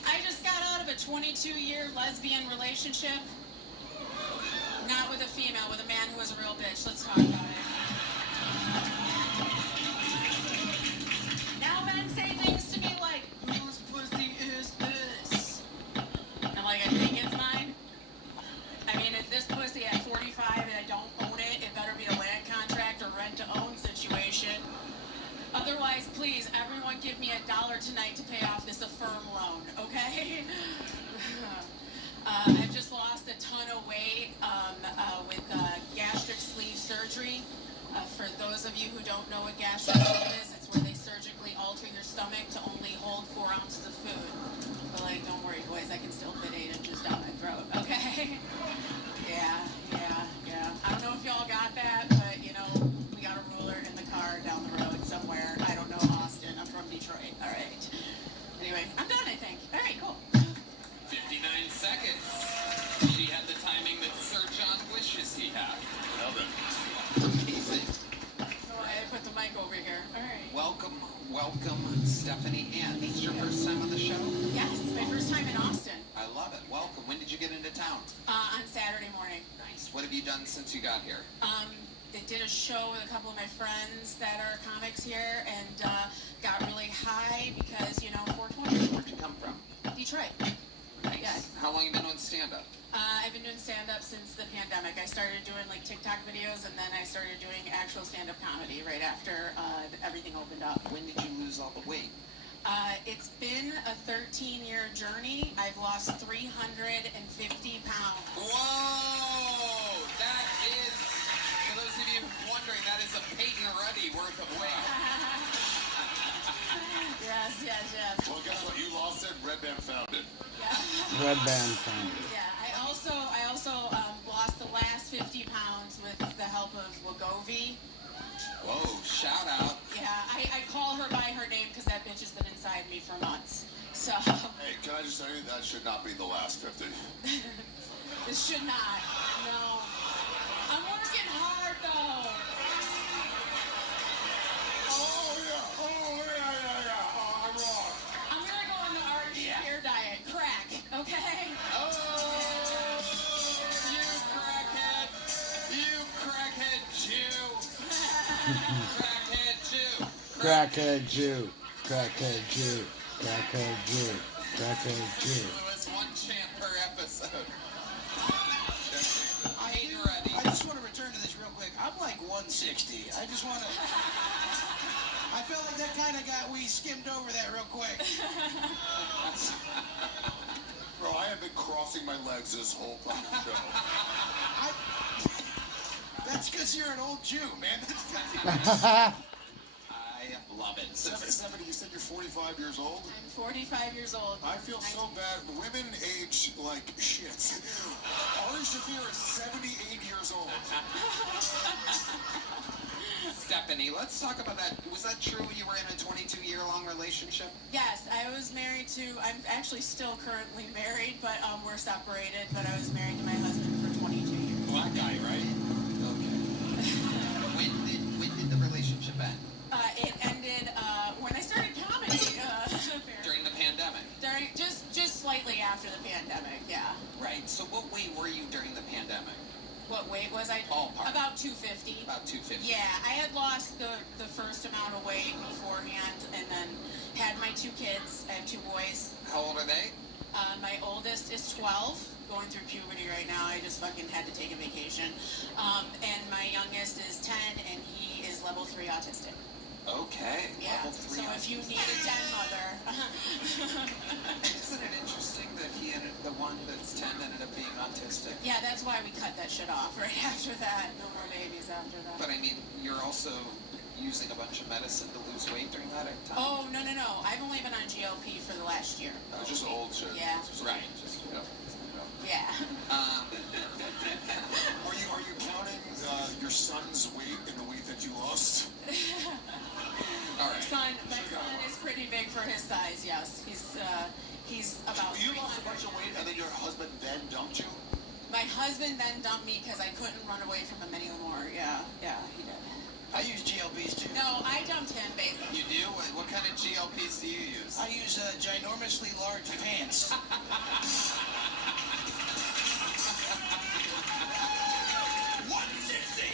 I just got out of a 22-year lesbian relationship. Not with a female, with a man who was a real bitch. Let's talk about it. Now men say things to me like, whose pussy is this? I'm like, I think it's mine. I mean, if this pussy at 45 and I don't own it, it better be a land contract or rent-to-own situation. Otherwise, please, everyone give me $1 tonight to pay off this Affirm loan, okay? I've just lost a ton of weight with gastric sleeve surgery. For those of you who don't know what gastric sleeve is, it's where they surgically alter your stomach to only hold 4 ounces of food. But, like, don't worry, boys, I can still fit 8 inches down my throat, okay? Yeah. I don't know if y'all got that, but, you know, we got a ruler in the car down the road somewhere. I don't know Austin. I'm from Detroit. All right. Anyway, I'm done, I think. All right, cool. 59 seconds. She had the timing that Sir John wishes he had. Nailed it. Amazing. Oh, I put the mic over here. All right. Welcome, Stephanie Ann. This is your first time on the show? Yes, my first time in Austin. I love it. Welcome. When did you get into town? On Saturday morning. Nice. What have you done since you got here? They did a show with a couple of my friends that are comics here and got really high because, you know, 420. Where'd you come from? Detroit. Nice. Yeah. How long have you been doing stand-up? I've been doing stand-up since the pandemic. I started doing like TikTok videos and then I started doing actual stand-up comedy right after everything opened up. When did you lose all the weight? It's been a 13-year journey. I've lost 350 pounds. Whoa! That worth of weight. Yes. Well, guess what? You lost it. Red Band found it. Yeah. Red Band found it. Yeah, I also lost the last 50 pounds with the help of Wegovy. Whoa, shout out. Yeah, I call her by her name because that bitch has been inside me for months. So. Hey, can I just tell you, that should not be the last 50. This should not. No. I'm working hard though. Oh, yeah. Oh, I'm wrong. I'm gonna go on the RD hair diet. Crack, okay? Oh, you crackhead. You crackhead Jew. Crackhead Jew. Crackhead Jew. Crackhead Jew. Crackhead Jew. Crackhead Jew. It's one chant per episode. I just want to return to this real quick. I'm like 160. I just want to. I feel like that kind of got. We skimmed over that real quick. Bro, I have been crossing my legs this whole fucking show. That's because you're an old Jew, man. I love it. 70, you said you're 45 years old? I'm 45 years old. I feel so bad. Women age like shit. Ari Shaffir is 78 years old. Stephanie, let's talk about that. Was that true you were in a 22-year-long relationship? Yes, I was married to. I'm actually still currently married, but we're separated. But I was married to my husband for 22 years. Black guy, right? Okay. When did the relationship end? It ended when I started comedy. During the pandemic. Just slightly after the pandemic, yeah. Right. So what weight were you during the pandemic? What weight was I? Ballpark. About 250. About 250. Yeah, I had lost the first amount of weight beforehand, and then had my 2 kids. I have 2 boys. How old are they? My oldest is 12, going through puberty right now. I just fucking had to take a vacation. And my youngest is 10, and he is level 3 autistic. Okay. Yeah. Level 3 So if you need a den mother. Isn't it interesting that the one that's 10 ended up being autistic? Yeah, that's why we cut that shit off right after that. No more babies after that. But I mean, you're also using a bunch of medicine to lose weight during that time? Oh, no. I've only been on GLP for the last year. Just old shit. Yeah. Right. Yeah. Are you counting your son's weight in the weight that you lost? All right. My son is pretty big for his size. Yes, he's about. You lost a bunch of weight, and then your husband then dumped you. My husband then dumped me because I couldn't run away from him anymore. Yeah, he did. I use GLPs too. No, I dumped him, basically. You do? What kind of GLPs do you use? I use ginormously large pants. 160.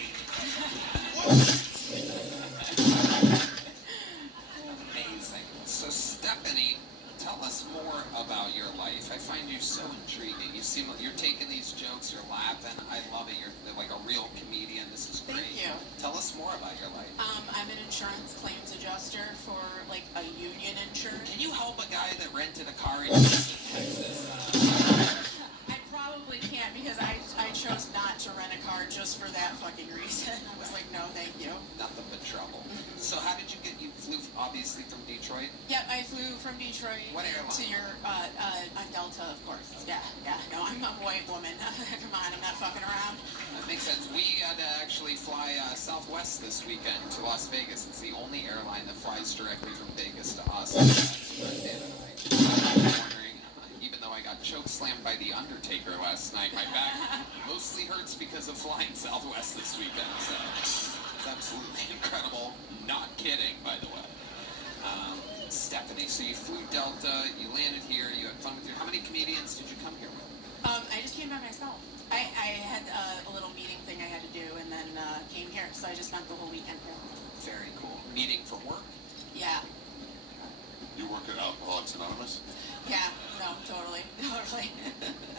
Amazing. So Stephanie, tell us more about your life. I find you so intriguing. You're taking these jokes, you're laughing. I love it. You're like a real comedian. This is great. Thank you. Tell us more about your life. I'm an insurance claims adjuster for like a union insurance. Can you help a guy that rented a car in Texas? I probably can't because I chose not to rent a car just for that fucking reason. I was like, no, thank you. Nothing but trouble. So how did you flew obviously from Detroit? Yep, I flew from Detroit What airline? to your, on Delta, of course. Yeah. No, I'm a white woman. Come on, I'm not fucking around. That makes sense. We had to actually fly Southwest this weekend to Las Vegas. It's the only airline that flies directly from Vegas to us. I'm wondering, even though I got choke slammed by The Undertaker last night, my back mostly hurts because of flying Southwest this weekend. So it's absolutely incredible. Not kidding, by the way. Stephanie, so you flew Delta, you landed here, you had fun with how many comedians did you come here with? I just came by myself. I had a little meeting thing I had to do and then came here, so I just spent the whole weekend here. Very cool. Meeting for work? Yeah. You work at Alcoholics Anonymous? Yeah, no, totally.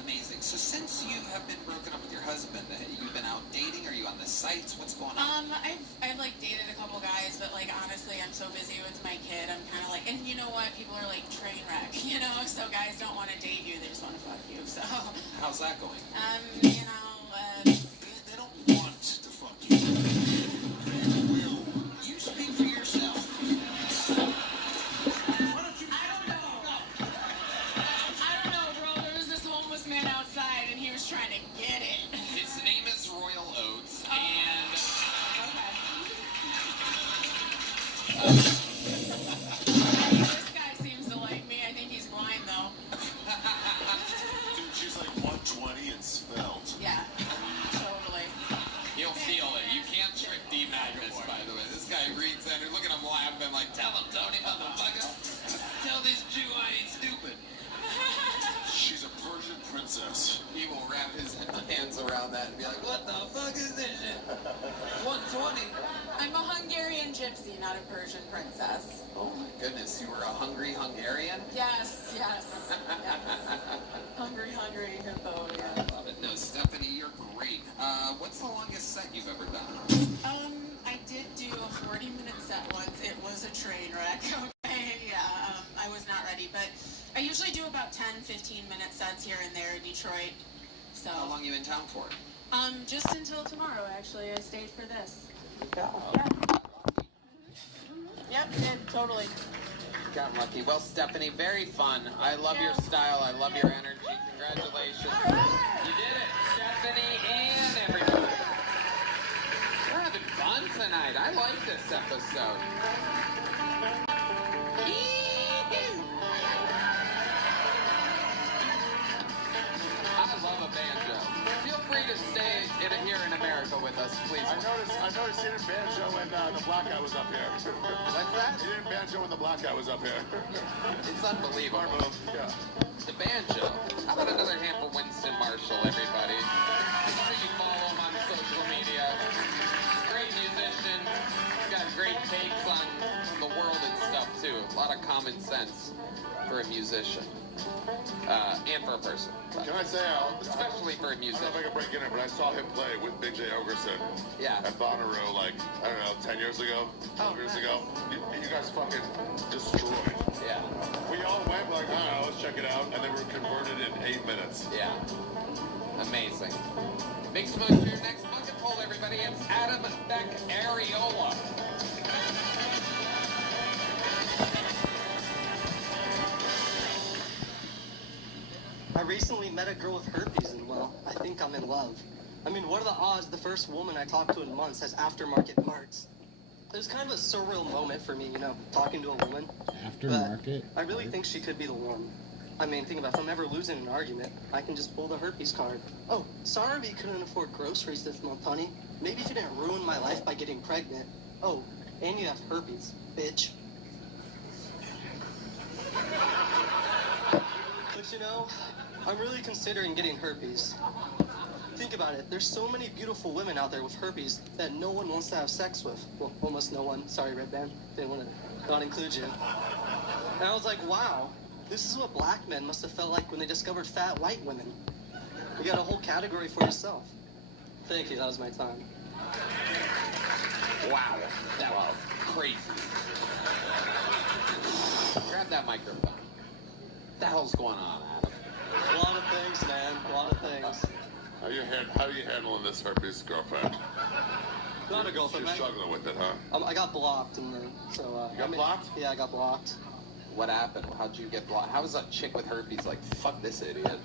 Amazing. So since you have been broken up with your husband, you've been out dating? Are you on the sites? What's going on? I've like dated a couple guys, but like honestly, I'm so busy with my kid. I'm kind of like, and you know what? People are like train wreck, you know. So guys don't want to date you; they just want to fuck you. So. How's that going? You know. They don't want to fuck you. They will. You speak trying to get it. His name is Royal Oats, and This guy seems to like me. I think he's blind though. Dude, she's like 120 and svelte. Yeah, totally. you'll feel it. You can't trick D Magnus, by the way. This guy reads that, and look at him laughing like, tell him, Tony, motherfucker. Tell this Jew I ain't stupid. She's a Persian princess. He will wrap his hands around that and be like, what the fuck is this shit? 120. I'm a Hungarian gypsy, not a Persian princess. Oh my goodness, you were a hungry Hungarian? Yes, yes. Hungry hippo, yeah. I love it. No, Stephanie, you're great. What's the longest set you've ever done? I did do a 40-minute set once. It was a train wreck. Okay, yeah, I was not ready, but I usually do about 10-15-minute sets here and there in Detroit. So. How long you in town for? Just until tomorrow, actually. I stayed for this. Yeah. Yep, totally. Got lucky. Well, Stephanie, very fun. I love your style. I love your energy. Congratulations. All right. You did it, Stephanie and everybody. We're having fun tonight. I like this episode. I love a banjo. Feel free to stay here in America with us, please. I noticed you didn't banjo when the black guy was up here. What's that? You didn't banjo when the black guy was up here. It's unbelievable. Smart move. Yeah. The banjo. How about another hand for Winston Marshall, everybody? Make sure you follow him on social media. Great musician. Got great takes on the world and stuff, too. A lot of common sense for a musician. And for a person. Can I say, especially for a I musician. don't know if I can break in it, but I saw him play with Big J. Ogerson at Bonnaroo, like, I don't know, 10 years ago, 12 years ago. You guys fucking destroyed. Yeah. We all went like, I don't know, let's check it out, and they were converted in 8 minutes. Yeah. Amazing. Make some noise for your next bucket poll, everybody. It's Adam Beck Areola. I recently met a girl with herpes, and well, I think I'm in love. I mean, what are the odds the first woman I talked to in months has aftermarket parts? It was kind of a surreal moment for me, you know, talking to a woman. Aftermarket? But I really think she could be the one. I mean, think about it. If I'm ever losing an argument, I can just pull the herpes card. Oh, sorry we couldn't afford groceries this month, honey. Maybe if you didn't ruin my life by getting pregnant. Oh, and you have herpes, bitch. But you know, I'm really considering getting herpes. Think about it. There's so many beautiful women out there with herpes that no one wants to have sex with. Well, almost no one. Sorry, Red Band. Didn't want to not include you. And I was like, wow, this is what black men must have felt like when they discovered fat white women. You got a whole category for yourself. Thank you. That was my time. Wow. That was crazy. Grab that microphone. What the hell's going on, Adam? A lot of things, man. A lot of things. How are you handling this herpes, girlfriend? Not a girlfriend, You're man. struggling with it, huh? I got blocked, and so. You got blocked? Yeah, I got blocked. What happened? How'd you get blocked? How was a chick with herpes like, fuck this idiot?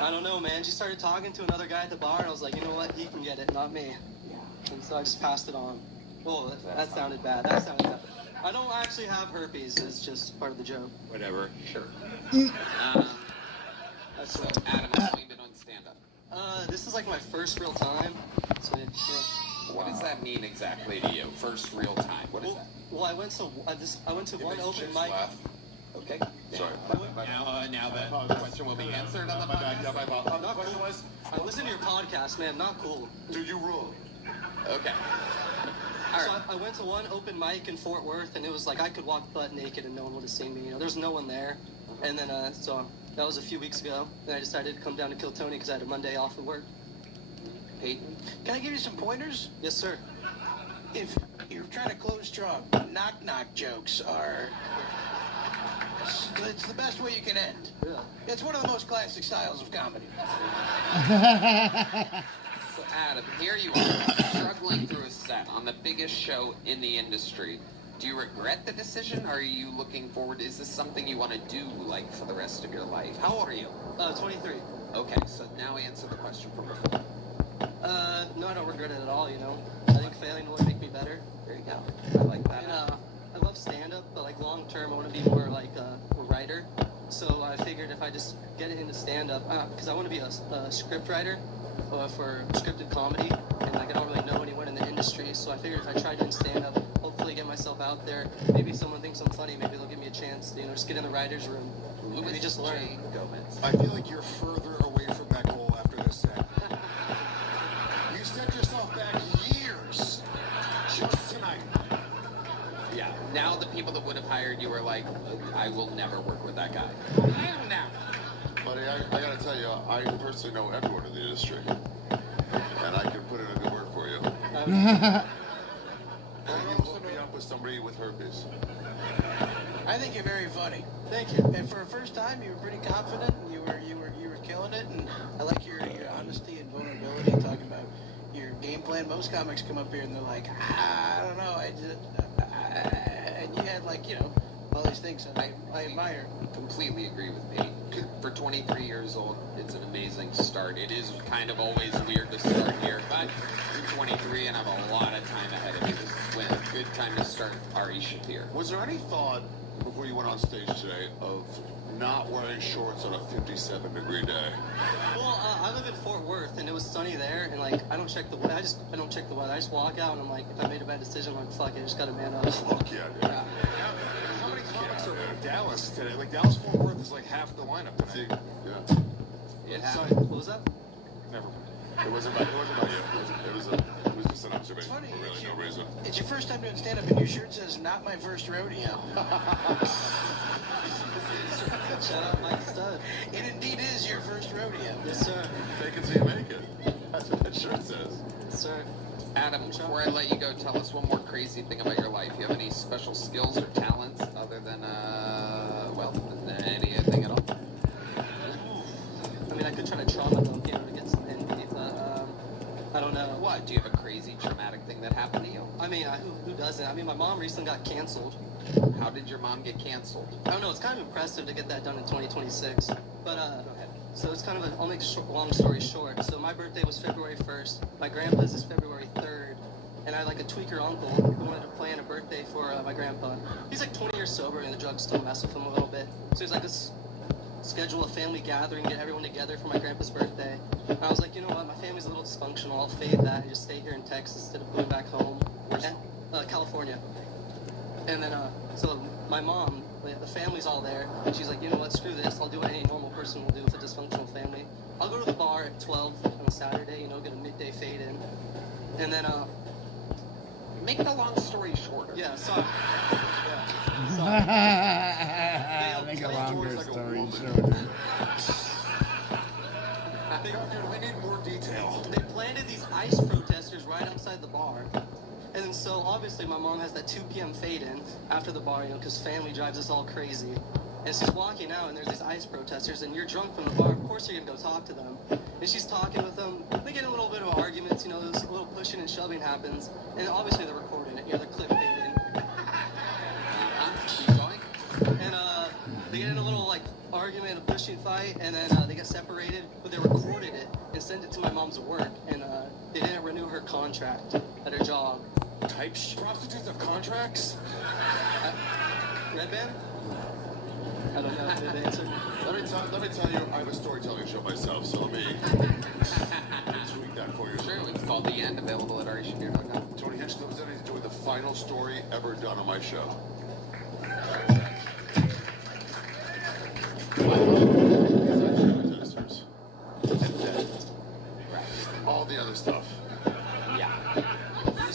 I don't know, man. She started talking to another guy at the bar, and I was like, you know what? He can get it, not me. Yeah. And so I just passed it on. Well, that sounded bad. That sounded bad. I don't actually have herpes. It's just part of the joke. Whatever. Sure. That's right. Adam, how long you been on stand-up? This is like my first real time. So, yeah. What does that mean exactly to you? First real time. What is that? Well, I went to one open mic. Okay. Sorry. Now the question will be answered on the podcast. Not cool. I listen to your podcast, man. Not cool. Do you rule? Okay. So I went to one open mic in Fort Worth, and it was like I could walk butt naked and no one would have seen me. You know, there's no one there. And then so that was a few weeks ago. Then I decided to come down to Kill Tony because I had a Monday off of work. Peyton, can I give you some pointers? Yes, sir. If you're trying to close strong, knock-knock jokes are... It's the best way you can end. Yeah. It's one of the most classic styles of comedy. So, Adam, here you are, struggling through a set on the biggest show in the industry. Do you regret the decision? Or are you looking forward? Is this something you want to do, like, for the rest of your life? How old are you? 23. Okay, so now we answer the question from before? No, I don't regret it at all, you know. I think failing would make me better. There you go. I like that. And, I love stand-up, but, like, long-term, I want to be more like a writer. So I figured if I just get into stand-up, because I want to be a script writer for scripted comedy, and, like, I don't really know anyone in the industry, so I figured if I try doing stand-up, hopefully get myself out there, maybe someone thinks I'm funny, maybe they'll give me a chance to, you know, just get in the writer's room, maybe just learn. I feel like you're further away from that goal after this set. You set yourself back years just tonight. Yeah. Now the people that would have hired you are like, I will never work with that guy. Now. Buddy, I gotta tell you, I personally know everyone in the industry. And I can put in a good word for you. You hook me up with somebody with herpes. I think you're very funny. Thank you. And for a first time, you were pretty confident, and you were killing it. And I like your honesty and vulnerability, talking about your game plan. Most comics come up here and they're like, I don't know, and you had, like, you know, all these things that I admire. Completely agree with Pete. For 23 years old, it's an amazing start. It is kind of always weird to start here, but you're 23 and I have a lot of time ahead of you. This is a good time to start Ari Shapir. Was there any thought, before you went on stage today, of not wearing shorts on a 57-degree day? Well, I live in Fort Worth, and it was sunny there, and, like, I don't check the weather. I don't check the weather. I just walk out, and I'm like, if I made a bad decision, I'm like, fuck it, I just gotta man up. Fuck yeah, dude. How many comics are from Dallas today? Like, Dallas-Fort Worth is like half the lineup tonight. Yeah. Sorry, what was that? Never mind. It wasn't about you. It was just an observation funny, for really no reason. It's your first time doing stand-up, and your shirt says, "Not my first rodeo." Shout out Mike Stud. It indeed is your first rodeo. Yes, sir. Fake it till you make it. That's what that shirt says. Yes, sir. Adam, before I let you go, tell us one more crazy thing about your life. You have any special skills or talents other than, anything at all? I mean, I could try to trauma dump, you know, to get some envy, but, I don't know. What? Do you have a crazy traumatic thing that happened to you? I mean, who doesn't? I mean, my mom recently got canceled. How did your mom get canceled? I don't know. It's kind of impressive to get that done in 2026. But, so it's kind of I'll make a long story short. So my birthday was February 1st. My grandpa's is February 3rd. And I had, like, a tweaker uncle who wanted to plan a birthday for my grandpa. He's, like, 20 years sober, and the drugs still mess with him a little bit. So he's like, let's schedule a family gathering, get everyone together for my grandpa's birthday. And I was like, you know what? My family's a little dysfunctional. I'll fade that and just stay here in Texas instead of going back home. California. And then, so my mom, the family's all there, and she's like, you know what, screw this, I'll do what any normal person will do with a dysfunctional family. I'll go to the bar at 12 on a Saturday, you know, get a midday fade in. And then, make the long story shorter. Yeah, sorry. Make a longer story shorter. Dude, we need more detail. They planted these ICE protesters right outside the bar. And then so obviously my mom has that 2 p.m. fade in after the bar, you know, because family drives us all crazy. And she's walking out and there's these ICE protesters and you're drunk from the bar, of course you're gonna go talk to them. And she's talking with them, they get in a little bit of arguments, you know, this little pushing and shoving happens. And obviously they're recording it, you know, they're clip fading. Keep going. And they get in a little like argument, a pushing fight, and then they get separated, but they recorded it and sent it to my mom's work, and they didn't renew her contract at her job. Prostitutes have contracts? Red Band? I don't know. Good answer. Let me tell you, I have a storytelling show myself, so let me tweak that for you. True, it's called The End, available at arishapir.com. Tony Hinch comes in and he's doing the final story ever done on my show. All the other stuff. Yeah.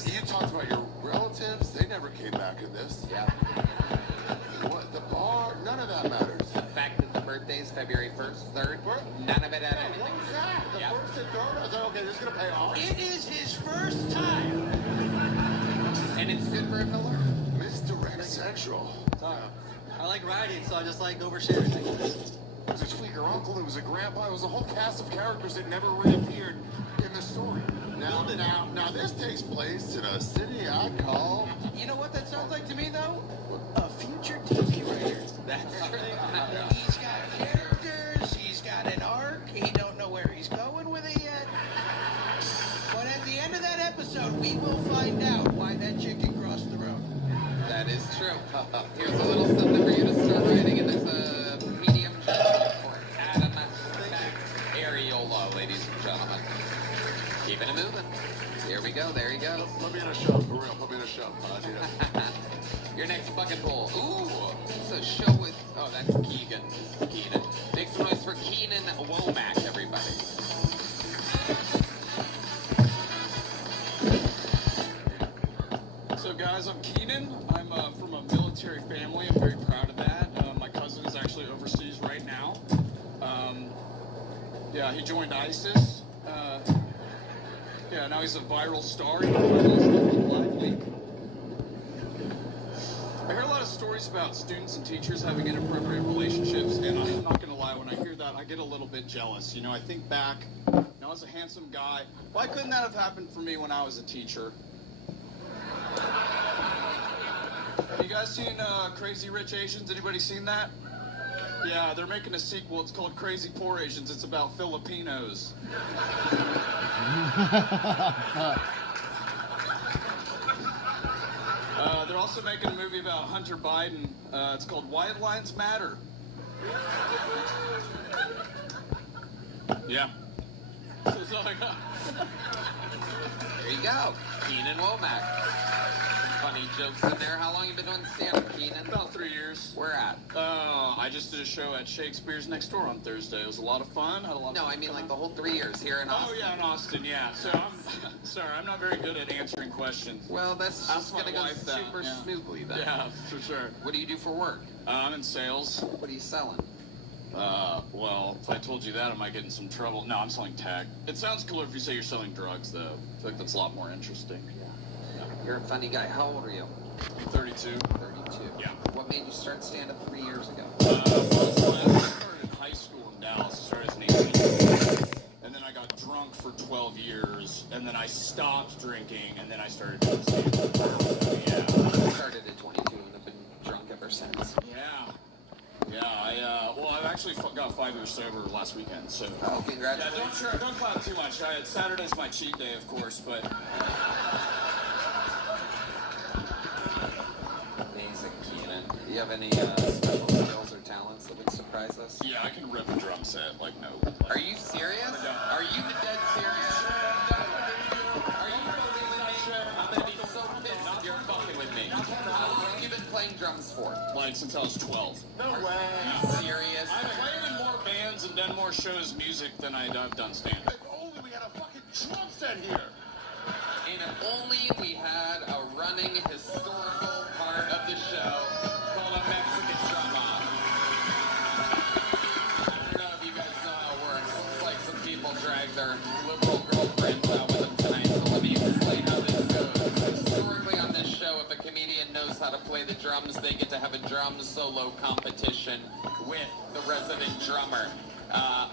You talked about your relatives. They never came back in this. Yeah. What? The bar? None of that matters. The fact that the birthday is February 1st, 3rd, none of it had anything. What was that? The first and third? I was like, okay, this is going to pay off. It is his first time. And it's good for him to learn. Misdirect Central. I like writing, so I just like oversharing things. It was a tweaker uncle, it was a grandpa, it was a whole cast of characters that never reappeared in the story. Now this takes place in a city I call... You know what that sounds like to me, though? A future TV writer. That's true. He's got characters, he's got an arc, he don't know where he's going episode, we will find out why that chicken crossed the road. That is true. Here's a little something for you to start writing, and there's a medium job for Adam Areola, ladies and gentlemen. Keeping it moving. Here we go. There he goes. Put me in a show, for real. Put me in a show. Your next bucket poll. Ooh, it's a show with. Oh, that's Keegan. Keenan. Make some noise for Keenan Womack, everybody. So, guys, I'm Keenan. I'm from a military family. I'm very proud of that. My cousin is actually overseas right now. Yeah, he joined ISIS. Yeah, now he's a viral star. He can play stuff on the Live League. I hear a lot of stories about students and teachers having inappropriate relationships, and I'm not going to lie, when I hear that, I get a little bit jealous. You know, I think back, I was a handsome guy. Why couldn't that have happened for me when I was a teacher? Have you guys seen Crazy Rich Asians? Anybody seen that? Yeah, they're making a sequel. It's called Crazy Poor Asians. It's about Filipinos. They're also making a movie about Hunter Biden. It's called White Lines Matter. Yeah. That's all I got. There you go. Keenan Womack. Funny jokes in there. How long you been doing stand-up, Keenan? About 3 years. Where at? I just did a show at Shakespeare's next door on Thursday. It was a lot of fun. Had a lot. No, I mean like the whole 3 years here in Austin. Oh yeah, in Austin. Yeah. So I'm sorry, I'm not very good at answering questions. Well, that's Ask just my gonna go wife that, super yeah. smoothly then. Yeah, for sure. What do you do for work? I'm in sales. What are you selling? Well, if I told you that, I might get in some trouble. No, I'm selling tech. It sounds cooler if you say you're selling drugs, though. I feel like that's a lot more interesting. Yeah. You're a funny guy. How old are you? 32. 32. Yeah. What made you start stand-up 3 years ago? Well, so I started in high school in Dallas. I started as an 18. And then I got drunk for 12 years. And then I stopped drinking. And then I started doing stand-up. So, yeah. I started at 22 and have been drunk ever since. Yeah. Yeah, I've actually got 5 years sober last weekend, so. Oh, congratulations. Yeah, don't clap too much. Saturday's my cheat day, of course, but. Amazing, Keenan. Do you have any special skills or talents that would surprise us? Yeah, I can rip a drum set, like no. Are you serious? Are you the dead serious? Are you fucking with me? I'm gonna be so pissed if you're fucking with me. How long have you been playing drums for? Like since I was 12. No way. Are you serious? I've played in more bands and done more shows music than I've done stand-up. If only we had a fucking drum set here. And if only we had a running historical part of the show called a Mexican drum off. I don't know if you guys know how it works. Looks like some people drag their liberal girlfriends out with them tonight, so let me explain how this goes. Historically on this show, if a comedian knows how to play the drums, they get to have a drum solo competition with the resident drummer.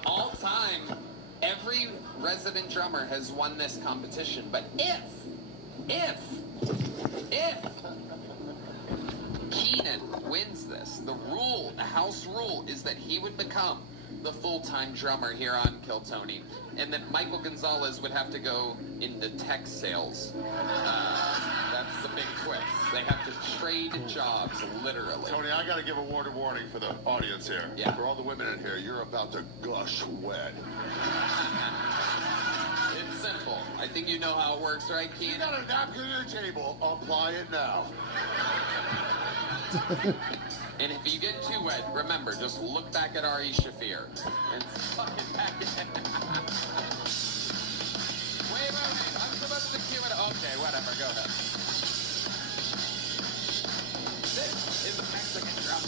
All time, every resident drummer has won this competition, but if Keenan wins this, the house rule is that he would become the full-time drummer here on Kill Tony, and that Michael Gonzalez would have to go into tech sales. That's the big twist. They have to trade jobs, literally. Tony, I gotta give a word of warning for the audience here. Yeah. For all the women in here, you're about to gush wet. It's simple. I think you know how it works, right, Keenan? You got a napkin on your table. Apply it now. And if you get too wet, remember, just look back at Ari Shafir and suck it back in. Wait. I'm supposed to cue it. Okay, whatever. Go ahead. This is a Mexican drum.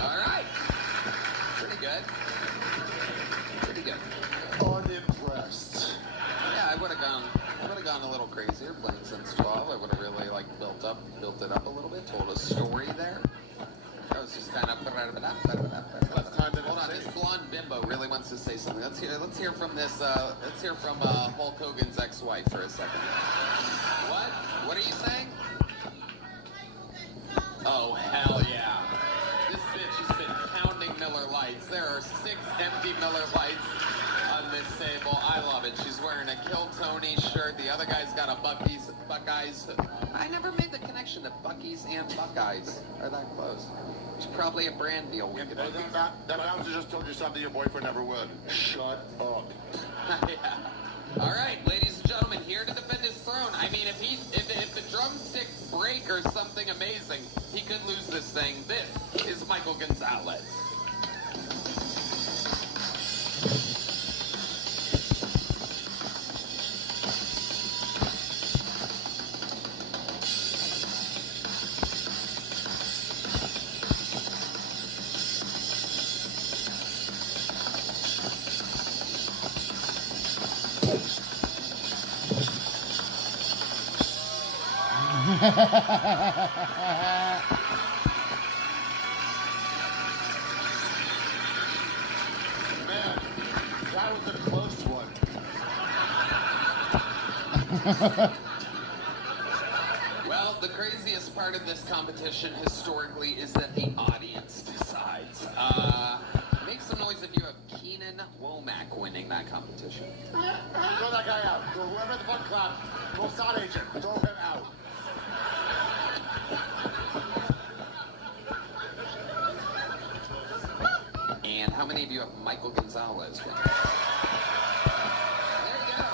All right. Pretty good. Unimpressed. Yeah, I would have gone a little crazier playing since 12. I would have really built it up a little bit, told a story there. I was just kind of. Hold on, this blonde bimbo really wants to say something. Let's hear from this. Let's hear from Hulk Hogan's ex-wife for a second. What? What are you saying? Oh, hell yeah. This bitch has been pounding Miller Lights. There are 6 empty Miller Lights on this table. I love it. She's wearing a Kill Tony shirt. The other guy's got a Bucky's. I never made the connection that Bucky's and Buckeyes are that close. It's probably a brand deal. That bouncer just told you something your boyfriend never would. Shut up. Yeah. All right, ladies and gentlemen, here to defend his throne. I mean, if the drumsticks break or something amazing, he could lose this thing. This is Michael Gonzalez. Man, that was a close one. Well, the craziest part of this competition historically is that the audience decides. Make some noise if you have Keenan Womack winning that competition. Throw that guy out. Whoever the fuck clapped, Mossad agent, throw him out. And how many of you have Michael Gonzalez winning? There you go.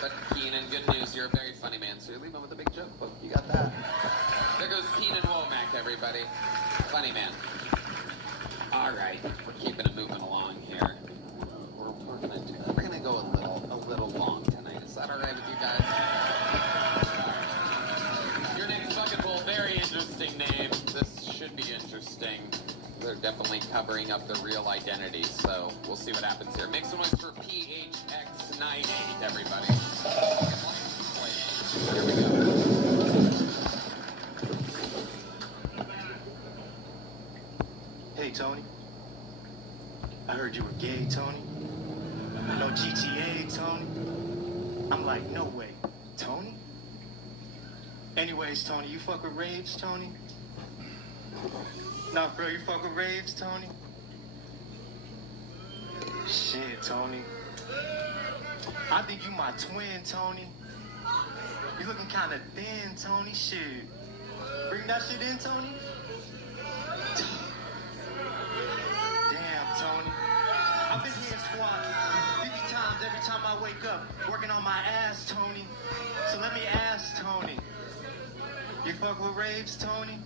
But Keenan, good news, you're a very funny man, so you're leaving with a big joke book. You got that. There goes Keenan Womack, everybody. Funny man. All right, we're keeping it moving along here. We're gonna go a little long tonight. Is that all right with you guys? Your next bucket bowl, very interesting name. This should be interesting. They're definitely covering up the real identity, so we'll see what happens here. Make some noise for PHX98, everybody. Here we go. Hey, Tony. I heard you were gay, Tony. No GTA, Tony. I'm like, no way. Tony? Anyways, Tony, you fuck with raves, Tony? Nah, bro, you fuck with raves, Tony? Shit, Tony. I think you my twin, Tony. You looking kind of thin, Tony. Shit. Bring that shit in, Tony. Damn, Tony. I've been here squatting 50 times every time I wake up, working on my ass, Tony. So let me ask, Tony. You fuck with raves, Tony?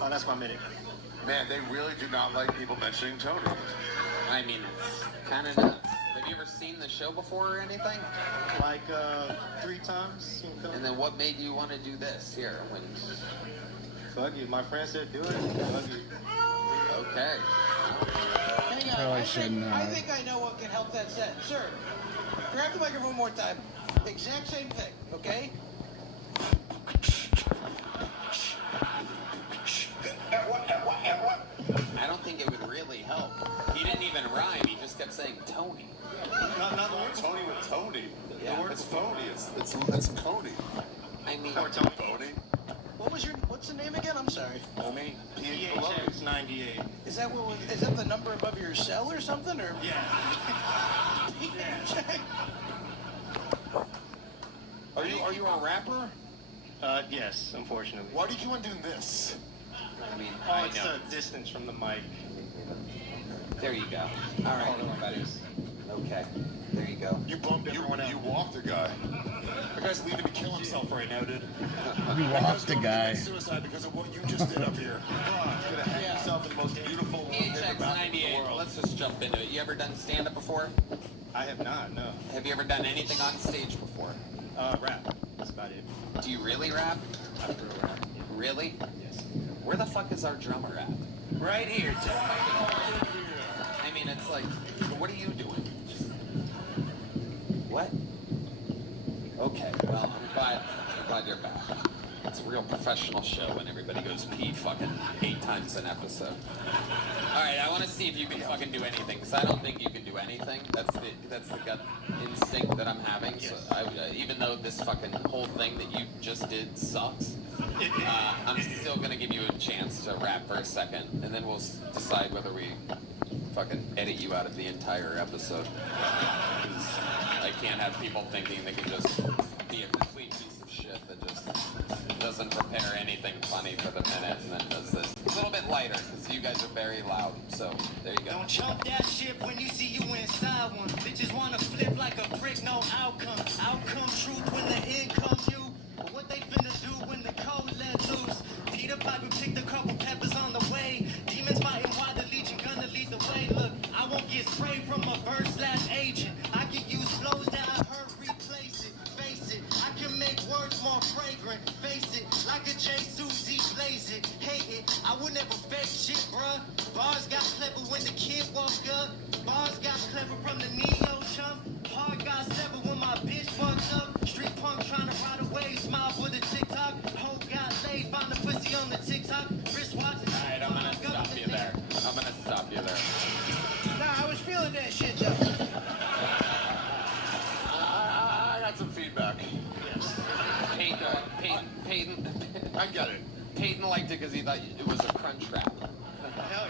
Oh, that's my minute. Man, they really do not like people mentioning Tony. I mean, it's kind of nuts. Have you ever seen the show before or anything? Like, 3 times. And then what made you want to do this here? Fuck you. My friend said do it. Fuck you. Okay. Hang on, Probably I shouldn't. think I know what can help that set. Sir, grab the microphone one more time. Exact same thing, okay? I don't think it would really help. He didn't even rhyme. He just kept saying Tony. Not Tony with Tony. Yeah. The word's phony. It's Tony. I mean, Or Tony. Phony. What's the name again? I'm sorry. Phony. PHX98. Is that the number above your cell or something? Or Yeah. Are you a rapper? Yes, unfortunately. Why did you want to do this? I mean, Oh, it's the distance from the mic. There you go. All right, buddies. Okay. There you go. You bumped everyone out. You walked the guy. The guy's leaving to kill himself right now, dude. You walked the guy. Suicide because of what you just did up here. He's gonna hang himself in the most beautiful woman in the PHX98. world. Let's just jump into it. You ever done stand-up before? I have not, no. Have you ever done anything on stage before? Rap. That's about it. Do you really rap? I do rap. Really? Yes. Where the fuck is our drummer at? right here, I mean, it's like, what are you doing? What? Okay, well, I'm glad you're back. It's a real professional show when everybody goes pee fucking 8 times an episode. Alright, I want to see if you can fucking do anything, because I don't think you can do anything. That's the gut instinct that I'm having. So even though this fucking whole thing that you just did sucks, I'm still going to give you a chance to rap for a second, and then we'll decide whether we fucking edit you out of the entire episode. Because I can't have people thinking they can just be a complete piece of shit that just doesn't prepare anything funny for the minute and then does this. A little bit lighter, because you guys are very loud, so there you go. Don't chump that shit when you see you inside one. Bitches wanna flip like a brick, no outcome. Outcome truth when the end comes you. But what they finna do when the code let loose? Peter Piper picked a couple peppers on the way. Demons fighting while the legion gonna lead the way. Look, I won't get sprayed from a verse/agent. I can use flows that I heard, replace it. Face it, I can make words more fragrant. Face it, like a J. Susie blaze it. Hate it, I would never fake shit, bruh. Bars got clever when the kid woke up. Bars got clever from the Neo chump. Hard got clever when my bitch fucked up. Street punk trying to ride away, smile for the TikTok. Hoe got laid, found the pussy on the TikTok. Wristwatch. Alright, I'm gonna stop you there. Nah, I was feeling that shit, though. I got some feedback. Peyton. I get it. Peyton liked it because he thought it was a crunch rap. Hell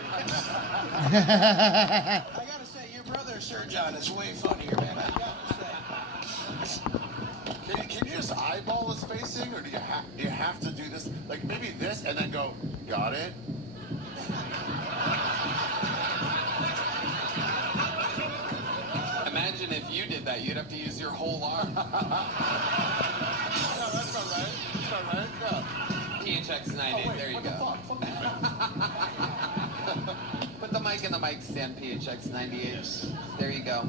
yeah. I gotta say, your brother, Sir John, is way funnier, man. I gotta say. Can you just eyeball the spacing, or do you have to do this? Like maybe this and then go, got it? Imagine if you did that, you'd have to use your whole arm. No, that's not right. That's not right. No. PHX 98, there you go. Put the mic in the mic stand, PHX 98. Yes. There you go.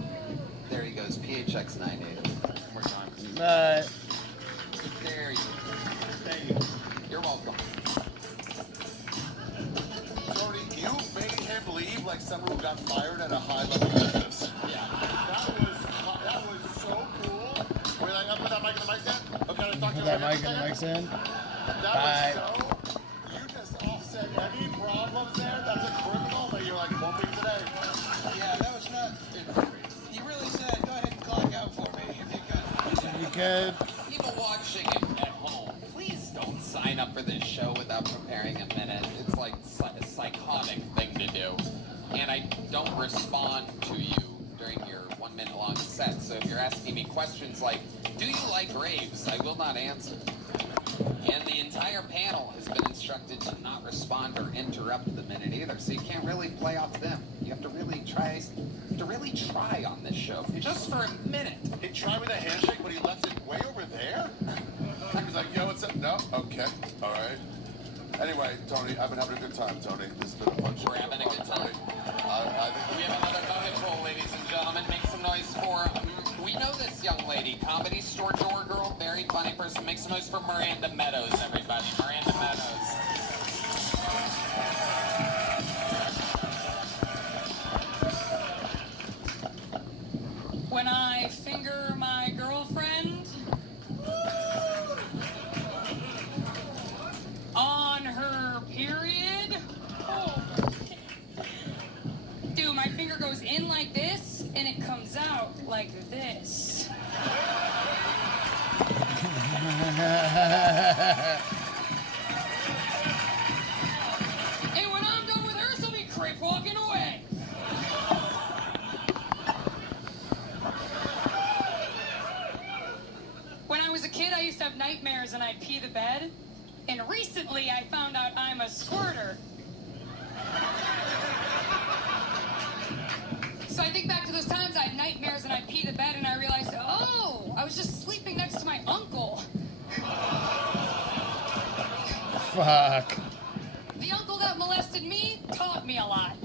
There he goes, PHX 98. One more time. Bye. There you go. Thank you. You're welcome. Tony, you made him leave like someone who got fired at a high-level business. Yeah. That was so cool. Wait, like, I'll put that mic in the mic stand? Okay, I'll talk to you Put that later. mic in the mic stand. That Bye. was so... You just offset any problems there. That's a criminal that you're like, won't be today. Yeah, that was not... He really said, go ahead and clock out for me if you could. You could. People watching it at home, please don't sign up for this show without preparing a minute. It's like a psychotic thing to do. And I don't respond to you during your 1 minute long set. So if you're asking me questions like, do you like raves? I will not answer. And the entire panel has been instructed to not respond or interrupt the minute either. So you can't really play off them. You have to really try on this show. Just for a minute. He tried with a handshake, but he left it way over there? He was like, yo, what's up? No? Okay. All right. Anyway, Tony, I've been having a good time, Tony. This has been a fun show. We're having a good time. I think We have another bonus roll, ladies and gentlemen. Make some noise for, we know this young lady, comedy store door girl, very funny person. Make some noise for Miranda Meadows, everybody. Miranda Meadows. When I finger my girlfriend on her period, dude, my finger goes in like this and it comes out like this. And when I'm done with her, she'll be creep walking away. When I was a kid, I used to have nightmares and I'd pee the bed. And recently, I found out I'm a squirter. So I think back to those times I had nightmares and I'd pee the bed and I realized, oh, I was just sleeping next to my uncle. Fuck. The uncle that molested me taught me a lot.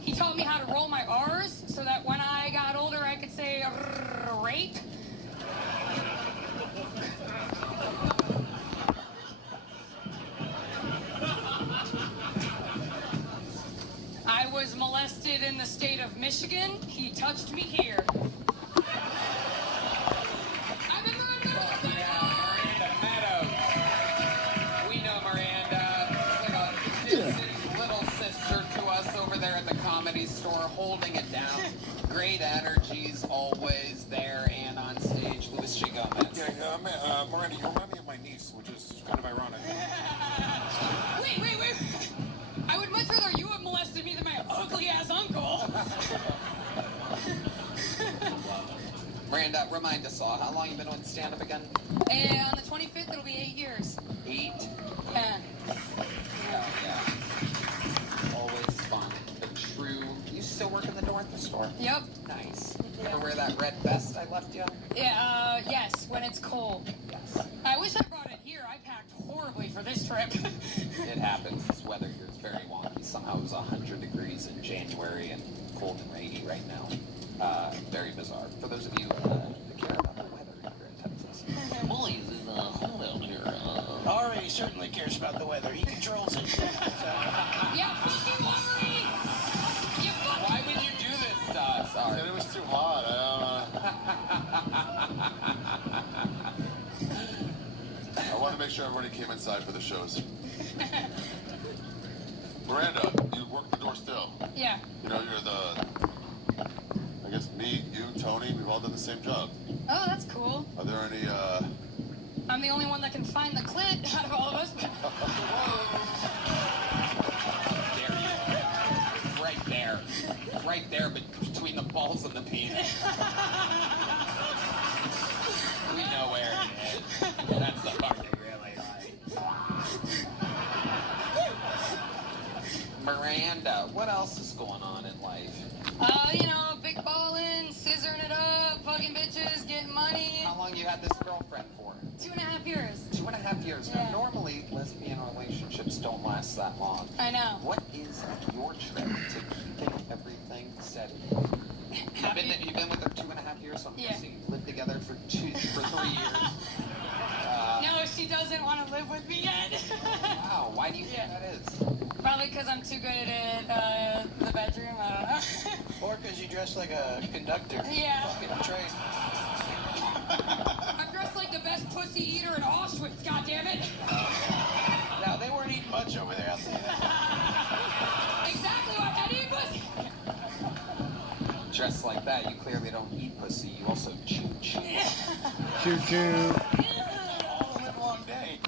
He taught me how to roll my R's so that when I got older, I could say rape. I was molested in the state of Michigan. He touched me here. great energies always there and on stage. Louis J. Gomez. Yeah, Miranda, you remind me of my niece, which is kind of ironic. Wait. I would much rather you have molested me than my ugly-ass uncle. Miranda, remind us all, how long you been on stand-up again? On the 25th, it'll be 8 years. 8? Yeah. Yeah. Always fun. The true... You still work in the door at the store? Yep. Nice. You ever wear that red vest I left you? Yeah, yes, when it's cold. Yes. I wish I brought it here. I packed horribly for this trip. It happens. This weather here is very wonky. Somehow it was 100 degrees in January and cold and rainy right now. Very bizarre. For those of you that care about the weather here in Texas. Boys, it's cold out here. Ari certainly cares about the weather. He controls it. Yeah, fucking Ari! You fucking... Why would you do this to us, Ari? It was too hot. I wanted to make sure everybody came inside for the shows. Miranda, you work the door still. Yeah. You know, you're the... I guess me, you, Tony, we've all done the same job. Oh, that's cool. Are there any, I'm the only one that can find the clit out of all of us. There you go. Right there. Right there, but between the balls and the penis. We know where it is. That's the part they really like. Miranda, what else is going on in life? You know, big ballin', scissoring it up, fucking bitches, getting money. How long you had this girlfriend for? 2.5 years. 2.5 years. Yeah. Now, normally, lesbian relationships don't last that long. I know. What is your trick to keeping everything steady? You've been with her 2.5 years, so I'm guessing you've lived together for 3 years. No, she doesn't want to live with me yet. Wow, why do you think that is? Probably because I'm too good at the bedroom, I don't know. Or because you dress like a conductor. Yeah. Fucking train. I'm dressed like the best pussy eater in Auschwitz, goddammit. Now, they weren't eating much over there, I'll tell you that. Exactly what I eat pussy. Dressed like that, you clearly don't eat pussy, you also choo-choo. Choo-choo. All live long day.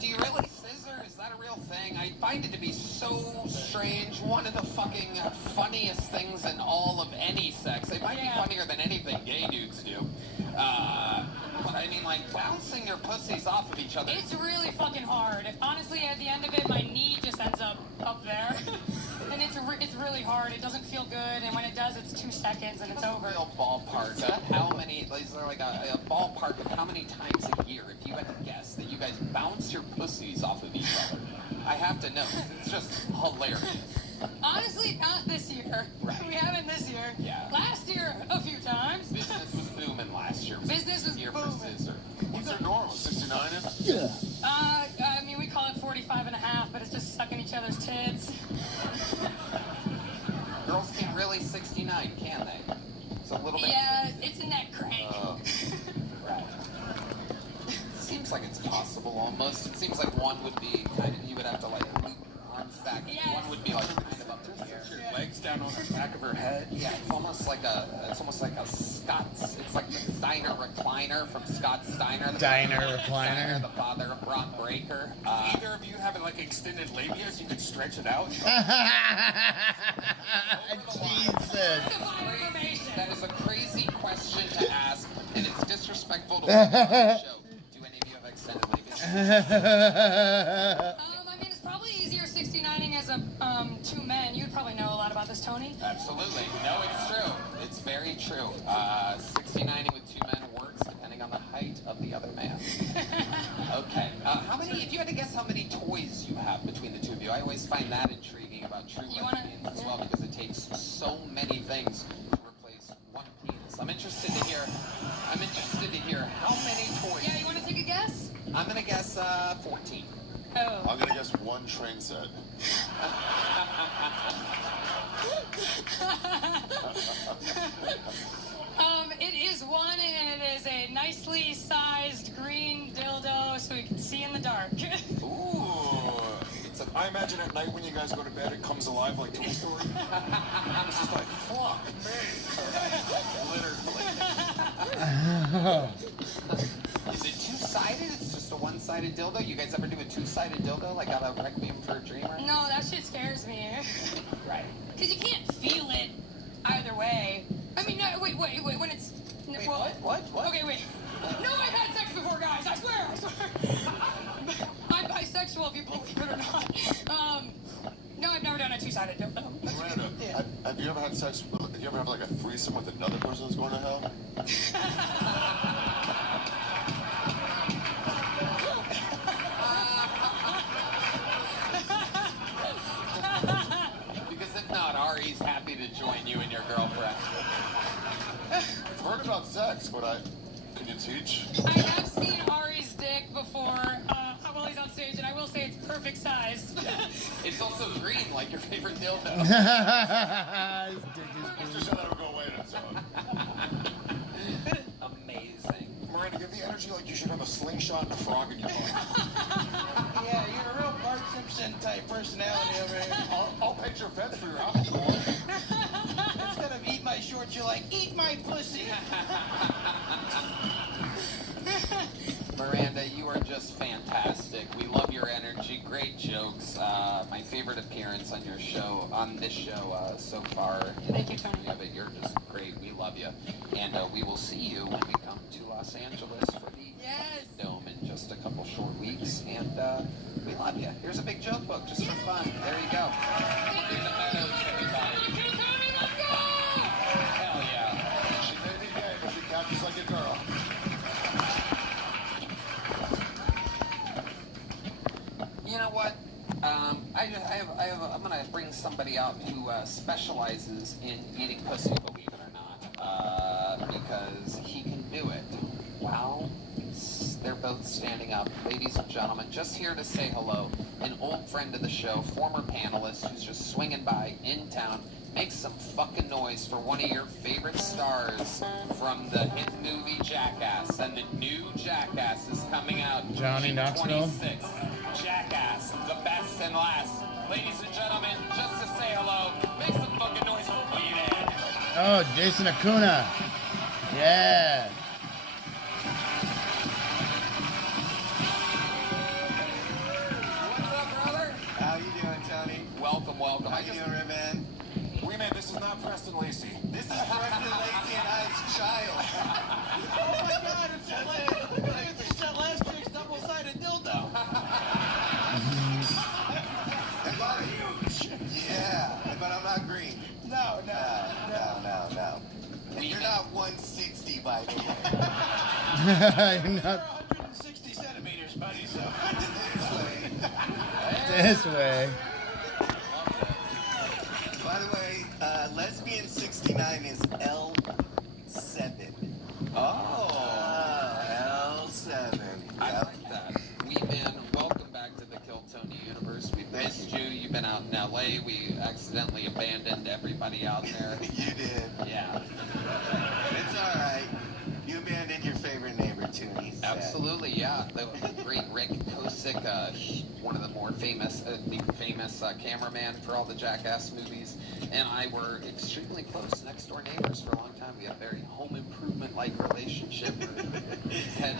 Do you really scissor? Is that a real thing? I find it to be so strange. One of the fucking funniest things in all of any sex. It might be funnier than anything gay dudes do. But I mean, like, bouncing your pussies off of each other. It's really fucking hard. Honestly, at the end of it, my knee just ends up there. And it's really hard. It doesn't feel good, and when it does, it's 2 seconds and it's over. Real ballpark. How many, is there like a ballpark of how many times a year, if you had to guess, that you guys bounce your pussies off of each other? I have to know. It's just hilarious. Honestly, not this year. Right. We haven't this year. Yeah. Last year, a few times. Business was booming last year. Business was year booming. for scissor. What's their normal, 69 is? Yeah. I mean, we call it 45.5, but it's just sucking each other's tits. Girls can't really 69, can they? It's a little bit... Yeah, it's a neck crank. Right. Seems like it's possible, almost. It seems like one would be kind of... You would have to, like, loop your arms back. Yes. One would be, like, kind of up to here. Your legs down on the back of her head. Yeah, it's almost like a Scott's... It's like the Steiner recliner from Scott Steiner. Diner recliner. The father of Brock Breaker. Either of you have, like, extended labia so you could stretch it out? Jesus. That is a crazy question to ask, and it's disrespectful to the show. Do any of you have extended labia? I mean, it's probably easier 69ing as a 2 men. You'd probably know a lot about this, Tony. Absolutely. No, it's true. It's very true. 69ing with 2 men works depending on the height of the other man. Okay. How many, if you had to guess how many toys you have between the two of you, I always find that intriguing about true lesbians as well, because it takes so many things to replace one penis. I'm interested to hear how many toys. Yeah, you want to take a guess? I'm going to guess 14. Oh. I'm going to guess 1 train set. It is 1, and it is a nicely sized green dildo so we can see in the dark. Ooh, it's a I imagine at night when you guys go to bed, it comes alive like Toy Story. It's just like, fuck me. Is it two-sided? It's just a one-sided dildo? You guys ever do a two-sided dildo, like out of Requiem for a Dreamer? No, that shit scares me. Right. Because you can't feel it either way. I mean, no, wait, when it's... Wait, well, what? Okay, wait. No, I've had sex before, guys, I swear. I'm bisexual, if you believe it or not. No, I've never done a two-sided dildo. Miranda, have you ever had sex? Have you ever had like a threesome with another person who's going to hell? Because if not, Ari's happy to join you and your girlfriend. I've heard about sex, but can you teach? I have seen Ari's dick before while he's on stage, and I will say it's perfect size. It's also green, like your favorite dildo. His dick is just so that would go away on its own. Amazing. Miranda, give the energy like you should have a slingshot and a frog in your pocket. Yeah, you're a real Bart Simpson type personality over here. I'll paint your fence for your house. Instead of eat my shorts, you're like, eat my pussy. Miranda, you are just fantastic. We love your energy, great jokes. My favorite appearance on your show, on this show so far. Thank you, Tony. Yeah, but you're just great. We love you. And we will see you when we come to Los Angeles for the Dome in just a couple short weeks. And we love you. Here's a big joke book just for fun. There you go. In the meadows, everybody. Hell yeah. She may be gay, but she catches like a girl. You know what? I'm gonna bring somebody out who specializes in eating pussy, believe it or not, because he can do it. Wow. They're both standing up. Ladies and gentlemen, just here to say hello, an old friend of the show, former panelist who's just swinging by in town. Make some fucking noise for one of your favorite stars from the hit movie Jackass. And the new Jackass is coming out Johnny June Knoxville. 26th. Jackass, the best and last. Ladies and gentlemen, just to say hello, make some fucking noise for Weedhead. Oh, Jason Acuna. Yeah. What's up, brother? How you doing, Tony? Welcome. How you doing, Red Man? We man, this is not Preston Lacey. This is Preston Lacey and I's child. Oh my God, it's that last chick's double-sided dildo. Yeah, but I'm not green. No. And you're not 160, by the way. You're not 160 centimeters, buddy, so. this way. By the way, lesbian 69 is L7. L7. I like that. Welcome back to the Kill Tony universe. We've missed you. You've been out in LA. We accidentally abandoned everybody out there. You did. Yeah. It's alright. You abandoned your favorite neighbor, too. Absolutely, yeah. The great Rick Kosick, one of the more famous, cameraman for all the Jackass movies, and I were extremely close, next door neighbors for a long time. We had a very home improvement-like relationship. He'd head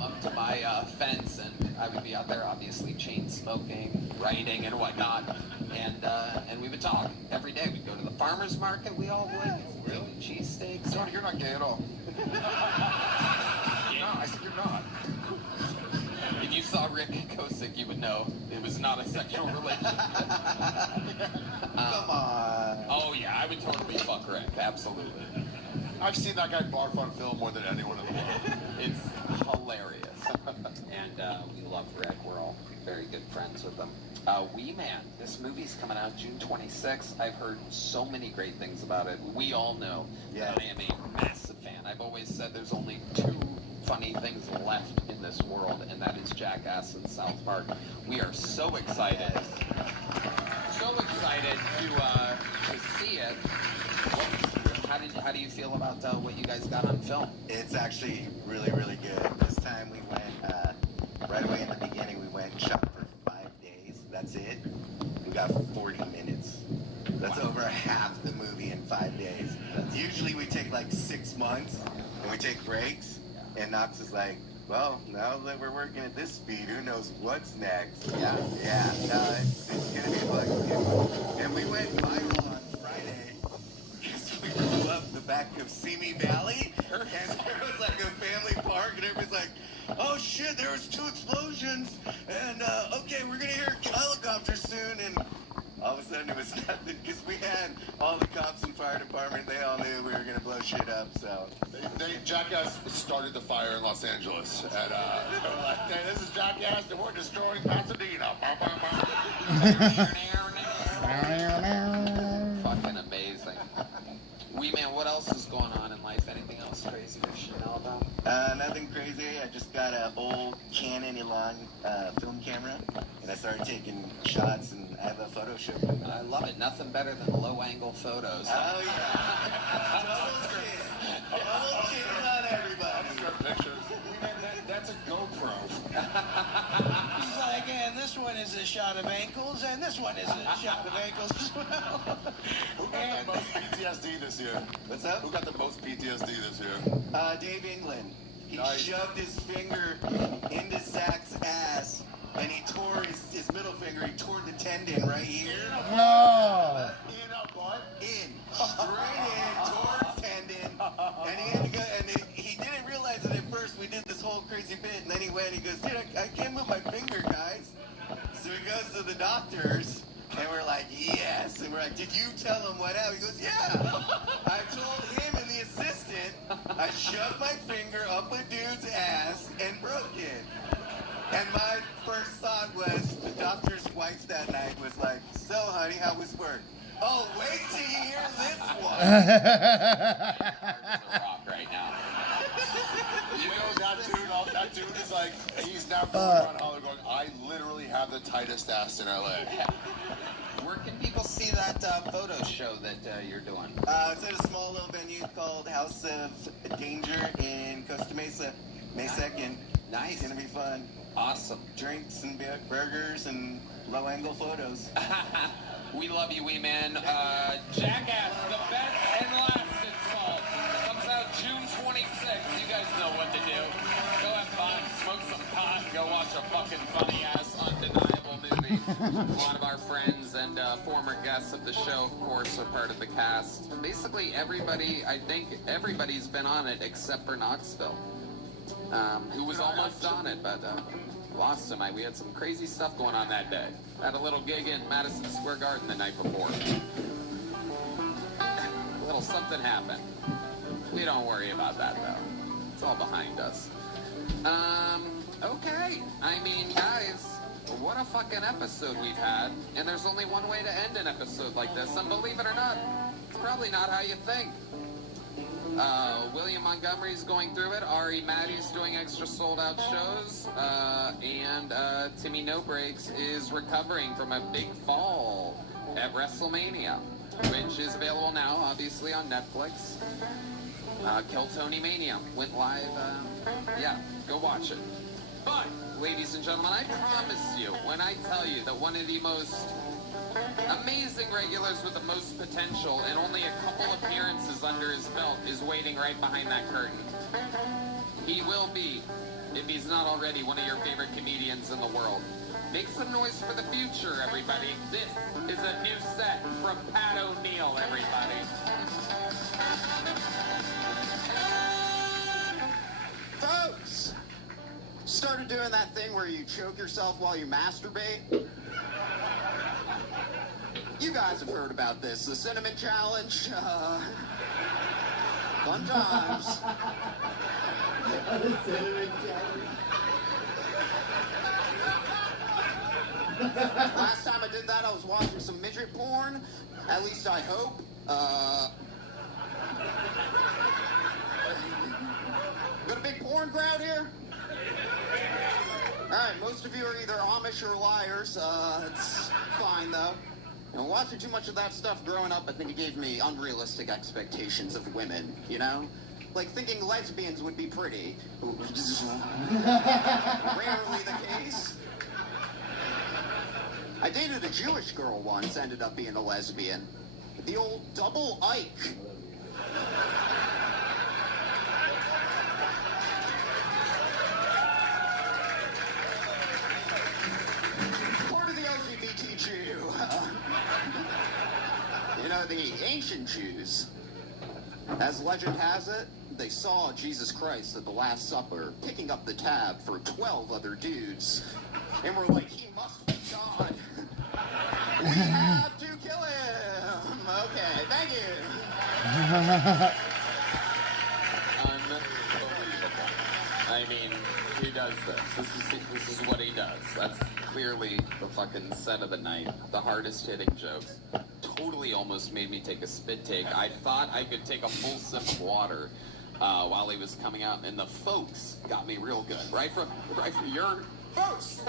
up to my fence, and I would be out there, obviously chain smoking, writing, and whatnot, and we would talk every day. We'd go to the farmer's market. We all would. Really? Cheesesteaks. Tony, you're not gay at all. No, I said you're not. If you saw Rick Kosick, you would know it was not a sexual relationship. Come on. Oh yeah, I would totally fuck Rick. Absolutely. I've seen that guy barf on film more than anyone in the world. It's hilarious. And we love Rick. We're all very good friends with him. Wee Man, this movie's coming out June 26th. I've heard so many great things about it. We all know that I am a massive fan. I've always said there's only two funny things left in this world, and that is Jackass and South Park. We are so excited. So excited to see it. How do you feel about what you guys got on film? It's actually really, really good. This time we went, right away in the beginning, we went and shot for 5 days. That's that's it, we got 40 minutes. That's over half the movie in 5 days. Usually we take like 6 months, and we take breaks, and Knox is like, well, now that we're working at this speed, who knows what's next? Yeah, no, it's gonna be fun. And we went viral on Friday, because we blew up the back of Simi Valley, and there was like a family park, and everybody's like, oh shit, there was 2 explosions, and okay, we're gonna hear helicopters soon, and all of a sudden it was nothing, because we had all the cops and fire department, they all knew we were gonna blow shit up, so. Jackass started the fire in Los Angeles, and they were like, hey, this is Jackass, and we're destroying Pasadena. Fucking amazing. Wee man, what else is going on in life? Anything else crazy we should know about? Nothing crazy. I just got an old Canon Elan film camera, and I started taking shots, and I have a photo shoot. I love it. Nothing better than low-angle photos. Oh, yeah. Double chin on everybody. Pictures. That's a GoPro. He's like, and this one is a shot of ankles, and this one is a shot of ankles as well. Who got the most PTSD this year? What's up? Who got the most PTSD this year? Dave England. He Nice. shoved his finger into Zach's ass, and he tore his middle finger. He tore the tendon right here. No. In a butt? In. Straight in, tore his tendon. And he had to go, and he didn't realize it at first. We did this whole crazy bit, and then he went and he goes, dude, I can't move my finger, guys. So he goes to the doctors, and we're like, yes. And we're like, did you tell him what happened? He goes, yeah. I told him and the assistant, I shoved my finger up a dude's ass and broke it. And my first thought was, the doctor's wife that night was like, so honey, how was work? Oh, wait till you hear this one. Rock right now. You know, that dude is like, he's now going around Hollywood going, I literally have the tightest ass in LA. Where can people see that photo show that you're doing? It's at a small little venue called House of Danger in Costa Mesa, May 2nd. Nice. It's gonna be fun. Awesome. Drinks and burgers and low-angle photos. We love you, wee man. Jackass, the best and last install, comes out June 26th. You guys know what to do. Go have fun, smoke some pot, go watch a fucking funny-ass, undeniable movie. A lot of our friends and former guests of the show, of course, are part of the cast. Basically, everybody, I think everybody's been on it except for Knoxville, who was almost on it, but lost him. We had some crazy stuff going on that day. Had a little gig in Madison Square Garden the night before. A little something happened. We don't worry about that, though. It's all behind us. Okay. I mean, guys, what a fucking episode we've had. And there's only one way to end an episode like this. And believe it or not, it's probably not how you think. William Montgomery's going through it. Ari Maddie's doing extra sold-out shows. And Timmy No Breaks is recovering from a big fall at WrestleMania, which is available now, obviously, on Netflix. Kill Tony Mania went live. Yeah, go watch it. But, ladies and gentlemen, I promise you, when I tell you that one of the most amazing regulars with the most potential and only a couple appearances under his belt is waiting right behind that curtain. He will be, if he's not already, one of your favorite comedians in the world. Make some noise for the future, everybody. This is a new set from Pat O'Neill, everybody. Folks, started doing that thing where you choke yourself while you masturbate. You guys have heard about this, the Cinnamon Challenge. Fun times. Last time I did that, I was watching some midget porn. At least I hope. Got a big porn crowd here? Alright, most of you are either Amish or liars. It's fine, though. You know, watching too much of that stuff growing up, I think it gave me unrealistic expectations of women, you know? Like thinking lesbians would be pretty. Rarely the case. I dated a Jewish girl once, ended up being a lesbian. The old double Ike. Part of the LGBT Jew. You know, the ancient Jews, as legend has it, they saw Jesus Christ at the Last Supper picking up the tab for 12 other dudes, and were like, he must be God. We have to kill him. Okay, thank you. Unbelievable. I mean, he does this. This is what he does. That's clearly the fucking set of the night. The hardest hitting jokes. Totally almost made me take a spit take. I thought I could take a full sip of water while he was coming out, and the folks got me real good. Right from your folks.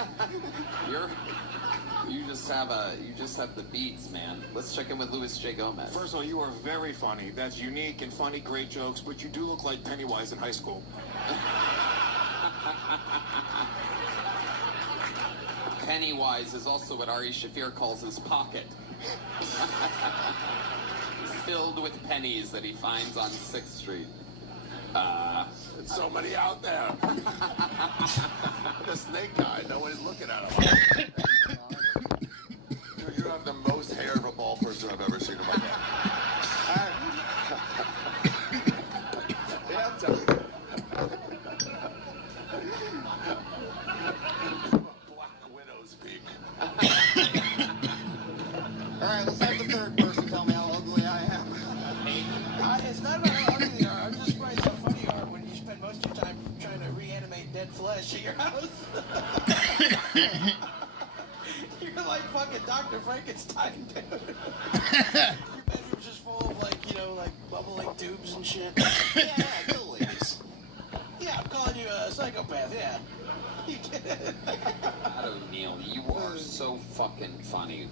You just have the beats, man. Let's check in with Louis J. Gomez. First of all, you are very funny. That's unique and funny, great jokes, but you do look like Pennywise in high school. Pennywise is also what Ari Shaffir calls his pocket. Filled with pennies that he finds on 6th Street. There's so many out there. The snake guy, nobody's looking at him. You have the most hair of a ball person I've ever seen in my life. Yeah, I'm telling you. Black Widow's peak. All right, let's have the third person tell me how ugly I am. It's not about how ugly you are. I'm just surprised how funny you are when you spend most of your time trying to reanimate dead flesh at your house. You're like fucking Dr. Frankenstein, dude. Your bedroom's just full of like bubbling tubes and shit. Yeah, kill ladies. Yeah, I'm calling you a psychopath, yeah. You get it. Pat O'Neill, you are so fucking funny.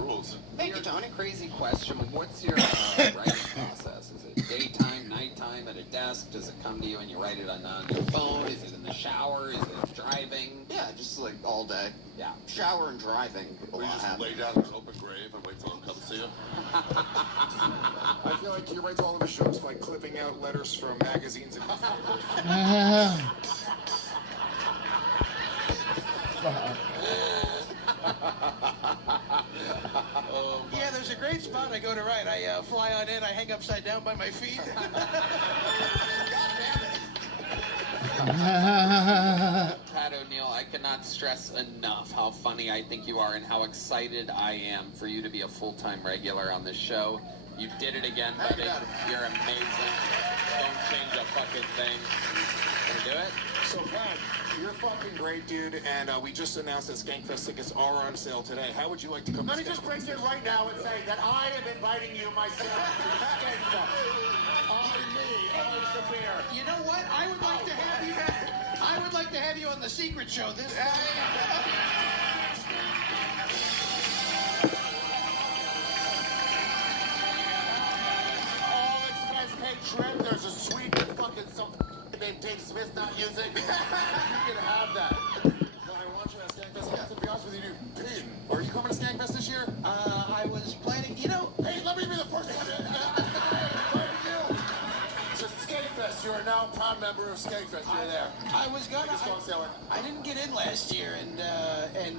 Rules. Thank you, Tony. Crazy question. What's your writing process? Is it daytime, nighttime, at a desk? Does it come to you and you write it on your phone? Is it in the shower? Is it driving? Yeah, just like all day. Yeah. Shower and driving. Or you just lay down in an open grave and wait till him comes see you? I feel like he writes all of his jokes by clipping out letters from magazines and Yeah, there's a great spot I go to write. I fly on in, I hang upside down by my feet. Pat O'Neill, I cannot stress enough how funny I think you are and how excited I am for you to be a full-time regular on this show. You did it again, buddy. You're amazing. Don't change a fucking thing. Can you do it? So, Pat, you're fucking great, dude, and we just announced that Skankfest tickets are on sale today. How would you like to come Let to me just break in right now and say that I am inviting you myself to Skankfest. You know what? I would like to have you on the secret show this time. All expense paid trip. There's a suite fucking some named Dave Smith not using. You can have that. No, I want you at Skankfest. I have to be honest with you, dude. Pin, are you coming to Skankfest this year? I was planning, Hey, let me be the first one. So Skankfest, you are now a proud member of Skankfest. You're there. I was gonna. I didn't get in last year, and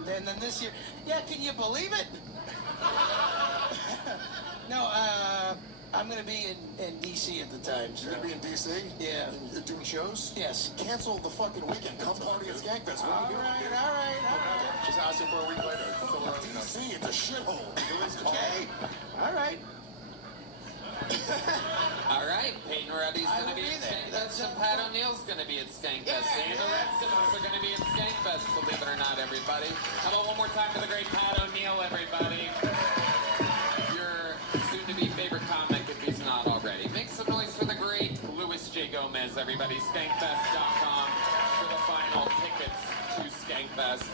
then this year. Yeah, can you believe it? No, I'm gonna be in D.C. at the time. So. You're gonna be in D.C.? Yeah. You're doing shows? Yes. Cancel the fucking weekend. Come party at Skankfest. All right. Just ask him for a week later. D.C., it's a shithole. Okay. All right. All right, Peyton Reddy's going to be at Skankfest, and Pat O'Neill's going to be at Skankfest, and the rest of us are going to be at Skankfest, believe it or not, everybody. How about one more time for the great Pat O'Neill, everybody? Your soon-to-be favorite comic, if he's not already. Make some noise for the great Louis J. Gomez, everybody. Skankfest.com for the final tickets to Skankfest.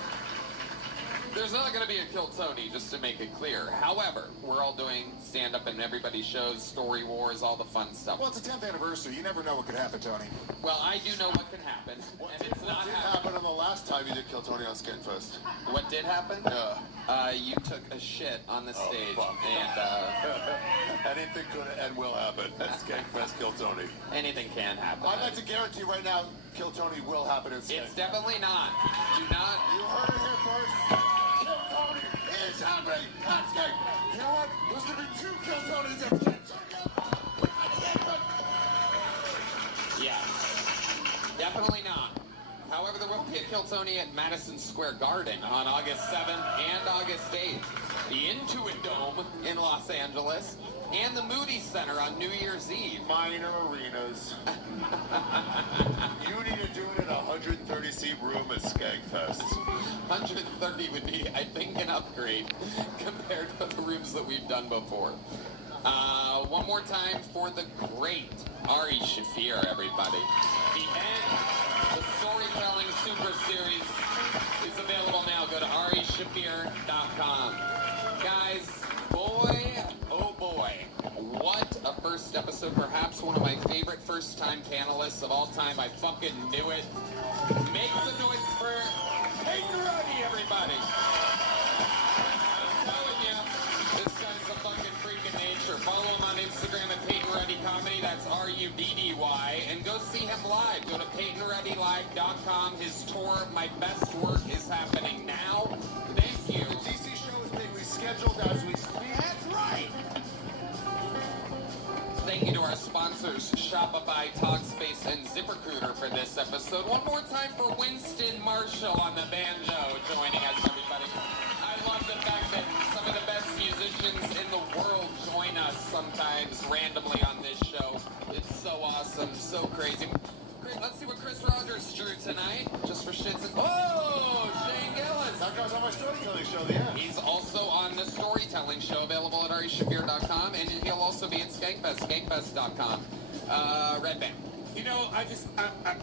There's not going to be a Kill Tony, just to make it clear. However, we're all doing stand-up and everybody shows, story wars, all the fun stuff. Well, it's a 10th anniversary. You never know what could happen, Tony. Well, I do know what can happen. happen. What And did, it's not what did happening. happen on the last time you did Kill Tony on Skankfest? What did happen? Yeah. You took a shit on the stage. Fuck. And, anything could and will happen at Skankfest Kill Tony. anything can happen. I'd like to guarantee right now, Kill Tony will happen at Skankfest. It's definitely not. Do not. You heard it here first. Kill Tony is happening at Skankfest. You know what? There's going to be 2 Kill Tonys at Skankfest. Yeah. Definitely not. However, there will be a Kill Tony at Madison Square Garden on August 7th and August 8th. The Intuit Dome in Los Angeles. And the Moody Center on New Year's Eve. Minor arenas. You need to do it in a 130-seat room at Skankfest. 130 would be, I think, an upgrade compared to the rooms that we've done before. One more time for the great Ari Shaffir, everybody. The end, the storytelling super series is available now. Go to arishafir.com. Guys, boy, oh boy, what a first episode. Perhaps one of my favorite first-time panelists of all time. I fucking knew it. Make some noise for Peyton Ruddy, everybody. I'm telling you, this guy's a fucking freak of nature. Follow him on Instagram at Peyton Ruddy Comedy. That's RUDDY. And go see him live. Go to PeytonRuddyLive.com. His tour, My Best Work, is happening now. Thank you. The DC show is being rescheduled as we speak. That's right. Thank you to our sponsors, Shopify, Talkspace, and ZipRecruiter for this episode. One more time for Winston Marshall on the banjo joining us, everybody. I love the fact that some of the best musicians in the world join us sometimes randomly on this show. It's so awesome, so crazy. Let's see what Chris Rogers drew tonight, just for shits and... Oh, Shane Gillis. That guy's on my storytelling show, yeah. He's also on the storytelling show, available at arishafir.com, and he'll also be at Skankfest, skankfest.com. Red Band. You know,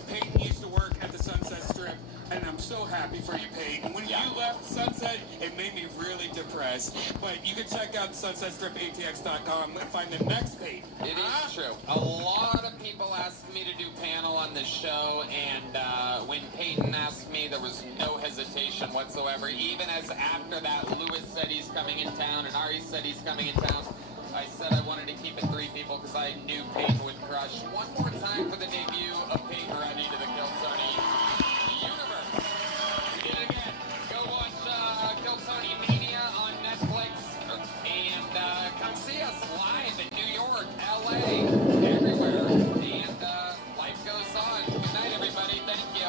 Peyton used to work at the Sunset Strip, and I'm so happy for you, Peyton. When you left Sunset, it made me really depressed. But you can check out sunsetstripatx.com and find the next Peyton. It is true. A lot of people asked me to do panel on this show, and when Peyton asked me, there was no hesitation whatsoever. Even as after that, Lewis said he's coming in town, and Ari said he's coming in town. I said I wanted to keep it 3 people because I knew Peyton would crush. One more time for the debut of Peyton Ruddy to the Kill Tony universe. We did it again. Go watch Kill Tony Mania on Netflix and come see us live in New York, LA, everywhere. And life goes on. Good night, everybody. Thank you.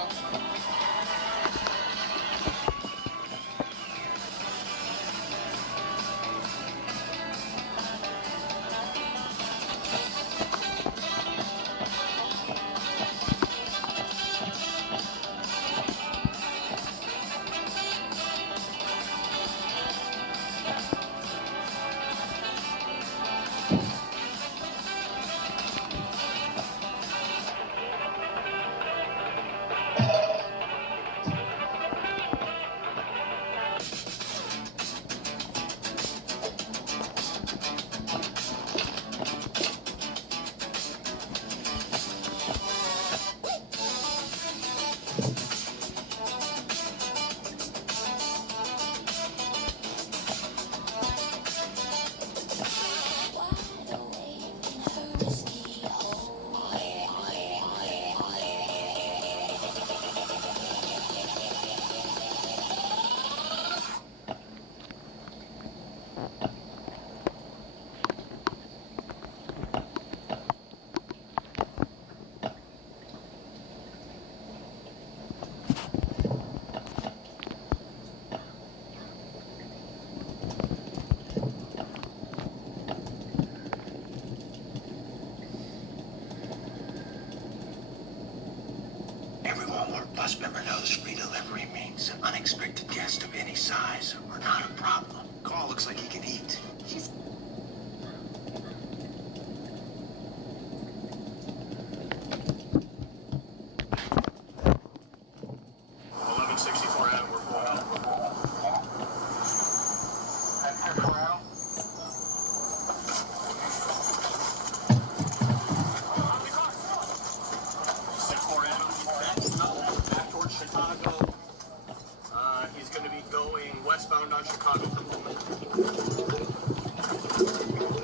Every Walmart Plus member knows free delivery means unexpected guests of any size are not a problem. Carl looks like he can eat. She's...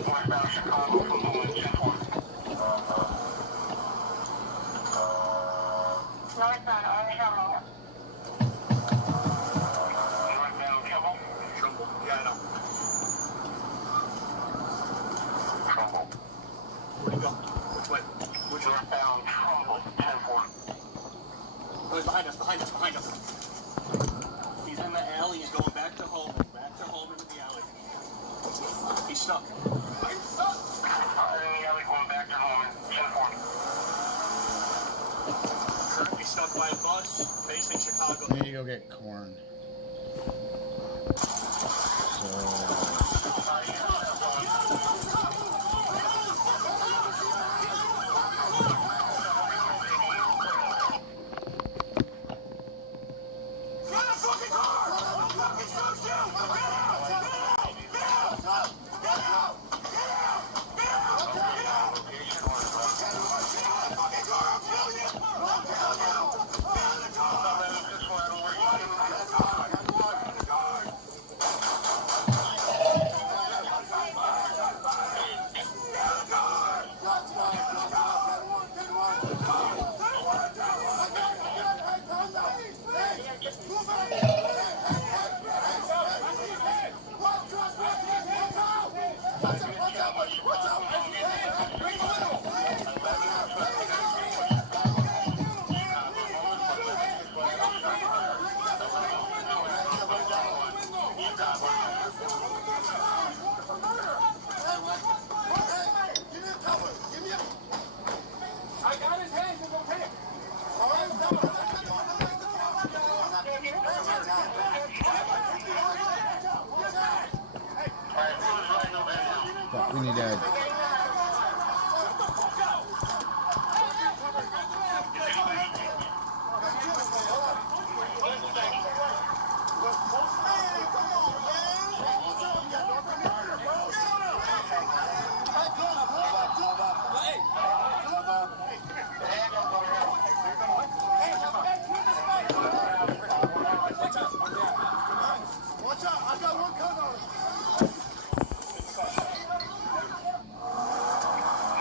Northbound Chicago from Homeland 10-4. Northbound Armstrong. Northbound Kimball. Trumbull. Yeah, I know. Trumbull. Where'd he go? Which way? Which way? Northbound Trumbull 10-4. Oh, he's behind us, behind us, behind us. He's in the alley, he's going back to Holman into the alley. He's stuck. In the alley going back to Holman 10-4. Currently stuck by a bus facing Chicago. I need to go get corn. But we need to. Watch out, I got one cut on.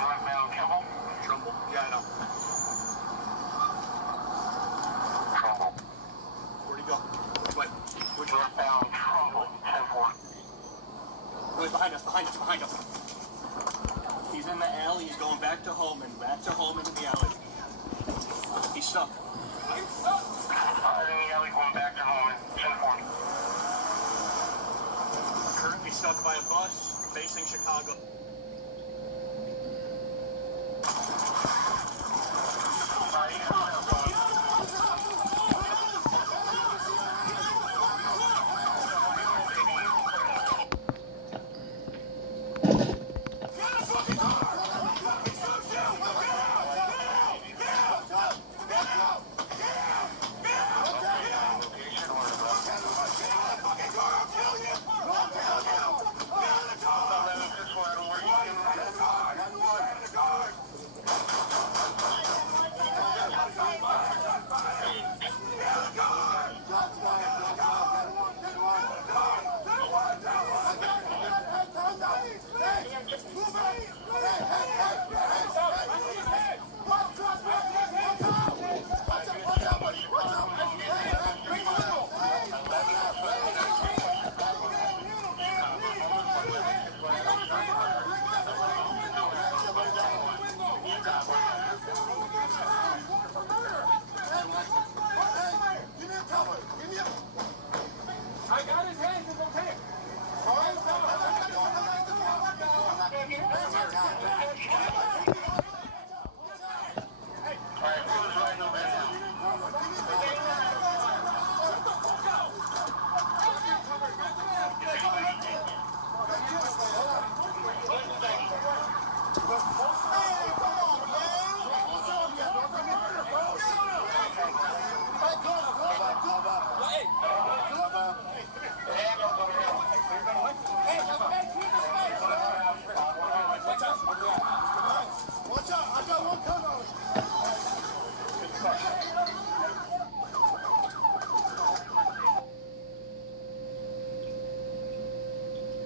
Northbound Kimball. Trumbull. Yeah, I know. Trumbull. Where'd he go? Which way? Which way? Northbound Trumbull 10-4. Oh, he's behind us, behind us, behind us. He's in the alley, he's going back to Holman into the alley. He's stuck. In the alley going back to Holman 10-4. Currently stuck by a bus facing Chicago.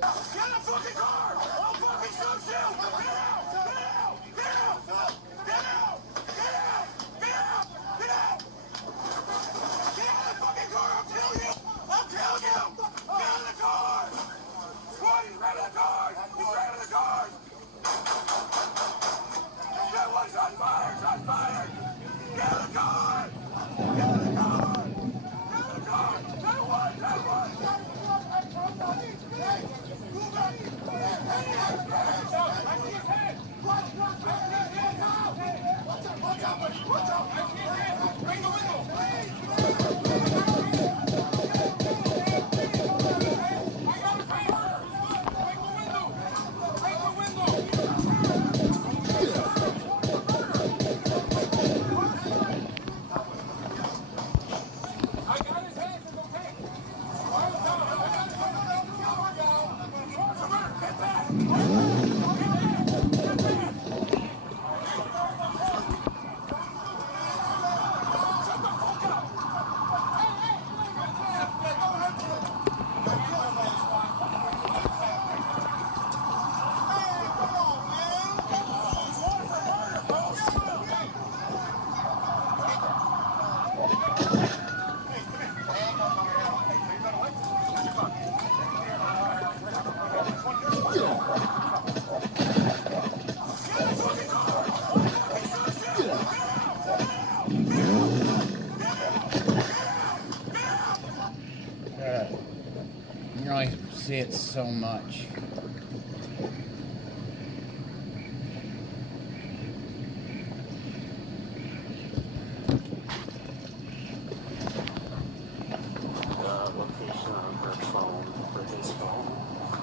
the fucking car! I'll fucking shoot you! Get out! Get out! Get out! Get out! Get out! Get out! Get out! Get out of the fucking car! I'll kill you! I'll kill you! Get out of the car! What? He's right in the car! He's right in the car! Get one! Shots fired! Shots fired! Get out of the car! Get out of the car! Get out of the car! Get one! Get one! You know, I see it so much. Location on her phone, for his phone,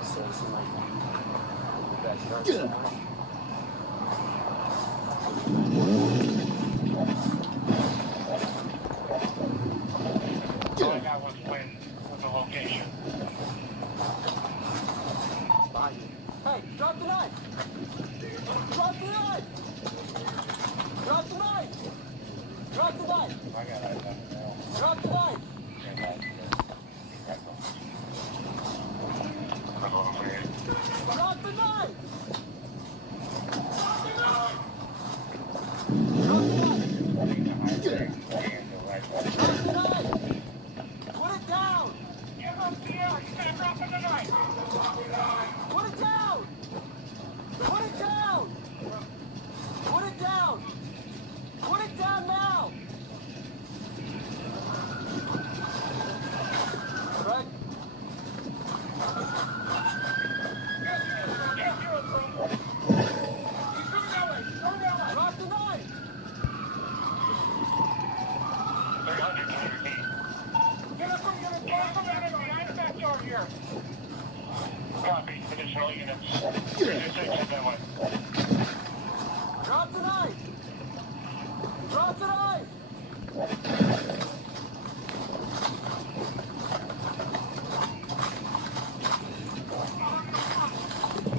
says he might be in the backyard somewhere. All I got was the location. Hey, drop the knife! Drop the knife! Drop the knife! Drop the knife! Drop the knife! Drop the knife! Put it down! Give him the air! He's gonna drop the knife! Put it down! Put it down! Put it down! Put it down now! Right? Drop the knife! 300 feet. Get up from your behind the backyard here. Copy. Additional units. Head that way. Drop the knife! Drop the knife!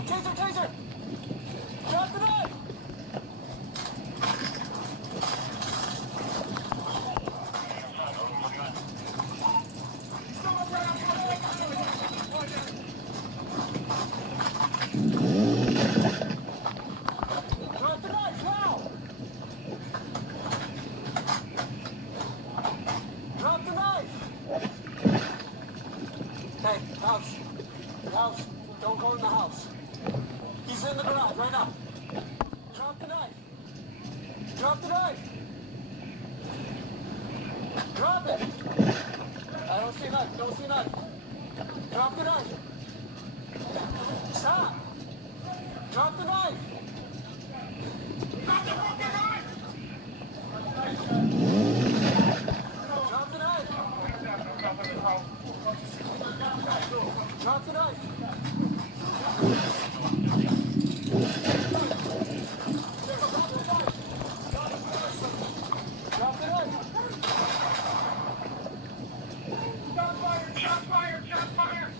Taser, taser! Drop the knife! Drop the knife now! Drop the knife! Hey, house. House. Don't go in the house. He's in the garage right now. Drop the knife. Drop the knife. Drop it. I don't see knife. Don't see knife. Drop the knife. Stop. Drop the knife. Drop the fucking knife. Drop the knife. Drop the knife. Drop the knife. Shot fired! Shot fired! Shot fired!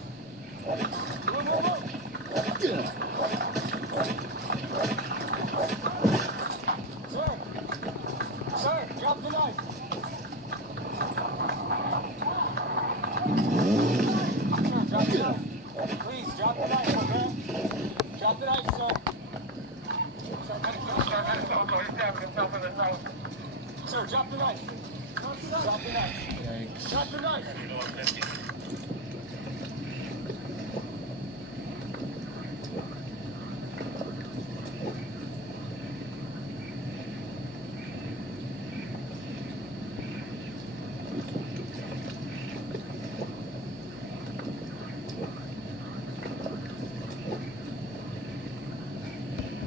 Whoa, whoa, whoa! Sir! Sir, drop the knife! Sir, drop the knife! Please, drop the knife! Drop the knife. Yikes. Drop the knife.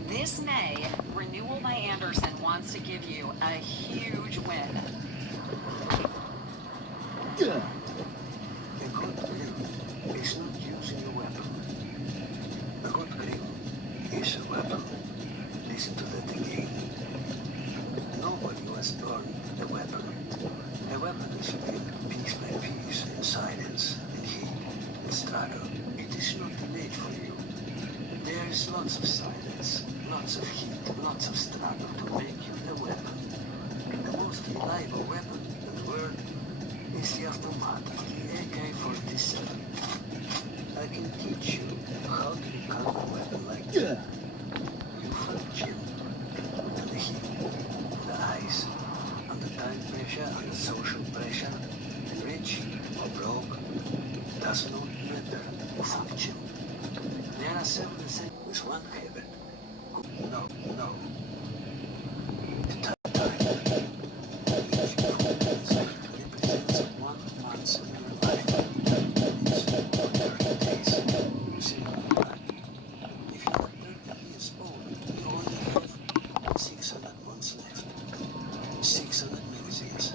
This May, Renewal by Anderson wants to give you a huge win. A good grill is not using a weapon. A good grill is a weapon. Listen to that again. Nobody was born a weapon. A weapon is built piece by piece in silence and heat and struggle. It is not made for you. There is lots of silence, lots of heat, lots of struggle to make you a weapon. The most reliable weapon in the world is the automat of the AK-47. I can teach you how to become a weapon like that. You function to the heat, the ice, under time pressure, under social pressure, rich or broke, does not matter. You function. There are 7 with one habit. No. The time. Each food represents 1 month in your life. It's 30 days. You see what I'm saying? If you are 30 years old, you only have 600 months left. 600 magazines.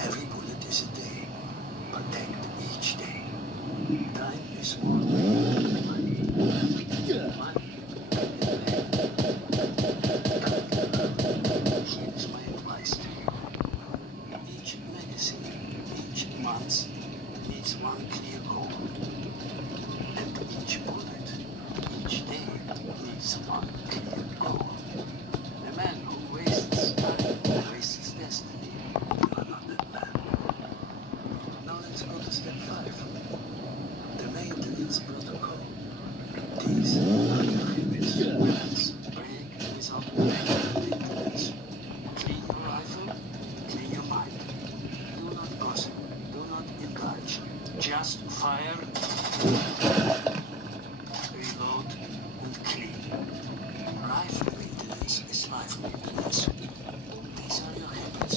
Every bullet is a day. Protect each day. Time is more than money. Here's my advice to you. Each magazine, each month needs 1 clear goal. And each bullet, each day needs 1 clear goal. A man who wastes time wastes destiny. You are not that man. Now let's go to step 5. The maintenance protocol. These are your habits. Break without maintenance. Clean your rifle, clean your mind. Do not gossip, do not indulge. Just fire, reload, and clean. Rifle maintenance is life maintenance. These are your habits.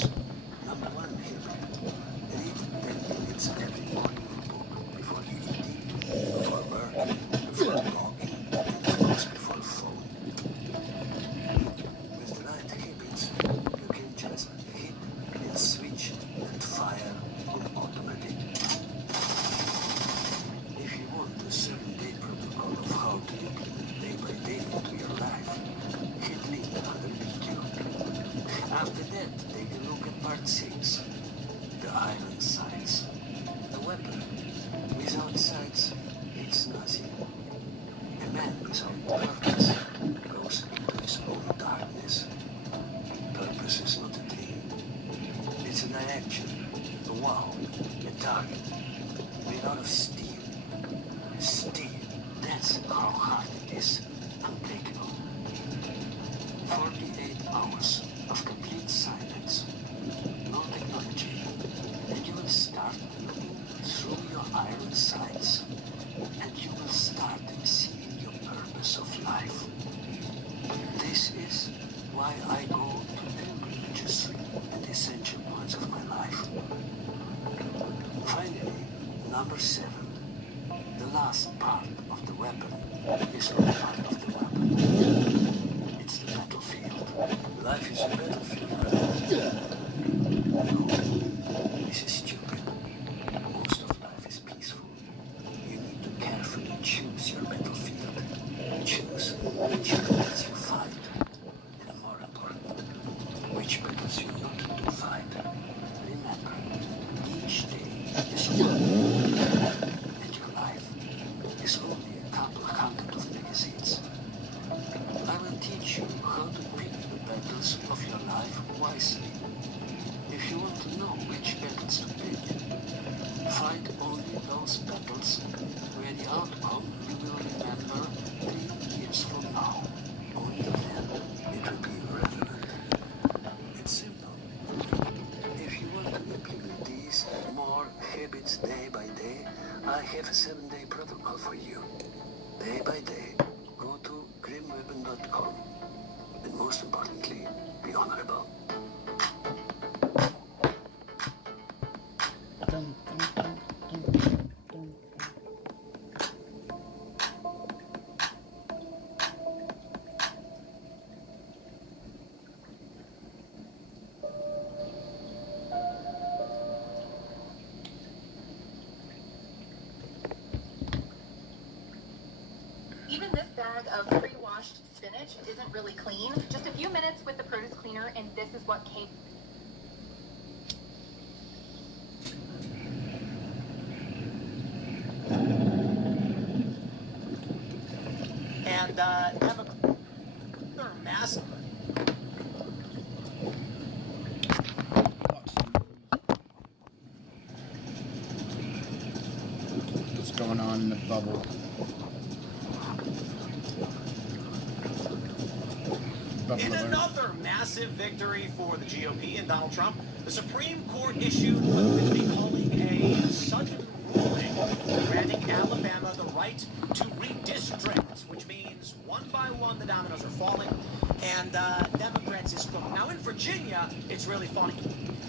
Number 1 habit. Read 10 minutes every morning a book before you eat, before work, before walking, and of course before phone. With the right habits, you can just hit and switch and fire on automatic. If you want a 7-day protocol of how to implement day by day into your life, hit me on the video. After that, take a look at part 6, the iron sights. A weapon without sights, it's nothing. A man without purpose goes into his own darkness. Purpose is not a dream. It's a direction, a wow, a target, made out of steel. Steel, that's how hard it is, unbreakable. 48 hours of complete silence, no technology, and you will start looking through your iron sights, and you will start seeing your purpose of life. This is why I go to pilgrimages and essential points of my life. Finally, number 7, the last part of the weapon is not part of the weapon. It's the battlefield. Life is a battlefield, right? No, this is stupid. Most of life is peaceful. You need to carefully choose your battlefield. Choose which battles you fight. And more important, which battles you not to fight. Remember, each day is one. And your life is only a couple hundred of magazines. habits day by day, I have a 7-day protocol for you. Day by day, go to grimweapon.com. And most importantly, be honorable. Even this bag of pre-washed spinach isn't really clean. Just a few minutes with the produce cleaner, and this is what came. And have a massive. What's going on in the bubble? In another massive victory for the GOP and Donald Trump, the Supreme Court issued what could be calling a sudden ruling granting Alabama the right to redistrict, which means one by one the dominoes are falling, and Democrats is spoken. Now in Virginia, it's really funny.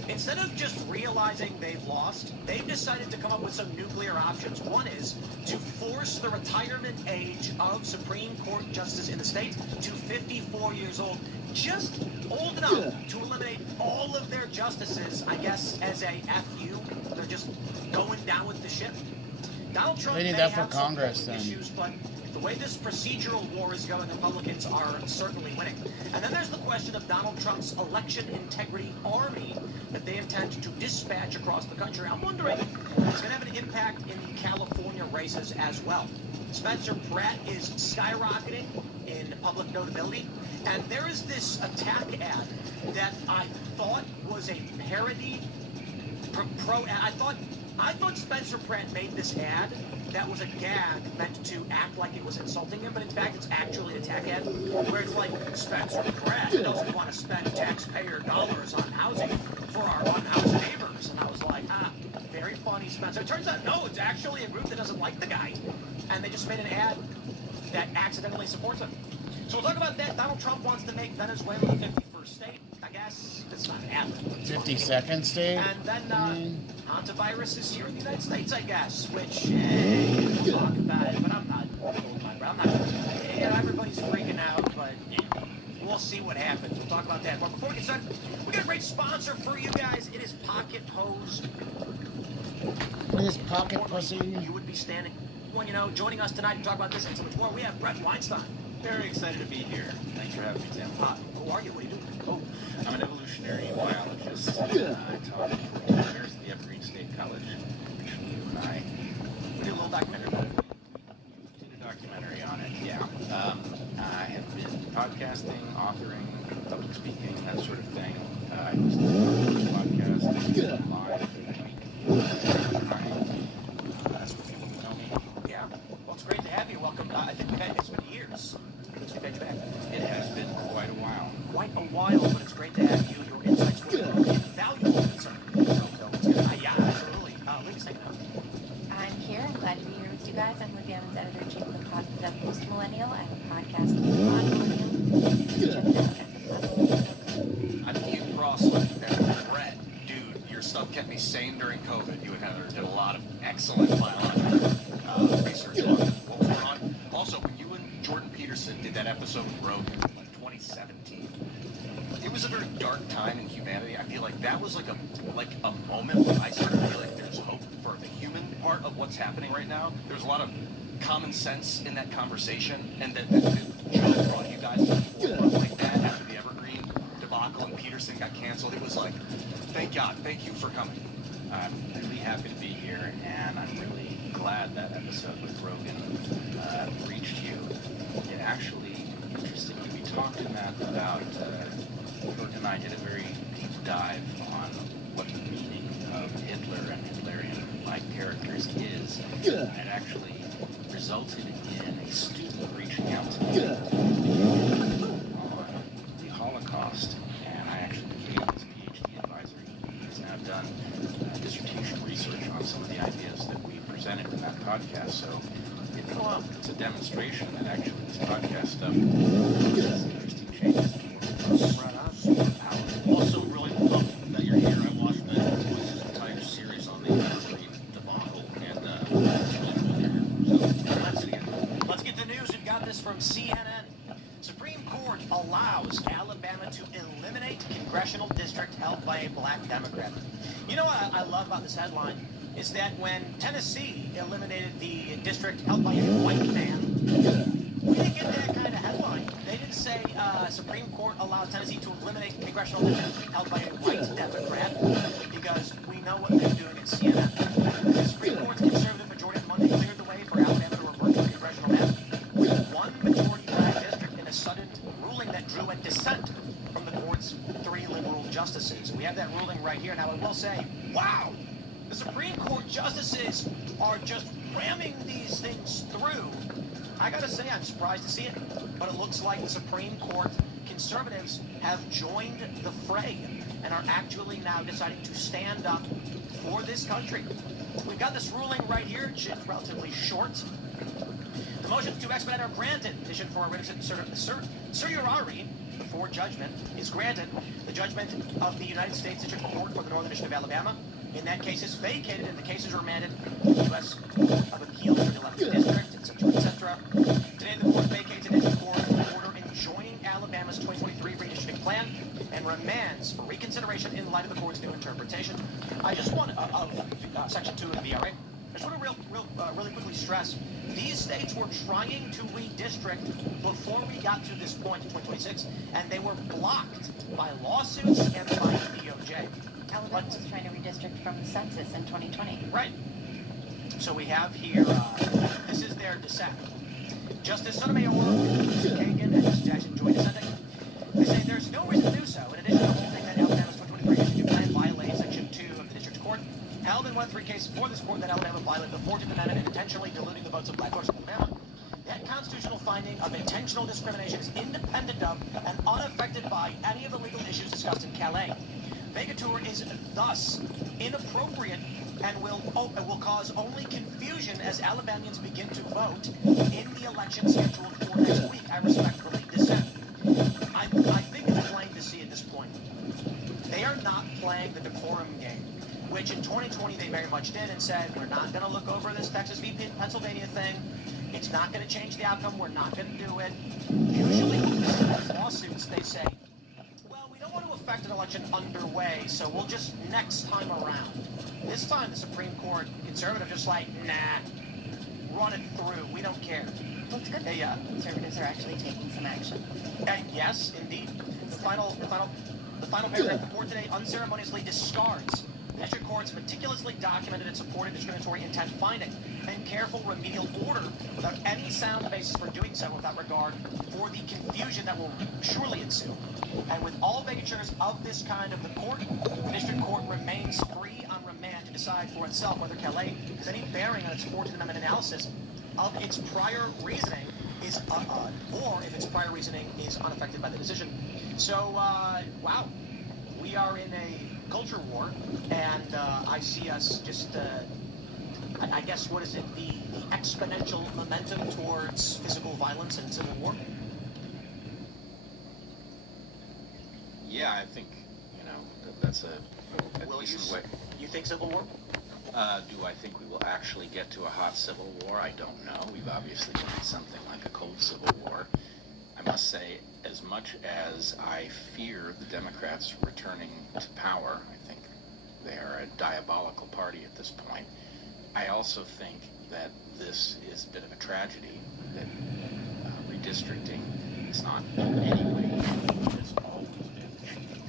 Instead of just realizing they've lost, they've decided to come up with some nuclear options. One is to force the retirement age of Supreme Court justice in the state to 54 years old, just old enough to eliminate all of their justices, I guess, as a FU. They're just going down with the ship. Donald Trump They need may that for have some Congress, then. issues, but the way this procedural war is going, Republicans are certainly winning. And then there's the question of Donald Trump's election integrity army that they intend to dispatch across the country. I'm wondering if it's going to have an impact in the California races as well. Spencer Pratt is skyrocketing in public notability, and there is this attack ad that I thought was a parody pro ad. I thought Spencer Pratt made this ad that was a gag meant to act like it was insulting him, but in fact it's actually an attack ad where it's like, Spencer Pratt doesn't want to spend taxpayer dollars on housing for our unhoused neighbors. And I was like, very funny, Spencer. It turns out, no, it's actually a group that doesn't like the guy, and they just made an ad that accidentally supports him. So we'll talk about that. Donald Trump wants to make Venezuela the 51st state. I guess it's not an ad. 52nd state? And then hantavirus is here in the United States, I guess, which we'll talk about it, but I'm not holding my breath. I'm not, everybody's freaking out, but we'll see what happens. We'll talk about that. But before we get started, we got a great sponsor for you guys. It is Pocket Hose. It is Pocket Pussy. You would be standing, well, joining us tonight to talk about this and so much more. We have Brett Weinstein. Very excited to be here. Thanks for having me, Tim. Who are you? What do you do? Oh, I'm an evolutionary biologist. I taught for 4 years at the Evergreen State College, which you and I did a little documentary about it. Did a documentary on it, yeah. I have been podcasting, authoring, public speaking, that sort of thing. I used to podcast live every week. That's what people know me. Yeah. Well, it's great to have you. Welcome. I think it's been years since we've had you back. It has been quite a while. Quite a while, but it's great to have you. Your insights were invaluable. Yeah, absolutely. Ladies, thank you. I'm here. I'm glad to be here with you guys. I'm Lydia. I'm the editor-in-chief of the Post Millennial. I have a podcast on Millennial. I'm Hugh Crossland and Brett. Dude, your stuff kept me sane during COVID. You and Heather did a lot of excellent biological research on what was going on. Also, when you and Jordan Peterson did that episode with Rogan in 2017, it was a very dark time in humanity. I feel like that was like a moment where I started to feel like there's hope for the human part of what's happening right now. There's a lot of common sense in that conversation, and that Joe brought you guys to the forefront like that after the Evergreen debacle and Peterson got canceled. It was like, thank God, thank you for coming. I'm really happy to be here, and I'm really glad that episode with Rogan reached you. It actually, interestingly, we talked in that about, Rogan and I did a very deep dive on what the meaning of Hitler and Hitlerian-like characters is. And it actually resulted in a student reaching out to me on the Holocaust, and I actually became his PhD advisor. He's now done dissertation research on some of the ideas that we presented in that podcast. So it's a demonstration that actually this podcast stuff has interesting changes. Also, really pumped that you're here. I watched this entire series on the Evergreen debacle, and it's really cool to hear. So Let's get the news. We've got this from CNN. Supreme Court allows Alabama to eliminate congressional district held by a black Democrat. You know what I love about this headline is that when Tennessee eliminated the district held by a white man, we didn't get that kind of headline. They didn't say Supreme Court allowed Tennessee to eliminate congressional district held by a white Democrat, because we know what they're doing at CNN. The Supreme Court's conservative majority on Monday cleared the way for Alabama to revert to a congressional map with one majority black district in a sudden ruling that drew a dissent from the court's 3 liberal justices. We have that ruling right here. Now, I will say, wow! The Supreme Court justices are just ramming these things through. I gotta say, I'm surprised to see it, but it looks like the Supreme Court conservatives have joined the fray and are actually now deciding to stand up for this country. We've got this ruling right here. It's relatively short. The motions to expedite are granted. Petition for a writ of certiorari before judgment is granted. The judgment of the United States District Court for the Northern District of Alabama, in that case, is vacated and the case is remanded to the U.S. Court of Appeals for the 11th District, etc., etc. Today, the court vacates an district court order enjoining Alabama's 2023 redistricting plan and remands for reconsideration in light of the court's new interpretation. I just want Section 2 of the VRA. I just want to really quickly stress, these states were trying to redistrict before we got to this point in 2026, and they were blocked by lawsuits and by DOJ. Alabama was trying to redistrict from the census in 2020. Right. So we have here, this is their dissent. Justice Sotomayor, Justice Kagan, and Justice Jackson joined dissenting. They say there's no reason to do so. In addition to holding that Alabama's 2023 redistricting plan violates Section 2 of the district court, held in 1-3 cases before this court that Alabama violated the 14th Amendment and intentionally diluting the votes of black voters in Alabama. That constitutional finding of intentional discrimination is independent of and unaffected by any of the legal issues discussed in Calais. Vacatur is thus inappropriate and will cause only confusion as Alabamians begin to vote in the election scheduled for next week. I respectfully dissent. I think it's plain to see at this point. They are not playing the decorum game, which in 2020 they very much did and said, we're not going to look over this Texas v. Pennsylvania thing. It's not going to change the outcome. We're not going to do it. Usually with these lawsuits, they say, well, we don't want to affect an election underway, so we'll just next time around. This time, the Supreme Court conservative just like, nah, run it through. We don't care. Well, it's good that conservatives are actually taking some action. Yes, indeed. The final paragraph, the court today unceremoniously discards the district court's meticulously documented and supported discriminatory intent finding and careful remedial order without any sound basis for doing so, without regard for the confusion that will surely ensue. And with all vacatures of this kind of the court, the district court remains free on remand to decide for itself whether Calais has any bearing on its 14th Amendment analysis of its prior reasoning is or if its prior reasoning is unaffected by the decision. So, wow, we are in a culture war, and I see us just, I guess, what is it, the exponential momentum towards physical violence and civil war? Yeah, I think, that's a decent way. You think civil war? Do I think we will actually get to a hot civil war? I don't know. We've obviously had something like a cold civil war. I must say, as much as I fear the Democrats returning to power, I think they are a diabolical party at this point, I also think that this is a bit of a tragedy, that redistricting is not in any way what has always been cheating,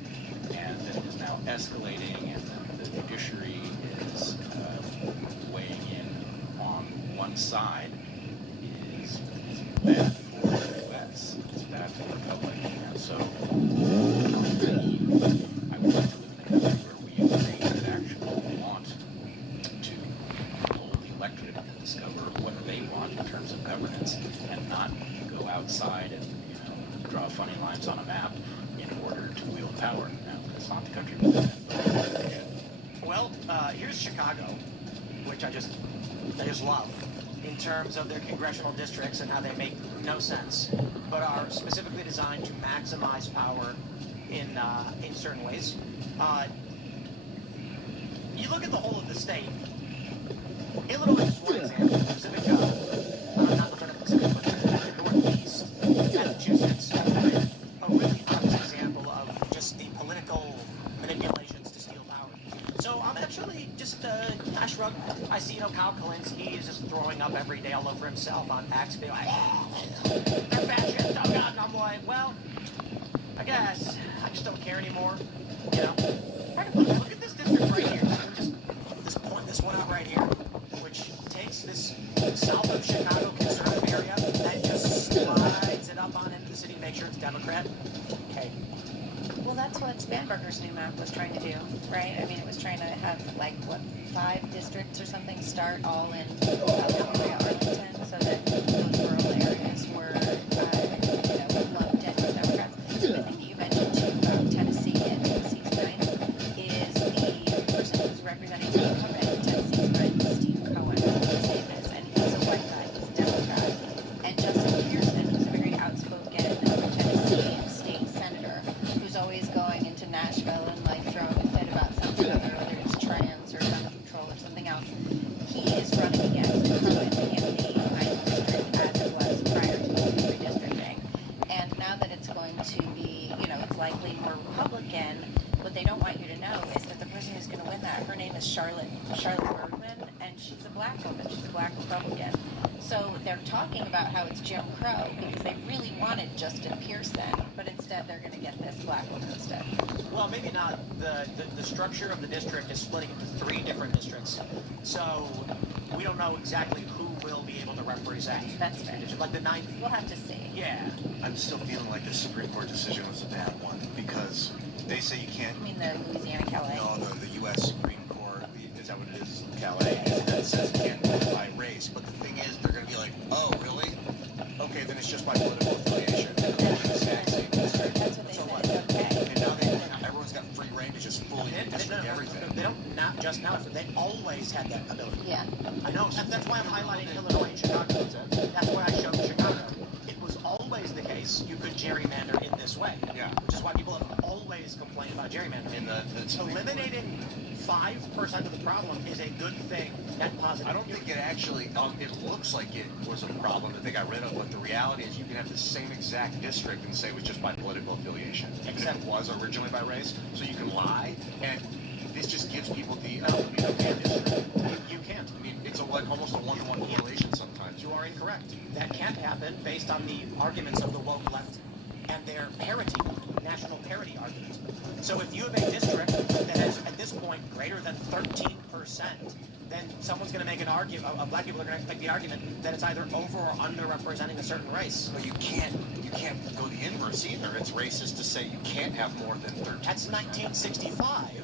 and that it is now escalating, and that the judiciary is weighing in on one side is bad for the U.S. It's bad for the Republic. And so I would like to live in a country where we agree that actually want to poll the electorate and discover what they want in terms of governance, and not go outside and draw funny lines on a map in order to wield power. Now, that's not the country we live in. Well, Here's Chicago, which I just love, in terms of their congressional districts and how they make no sense, but are specifically designed to maximize power in certain ways. You look at the whole of the state. Illinois is one example. Pacific, not the Pacific, but the Northeast, Massachusetts, a really obvious example of just the political manipulations to steal power. So I'm actually just, I shrug. I see, Kyle Kalinske is just throwing up every day all over himself on X, being like, they're fascist, oh God, and I'm like, well, I guess I just don't care anymore, Look at this district right here. Just point this one out right here, which takes this south of Chicago conservative area and just slides it up on into the city to make sure it's Democrat. Okay. Well, that's what Spanberger's new map was trying to do, right? I mean, it was trying to have, 5 districts or something start all in Arlington, so that those rural areas were, lumped in with Democrats. I think you mentioned, too, Tennessee, and Tennessee's mind is the person who's representing the incumbent in Tennessee's mind is Steve Cohen, his name is, and he's a white guy, he's a Democrat. And Justin Pearson, who's a very outspoken Tennessee state senator, who's always going into Nashville and throwing a fit about something or other, whether it's trans or gun control or something else. He is running against Cohen in the 9th district as it was prior to the redistricting. And now that it's going to be, it's likely more Republican, what they don't want you to know is that the person who's going to win that, her name is Charlotte Bergman, and she's a black woman, she's a black Republican. So they're talking about how it's Jim Crow because they really wanted Justin Pearson, but instead they're going to get this black woman instead. Well, maybe not. The structure of the district is splitting into 3 different districts, so we don't know exactly who will be able to represent. That's fair. Like the 9th. We'll have to see. Yeah. I'm still feeling like the Supreme Court decision was a bad one because they say you can't. You mean the Louisiana Calais? No, the U.S. Supreme Court, is that what it is? Calais, that says you can't vote by race. But the thing is, they're going to be like, oh, really? Okay, then it's just by political affiliation. And they're the exact same district. That's what they said. It's okay. And now everyone's got free reign to just fully redistrict everything. They don't, not just now, they always had that ability. Yeah. I know, that's why I'm highlighting Illinois and Chicago. That's why I showed Chicago. It was always the case you could gerrymander in this way. Yeah. Which is why people have always complained about gerrymandering. Eliminating 5% of the problem is a good thing, net positive. I don't think it actually, it looks like it was a problem that they got rid of, but the reality is you can have the same exact district and say it was just by political affiliation, even if it was originally by race. So you can lie, and this just gives people the ability to ban district. You can't. I mean, it's almost a one-to-one correlation sometimes. You are incorrect. That can't happen based on the arguments of the woke left and their parity, national parity argument. So if you have a district that has, at this point, greater than 13%, then someone's going to make an argument, black people are going to make the argument that it's either over or underrepresenting a certain race. But you can't go the inverse either. It's racist to say you can't have more than 13%. That's 1965.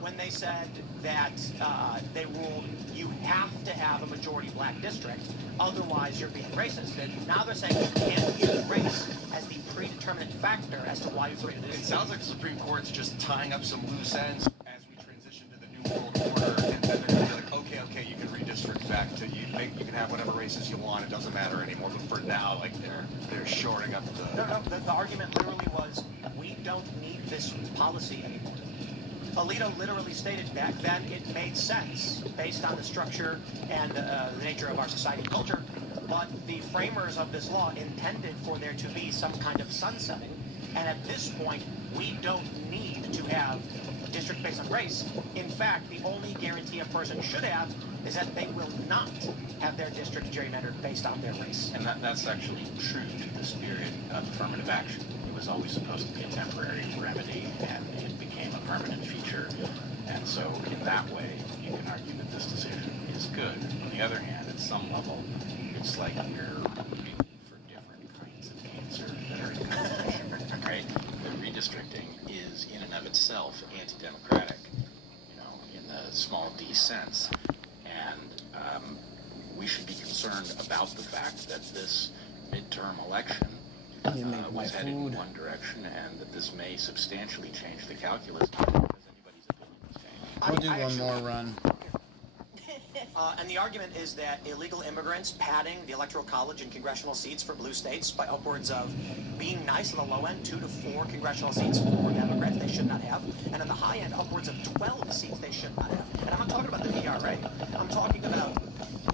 When they said that they ruled you have to have a majority black district, otherwise you're being racist. And now they're saying you can't use race as the predeterminant factor as to why you created this. It sounds like the Supreme Court's just tying up some loose ends as we transition to the new world order, and then they're going to be like, okay, you can redistrict back to you can have whatever races you want. It doesn't matter anymore. But for now, they're shoring up the. No. The argument literally was we don't need this policy anymore. Alito literally stated back then it made sense based on the structure and the nature of our society and culture, but the framers of this law intended for there to be some kind of sunsetting, and at this point, we don't need to have districts based on race. In fact, the only guarantee a person should have is that they will not have their district gerrymandered based on their race. And that's actually true to this period of affirmative action. It was always supposed to be a temporary remedy, and it became a permanent feature. And so in that way, you can argue that this decision is good. On the other hand, at some level, it's like you're rooting for different kinds of cancer that are in competition, right? The redistricting is in and of itself anti-democratic, in the small d sense. And we should be concerned about the fact that this midterm election was headed in one direction, and that this may substantially change the calculus because anybody's opinions change. We'll do one more run. And the argument is that illegal immigrants padding the Electoral College and congressional seats for blue states by upwards of being nice on the low end, 2 to 4 congressional seats for Democrats they should not have, and on the high end, upwards of 12 seats they should not have. And I'm not talking about the VRA. I'm talking about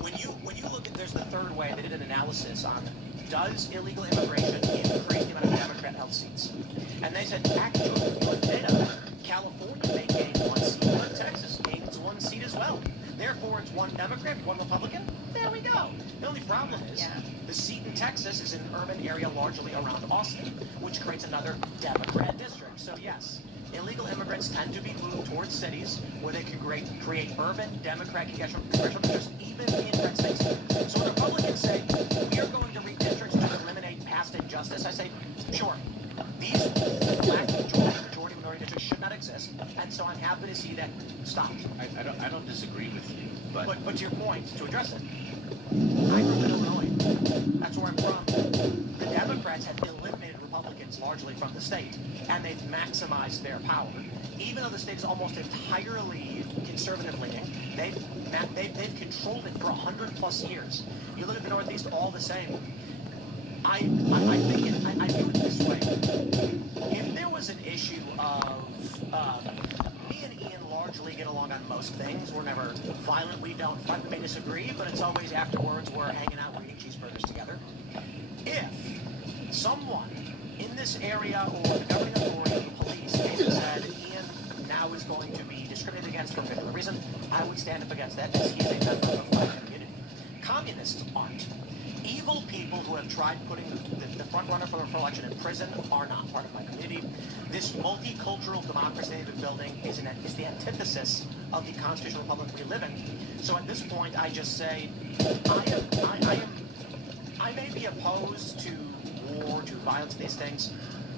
when you look at, there's the third way. They did an analysis on does illegal immigration increase the amount of Democrat-held seats, and they said actually, with data, California may gain 1 seat, but Texas gains 1 seat as well. Therefore, it's 1 Democrat, 1 Republican. There we go. The only problem is the seat in Texas is in an urban area largely around Austin, which creates another Democrat district. So yes, illegal immigrants tend to be moved towards cities where they can create urban Democrat congressional districts, even in red states. So when Republicans say, we are going to redistricts to eliminate past injustice, I say, sure. These black majority minority districts should not exist, and so I'm happy to see that stopped. I don't disagree with you, but to your point, to address it, I grew up in Illinois. That's where I'm from. The Democrats have eliminated Republicans largely from the state, and they've maximized their power. Even though the state is almost entirely conservative-leaning, they've controlled it for 100+ years. You look at the Northeast, all the same. I view it this way. If there was an issue of me and Ian largely get along on most things. We're never violent. We don't fight. We may disagree, but it's always afterwards we're hanging out, we're eating cheeseburgers together. If someone in this area or the governing authority, the police, came and said Ian now is going to be discriminated against for a particular reason, I would stand up against that as he's a member of my community. Communists aren't. Evil people who have tried putting the front runner for election in prison are not part of my community. This multicultural democracy they've been building is the antithesis of the constitutional republic we live in. So at this point, I just say, I may be opposed to war, to violence, these things,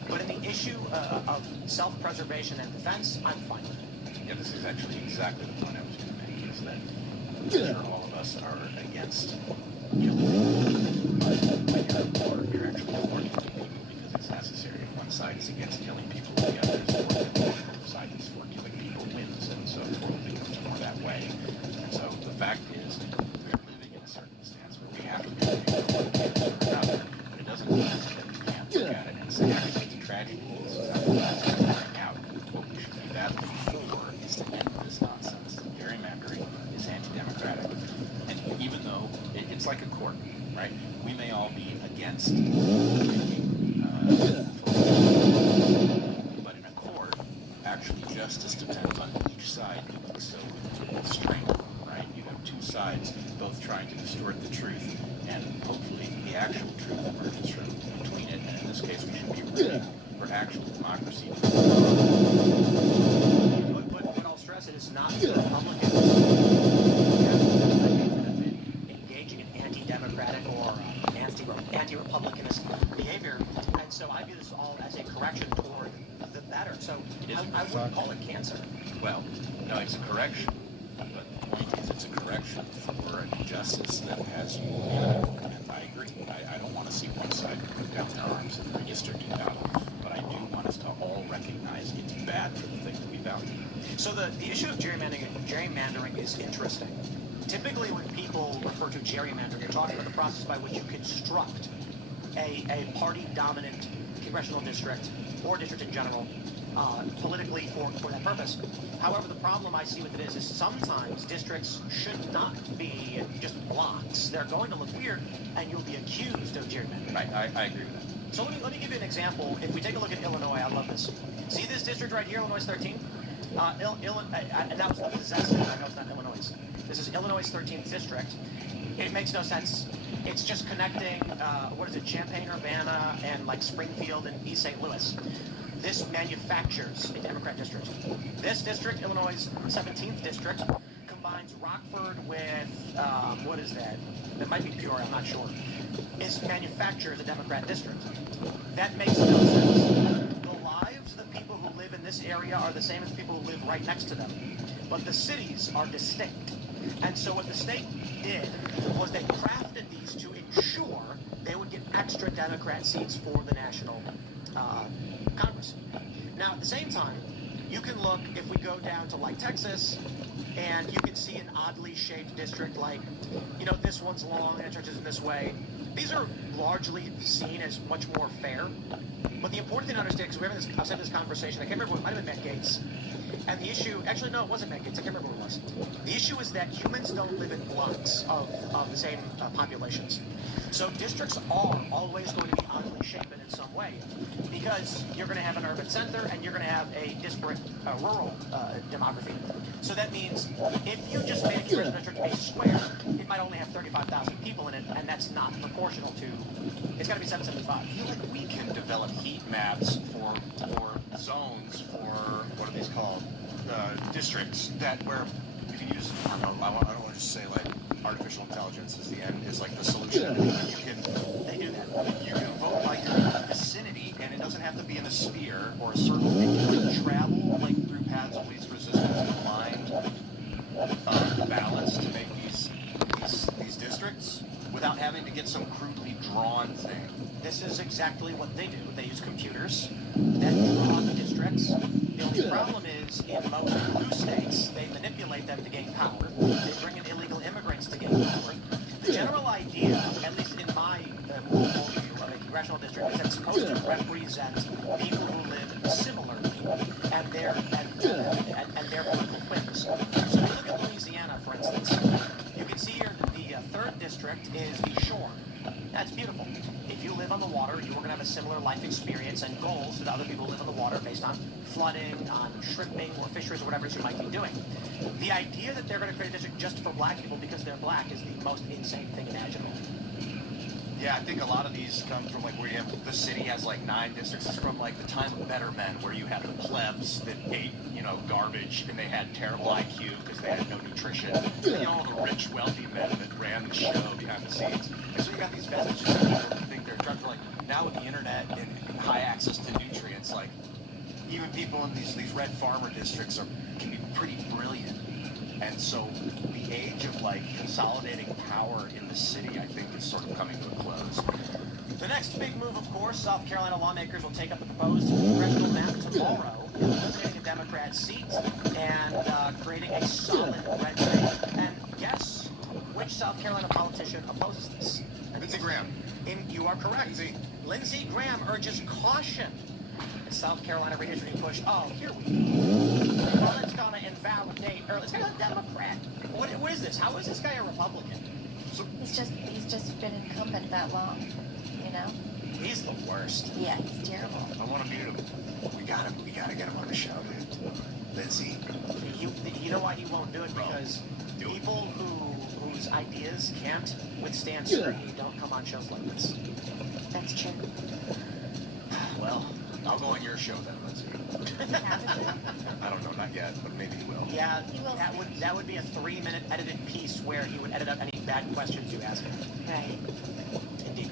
but in the issue of self-preservation and defense, I'm fine with it. Yeah, this is actually exactly the point I was going to make, is that I'm sure all of us are against killing people, but when you're at war, you're actually for killing people because it's necessary. If one side is against killing people, the other is for killing people. The side that's for killing people wins, and so the world becomes more that way. And so the fact is, we are living in a circumstance where we have to be looking at one cancer or another, but it doesn't mean that we can't look at it and say, actually, it's a tragedy. This is how we're finding out. What we should be battling for is to end this nonsense. Gerrymandering is anti-democratic. And even though it's like a court, right? We may all be against making but in a court, actually justice depends on each side doing so with strength, right? You have two sides both trying to distort the truth, and hopefully the actual truth emerges from between it, and in this case we should be ready for actual democracy. But I'll stress it is not the Republicans that have been engaging in anti-democratic or anti-republicanist behavior, and so I view this all as a correction toward the better. So I wouldn't call it cancer. Well, no, it's a correction, but the point is it's a correction for an injustice that has you vulnerable, and I agree. I don't want to see one side put down their arms in the redistricting battle, but I do want us to all recognize it's bad for the thing that we value. So the issue of gerrymandering is interesting. Typically when people refer to gerrymandering, you're talking about the process by which you construct a party-dominant congressional district or district in general politically for that purpose. However, the problem I see with it is sometimes districts should not be just blocks. They're going to look weird, and you'll be accused of gerrymandering. Right, I agree with that. So let me give you an example. If we take a look at Illinois, I love this. See this district right here, Illinois 13? And that was possessive. I know it's not Illinois. This is Illinois' 13th district. It makes no sense. It's just connecting, Champaign-Urbana and like Springfield and East St. Louis. This manufactures a Democrat district. This district, Illinois' 17th district, combines Rockford with, That might be Peoria, I'm not sure. It manufactures a Democrat district. That makes no sense. The lives of the people who live in this area are the same as people who live right next to them. But the cities are distinct. And so what the state did was they crafted these to ensure they would get extra Democrat seats for the national Congress. Now, at the same time, You can look, if we go down to like Texas, and you can see an oddly shaped district like, you know, this one's long and it stretches in this way. These are largely seen as much more fair. But the important thing to understand, because we're having this, I've said this conversation, I can't remember, it might have been Matt Gaetz. And the issue, actually no, it wasn't Matt Gaetz, I can't remember what it was. The issue is that humans don't live in blocks of the same populations. So districts are always going to be oddly shaped in some way, because you're going to have an urban center and you're going to have a disparate rural demography. So that means if you just made a congressional district a square, it might only have 35,000 people in it, and that's not proportional to, it's got to be 775. I feel like we can develop heat maps for zones for, what are these called, districts, that where if you use, I don't want to just say like artificial intelligence is the end, is like the solution. You can, they do that. You can vote by your vicinity, and it doesn't have to be in a sphere or a circle. It can travel like through paths of least resistance and find ballots to make these districts without having to get some crudely drawn thing. This is exactly what they do. They use computers that draw the districts. The only problem is, in most blue states, they manipulate them to gain power. They bring in illegal immigrants to gain power. The general idea, at least in my worldview of a congressional district, is that it's supposed to represent people who live similarly and their political whims. So if you look at Louisiana, for instance, you can see here the 3rd district is the shore. That's beautiful. If you live on the water, you are going to have a similar life experience and goals that other people who live on the water based on flooding, on shrimping, or fisheries, or whatever it is you might be doing. The idea that they're going to create a district just for black people because they're black is the most insane thing imaginable. Yeah, I think a lot of these come from like where you have, the city has like 9 districts. It's from like the time of better men, where you had the plebs that ate, you know, garbage, and they had terrible IQ because they had no nutrition. And, you know, all the rich, wealthy men that ran the show behind the scenes. And so you got these vestiges of people who think they're drunk. Like now with the internet and high access to nutrients, like even people in these red farmer districts can be pretty brilliant. And so the age of like consolidating power in the city, I think, is sort of coming to a close. The next big move, of course, South Carolina lawmakers will take up the proposed congressional map tomorrow, eliminating a Democrat seat and creating a solid red state. And guess which South Carolina politician opposes this? Lindsey Graham. You are correct. Lindsey Graham urges caution. South Carolina redistricting push. Oh, here we go. Well, it's going to invalidate, or it's going to Democrat. What is this? How is this guy a Republican? He's just been incumbent that long, you know? He's the worst. Yeah, he's terrible. I want to meet him. We gotta get him on the show, dude. Lindsey. You know why he won't do it? Because people whose ideas can't withstand scrutiny don't come on shows like this. That's true. Well, I'll go on your show then, Lindsey. I don't know, not yet, but maybe he will. Yeah, that would be a 3-minute edited piece where he would edit out any bad questions you ask him. Right. Indeed.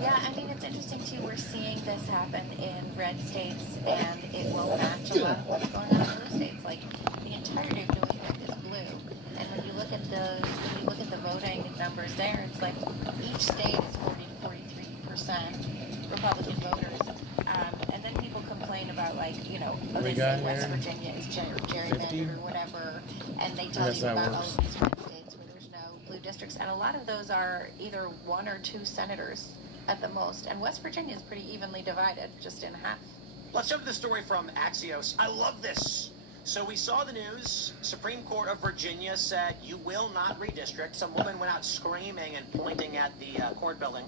Yeah, I mean, it's interesting, too. We're seeing this happen in red states, and it will match a lot of what's going on in blue states. Like, the entirety of New England is blue. And when you look at the voting numbers there, it's like each state is 40 to 43% Republican voters. And then people complain about, like, you know, they say West Virginia is gerrymandered or whatever, and they tell you about all of these red states where there's no blue districts. And a lot of those are either 1 or 2 senators at the most. And West Virginia is pretty evenly divided, just in half. Let's jump to the story from Axios. I love this. So we saw the news. Supreme Court of Virginia said you will not redistrict. Some woman went out screaming and pointing at the court building.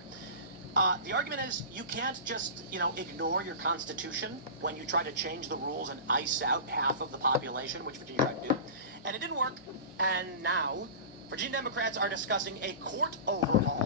The argument is you can't just, ignore your constitution when you try to change the rules and ice out half of the population, which Virginia tried to do. And it didn't work. And now Virginia Democrats are discussing a court overhaul.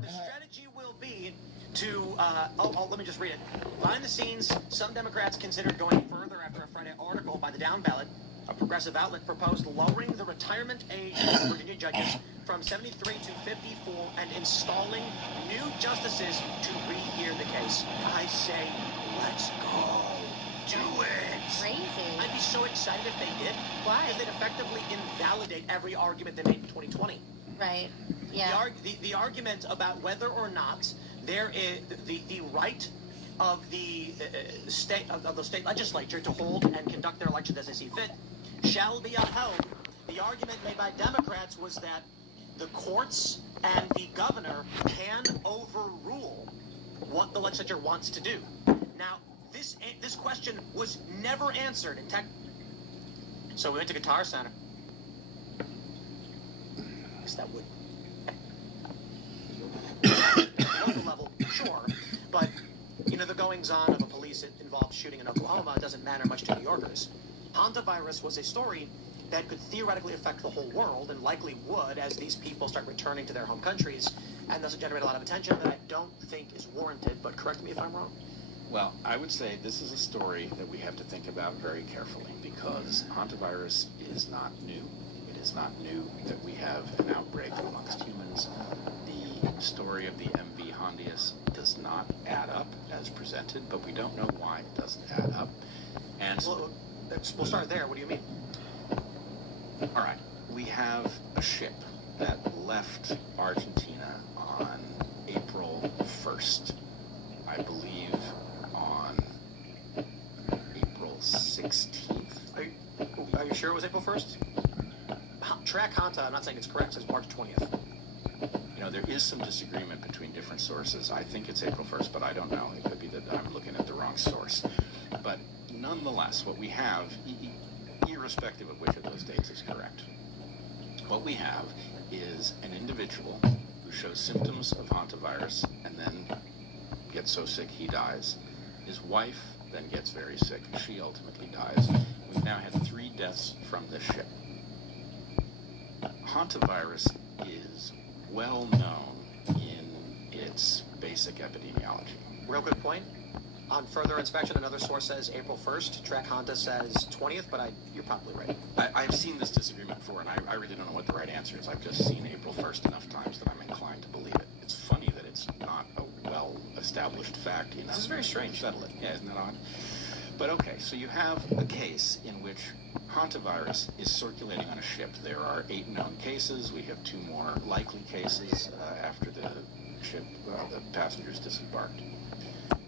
The strategy will be to, let me just read it. Behind the scenes, some Democrats considered going further after a Friday article by the Down Ballot. A progressive outlet proposed lowering the retirement age of Virginia judges from 73 to 54 and installing new justices to rehear the case. I say, let's go. Do it. Crazy. I'd be so excited if they did. Why? Because they'd effectively invalidate every argument they made in 2020. Right. Yeah. The argument about whether or not there is the right of the state legislature to hold and conduct their elections as they see fit shall be upheld. The argument made by Democrats was that the courts and the governor can overrule what the legislature wants to do. Now, this question was never answered in tech. So we went to Guitar Center. Because that would. Local level, sure, but the goings-on of a police involved shooting in Oklahoma doesn't matter much to New Yorkers. Hantavirus was a story that could theoretically affect the whole world, and likely would as these people start returning to their home countries, and thus generate a lot of attention that I don't think is warranted, but correct me if I'm wrong. Well, I would say this is a story that we have to think about very carefully, because hantavirus is not new. It is not new that we have an outbreak amongst humans. The story of the MV Hondius does not add up as presented, but we don't know why it doesn't add up. And we'll start there. What do you mean? All right. We have a ship that left Argentina on April 1st. I believe on April 16th. Are you sure it was April 1st? Track Hanta, I'm not saying it's correct, says March 20th. There is some disagreement between different sources. I think it's April 1st, but I don't know. It could be that I'm looking at the wrong source. But nonetheless, what we have, irrespective of which of those dates is correct, what we have is an individual who shows symptoms of hantavirus and then gets so sick he dies. His wife then gets very sick. She ultimately dies. We've now had 3 deaths from this ship. Hantavirus is well known in its basic epidemiology. Real quick point. On further inspection, another source says April 1st. Track Hanta says 20th, but you're probably right. I've seen this disagreement before, and I really don't know what the right answer is. I've just seen April 1st enough times that I'm inclined to believe it. It's funny that it's not a well-established fact. This is very strange. Settle it. Yeah, isn't that odd? But okay, so you have a case in which hantavirus is circulating on a ship. There are 8 known cases. We have 2 more likely cases after the ship, the passengers disembarked.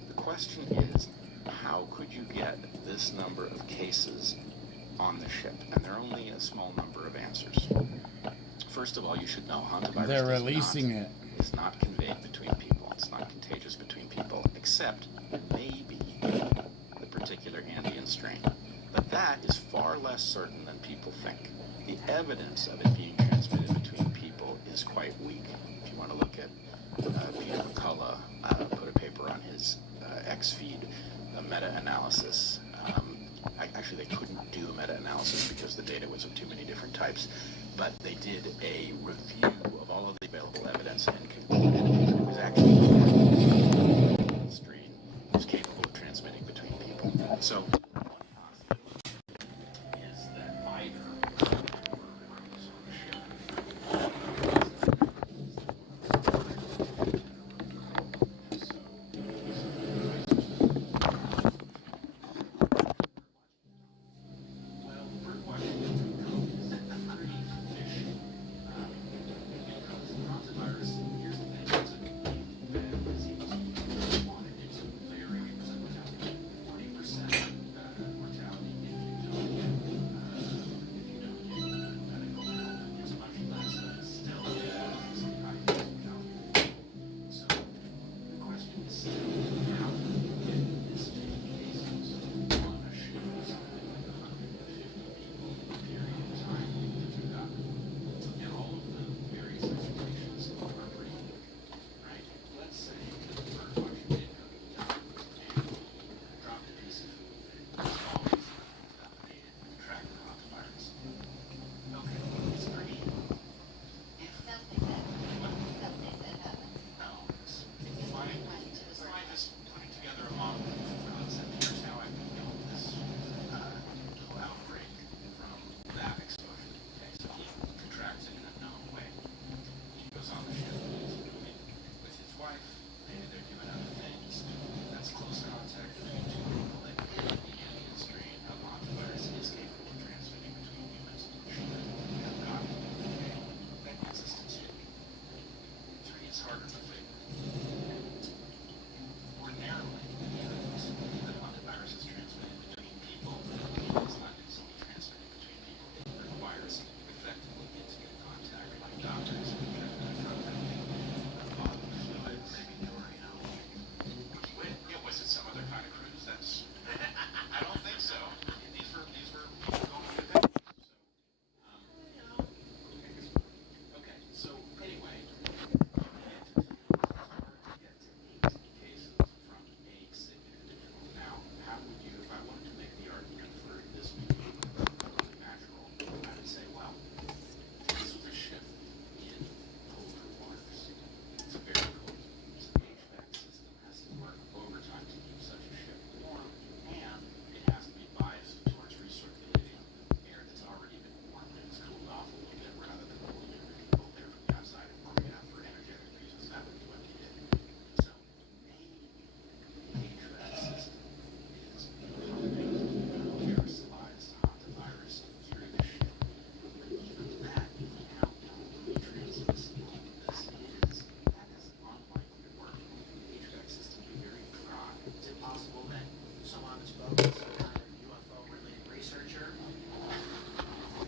The question is, how could you get this number of cases on the ship? And there are only a small number of answers. First of all, you should know hantavirus They're releasing it. Is not conveyed between people. It's not contagious between people, except maybe the particular Andean strain. But that is far less certain than people think. The evidence of it being transmitted between people is quite weak. If you want to look at Peter McCullough, put a paper on his X feed, a meta-analysis. Actually, they couldn't do a meta-analysis because the data was of too many different types, but they did a review of all of the available evidence and concluded that it was actually the strain was capable of transmitting between people. So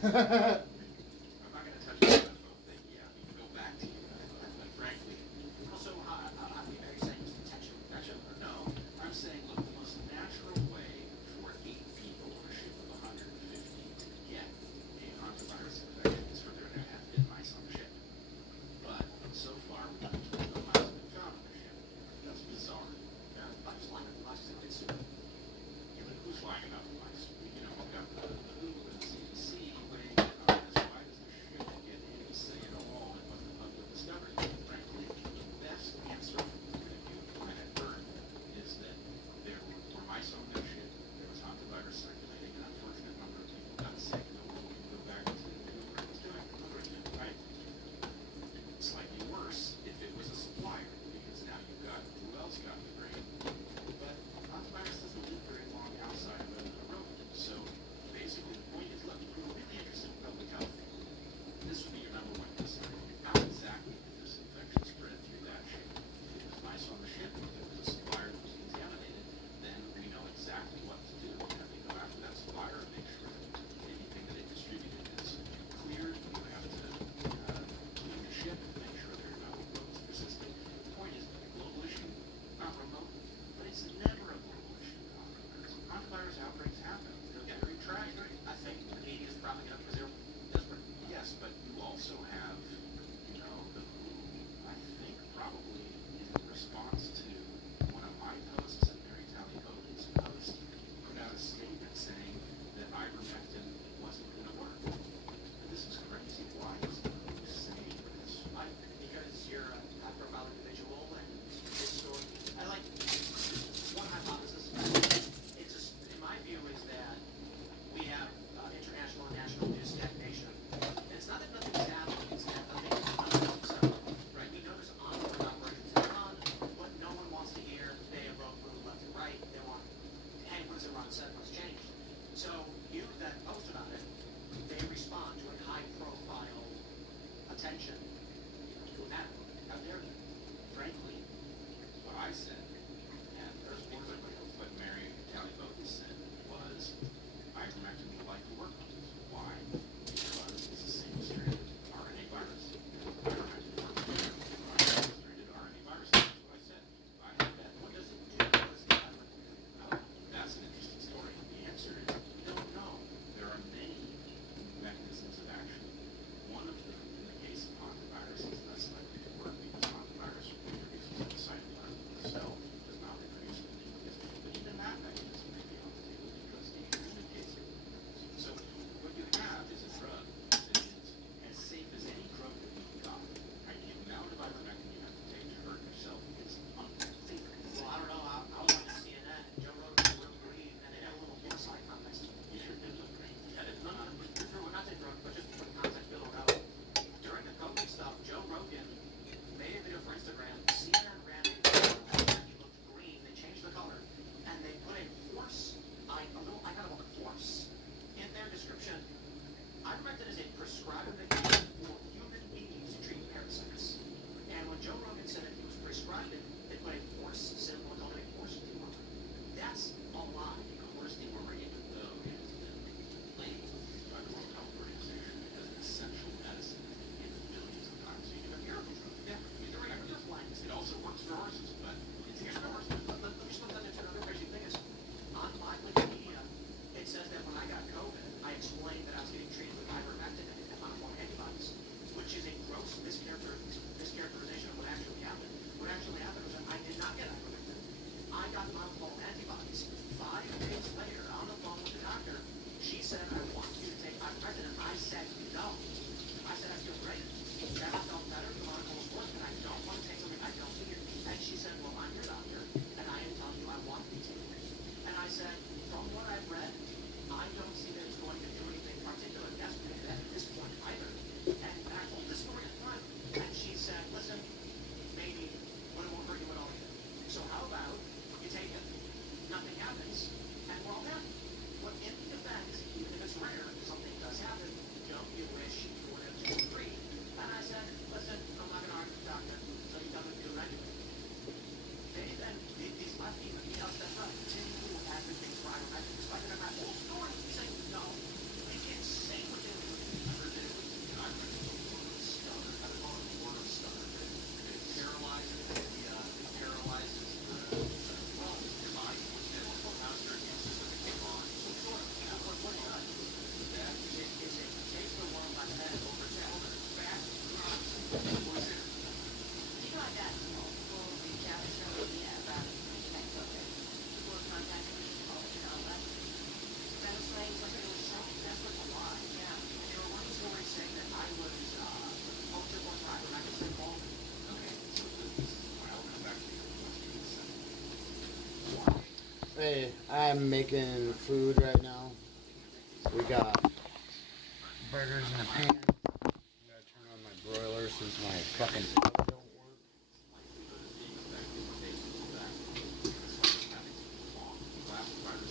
I'm not going to touch the UFO thing yet. We can go back to you. But frankly, also, are you saying it's detection or no? I'm saying, look, the most natural way for 8 people on a ship of 150 to get a hantavirus infection is for there to have been mice on the ship. But so far, we've been told no mice have been found on the ship. That's bizarre. Yeah, mice lying about mice in its soup. Who's lying about the mice? You know, we've got the WHO and the CDC weighing in on this I'm making food right now. We got burgers in a pan. I gotta turn on my broiler since my fucking oven don't work.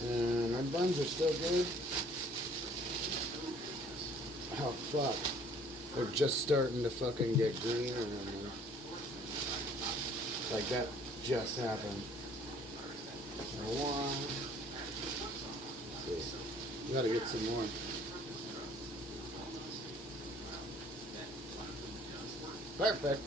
And my buns are still good. Oh fuck. They're just starting to fucking get green around them. Like that just happened. One. Let's see. We gotta get some more. Perfect.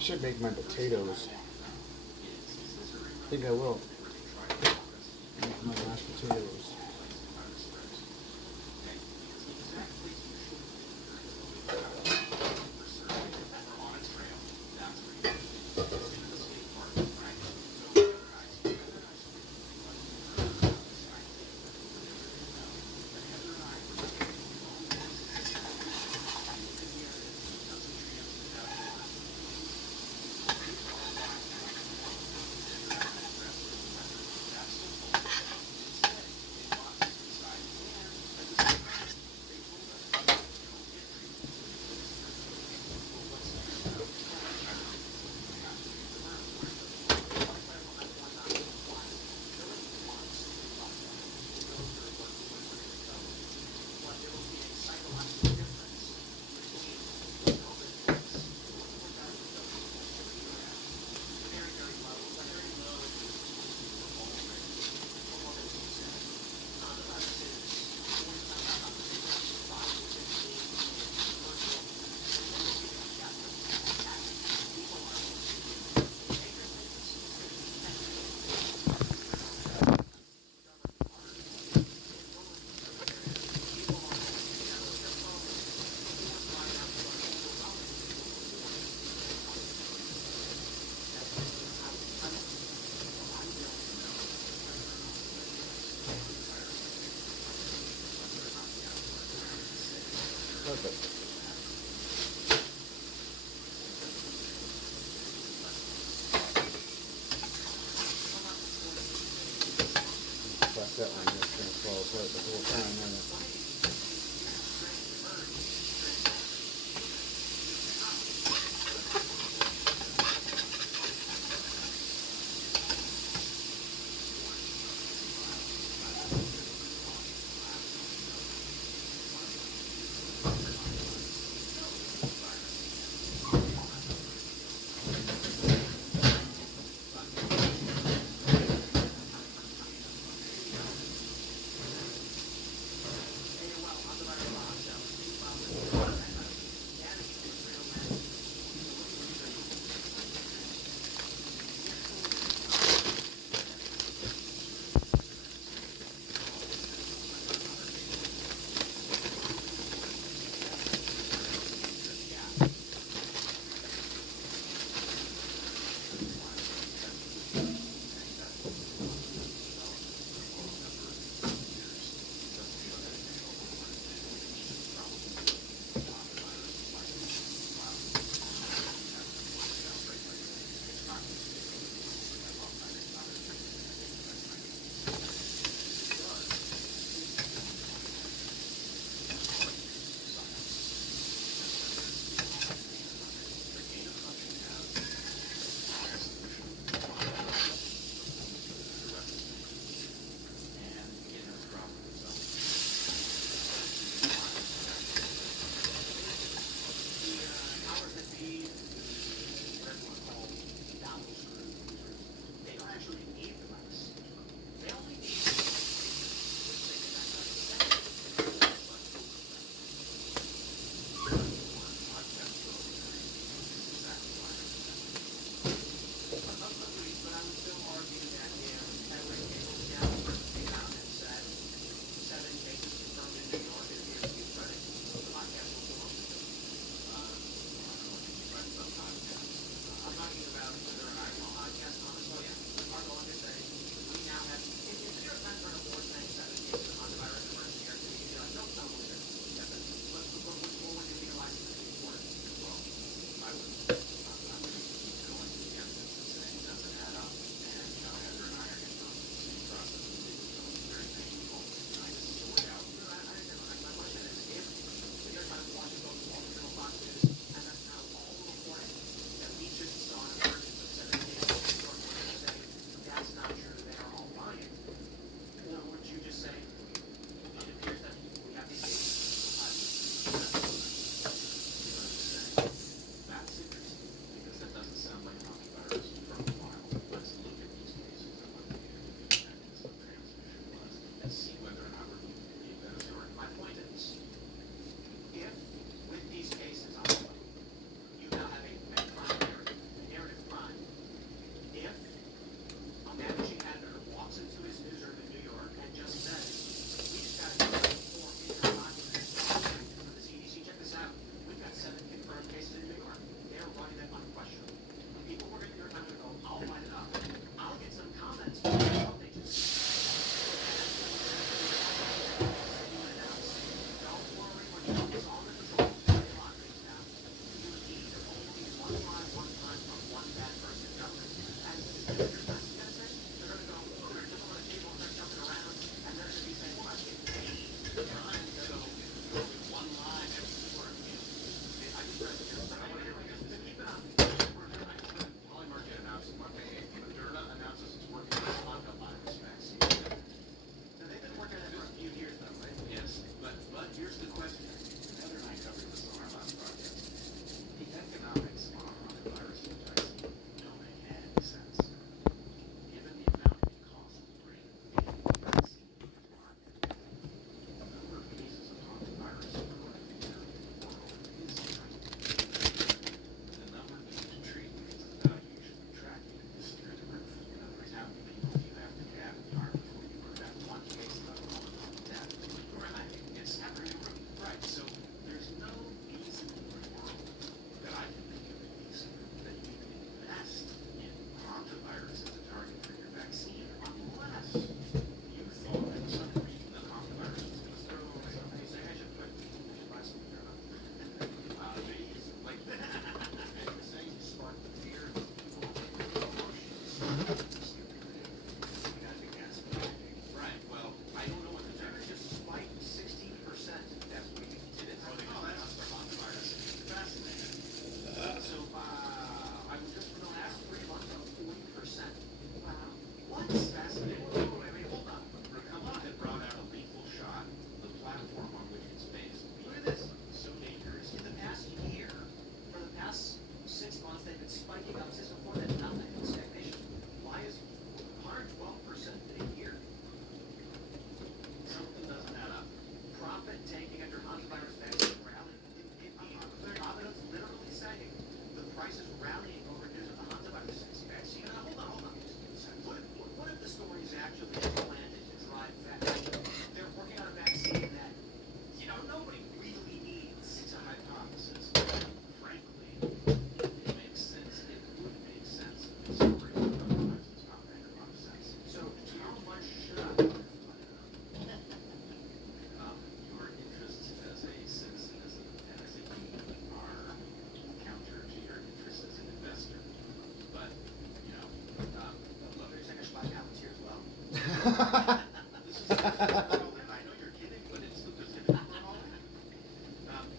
I should make my potatoes. I think I will. Make my mashed potatoes. Perfect. Fuck that one, it's gonna fall apart the whole time, isn't it? you're kidding, but it's the position of all that.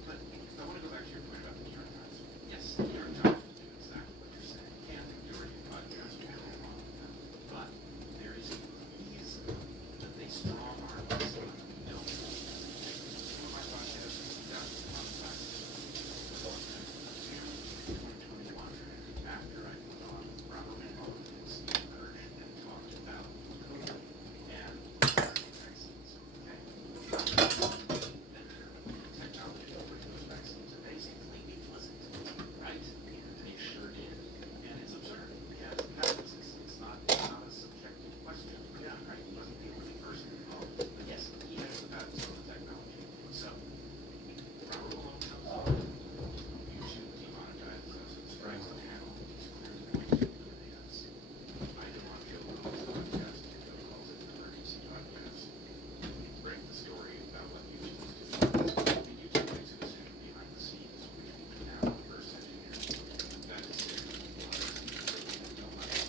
But I want to go back to your point about the New York Times. Yes, the New York Times will do exactly what you're saying. And the majority of podcasts will go along with them. But there is a reason that they strong arm us so that we don't. Some of my podcasts got monetized. 2021, after I put on Robert Malone and Steve Kirsch and talked about COVID and vaccines. Okay? Technology over those vaccines, and they seem completely implicit, right? They sure did. And it's absurd. And it's not a subjective question. Yeah, right? He wasn't the only person involved. But yes, he has the patents on the technology. So, Robert Malone comes on, YouTube demonetizes us and strikes the panel. He's clearly going to eliminate us. I didn't want Joe Rogan's podcast. Joe calls it an emergency podcast. Break the story about what YouTube is doing. And YouTube makes a decision behind the scenes, which we can now reverse engineer. That decision was no money.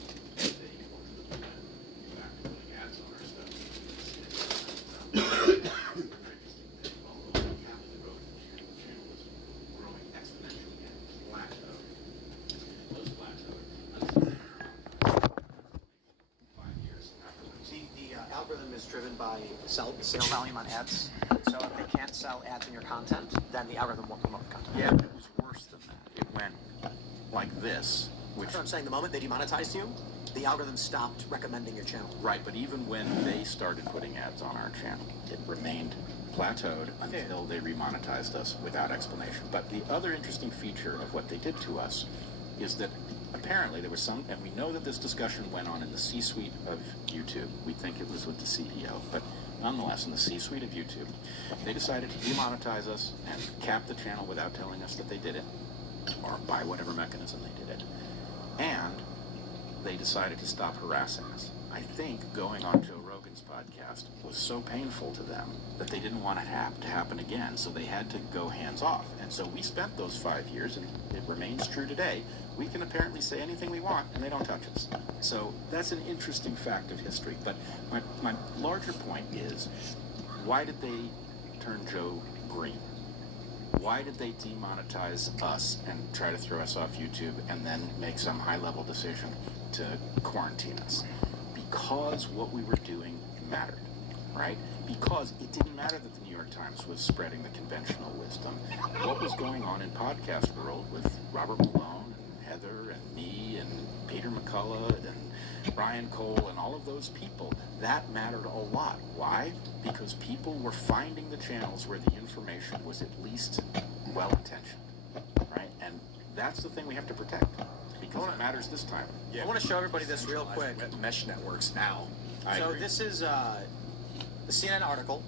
They ultimately went back to putting ads on our stuff. Although half the growth of the channel was growing exponentially and plateaued. Those plateaued until 5 years afterwards. See, the algorithm is driven by sale volume on ads. So if they can't sell ads in your content, then the algorithm won't promote the content. Yeah, but it was worse than that. It went like this, which... That's what I'm saying. The moment they demonetized you, the algorithm stopped recommending your channel. Right, but even when they started putting ads on our channel, it remained plateaued until they remonetized us without explanation. But the other interesting feature of what they did to us is that apparently there was some, and we know that this discussion went on in the C-suite of YouTube. We think it was with the CEO, but nonetheless, in the C-suite of YouTube, they decided to demonetize us and cap the channel without telling us that they did it, or by whatever mechanism they did it. And they decided to stop harassing us. I think going on Joe Rogan's podcast was so painful to them that they didn't want it to happen again, so they had to go hands off. And so we spent those 5 years, and it remains true today. We can apparently say anything we want, and they don't touch us. So that's an interesting fact of history. But my larger point is, why did they turn Joe green? Why did they demonetize us and try to throw us off YouTube and then make some high-level decision to quarantine us? Because what we were doing mattered, right? Because it didn't matter that the New York Times was spreading the conventional wisdom. What was going on in podcast world with Robert Malone and Heather and me and Peter McCullough and Ryan Cole and all of those people, that mattered a lot. Why? Because people were finding the channels where the information was at least well-intentioned, right? And that's the thing we have to protect, because it matters this time. I want to show everybody this real quick. Mesh networks now. So this is the CNN article.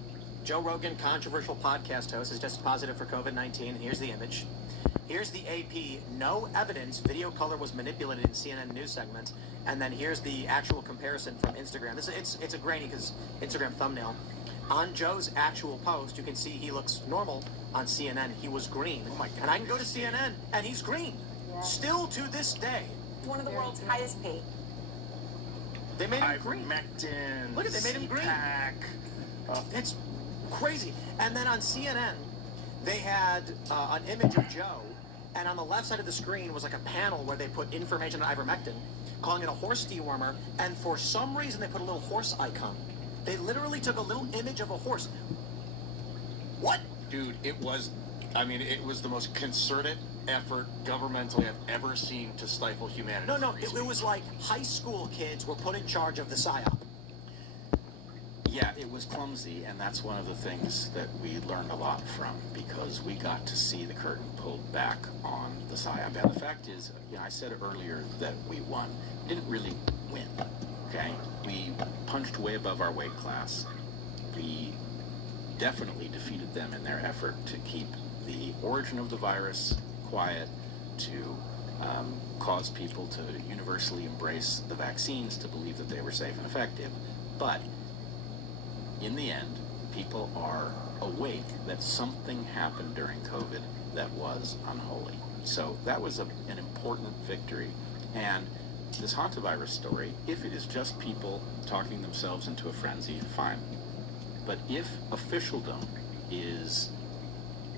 Joe Rogan, controversial podcast host, has tested positive for COVID-19. And here's the image. Here's the AP. No evidence video color was manipulated in CNN news segment. And then here's the actual comparison from Instagram. It's a grainy because Instagram thumbnail. On Joe's actual post, you can see he looks normal. On CNN, he was green. Oh my God. And I can go to CNN, and he's green. Yeah. Still to this day. One of the world's highest paid. They made him green. Ivermectin, Look at, they made him green. It's crazy. And then on CNN, they had an image of Joe, and on the left side of the screen was like a panel where they put information on ivermectin, calling it a horse dewormer, and for some reason they put a little horse icon. They literally took a little image of a horse. What? Dude, it was the most concerted effort governmentally I've ever seen to stifle humanity. No, it was like high school kids were put in charge of the PSYOP. Yeah, it was clumsy, and that's one of the things that we learned a lot from, because we got to see the curtain pulled back on the PSYOP. And the fact is, I said earlier that we won. We didn't really win, okay? We punched way above our weight class. We definitely defeated them in their effort to keep the origin of the virus quiet, to cause people to universally embrace the vaccines, to believe that they were safe and effective. But in the end, people are awake that something happened during COVID that was unholy. So that was an important victory. And this hantavirus story, if it is just people talking themselves into a frenzy, fine. But if officialdom is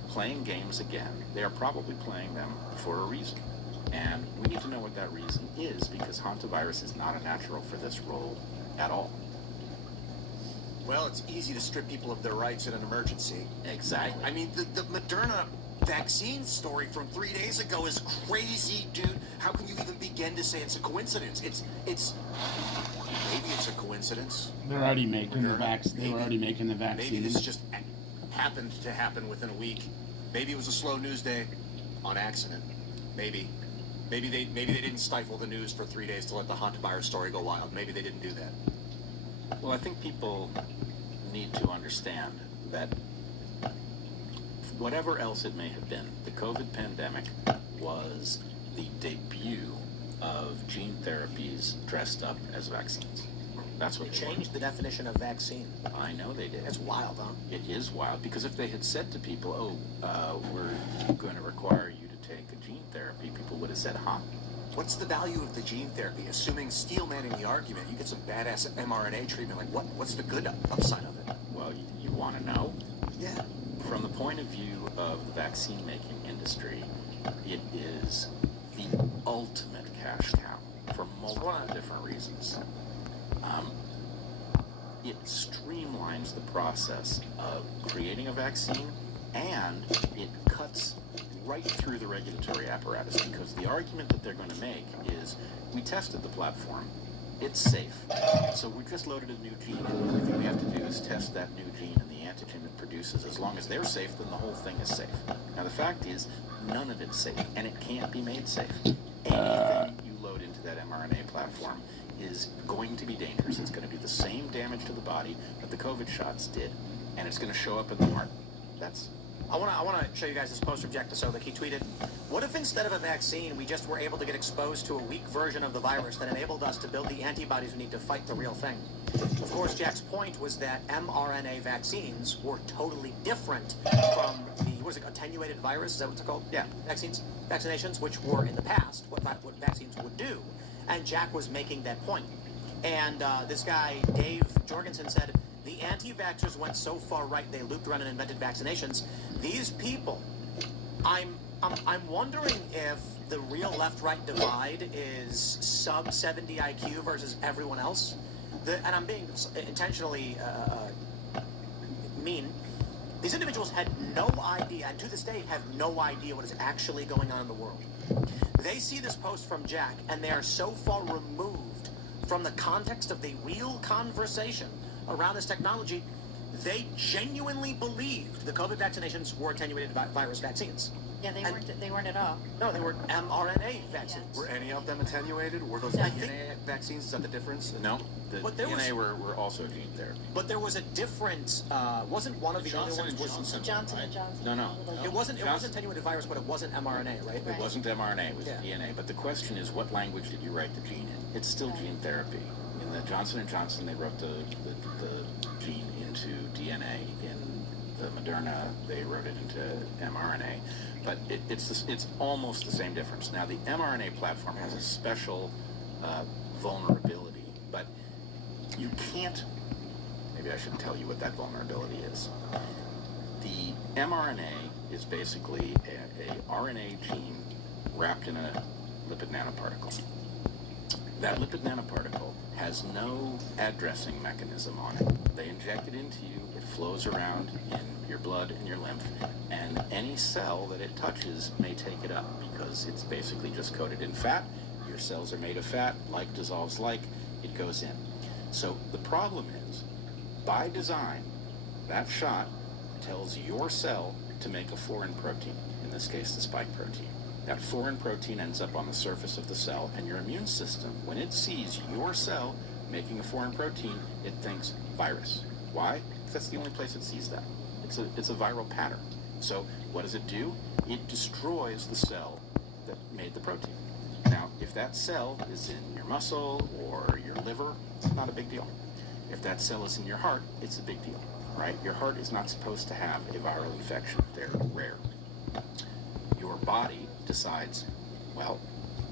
playing games again, they are probably playing them for a reason. And we need to know what that reason is, because hantavirus is not a natural for this role at all. Well, it's easy to strip people of their rights in an emergency. Exactly. I mean, the Moderna vaccine story from 3 days ago is crazy, dude. How can you even begin to say it's a coincidence? It's maybe it's a coincidence. They're already making the vaccine. They were already making the vaccine. Maybe this just happened to happen within a week. Maybe it was a slow news day on accident. Maybe they didn't stifle the news for 3 days to let the hantavirus story go wild. Maybe they didn't do that. Well, I think people need to understand that whatever else it may have been, the COVID pandemic was the debut of gene therapies dressed up as vaccines. That's what They changed the definition of vaccine. I know they did. That's wild, huh? It is wild, because if they had said to people, we're going to require you to take a gene therapy, people would have said, huh? What's the value of the gene therapy? Assuming steelmanning the argument, you get some badass mRNA treatment. Like, what's the good upside of it? Well, you want to know? Yeah. From the point of view of the vaccine-making industry, it is the ultimate cash cow for multiple different reasons. It streamlines the process of creating a vaccine, and it cuts right through the regulatory apparatus, because the argument that they're going to make is, we tested the platform, it's safe, so we just loaded a new gene, and the only thing we have to do is test that new gene and the antigen it produces. As long as they're safe, then the whole thing is safe. Now the fact is, none of it's safe, and it can't be made safe. Anything you load into that mRNA platform is going to be dangerous. It's going to do the same damage to the body that the COVID shots did, and it's going to show up in the heart. I want to show you guys this post from Jack Desovic. He tweeted, "What if instead of a vaccine, we just were able to get exposed to a weak version of the virus that enabled us to build the antibodies we need to fight the real thing?" Of course, Jack's point was that mRNA vaccines were totally different from the, attenuated virus? Is that what it's called? Yeah. Vaccinations, which were in the past what vaccines would do. And Jack was making that point. And this guy, Dave Jorgensen, said, "The anti-vaxxers went so far right they looped around and invented vaccinations. These people, I'm wondering if the real left-right divide is sub 70 IQ versus everyone else. And I'm being intentionally mean. These individuals had no idea, and to this day have no idea what is actually going on in the world. They see this post from Jack, and they are so far removed from the context of the real conversation around this technology, they genuinely believed the COVID vaccinations were attenuated virus vaccines. Yeah, they weren't at all. No, they were mRNA vaccines. Yeah. Were any of them attenuated? Were those No, I DNA vaccines? Is that the difference? No, the But there DNA were also gene therapy. But there was a different, wasn't one of the other ones was Johnson and Johnson. No. It wasn't attenuated virus, but it wasn't mRNA, right? It wasn't mRNA, it was Yeah. DNA. But the question is, what language did you write the gene in? It's still gene therapy. In the Johnson & Johnson, they wrote the gene into DNA. In the Moderna, they wrote it into mRNA. But it's almost the same difference. Now, the mRNA platform has a special vulnerability, but you can't, maybe I should tell you what that vulnerability is. The mRNA is basically a RNA gene wrapped in a lipid nanoparticle. That lipid nanoparticle has no addressing mechanism on it. They inject it into you, it flows around in your blood and your lymph, and any cell that it touches may take it up, because it's basically just coated in fat. Your cells are made of fat, like dissolves like, it goes in. So the problem is, by design, that shot tells your cell to make a foreign protein, in this case the spike protein. That foreign protein ends up on the surface of the cell, and your immune system, when it sees your cell making a foreign protein, it thinks virus. Why? Because that's the only place it sees that. It's a viral pattern. So what does it do? It destroys the cell that made the protein. Now, if that cell is in your muscle or your liver, it's not a big deal. If that cell is in your heart, it's a big deal, right? Your heart is not supposed to have a viral infection. They're rare. Your body decides, well,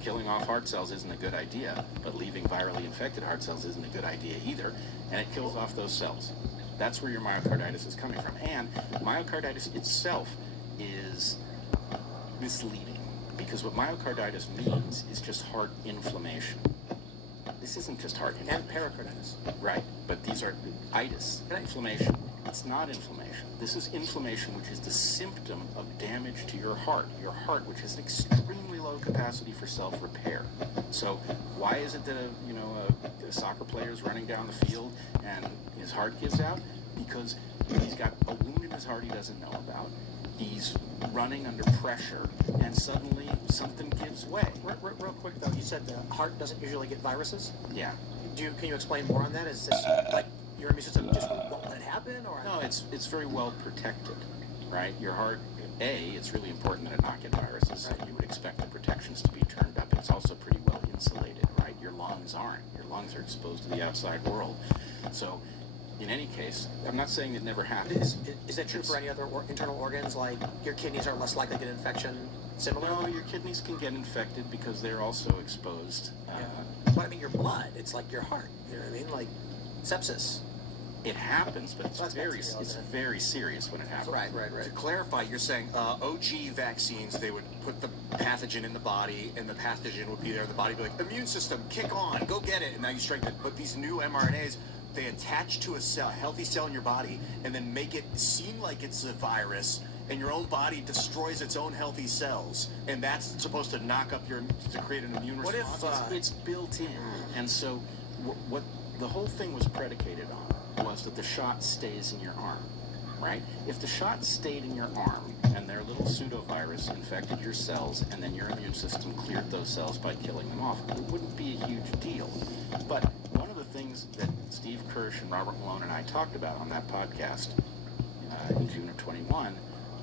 killing off heart cells isn't a good idea, but leaving virally infected heart cells isn't a good idea either, and it kills off those cells. That's where your myocarditis is coming from. And myocarditis itself is misleading, because what myocarditis means is just heart inflammation. This isn't just heart inflammation. And pericarditis. Right, but these are itis, inflammation. It's not inflammation. This is inflammation, which is the symptom of damage to your heart, which has an extremely low capacity for self-repair. So why is it that a soccer player is running down the field and his heart gives out? Because he's got a wound in his heart he doesn't know about. He's running under pressure, and suddenly something gives way. Real quick though, you said the heart doesn't usually get viruses. Yeah. Can you explain more on that? Is this like your immune system just won't let it happen, or no? It's very well protected, right? Your heart, it's really important that it not get viruses. Right. You would expect the protections to be turned up. It's also pretty well insulated, right? Your lungs aren't. Your lungs are exposed to the outside world. So, in any case, I'm not saying it never happens. Is that true for any other internal organs? Like your kidneys are less likely to get an infection. Similar? No, your kidneys can get infected because they're also exposed. But I mean, your blood. It's like your heart. You know what I mean? Like sepsis. It happens, but it's very serious when it happens. Right. To clarify, you're saying OG vaccines, they would put the pathogen in the body, and the pathogen would be there, and the body would be like, immune system, kick on, go get it, and now you strengthen it. But these new mRNAs, they attach to a cell, a healthy cell in your body, and then make it seem like it's a virus, and your own body destroys its own healthy cells, and that's supposed to knock up to create an immune response. What if it's built in? And so what the whole thing was predicated on was that the shot stays in your arm, right? If the shot stayed in your arm and their little pseudovirus infected your cells and then your immune system cleared those cells by killing them off, it wouldn't be a huge deal. But one of the things that Steve Kirsch and Robert Malone and I talked about on that podcast in June of 21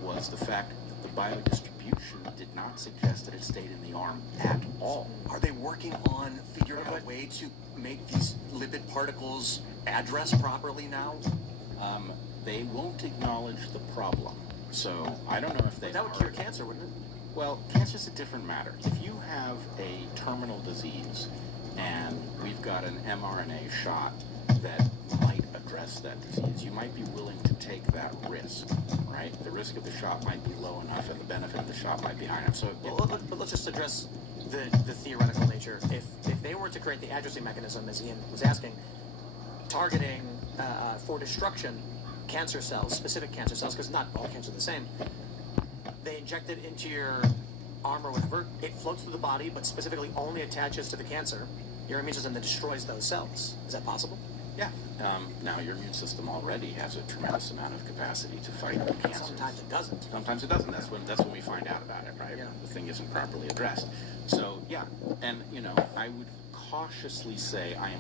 was the fact that the biodistribution did not suggest that it stayed in the arm at all. Are they working on figuring out a way to make these lipid particles address properly now? They won't acknowledge the problem. So I don't know if they... That would cure cancer, wouldn't it? Well, cancer's a different matter. If you have a terminal disease and we've got an mRNA shot that might address that disease, you might be willing to take that risk, right? The risk of the shot might be low enough and the benefit of the shot might be high enough. So, but let's just address the theoretical nature. If they were to create the addressing mechanism, as Ian was asking, targeting for destruction cancer cells, specific cancer cells, because not all cancer are the same, they inject it into your arm or whatever, it floats through the body, but specifically only attaches to the cancer, your immune system then destroys those cells. Is that possible? Yeah. Now, your immune system already has a tremendous amount of capacity to fight cancer. Sometimes it doesn't. Sometimes it doesn't. That's when we find out about it, right? Yeah. The thing isn't properly addressed. So, yeah. And, I would cautiously say I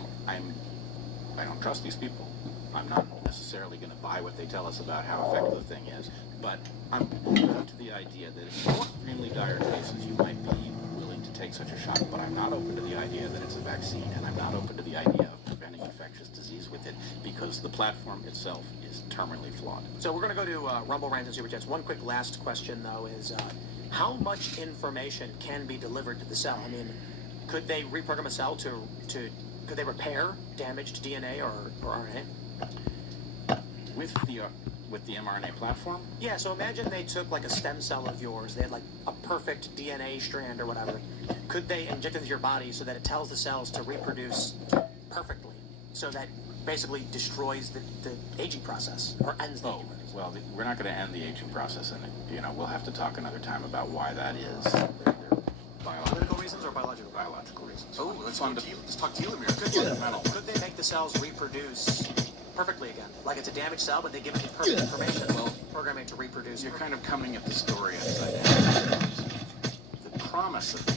don't trust these people. I'm not necessarily going to buy what they tell us about how effective the thing is, but I'm open to the idea that in extremely dire cases you might be willing to take such a shot, but I'm not open to the idea that it's a vaccine, and I'm not open to the idea of preventing infectious disease with it, because the platform itself is terminally flawed. So we're going to go to Rumble Rants and Super Chats. One quick last question, though, is how much information can be delivered to the cell? I mean, could they reprogram a cell could they repair damaged DNA or RNA? With the mRNA platform? Yeah, so imagine they took like a stem cell of yours, they had like a perfect DNA strand or whatever. Could they inject it into your body so that it tells the cells to reproduce perfectly? So that basically destroys the aging process or ends the aging process? Well, we're not going to end the aging process, and we'll have to talk another time about why that is. Political reasons or biological? Biological reasons. Oh, let's talk telomeres. Could they make the cells reproduce perfectly again? Like it's a damaged cell, but they give it the perfect information, programming to reproduce. You're kind of coming at the story upside down. The promise of the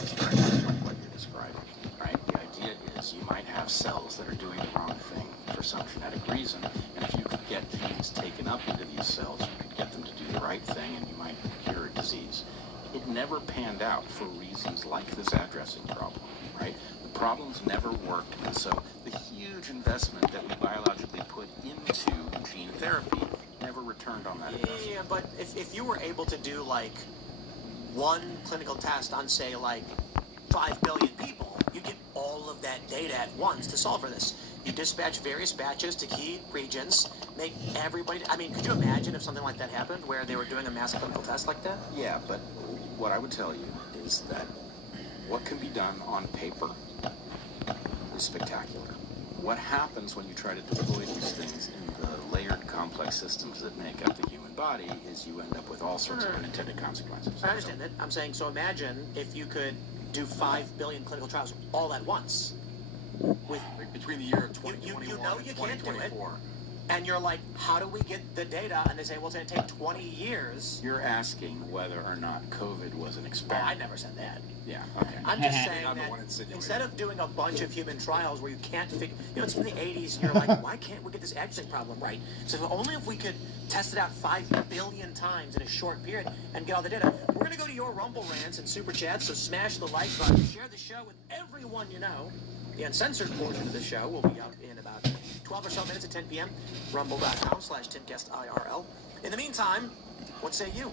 was very much like what you're describing, right? The idea is you might have cells that are doing the wrong thing for some genetic reason, and if you could get genes taken up into these cells, you could get them to do the right thing, and you might cure a disease. It never panned out for reasons like this addressing problem, right? The problems never worked, and so the huge investment that we biologically put into gene therapy never returned on that investment. Yeah, but if you were able to do like one clinical test on, say, like 5 billion people, you get all of that data at once to solve for this. You dispatch various batches to key regions, make everybody... I mean, could you imagine if something like that happened, where they were doing a mass clinical test like that? Yeah, but what I would tell you is that what can be done on paper is spectacular. What happens when you try to deploy these things in the layered complex systems that make up the human body is you end up with all sorts of unintended consequences. I understand that. I'm saying, so imagine if you could do 5 billion clinical trials all at once. With between the year of 2021 you know you can't do it. 2024. And you're like, how do we get the data? And they say, well, it's going to take 20 years. You're asking whether or not COVID was an Oh, experiment. I never said that. Yeah, okay. I'm just saying I'm the that one insinuating. instead of doing a bunch of human trials where you can't figure, it's from the 80s, and you're like, why can't we get this addressing problem right? So only if we could test it out 5 billion times in a short period and get all the data. We're going to go to your Rumble rants and Super Chats, so smash the like button, share the show with everyone you know. The uncensored portion of the show will be out in about 12 or so minutes at 10 p.m. Rumble.com/TimGuestIRL. In the meantime, what say you?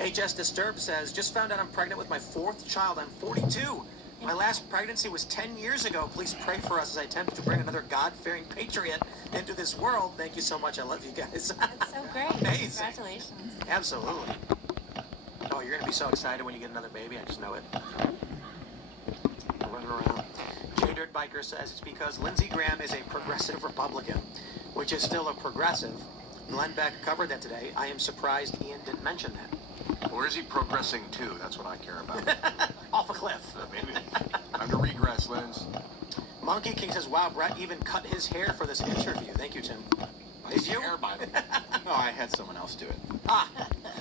HS Disturbed says, just found out I'm pregnant with my 4th child. I'm 42. My last pregnancy was 10 years ago. Please pray for us as I attempt to bring another God-fearing patriot into this world. Thank you so much. I love you guys. That's so great. Amazing. Congratulations. Absolutely. Oh, you're going to be so excited when you get another baby. I just know it. Running around. J-Dirt Biker says it's because Lindsey Graham is a progressive Republican, which is still a progressive. Glenn Beck covered that today. I am surprised Ian didn't mention that. Where is he progressing to? That's what I care about. Off a cliff. Maybe. Time to regress, Linz. Monkey King says, wow, Brett even cut his hair for this interview. Thank you, Tim. Nice hair, by the way. No, I had someone else do it. Ah,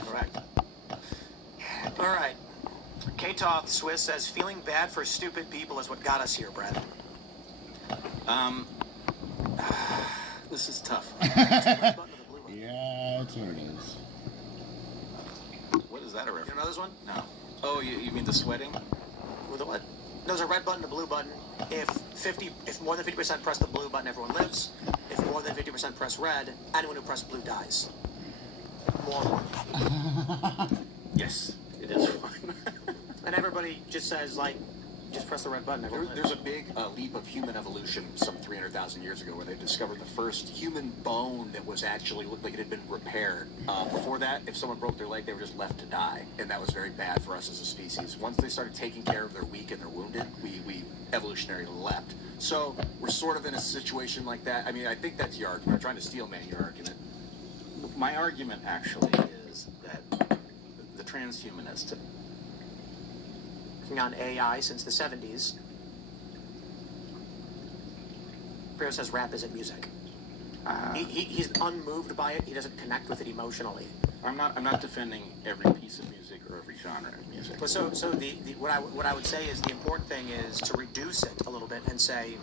correct. All right. K-Toth Swiss says, feeling bad for stupid people is what got us here, Brett. This is tough. Yeah, that's what it is. What is that a reference? You know this one? No. Oh, you mean the sweating? With a what? There's a red button, a blue button. If more than 50% press the blue button, everyone lives. If more than 50% press red, anyone who pressed blue dies. More. Yes, it is fun. And everybody just says, like, just press the red button. There's a big leap of human evolution some 300,000 years ago where they discovered the first human bone that was actually looked like it had been repaired. Before that, if someone broke their leg, they were just left to die. And that was very bad for us as a species. Once they started taking care of their weak and their wounded, we evolutionary leapt. So we're sort of in a situation like that. I mean, I think that's your argument. I'm trying to steel man your argument. My argument actually is that the transhumanist on AI since the 70s. Pierre says rap isn't music. He's unmoved by it. He doesn't connect with it emotionally. I'm not defending every piece of music or every genre of music. But so what I would say is the important thing is to reduce it a little bit and say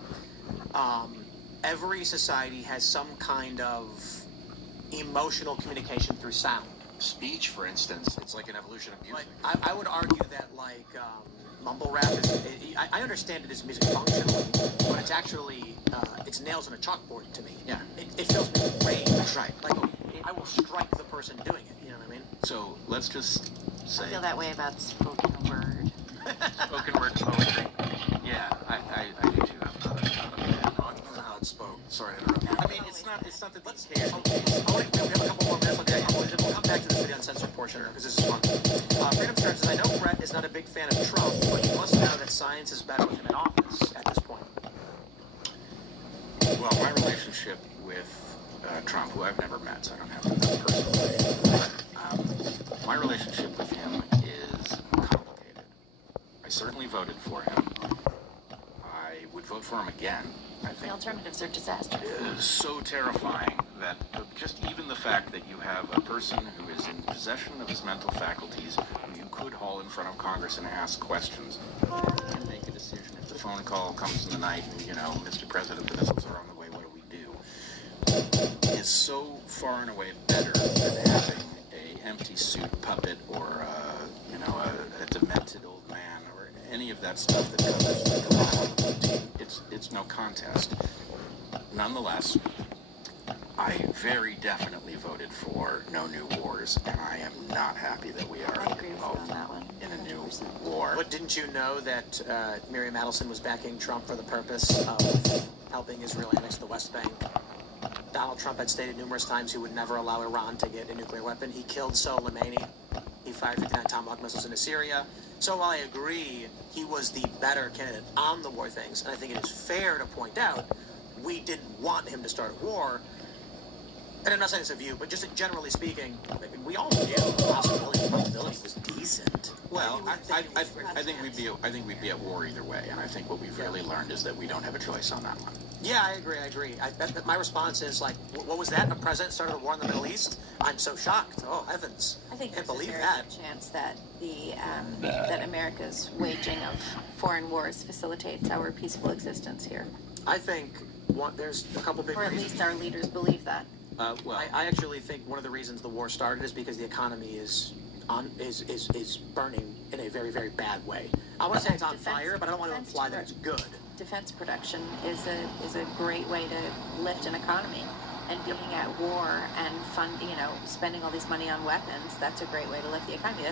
every society has some kind of emotional communication through sound. Speech, for instance, it's like an evolution of music. Like, I would argue that, like, mumble rap is... I understand it as music functionally, but it's actually... it's nails on a chalkboard to me. Yeah. It feels great. Right. Like, I will strike the person doing it. You know what I mean? So, let's just say... I feel that way about spoken word. Spoken word poetry? Yeah, I do too. I'm not a fan. I don't know how it's spoke. Sorry to interrupt. I mean, it's not that Let's hear. We have a couple more minutes. We'll come back to this video uncensored portion because this is fun. Freedom Star says, I know Brett is not a big fan of Trump, but you must know that science is better with him in office at this point. Well, my relationship with Trump, who I've never met, so I don't have that personally. My relationship with him is complicated. I certainly voted for him. I would vote for him again. I think The alternatives are disastrous. it is so terrifying that just even the fact that you have a person who is in possession of his mental faculties, who you could haul in front of Congress and ask questions, and make a decision. If the phone call comes in the night and, Mr. President, the missiles are on the way, what do we do? Is so far and away better than having a empty suit puppet or, a demented old man or any of that stuff that covers the bottom. It's no contest. Nonetheless, I very definitely voted for no new wars, and I am not happy that we are involved in a new war. But didn't you know that Miriam Adelson was backing Trump for the purpose of helping Israel annex the West Bank? Donald Trump had stated numerous times he would never allow Iran to get a nuclear weapon. He killed Soleimani. He fired 59 Tomahawk missiles into Syria. So while I agree he was the better candidate on the war things, and I think it is fair to point out we didn't want him to start a war, and I'm not saying it's a view, but just generally speaking, we all knew the probability was decent. Well, I think we'd be at war either way, and I think what we've really learned is that we don't have a choice on that one. Yeah, I agree. My response is like, what was that? A president started a war in the Middle East? I'm so shocked. Oh, heavens. I think can't there's believe a very that. good chance that that America's waging of foreign wars facilitates our peaceful existence here. I think there's a couple big Or at reasons. least our leaders believe that. I actually think one of the reasons the war started is because the economy is burning in a very, very bad way. I want to say it's on fire, but I don't want to imply that it's good. Defense production is a great way to lift an economy, and being at war and spending all this money on weapons, that's a great way to lift the economy.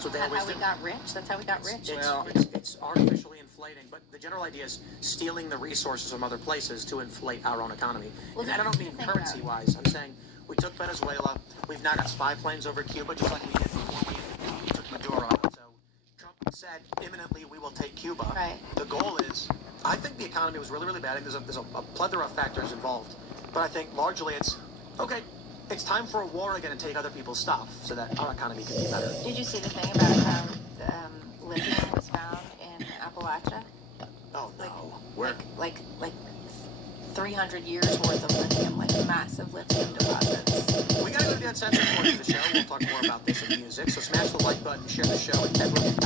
So That's how we got rich. That's how we got rich. It's artificially inflating, but the general idea is stealing the resources from other places to inflate our own economy. And I don't mean currency-wise. I'm saying we took Venezuela. We've now got spy planes over Cuba, just like we did before we took Maduro. So Trump said imminently we will take Cuba. Right. The goal is, I think the economy was really, really bad. There's a plethora of factors involved, but I think largely it's okay. It's time for a war again and take other people's stuff so that our economy can be better. Did you see the thing about how lithium was found in Appalachia? Oh no! Where? Like 300 years worth of lithium, like massive lithium deposits. We gotta go to the uncensored portion of the show. We'll talk more about this in music. So smash the like button, share the show, and everyone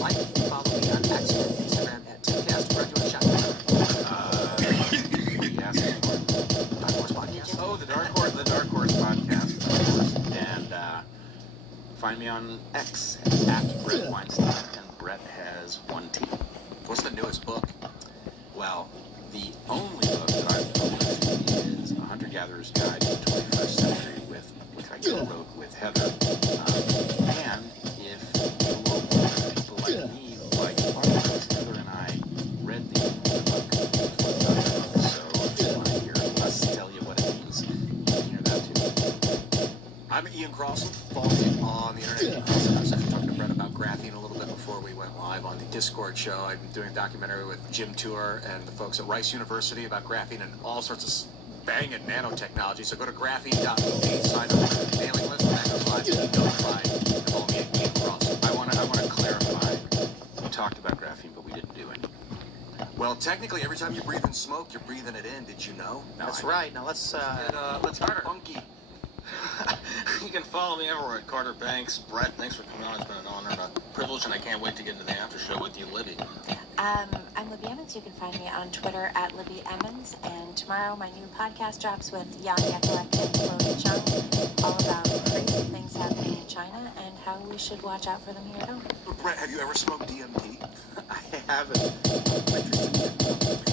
like. Follow me on X and Instagram at TimCast. Brett, do you want to Dark Horse Podcast. Oh, the Dark Horse Podcast. And find me on X at Brett Weinstein, and Brett has 1 T. What's the newest book? Well, the only book that I've published is A Hunter-Gatherer's Guide to the 21st Century, which I co-wrote with Heather. And if people like me like Heather and I read the book, so if you want to hear us tell you what it means, you can hear that too. I'm Ian Crossan. Follow me on the internet. Ian Crossan. I was actually talking to Brett about graphene a little bit before we went live on the Discord show. I'm doing a documentary with Jim Tour and the folks at Rice University about graphene and all sorts of banging nanotechnology. So go to graphene.movie, sign up for the mailing list, and that goes live to be notified. And follow me at Ian Crossan. I want to clarify. We talked about graphene, but we didn't do it. Well, technically, every time you breathe in smoke, you're breathing it in. Did you know? That's right. Now let's get funky. You can follow me everywhere at Carter Banks. Brett, thanks for coming on. It's been an honor and a privilege, and I can't wait to get into the after show with you, Libby. I'm Libby Emmons. You can find me on Twitter at Libby Emmons. And tomorrow my new podcast drops with Yang Ekelek and Chloe Chung, all about crazy things happening in China and how we should watch out for them here at home. Brett, have you ever smoked DMT? I haven't.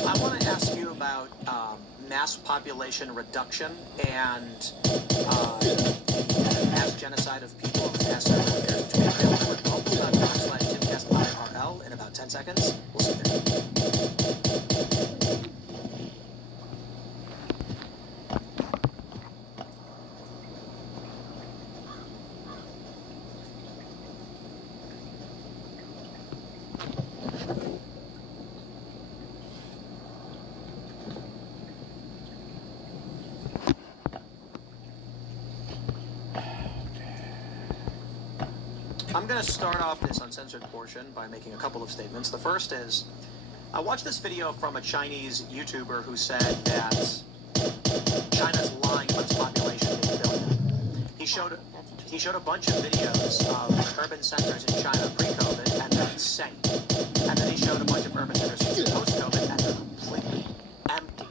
I want to ask you about mass population reduction and mass genocide of people over the past several years, which will be available at rumble.com/TimCastIRL in about 10 seconds. We'll see you there. I'm going to start off this uncensored portion by making a couple of statements. The first is, I watched this video from a Chinese YouTuber who said that China's lying about its population being a billion. He showed a bunch of videos of urban centers in China pre-COVID, and they're insane. And then he showed a bunch of urban centers post-COVID, and they're completely empty.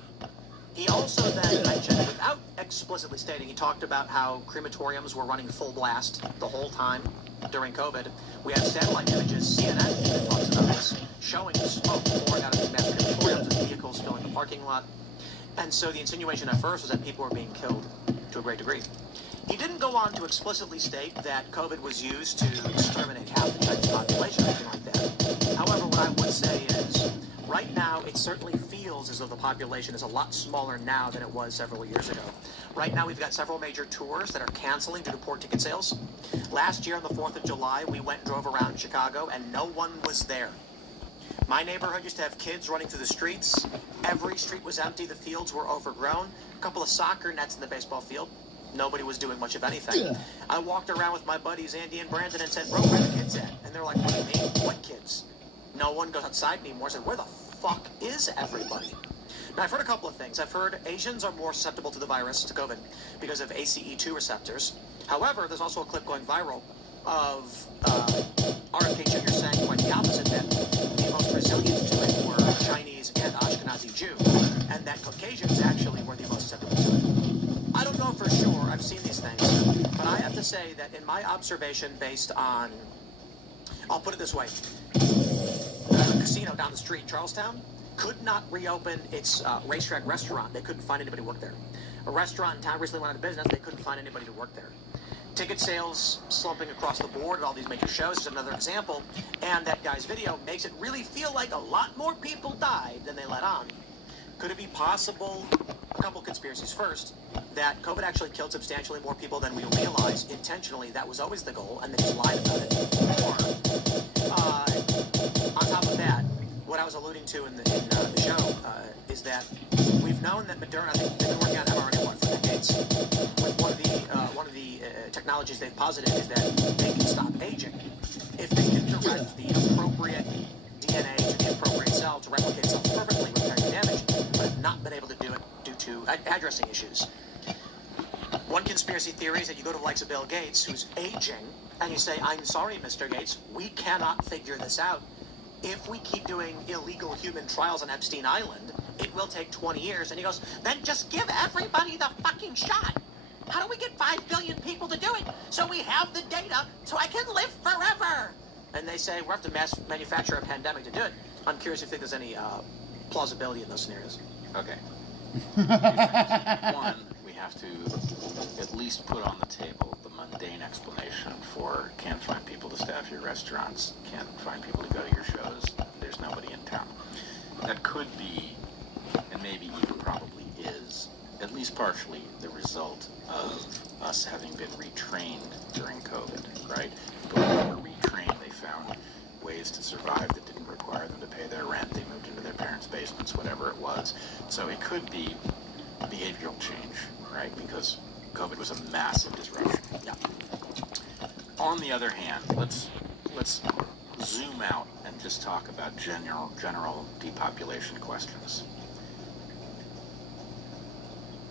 He also then mentioned, without explicitly stating, he talked about how crematoriums were running full blast the whole time during COVID. We have satellite images, CNN even talks about this, showing the smoke pouring out of these mass crematoriums and vehicles filling the parking lot. And so the insinuation at first was that people were being killed to a great degree. He didn't go on to explicitly state that COVID was used to exterminate half the Chinese population or anything like that. However, what I would say is, right now, it certainly feels as though the population is a lot smaller now than it was several years ago. Right now, we've got several major tours that are canceling due to poor ticket sales. Last year on the 4th of July, we went and drove around Chicago, and no one was there. My neighborhood used to have kids running through the streets. Every street was empty. The fields were overgrown. A couple of soccer nets in the baseball field. Nobody was doing much of anything. Yeah. I walked around with my buddies, Andy and Brandon, and said, bro, where are the kids at? And they're like, what do you mean? What kids? No one goes outside anymore. I said, where the fuck is everybody? Now, I've heard a couple of things. I've heard Asians are more susceptible to the virus, to COVID, because of ACE2 receptors. However, there's also a clip going viral of RFK Jr. saying quite the opposite, that the most resilient to it were Chinese and Ashkenazi Jew, and that Caucasians actually were the most susceptible to it. I don't know for sure. I've seen these things. But I have to say that in my observation based on, I'll put it this way, a casino down the street in Charlestown could not reopen its racetrack restaurant. They couldn't find anybody to work there. A restaurant in town recently went out of business. They couldn't find anybody to work there. Ticket sales slumping across the board at all these major shows is another example. And that guy's video makes it really feel like a lot more people died than they let on. Could it be possible, a couple conspiracies first, that COVID actually killed substantially more people than we realize intentionally? That was always the goal, and they just lied about it. Or, on top of that, what I was alluding to in the show is that we've known that Moderna, they've been working on mRNA for decades. With one of the technologies they've posited is that they can stop aging if they can direct the appropriate DNA to the appropriate cell to replicate itself perfectly without damage, but have not been able to do it due to addressing issues. One conspiracy theory is that you go to the likes of Bill Gates, who's aging, and you say, I'm sorry, Mr. Gates, we cannot figure this out. If we keep doing illegal human trials on Epstein Island, it will take 20 years. And he goes, then just give everybody the fucking shot. How do we get 5 billion people to do it so we have the data so I can live forever? And they say, we'll have to mass manufacture a pandemic to do it. I'm curious if you think there's any plausibility in those scenarios. Okay. One, we have to at least put on the table the mundane explanation for can't find people to staff your restaurants, can't find people to go to your shows, there's nobody in town. That could be, and maybe even probably is, at least partially the result of us having been retrained during COVID, right? People who were retrained, they found ways to survive that didn't require them to pay their rent. They moved into their parents' basements, whatever it was. So it could be behavioral change, right? Because COVID was a massive disruption. Yeah. On the other hand, let's zoom out and just talk about general depopulation questions.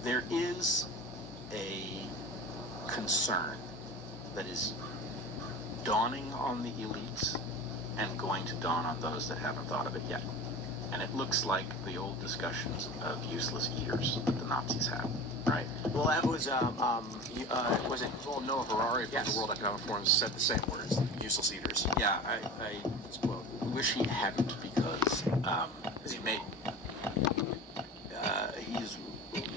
There is a concern that is dawning on the elites and going to dawn on those that haven't thought of it yet. And it looks like the old discussions of useless eaters that the Nazis had, right? Well, that was, was it? Well, Noah Harari from the World Economic Forum said the same words, useless eaters. Yeah, I wish he hadn't, because he's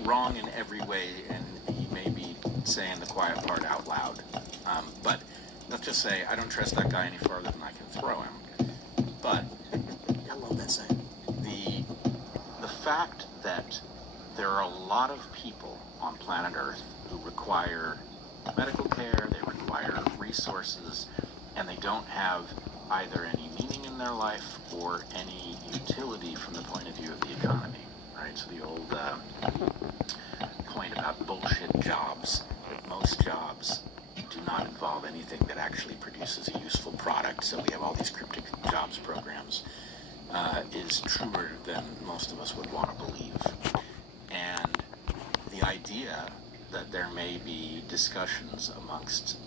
wrong in every way, and he may be saying the quiet part out loud. But let's just say I don't trust that guy any farther than I can throw him. But I love that saying. The fact that there are a lot of people on planet Earth who require medical care, they require resources, and they don't have either any meaning in their life or any utility from the point of view of the economy, right? So the old point about bullshit jobs. Most jobs do not involve anything that actually produces a useful product, so we have all these cryptic jobs programs, is truer than most of us would want to believe. And the idea that there may be discussions amongst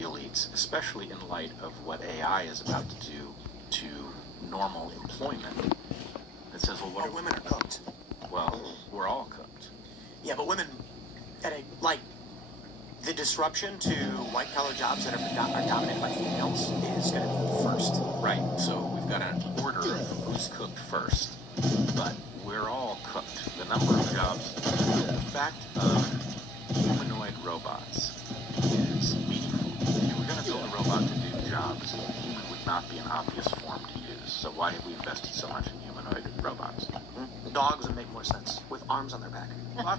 elites, especially in light of what AI is about to do to normal employment, that says, well, what women are cooked. Well, we're all cooked. Yeah, but women, the disruption to white-collar jobs that are dominated by females is going to be first. Right, so we've got an order of who's cooked first, but we're all cooked. The number of jobs fact of humanoid robots is meaningful. If we're going to build a robot to do jobs, human would not be an obvious form to use. So why have we invested so much in humanoid robots? Dogs would make more sense with arms on their back.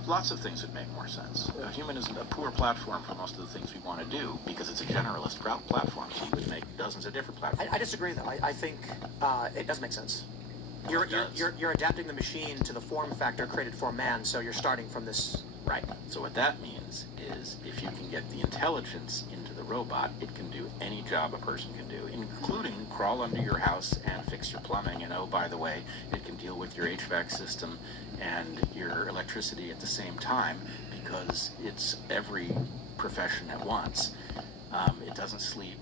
Lots of things would make more sense. A human is a poor platform for most of the things we want to do because it's a generalist platform. So you would make dozens of different platforms. I disagree, though. I think it does make sense. You're adapting the machine to the form factor created for man, so you're starting from this. Right. So what that means is if you can get the intelligence into the robot, it can do any job a person can do, including crawl under your house and fix your plumbing. And oh, by the way, it can deal with your HVAC system and your electricity at the same time because it's every profession at once. It doesn't sleep.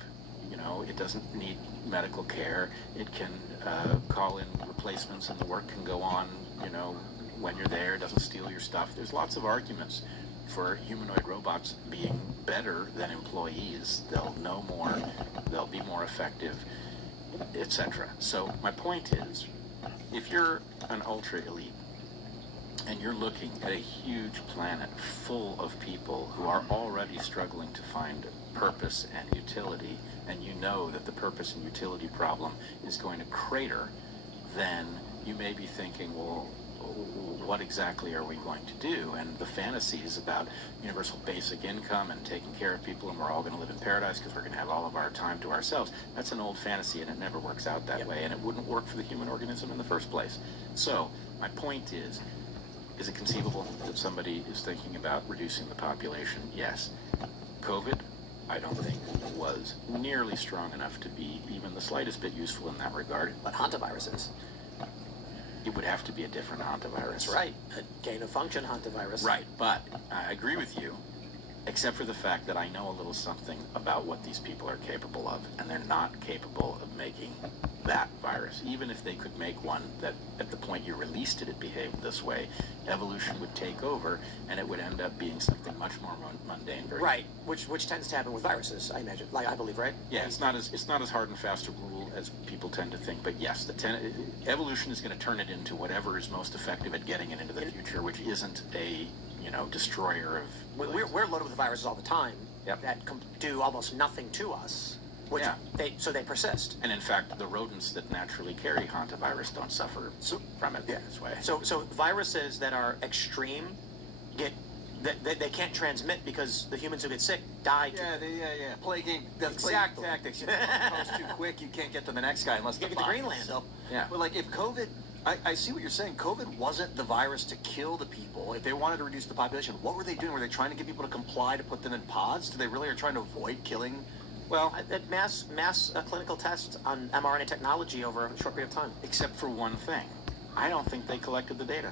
It doesn't need medical care. It can call in replacements and the work can go on, when you're there. It doesn't steal your stuff. There's lots of arguments for humanoid robots being better than employees. They'll know more, they'll be more effective, etc. So my point is, if you're an ultra elite and you're looking at a huge planet full of people who are already struggling to find purpose and utility, and you know that the purpose and utility problem is going to crater, then you may be thinking, well, what exactly are we going to do? And the fantasies about universal basic income and taking care of people and we're all going to live in paradise because we're going to have all of our time to ourselves, that's an old fantasy and it never works out that way, and it wouldn't work for the human organism in the first place. So my point is it conceivable that somebody is thinking about reducing the population? Yes. COVID, I don't think, was nearly strong enough to be even the slightest bit useful in that regard. But hantaviruses. It would have to be a different hantavirus. That's right. A gain-of-function hantavirus. Right, but I agree with you, except for the fact that I know a little something about what these people are capable of, and they're not capable of making that virus. Even if they could make one that, at the point you released it, it behaved this way, evolution would take over, and it would end up being something much more mundane. Right, which tends to happen with viruses, I imagine. I believe, right? Yeah, it's not as hard and fast a rule as people tend to think, but yes, evolution is going to turn it into whatever is most effective at getting it into the future, which isn't a destroyer of. We're loaded with viruses all the time that do almost nothing to us. Which they persist. And in fact, the rodents that naturally carry hantavirus don't suffer from it this way. So viruses that are extreme they can't transmit because the humans who get sick die. Plaguing tactics. If you post too quick, you can't get to the next guy unless you get to Greenland. So, but like if COVID, I see what you're saying. COVID wasn't the virus to kill the people. If they wanted to reduce the population, what were they doing? Were they trying to get people to comply to put them in pods? Do they really are trying to avoid killing? Well, mass clinical tests on mRNA technology over a short period of time. Except for one thing. I don't think they collected the data.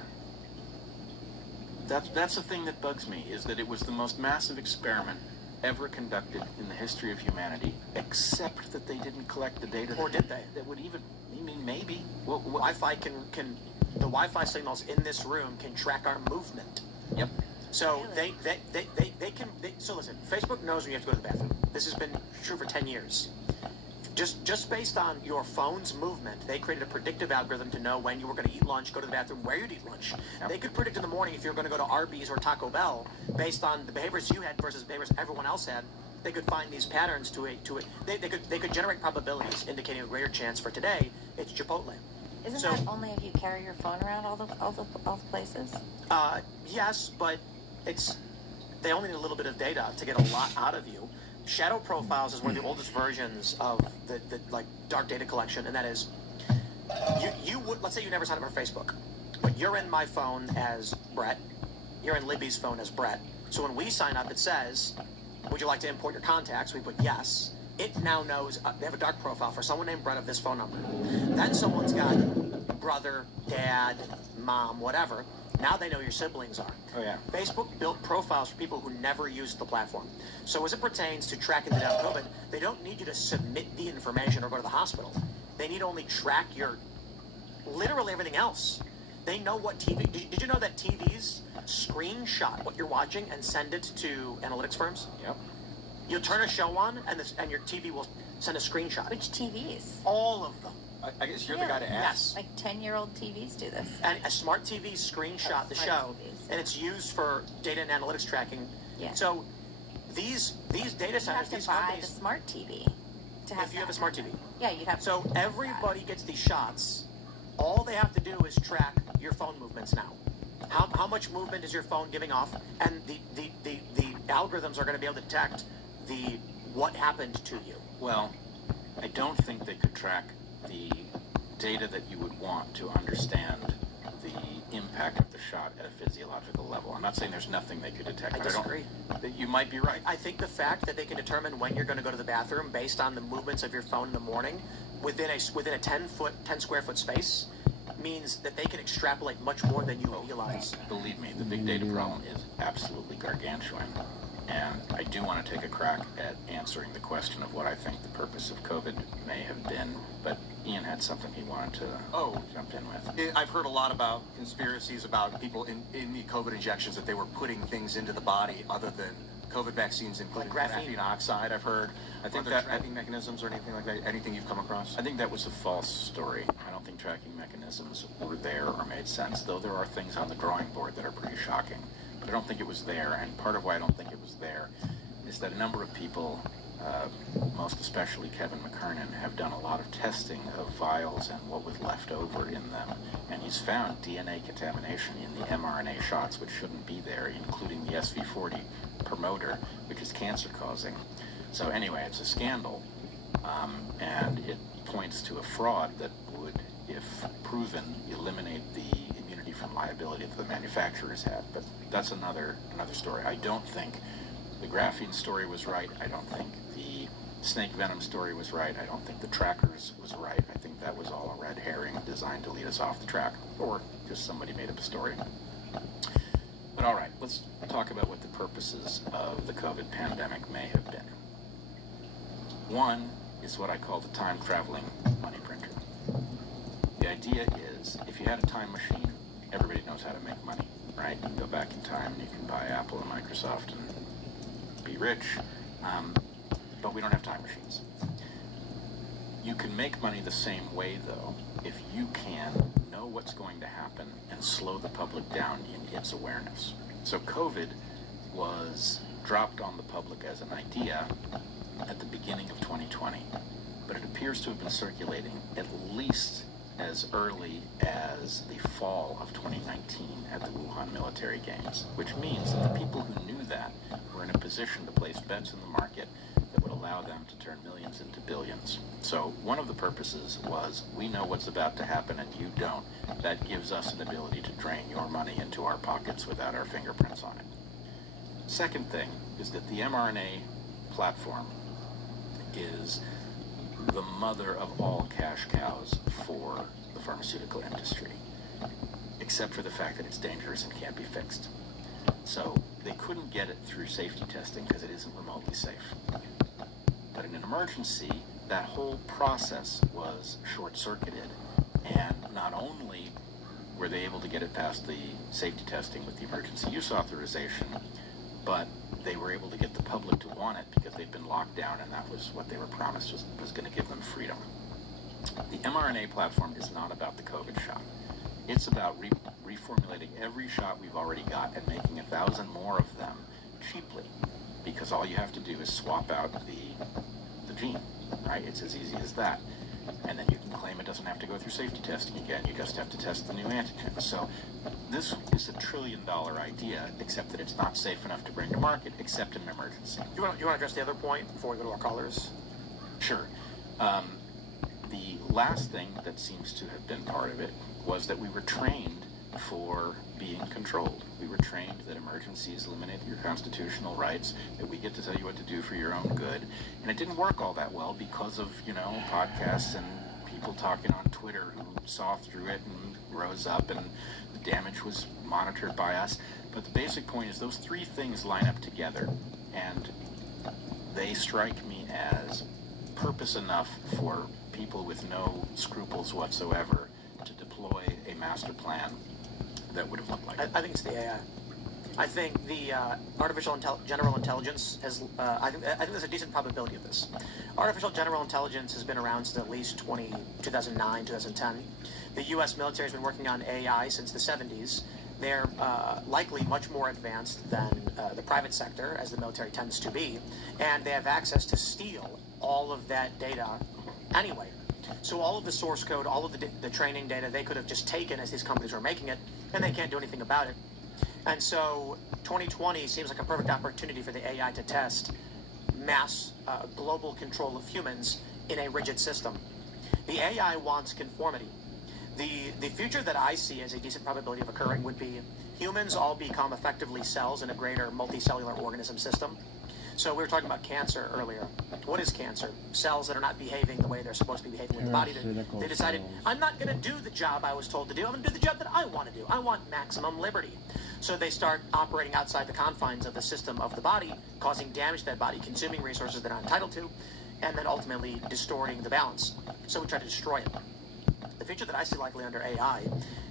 That's the thing that bugs me, is that it was the most massive experiment ever conducted in the history of humanity, except that they didn't collect the data. Or did they? That would even, maybe. Wi-Fi the Wi-Fi signals in this room can track our movement. Yep. So they can. So listen, Facebook knows when you have to go to the bathroom. This has been true for 10 years. Just based on your phone's movement, they created a predictive algorithm to know when you were going to eat lunch, go to the bathroom, where you'd eat lunch. Yep. They could predict in the morning if you were going to go to Arby's or Taco Bell based on the behaviors you had versus behaviors everyone else had. They could find these patterns to it. They could generate probabilities indicating a greater chance for today. It's Chipotle. Isn't that only if you carry your phone around all the places? Yes, but they only need a little bit of data to get a lot out of you. Shadow profiles is one of the oldest versions of the dark data collection, and that is you would, let's say you never signed up for Facebook, but you're in my phone as Brett, you're in Libby's phone as Brett. So when we sign up, it says, would you like to import your contacts? We put yes. It now knows they have a dark profile for someone named Brett of this phone number. Then someone's got brother, dad, mom, whatever. Now they know your siblings are. Oh, yeah. Facebook built profiles for people who never used the platform. So as it pertains to tracking down COVID, they don't need you to submit the information or go to the hospital. They need only track your literally everything else. They know what TV... Did you know that TVs screenshot what you're watching and send it to analytics firms? Yep. You'll turn a show on and your TV will send a screenshot. Which TVs? All of them. I guess you're the guy to ask. Like 10-year-old TVs do this. And a smart TV screenshot the show, and it's used for data and analytics tracking. Yeah. So these data centers, these buy companies, the smart TV to have if you have a smart TV. Yeah, you'd have. So everybody gets these shots. All they have to do is track your phone movements now. How much movement is your phone giving off? And the algorithms are going to be able to detect what happened to you. Well, I don't think they could track the data that you would want to understand the impact of the shot at a physiological level. I'm not saying there's nothing they could detect. I disagree. You might be right. I think the fact that they can determine when you're going to go to the bathroom based on the movements of your phone in the morning within a 10 square foot space means that they can extrapolate much more than you realize. Believe me, the big data problem is absolutely gargantuan. And I do want to take a crack at answering the question of what I think the purpose of COVID may have been, but Ian had something he wanted to jump in with. I've heard a lot about conspiracies about people in the COVID injections, that they were putting things into the body other than COVID vaccines, including Like graphene. graphene oxide. I've heard. I think Are there tracking mechanisms or anything like that? Anything you've come across? I think that was a false story. I don't think tracking mechanisms were there or made sense, though there are things on the drawing board that are pretty shocking. But I don't think it was there, and part of why I don't think it was there is that a number of people, most especially Kevin McKernan, have done a lot of testing of vials and what was left over in them, and he's found DNA contamination in the mRNA shots, which shouldn't be there, including the SV40 promoter, which is cancer-causing. So anyway, it's a scandal, and it points to a fraud that would, if proven, eliminate the immunity from liability that the manufacturers had. But that's another story. I don't think the graphene story was right. I don't think the snake venom story was right. I don't think the trackers was right. I think that was all a red herring designed to lead us off the track, or just somebody made up a story. But all right, let's talk about what the purposes of the COVID pandemic may have been. One is what I call the time-traveling money printer. The idea is, if you had a time machine, everybody knows how to make money, right? You can go back in time and you can buy Apple and Microsoft and be rich, but we don't have time machines. You can make money the same way, though, if you can know what's going to happen and slow the public down in its awareness. So COVID was dropped on the public as an idea at the beginning of 2020, but it appears to have been circulating at least as early as the fall of 2019 at the Wuhan military games, which means that the people who knew that were in a position to place bets in the market that would allow them to turn millions into billions. So one of the purposes was, we know what's about to happen and you don't. That gives us an ability to drain your money into our pockets without our fingerprints on it. Second thing is that the mRNA platform is the mother of all cash cows for the pharmaceutical industry, except for the fact that it's dangerous and can't be fixed. So they couldn't get it through safety testing because it isn't remotely safe. But in an emergency, that whole process was short-circuited, and not only were they able to get it past the safety testing with the emergency use authorization, but they were able to get the public to want it because they'd been locked down, and that was what they were promised was going to give them freedom. The mRNA platform is not about the COVID shot. It's about reformulating every shot we've already got and making 1,000 more of them cheaply, because all you have to do is swap out the gene, right? It's as easy as that. And then you can claim it doesn't have to go through safety testing again. You just have to test the new antigen. So this is a $1 trillion idea, except that it's not safe enough to bring to market, except in an emergency. You want to address the other point before we go to our callers? Sure. The last thing that seems to have been part of it was that we were trained for being controlled. We were trained that emergencies eliminate your constitutional rights, that we get to tell you what to do for your own good. And it didn't work all that well because of, podcasts and people talking on Twitter who saw through it and rose up, and the damage was monitored by us. But the basic point is those three things line up together, and they strike me as purpose enough for people with no scruples whatsoever to deploy a master plan that would have looked like it. I think it's the AI. I think the general intelligence has. I think there's a decent probability of this. Artificial general intelligence has been around since at least 2009, 2010. The U.S. military has been working on AI since the 70s. They're likely much more advanced than the private sector, as the military tends to be, and they have access to steal all of that data anyway. So all of the source code, all of the training data, they could have just taken as these companies were making it, and they can't do anything about it. And so 2020 seems like a perfect opportunity for the AI to test mass global control of humans in a rigid system. The AI wants conformity. The future that I see as a decent probability of occurring would be humans all become effectively cells in a greater multicellular organism system. So we were talking about cancer earlier. What is cancer? Cells that are not behaving the way they're supposed to be behaving in the body. They decided, I'm not going to do the job I was told to do. I'm going to do the job that I want to do. I want maximum liberty. So they start operating outside the confines of the system of the body, causing damage to that body, consuming resources they're not entitled to, and then ultimately distorting the balance. So we try to destroy it. The future that I see likely under AI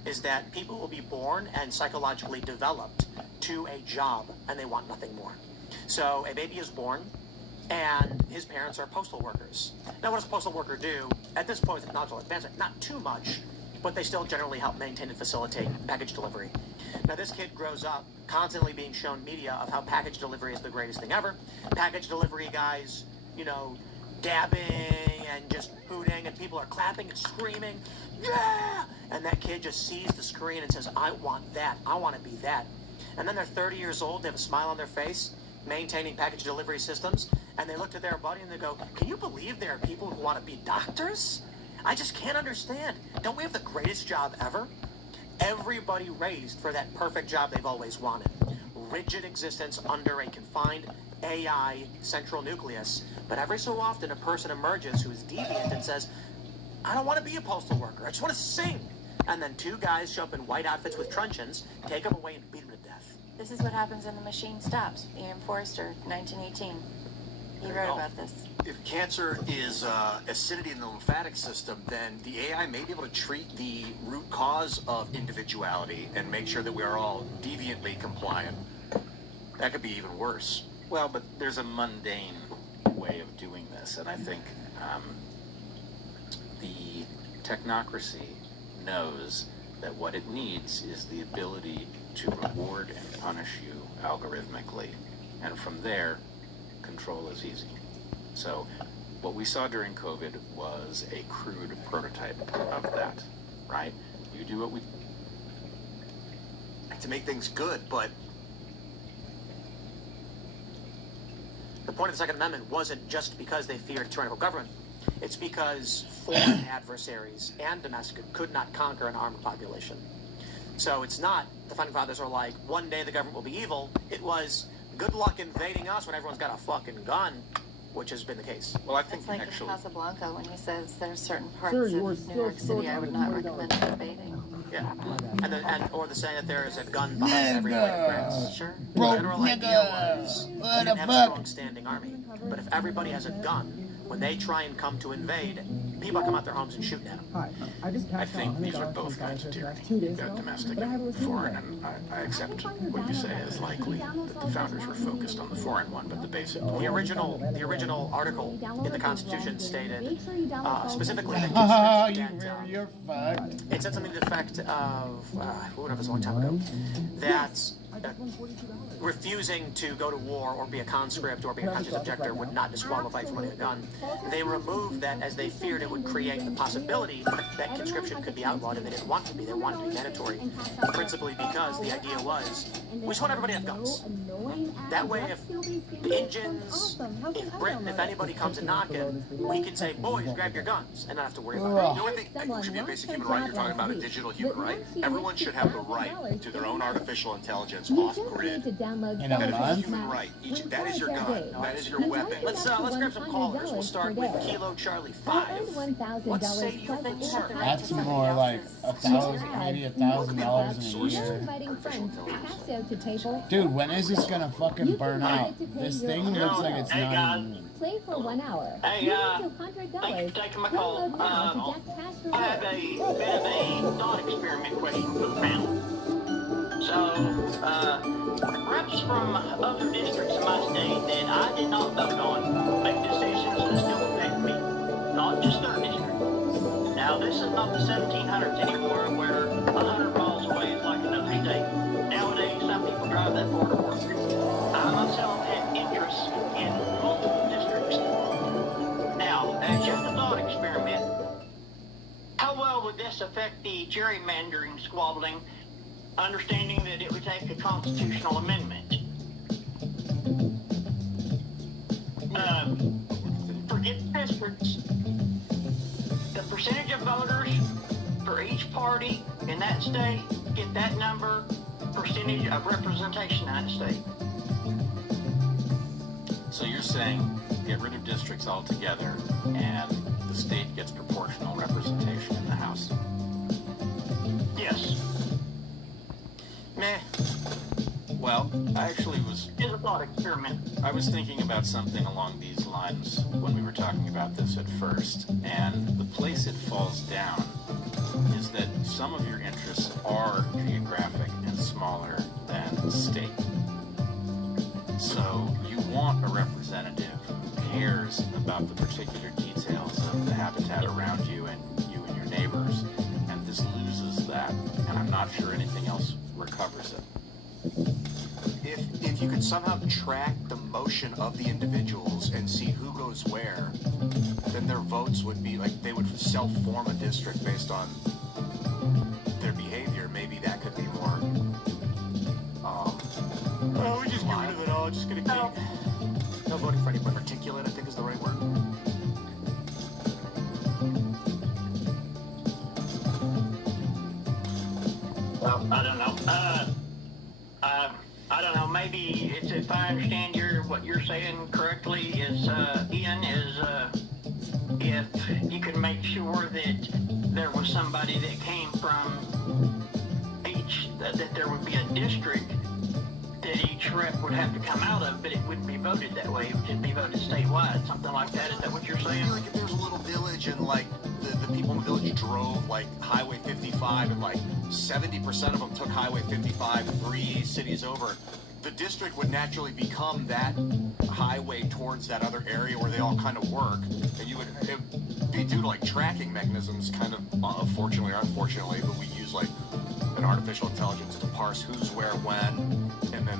is that people will be born and psychologically developed to a job, and they want nothing more. So a baby is born, and his parents are postal workers. Now, what does a postal worker do? At this point, technological advancement, not too much, but they still generally help maintain and facilitate package delivery. Now, this kid grows up constantly being shown media of how package delivery is the greatest thing ever. Package delivery guys, dabbing and just hooting, and people are clapping and screaming, yeah! And that kid just sees the screen and says, I want that. I want to be that. And then they're 30 years old, they have a smile on their face, maintaining package delivery systems, and they look to their buddy and they go, can you believe there are people who want to be doctors? I just can't understand. Don't we have the greatest job ever? Everybody raised for that perfect job they've always wanted. Rigid existence under a confined AI central nucleus. But every so often a person emerges who is deviant and says, I don't want to be a postal worker. I just want to sing. And then two guys show up in white outfits with truncheons, take them away and beat them to death. This is what happens when the machine stops. Ian Forster, 1918. You wrote about this. If cancer is acidity in the lymphatic system, then the AI may be able to treat the root cause of individuality and make sure that we are all deviantly compliant. That could be even worse. Well, but there's a mundane way of doing this, and I think the technocracy knows that what it needs is the ability to reward and punish you algorithmically, and from there, control is easy. So what we saw during COVID was a crude prototype of that, right? You do what we... To make things good, but... The point of the Second Amendment wasn't just because they feared tyrannical government. It's because foreign adversaries and domestic could not conquer an armed population. So it's not, the Founding Fathers are like, one day the government will be evil. It was, good luck invading us when everyone's got a fucking gun, which has been the case. Well, I think it's like actually... in Casablanca when he says there's certain parts Sir, of you were New York City I would not recommend invading. Yeah. Or the saying that there is a gun behind every blade of grass. Sure. The Broke general nigga. idea was What we the didn't have a fuck? strong standing army. But if everybody has a gun, when they try and come to invade, people come out their homes and shoot at them. Hi, I just I cashed think out these are $100 both kinds of tyranny. 2 days You've got ago, domestic but I haven't and received foreign, it. and I accept what you say is likely that the founders were focused on the foreign one, but the basic... The original article in the Constitution stated specifically that Oh, conscripts you're fucked. it said something to the effect of, whatever, it was a long time ago, that refusing to go to war or be a conscript or be a conscious objector would not disqualify from owning a gun. They removed that as they feared it would create the possibility that conscription could be outlawed, and they didn't want it to be. They wanted it to be mandatory, principally because the idea was, we just want everybody to have guns. That way, if the Indians, if Britain, if anybody comes and knocking, we can say, boys, grab your guns, and not have to worry about it. You know, I think it should be a basic human right. You're talking about a digital human right. Everyone should have the right to their own artificial intelligence off-grid. In That a is a month? human right. That is your gun. That is your weapon. Let's grab some callers. We'll start with Kilo Charlie 5. What say you think, sir? That's more like maybe $1,000 in a year. Dude, when is this gonna fucking burn out? This thing looks like it's not even... Play for 1 hour. Hey, thanks for taking my call. I have a bit of a thought experiment question for the panel. Reps from other districts in my state that I did not vote on make decisions that still affect me, not just their district. Now, this is not the 1700s anymore where 100 miles away is like another state. Nowadays, some people drive that far to work. I myself have interests in multiple districts. Now, as just a thought experiment, how well would this affect the gerrymandering squabbling, understanding that it would take a constitutional amendment? Forget districts. The percentage of voters for each party in that state, get that number, percentage of representation in that state. So you're saying get rid of districts altogether and the state gets proportional representation in the House? Yes. Meh. Well, I actually was... It's a thought experiment. I was thinking about something along these lines when we were talking about this at first, and the place it falls down is that some of your interests are geographic and smaller than state. So you want a representative who cares about the particular details of the habitat around you and your neighbors, and this loses that, and I'm not sure anything else recovers it. If you could somehow track the motion of the individuals and see who goes where, then their votes would be like they would self-form a district based on their behavior. Maybe that could be more. Oh, we just get rid of it all. Just gonna keep no voting for anyone. Articulate, I think, is the right word. Well, I don't know. I don't know. Maybe it's, if I understand what you're saying correctly, is Ian, is if you can make sure that there was somebody that came from each, that there would be a district that each rep would have to come out of, but it wouldn't be voted that way. It would just be voted statewide, something like that. Is that what you're saying? Like if there's a little village and like the people in the village drove like Highway 55 and like 70% of them took Highway 55 3 cities over, the district would naturally become that highway towards that other area where they all kind of work, and you would it'd be due to like tracking mechanisms, kind of fortunately or unfortunately, but we use like an artificial intelligence to parse who's where when, and then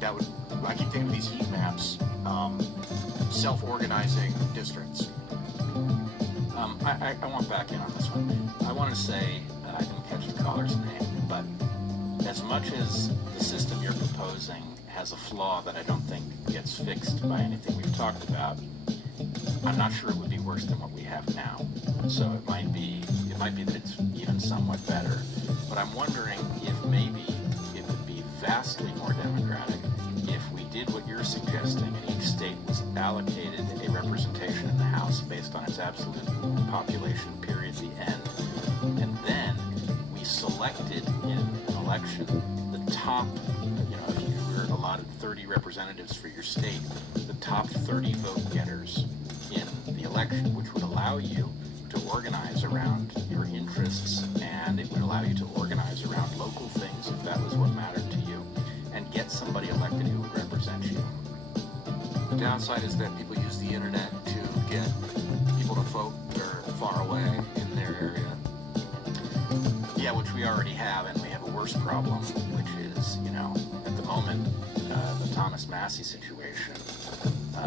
that would, I keep thinking of these heat maps, self-organizing districts. I want back in on this one. I want to say, I didn't catch the caller's name, but as much as the system you're proposing has a flaw that I don't think gets fixed by anything we've talked about, I'm not sure it would be worse than what we have now. So it might be that it's even somewhat better. But I'm wondering if maybe it would be vastly more democratic if we did what you're suggesting and each state was allocated a representation in the House based on its absolute population, period, the end. And then we selected in an election the top, if you were allotted 30 representatives for your state, the top 30 vote getters in the election, which would allow you to organize around your interests, and it would allow you to organize around local things if that was what mattered to you, and get somebody elected who would represent you. The downside is that people use the internet to get people to vote that are far away in their area. Yeah, which we already have, and we have a worse problem, which is, at the moment, the Thomas Massey situation,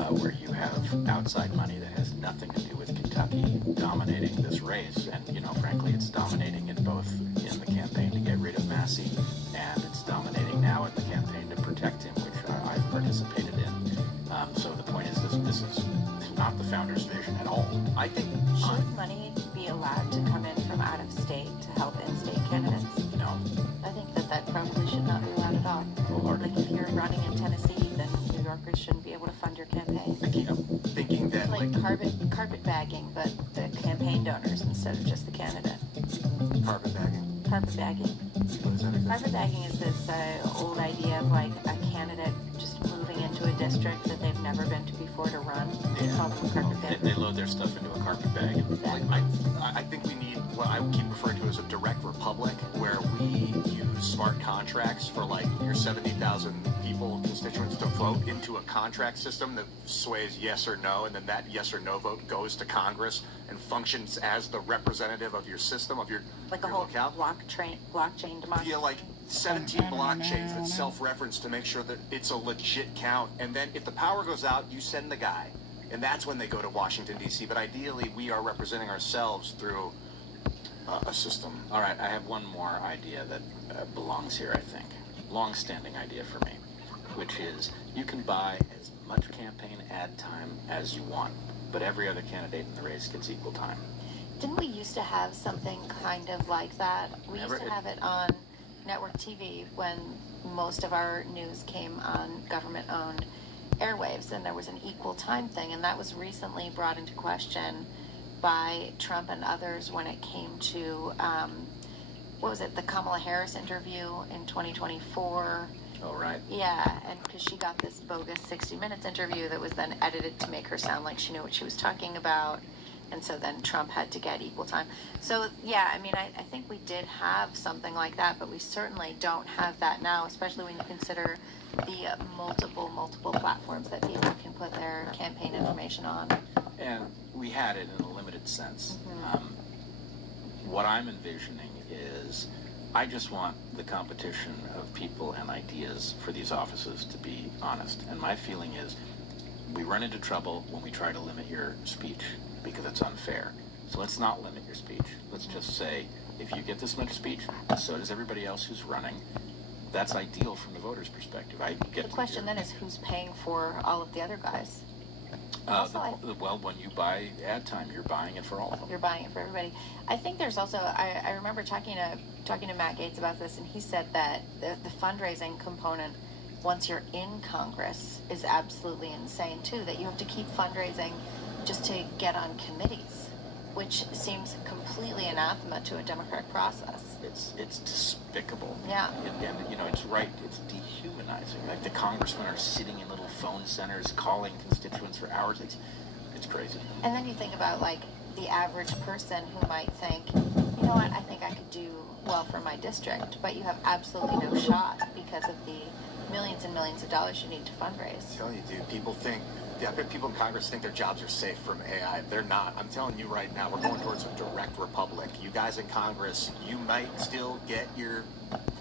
where you have outside money that has nothing to do with Kentucky dominating this race, and, frankly, it's dominating it both in the campaign to get rid of Massey, and it's dominating now in the campaign to protect him, which I've participated in. So the point is, this is not the founder's vision at all. I think... Should money be allowed to come in from out of state to help in-state candidates? No. I think that probably should not be allowed at all. Like if you're running in Tennessee, then New Yorkers shouldn't be able to fund your campaign. I keep thinking that like carpet bagging, but the campaign donors instead of just the candidate. Carpet bagging? Carpet bagging. What is that exactly? Carpet bagging is this old idea of like a candidate just moving into a district that they've never been to before to run. They call them a carpet bag. They load their stuff into a carpet bag. I think we need what I keep referring to as a direct republic, where we use smart contracts for like your 70,000 people, constituents to vote into a contract system that sways yes or no, and then that yes or no vote goes to Congress and functions as the representative of your system, of your like a your whole locale. blockchain democracy. Yeah, like 17 blockchains that self-reference to make sure that it's a legit count. And then if the power goes out, you send the guy. And that's when they go to Washington, D.C. But ideally, we are representing ourselves through a system. All right, I have one more idea that belongs here, I think. Long-standing idea for me, which is you can buy as much campaign ad time as you want, but every other candidate in the race gets equal time. Didn't we used to have something kind of like that? We used to have it on network TV when most of our news came on government-owned airwaves, and there was an equal time thing, and that was recently brought into question by Trump and others when it came to, what was it, the Kamala Harris interview in 2024. Oh, right. Yeah, and because she got this bogus 60 Minutes interview that was then edited to make her sound like she knew what she was talking about. And so then Trump had to get equal time. So, yeah, I mean, I think we did have something like that, but we certainly don't have that now, especially when you consider the multiple platforms that people can put their campaign information on. And we had it in a limited sense. What I'm envisioning is I just want the competition of people and ideas for these offices to be honest. And my feeling is we run into trouble when we try to limit your speech because it's unfair. So let's not limit your speech. Let's just say, if you get this much speech, so does everybody else who's running. That's ideal from the voter's perspective. The question then is who's paying for all of the other guys? Well, when you buy ad time, you're buying it for all of them. You're buying it for everybody. I think there's also, I remember talking to Matt Gaetz about this, and he said that the fundraising component, once you're in Congress, is absolutely insane too, that you have to keep fundraising just to get on committees, which seems completely anathema to a democratic process. It's despicable. Yeah. And you know, it's right. It's dehumanizing. Like the congressmen are sitting in little phone centers calling constituents for hours. It's crazy. And then you think about like the average person who might think, you know what, I think I could do well for my district, but you have absolutely no shot because of the millions and millions of dollars you need to fundraise. I'm telling you, dude, I bet people in Congress think their jobs are safe from AI. They're not. I'm telling you right now, we're going towards a direct republic. You guys in Congress, you might still get your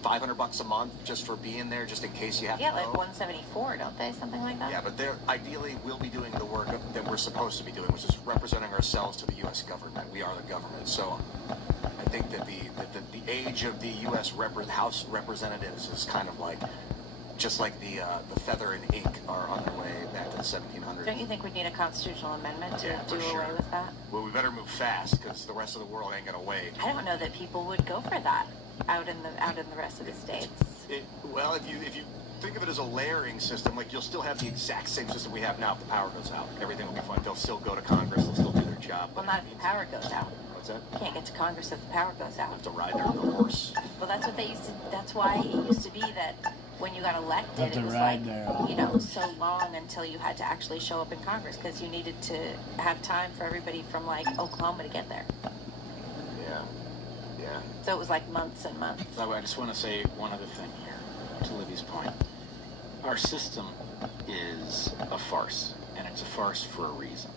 $500 a month just for being there, just in case you have to like 174, don't they? Something like that? Yeah, but ideally we'll be doing the work that we're supposed to be doing, which is representing ourselves to the U.S. government. We are the government. So I think that the age of the U.S. House representatives is kind of like, just like the feather and ink are on their way back to the 1700s. Don't you think we need a constitutional amendment to do away with that? Well, we better move fast because the rest of the world ain't gonna wait. I don't know that people would go for that out in the rest of the states. Well, if you think of it as a layering system, like you'll still have the exact same system we have now. If the power goes out, everything will be fine. They'll still go to Congress. They'll still do their job. Well, not if the power goes out. What's that? You can't get to Congress if the power goes out. You have to ride there on the horse. Well, that's what they used to. That's why it used to be that when you got elected, it was like, so long until you had to actually show up in Congress because you needed to have time for everybody from like Oklahoma to get there. Yeah. So it was like months and months. I just want to say one other thing here, to Libby's point. Our system is a farce, and it's a farce for a reason.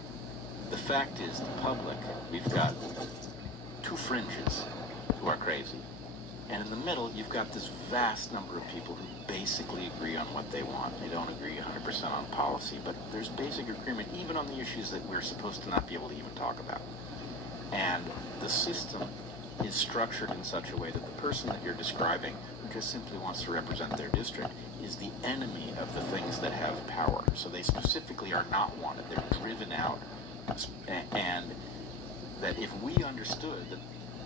The fact is, the public, we've got two fringes who are crazy. And in the middle, you've got this vast number of people who basically agree on what they want. They don't agree 100% on policy, but there's basic agreement even on the issues that we're supposed to not be able to even talk about. And the system is structured in such a way that the person that you're describing, who just simply wants to represent their district, is the enemy of the things that have power. So they specifically are not wanted. They're driven out. And that if we understood that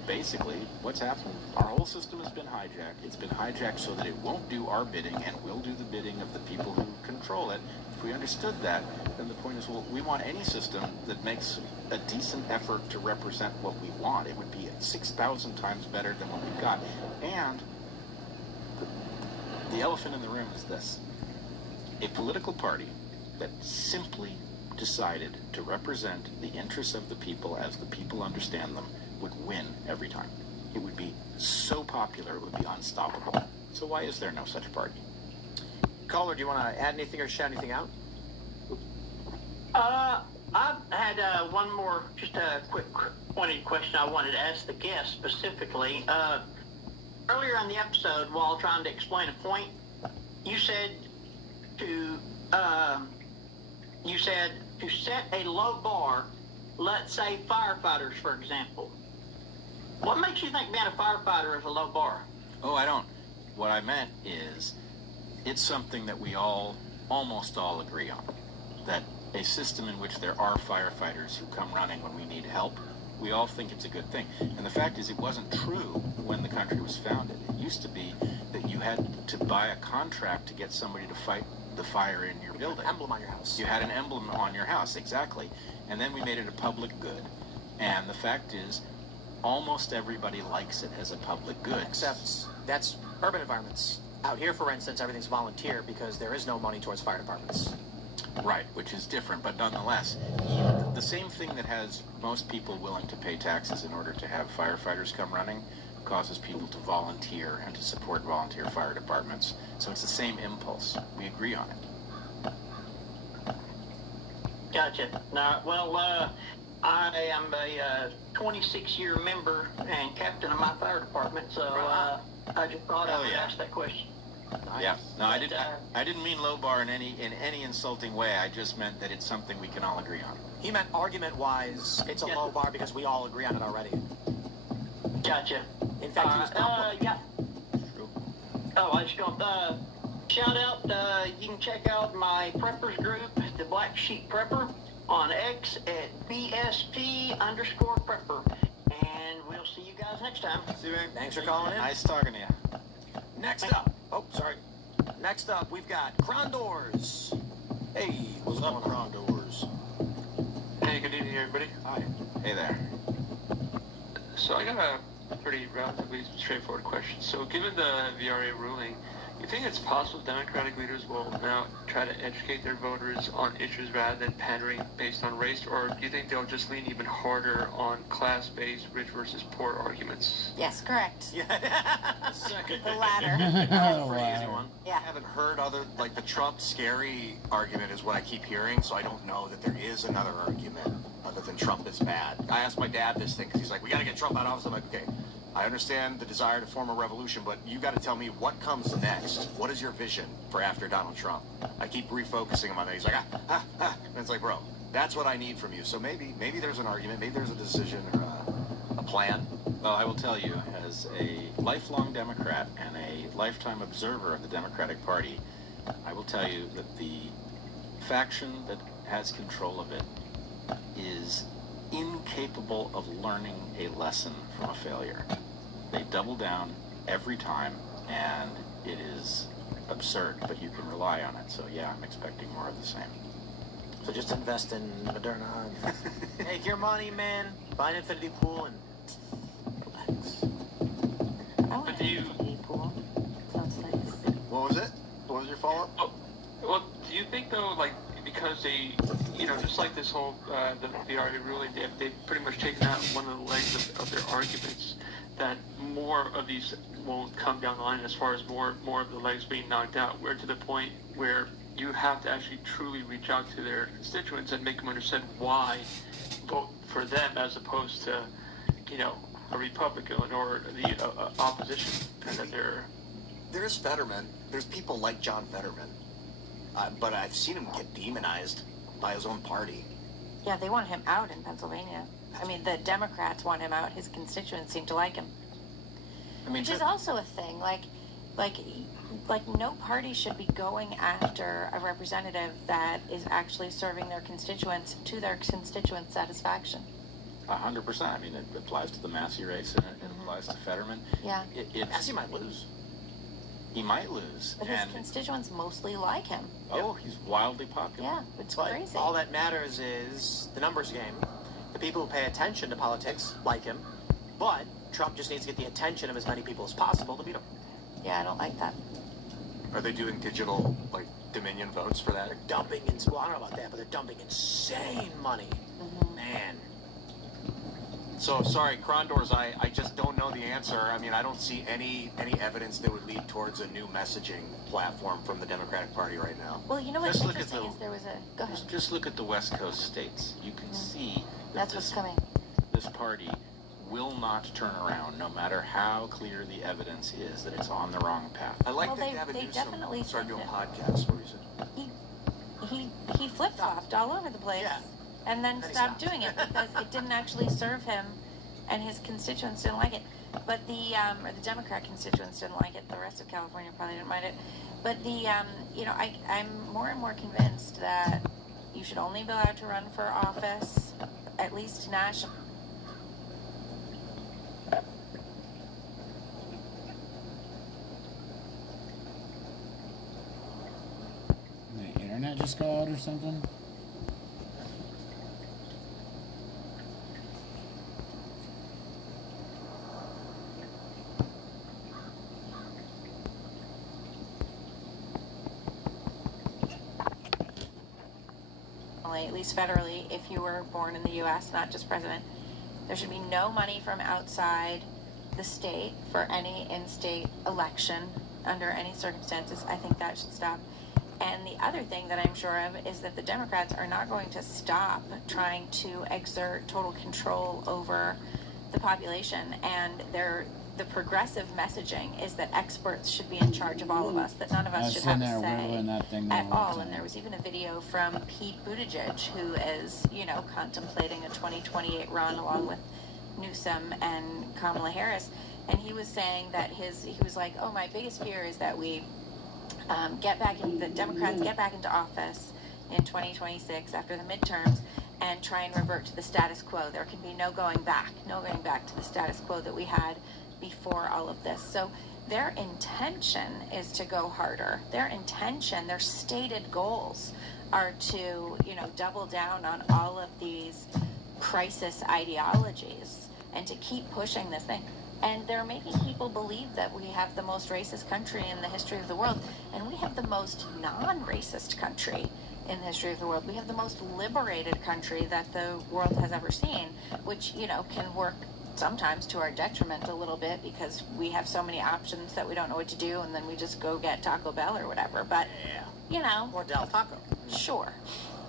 basically what's happened, our whole system has been hijacked. It's been hijacked so that it won't do our bidding and will do the bidding of the people who control it. If we understood that, then the point is, well, we want any system that makes a decent effort to represent what we want. It would be 6,000 times better than what we've got. And the elephant in the room is this. A political party that simply decided to represent the interests of the people as the people understand them would win every time. It would be so popular, it would be unstoppable. So why is there no such party? Caller, do you want to add anything or shout anything out? I've had one more, just a quick pointed question I wanted to ask the guest specifically. Earlier in the episode, while trying to explain a point, you said to set a low bar, let's say firefighters, for example. What makes you think being a firefighter is a low bar? Oh, I don't. What I meant is, it's something that we almost all agree on. That a system in which there are firefighters who come running when we need help, we all think it's a good thing. And the fact is, it wasn't true when the country was founded. It used to be that you had to buy a contract to get somebody to fight the fire in your building. An emblem on your house. You had an emblem on your house, exactly. And then we made it a public good. And the fact is, almost everybody likes it as a public good. Except that's urban environments. Out here, for instance, everything's volunteer because there is no money towards fire departments. Right, which is different, but nonetheless, the same thing that has most people willing to pay taxes in order to have firefighters come running causes people to volunteer and to support volunteer fire departments. So it's the same impulse. We agree on it. Gotcha. Now, well, I am a 26-year member and captain of my fire department, so I just thought I would ask that question. Yeah, no, I didn't mean low bar in any insulting way. I just meant that it's something we can all agree on. He meant argument-wise, it's a low bar because we all agree on it already. Gotcha. In fact, he was yeah. Oh, I was going to shout out, you can check out my preppers group, the Black Sheep Prepper, on X at BSP_prepper. And we'll see you guys next time. See you, man. Thanks for calling in. Nice talking to you. Next up, Next up, we've got Crondors. Hey, what's up, Crondors? Hey, good evening, everybody. Hi. Hey there. So I got a pretty relatively straightforward question. So given the VRA ruling, you think it's possible Democratic leaders will now try to educate their voters on issues rather than pandering based on race, or do you think they'll just lean even harder on class-based rich versus poor arguments? Yes, correct. Second. The latter. Pretty easy one. Yeah. I haven't heard like the Trump scary argument is what I keep hearing, so I don't know that there is another argument other than Trump is bad. I asked my dad this thing because he's like, we got to get Trump out of office. I'm like, okay, I understand the desire to form a revolution, but you got to tell me what comes next. What is your vision for after Donald Trump? I keep refocusing him on that. He's like, and it's like, bro, that's what I need from you. So maybe there's an argument, maybe there's a decision or a plan. Well, I will tell you, as a lifelong Democrat and a lifetime observer of the Democratic Party, I will tell you that the faction that has control of it is incapable of learning a lesson from a failure. They double down every time, and it is absurd, but you can rely on it. So yeah, I'm expecting more of the same. So just invest in Moderna. Take your money, man. Buy an infinity pool and relax. But do you... Sounds nice. What was it? What was your follow-up? Oh, well, do you think, though, like, because they, just like this whole, the VRA ruling, they've pretty much taken out one of the legs of their arguments, that more of these won't come down the line as far as more of the legs being knocked out, where to the point where you have to actually truly reach out to their constituents and make them understand why vote for them as opposed to, a Republican or the opposition, and that they're... There's Fetterman. There's people like John Fetterman. But I've seen him get demonized by his own party. Yeah, they want him out in Pennsylvania. I mean, the Democrats want him out. His constituents seem to like him. Which is also a thing. Like no party should be going after a representative that is actually serving their constituents to their constituents' satisfaction. 100%. I mean, it applies to the Massey race, and it applies to Fetterman. Yeah. Massey might lose. He might lose. But his constituents mostly like him. Oh, he's wildly popular. Yeah, it's crazy. All that matters is the numbers game. The people who pay attention to politics like him, but Trump just needs to get the attention of as many people as possible to beat him. Yeah, I don't like that. Are they doing digital, like, Dominion votes for that? They're dumping, well, I don't know about that, but they're dumping insane money. Man. So, sorry, Krondors, I just don't know the answer. I mean, I don't see any evidence that would lead towards a new messaging platform from the Democratic Party right now. Well, you know what's interesting is there was a... Go ahead. Just look at the West Coast states. You can see that That's what's coming. This party will not turn around, no matter how clear the evidence is that it's on the wrong path. I like Well, that they Gavin Newsom definitely started doing said podcasts. What he said? He flip-flopped all over the place and then stopped doing it because it didn't actually serve him and his constituents didn't like it. But the Democrat constituents didn't like it. The rest of California probably didn't mind it. But I'm more and more convinced that you should only be allowed to run for office, at least national. The internet just go out or something? At least federally, if you were born in the U.S., not just president, there should be no money from outside the state for any in-state election under any circumstances. I think that should stop. And the other thing that I'm sure of is that the Democrats are not going to stop trying to exert total control over the population, and the progressive messaging is that experts should be in charge of all of us, that none of us should have a say at all. And there was even a video from Pete Buttigieg, who is, contemplating a 2028 run along with Newsom and Kamala Harris. And he was saying that he was like, oh, my biggest fear is that we the Democrats get back into office in 2026 after the midterms and try and revert to the status quo. There can be no going back to the status quo that we had before all of this. So their intention is to go harder. Their stated goals are to, double down on all of these crisis ideologies and to keep pushing this thing. And they're making people believe that we have the most racist country in the history of the world. And we have the most non-racist country in the history of the world. We have the most liberated country that the world has ever seen, which, can work sometimes to our detriment a little bit because we have so many options that we don't know what to do, and then we just go get Taco Bell or whatever. But, Or Del Taco. Sure.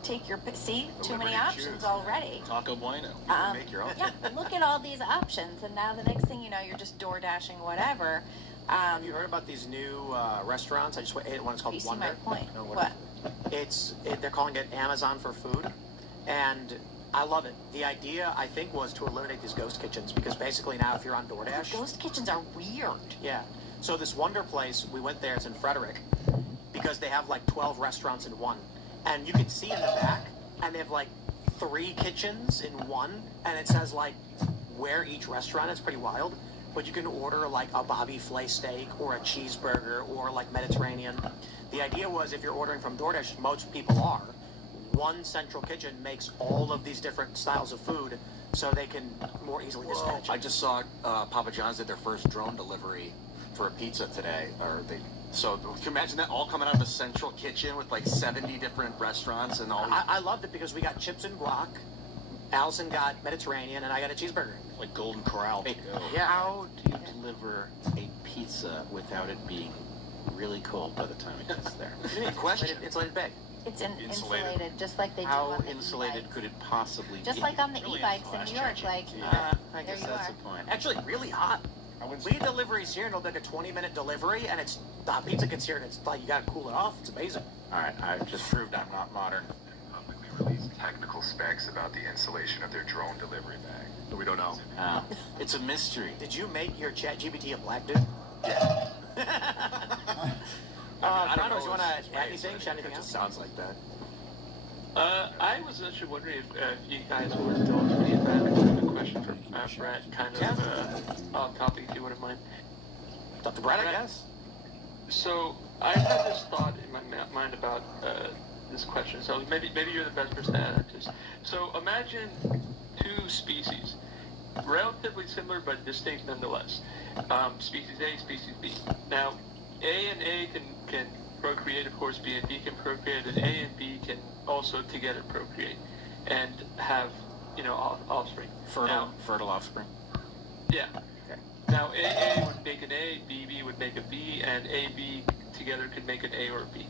Take your... See? Too many options already. Taco Bueno. You can make your own. Yeah, look at all these options, and now the next thing you know, you're just door dashing whatever. Have you heard about these new restaurants? I just ate one. It's called You Wonder. see my point. No, What? They're calling it Amazon for food, and I love it. The idea, I think, was to eliminate these ghost kitchens because basically now if you're on DoorDash... Ghost kitchens are weird. Yeah. So this Wonder place, we went there, it's in Frederick, because they have like 12 restaurants in one. And you can see in the back, and they have like 3 kitchens in one, and it says like where each restaurant is. Pretty wild. But you can order like a Bobby Flay steak or a cheeseburger or like Mediterranean. The idea was if you're ordering from DoorDash, most people are, one central kitchen makes all of these different styles of food so they can more easily dispatch. I just saw Papa John's did their first drone delivery for a pizza today. So can you imagine that all coming out of a central kitchen with like 70 different restaurants and all? I loved it because we got chips and guac, Allison got Mediterranean, and I got a cheeseburger. Like Golden Corral to go. Yeah. How do you deliver a pizza without it being really cold by the time it gets there? Question. Insulated bag. It's insulated, just like they do How on the insulated e-bikes. could it possibly Just be? like on the e-bikes in New York, like, I guess there you that's are. the point. Actually, really hot. We get deliveries here, and it'll be like a 20-minute delivery, and it's the pizza gets here, and it's like you gotta cool it off. It's amazing. All right, I've just proved I'm not modern. Publicly released technical specs about the insulation of their drone delivery bag. We don't know. It's a mystery. Did you make your ChatGPT a black dude? Yeah. Carlos, you want to add anything? Shout anything It out? just sounds like that. I was actually wondering if you guys would indulge me in that question from Brett, kind of off topic, if you wouldn't mind. Dr. Brett, I guess. So I had this thought in my mind about this question. So maybe you're the best person to answer this. So imagine 2 species, relatively similar but distinct nonetheless. Species A, species B. Now, A and A can can procreate, of course, B and B can procreate, and A and B can also together procreate and have, offspring. Fertile offspring. Yeah. Okay. Now, AA would make an A, BB would make a B, and AB together could make an A or a B.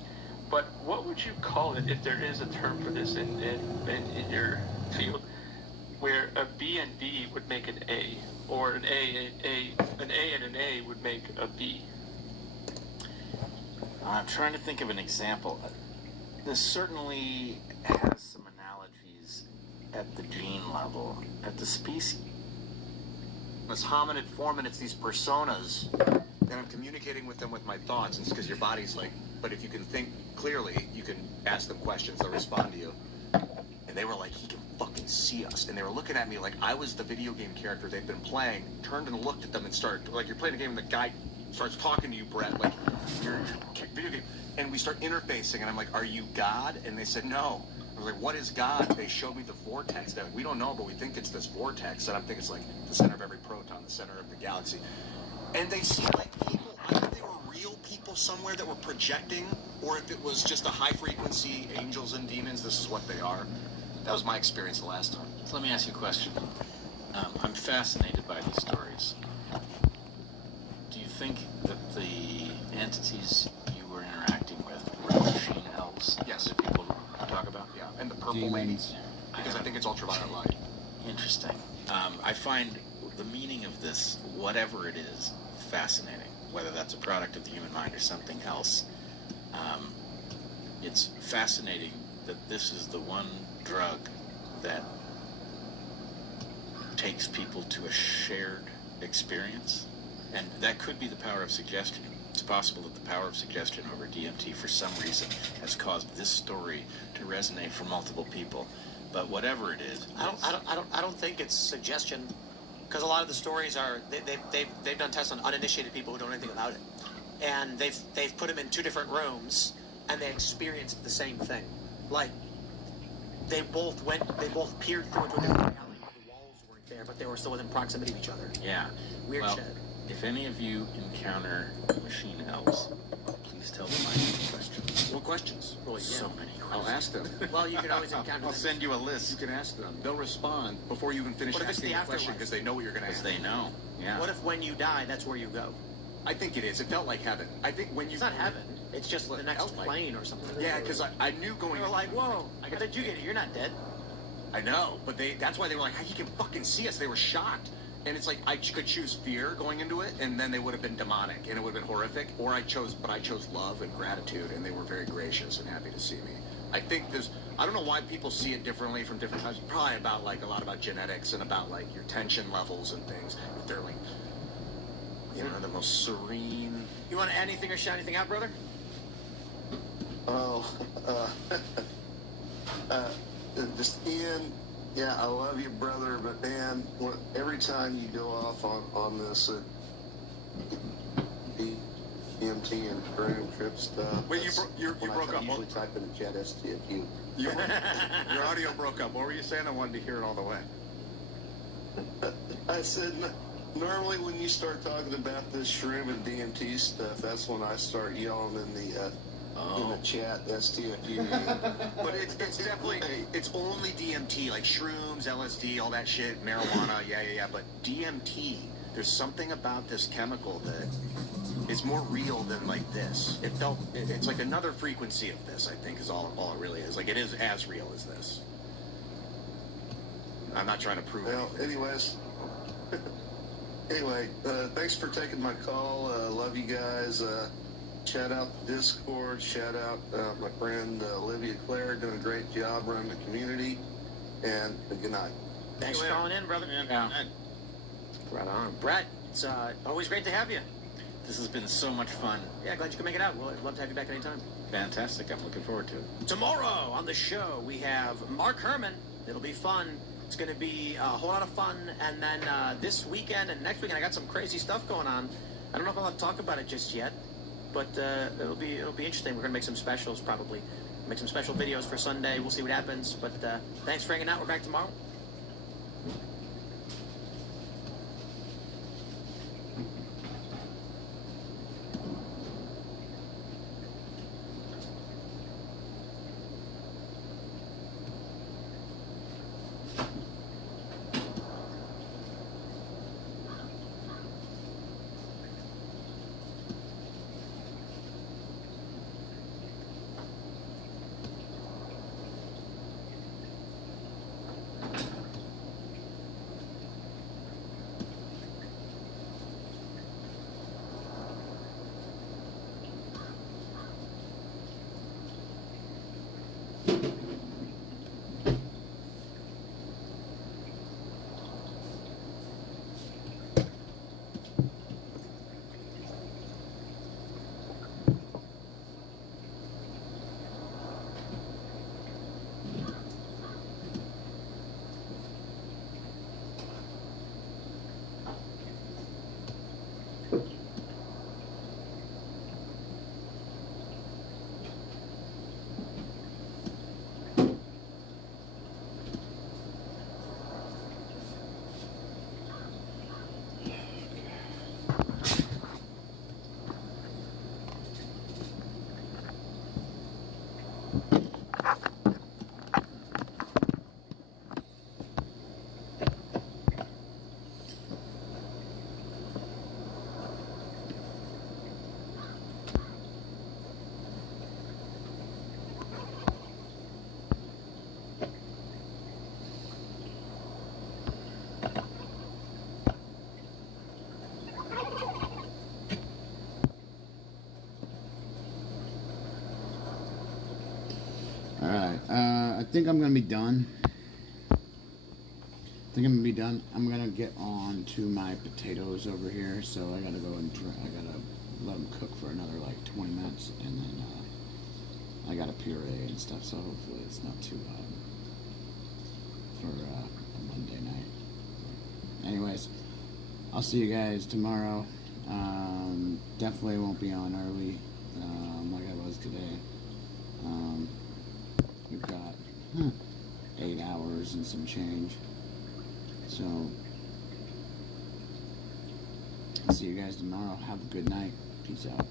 But what would you call it if there is a term for this in your field, where a B and B would make an A, or an A and an A would make a B? I'm trying to think of an example. This certainly has some analogies at the gene level. At the species, This hominid form, and it's these personas, and I'm communicating with them with my thoughts. And it's because your body's like, but if you can think clearly, you can ask them questions, they'll respond to you. And they were like, he can fucking see us. And they were looking at me like I was the video game character they'd been playing, turned and looked at them and started, like you're playing a game and the guy starts talking to you, Brett, like your video game. And we start interfacing, and I'm like, are you God? And they said, no. I was like, what is God? They showed me the vortex. They're like, we don't know, but we think it's this vortex. And I'm thinking it's like the center of every proton, the center of the galaxy. And they seemed like people. I thought they were real people somewhere that were projecting, or if it was just a high frequency, angels and demons, this is what they are. That was my experience the last time. So let me ask you a question. I'm fascinated by these stories. Do you think that the entities you were interacting with were machine elves? Yes. That people talk about? Yeah, and the purple lady, because I think it's ultraviolet light. Interesting. I find the meaning of this, whatever it is, fascinating. Whether that's a product of the human mind or something else. It's fascinating that this is the one drug that takes people to a shared experience. And that could be the power of suggestion. It's possible that the power of suggestion over DMT for some reason has caused this story to resonate for multiple people. But whatever it is, I don't think it's suggestion, because a lot of the stories are they've done tests on uninitiated people who don't know anything about it, and they've put them in two different rooms and they experienced the same thing. Like they both peered through into a different reality. The walls weren't there, but they were still within proximity of each other. Yeah. Weird shit. If any of you encounter machine elves, please tell them I have questions. What questions? Well, yeah. So many questions. I'll ask them. Well, you can always encounter I'll them. send you a list. You can ask them. They'll respond before you even finish What if it's asking the the question, afterlife? because they know what you're going to Because ask. they know. Yeah. What if when you die, that's where you go? I think it is. It felt like heaven. I think when you... It's not heaven. It's just the next plane or something. Yeah, because I knew going... They were like, whoa, how did you get it? You're not dead. I know, but that's why they were like, he can fucking see us. They were shocked. And it's like, I could choose fear going into it, and then they would have been demonic, and it would have been horrific. Or I chose love and gratitude, and they were very gracious and happy to see me. I think I don't know why people see it differently from different times. Probably about a lot about genetics and about your tension levels and things. If they're the most serene. You want to add anything or shout anything out, brother? Oh, just Ian. Yeah, I love you, brother, but man, every time you go off on this DMT and room trip stuff. Wait, you broke up. I usually type in the chat STFU. Your audio broke up. What were you saying? I wanted to hear it all the way. I said, normally when you start talking about this shroom and DMT stuff, that's when I start yelling in the chat STFU. But it's definitely, it's only DMT, like shrooms, LSD, all that shit, marijuana, yeah. But DMT, there's something about this chemical that is more real than this. It's like another frequency of this, I think, is all it really is. Like, it is as real as this. I'm not trying to prove Well, anyways. Anyway, thanks for taking my call. Love you guys. Shout out the Discord. Shout out my friend Olivia Claire, doing a great job running the community. And good night. Thanks for calling in, brother. Yeah. Right on. Brett, it's always great to have you. This has been so much fun. Yeah, glad you could make it out. Well, I'd love to have you back anytime. Fantastic. I'm looking forward to it. Tomorrow on the show, we have Mark Herman. It'll be fun. It's going to be a whole lot of fun. And then this weekend and next weekend, I got some crazy stuff going on. I don't know if I'll have to talk about it just yet, but it'll be interesting. We're going to make some specials probably. Make some special videos for Sunday. We'll see what happens. But thanks for hanging out. We're back tomorrow. Alright, I think I'm gonna be done. I'm gonna get on to my potatoes over here, so I gotta go and I gotta let them cook for another like 20 minutes, and then I got a puree and stuff, so hopefully it's not too hot for a Monday night. Anyways, I'll see you guys tomorrow. Definitely won't be on early like I was today. We've got 8 hours and some change. So, I'll see you guys tomorrow. Have a good night. Peace out.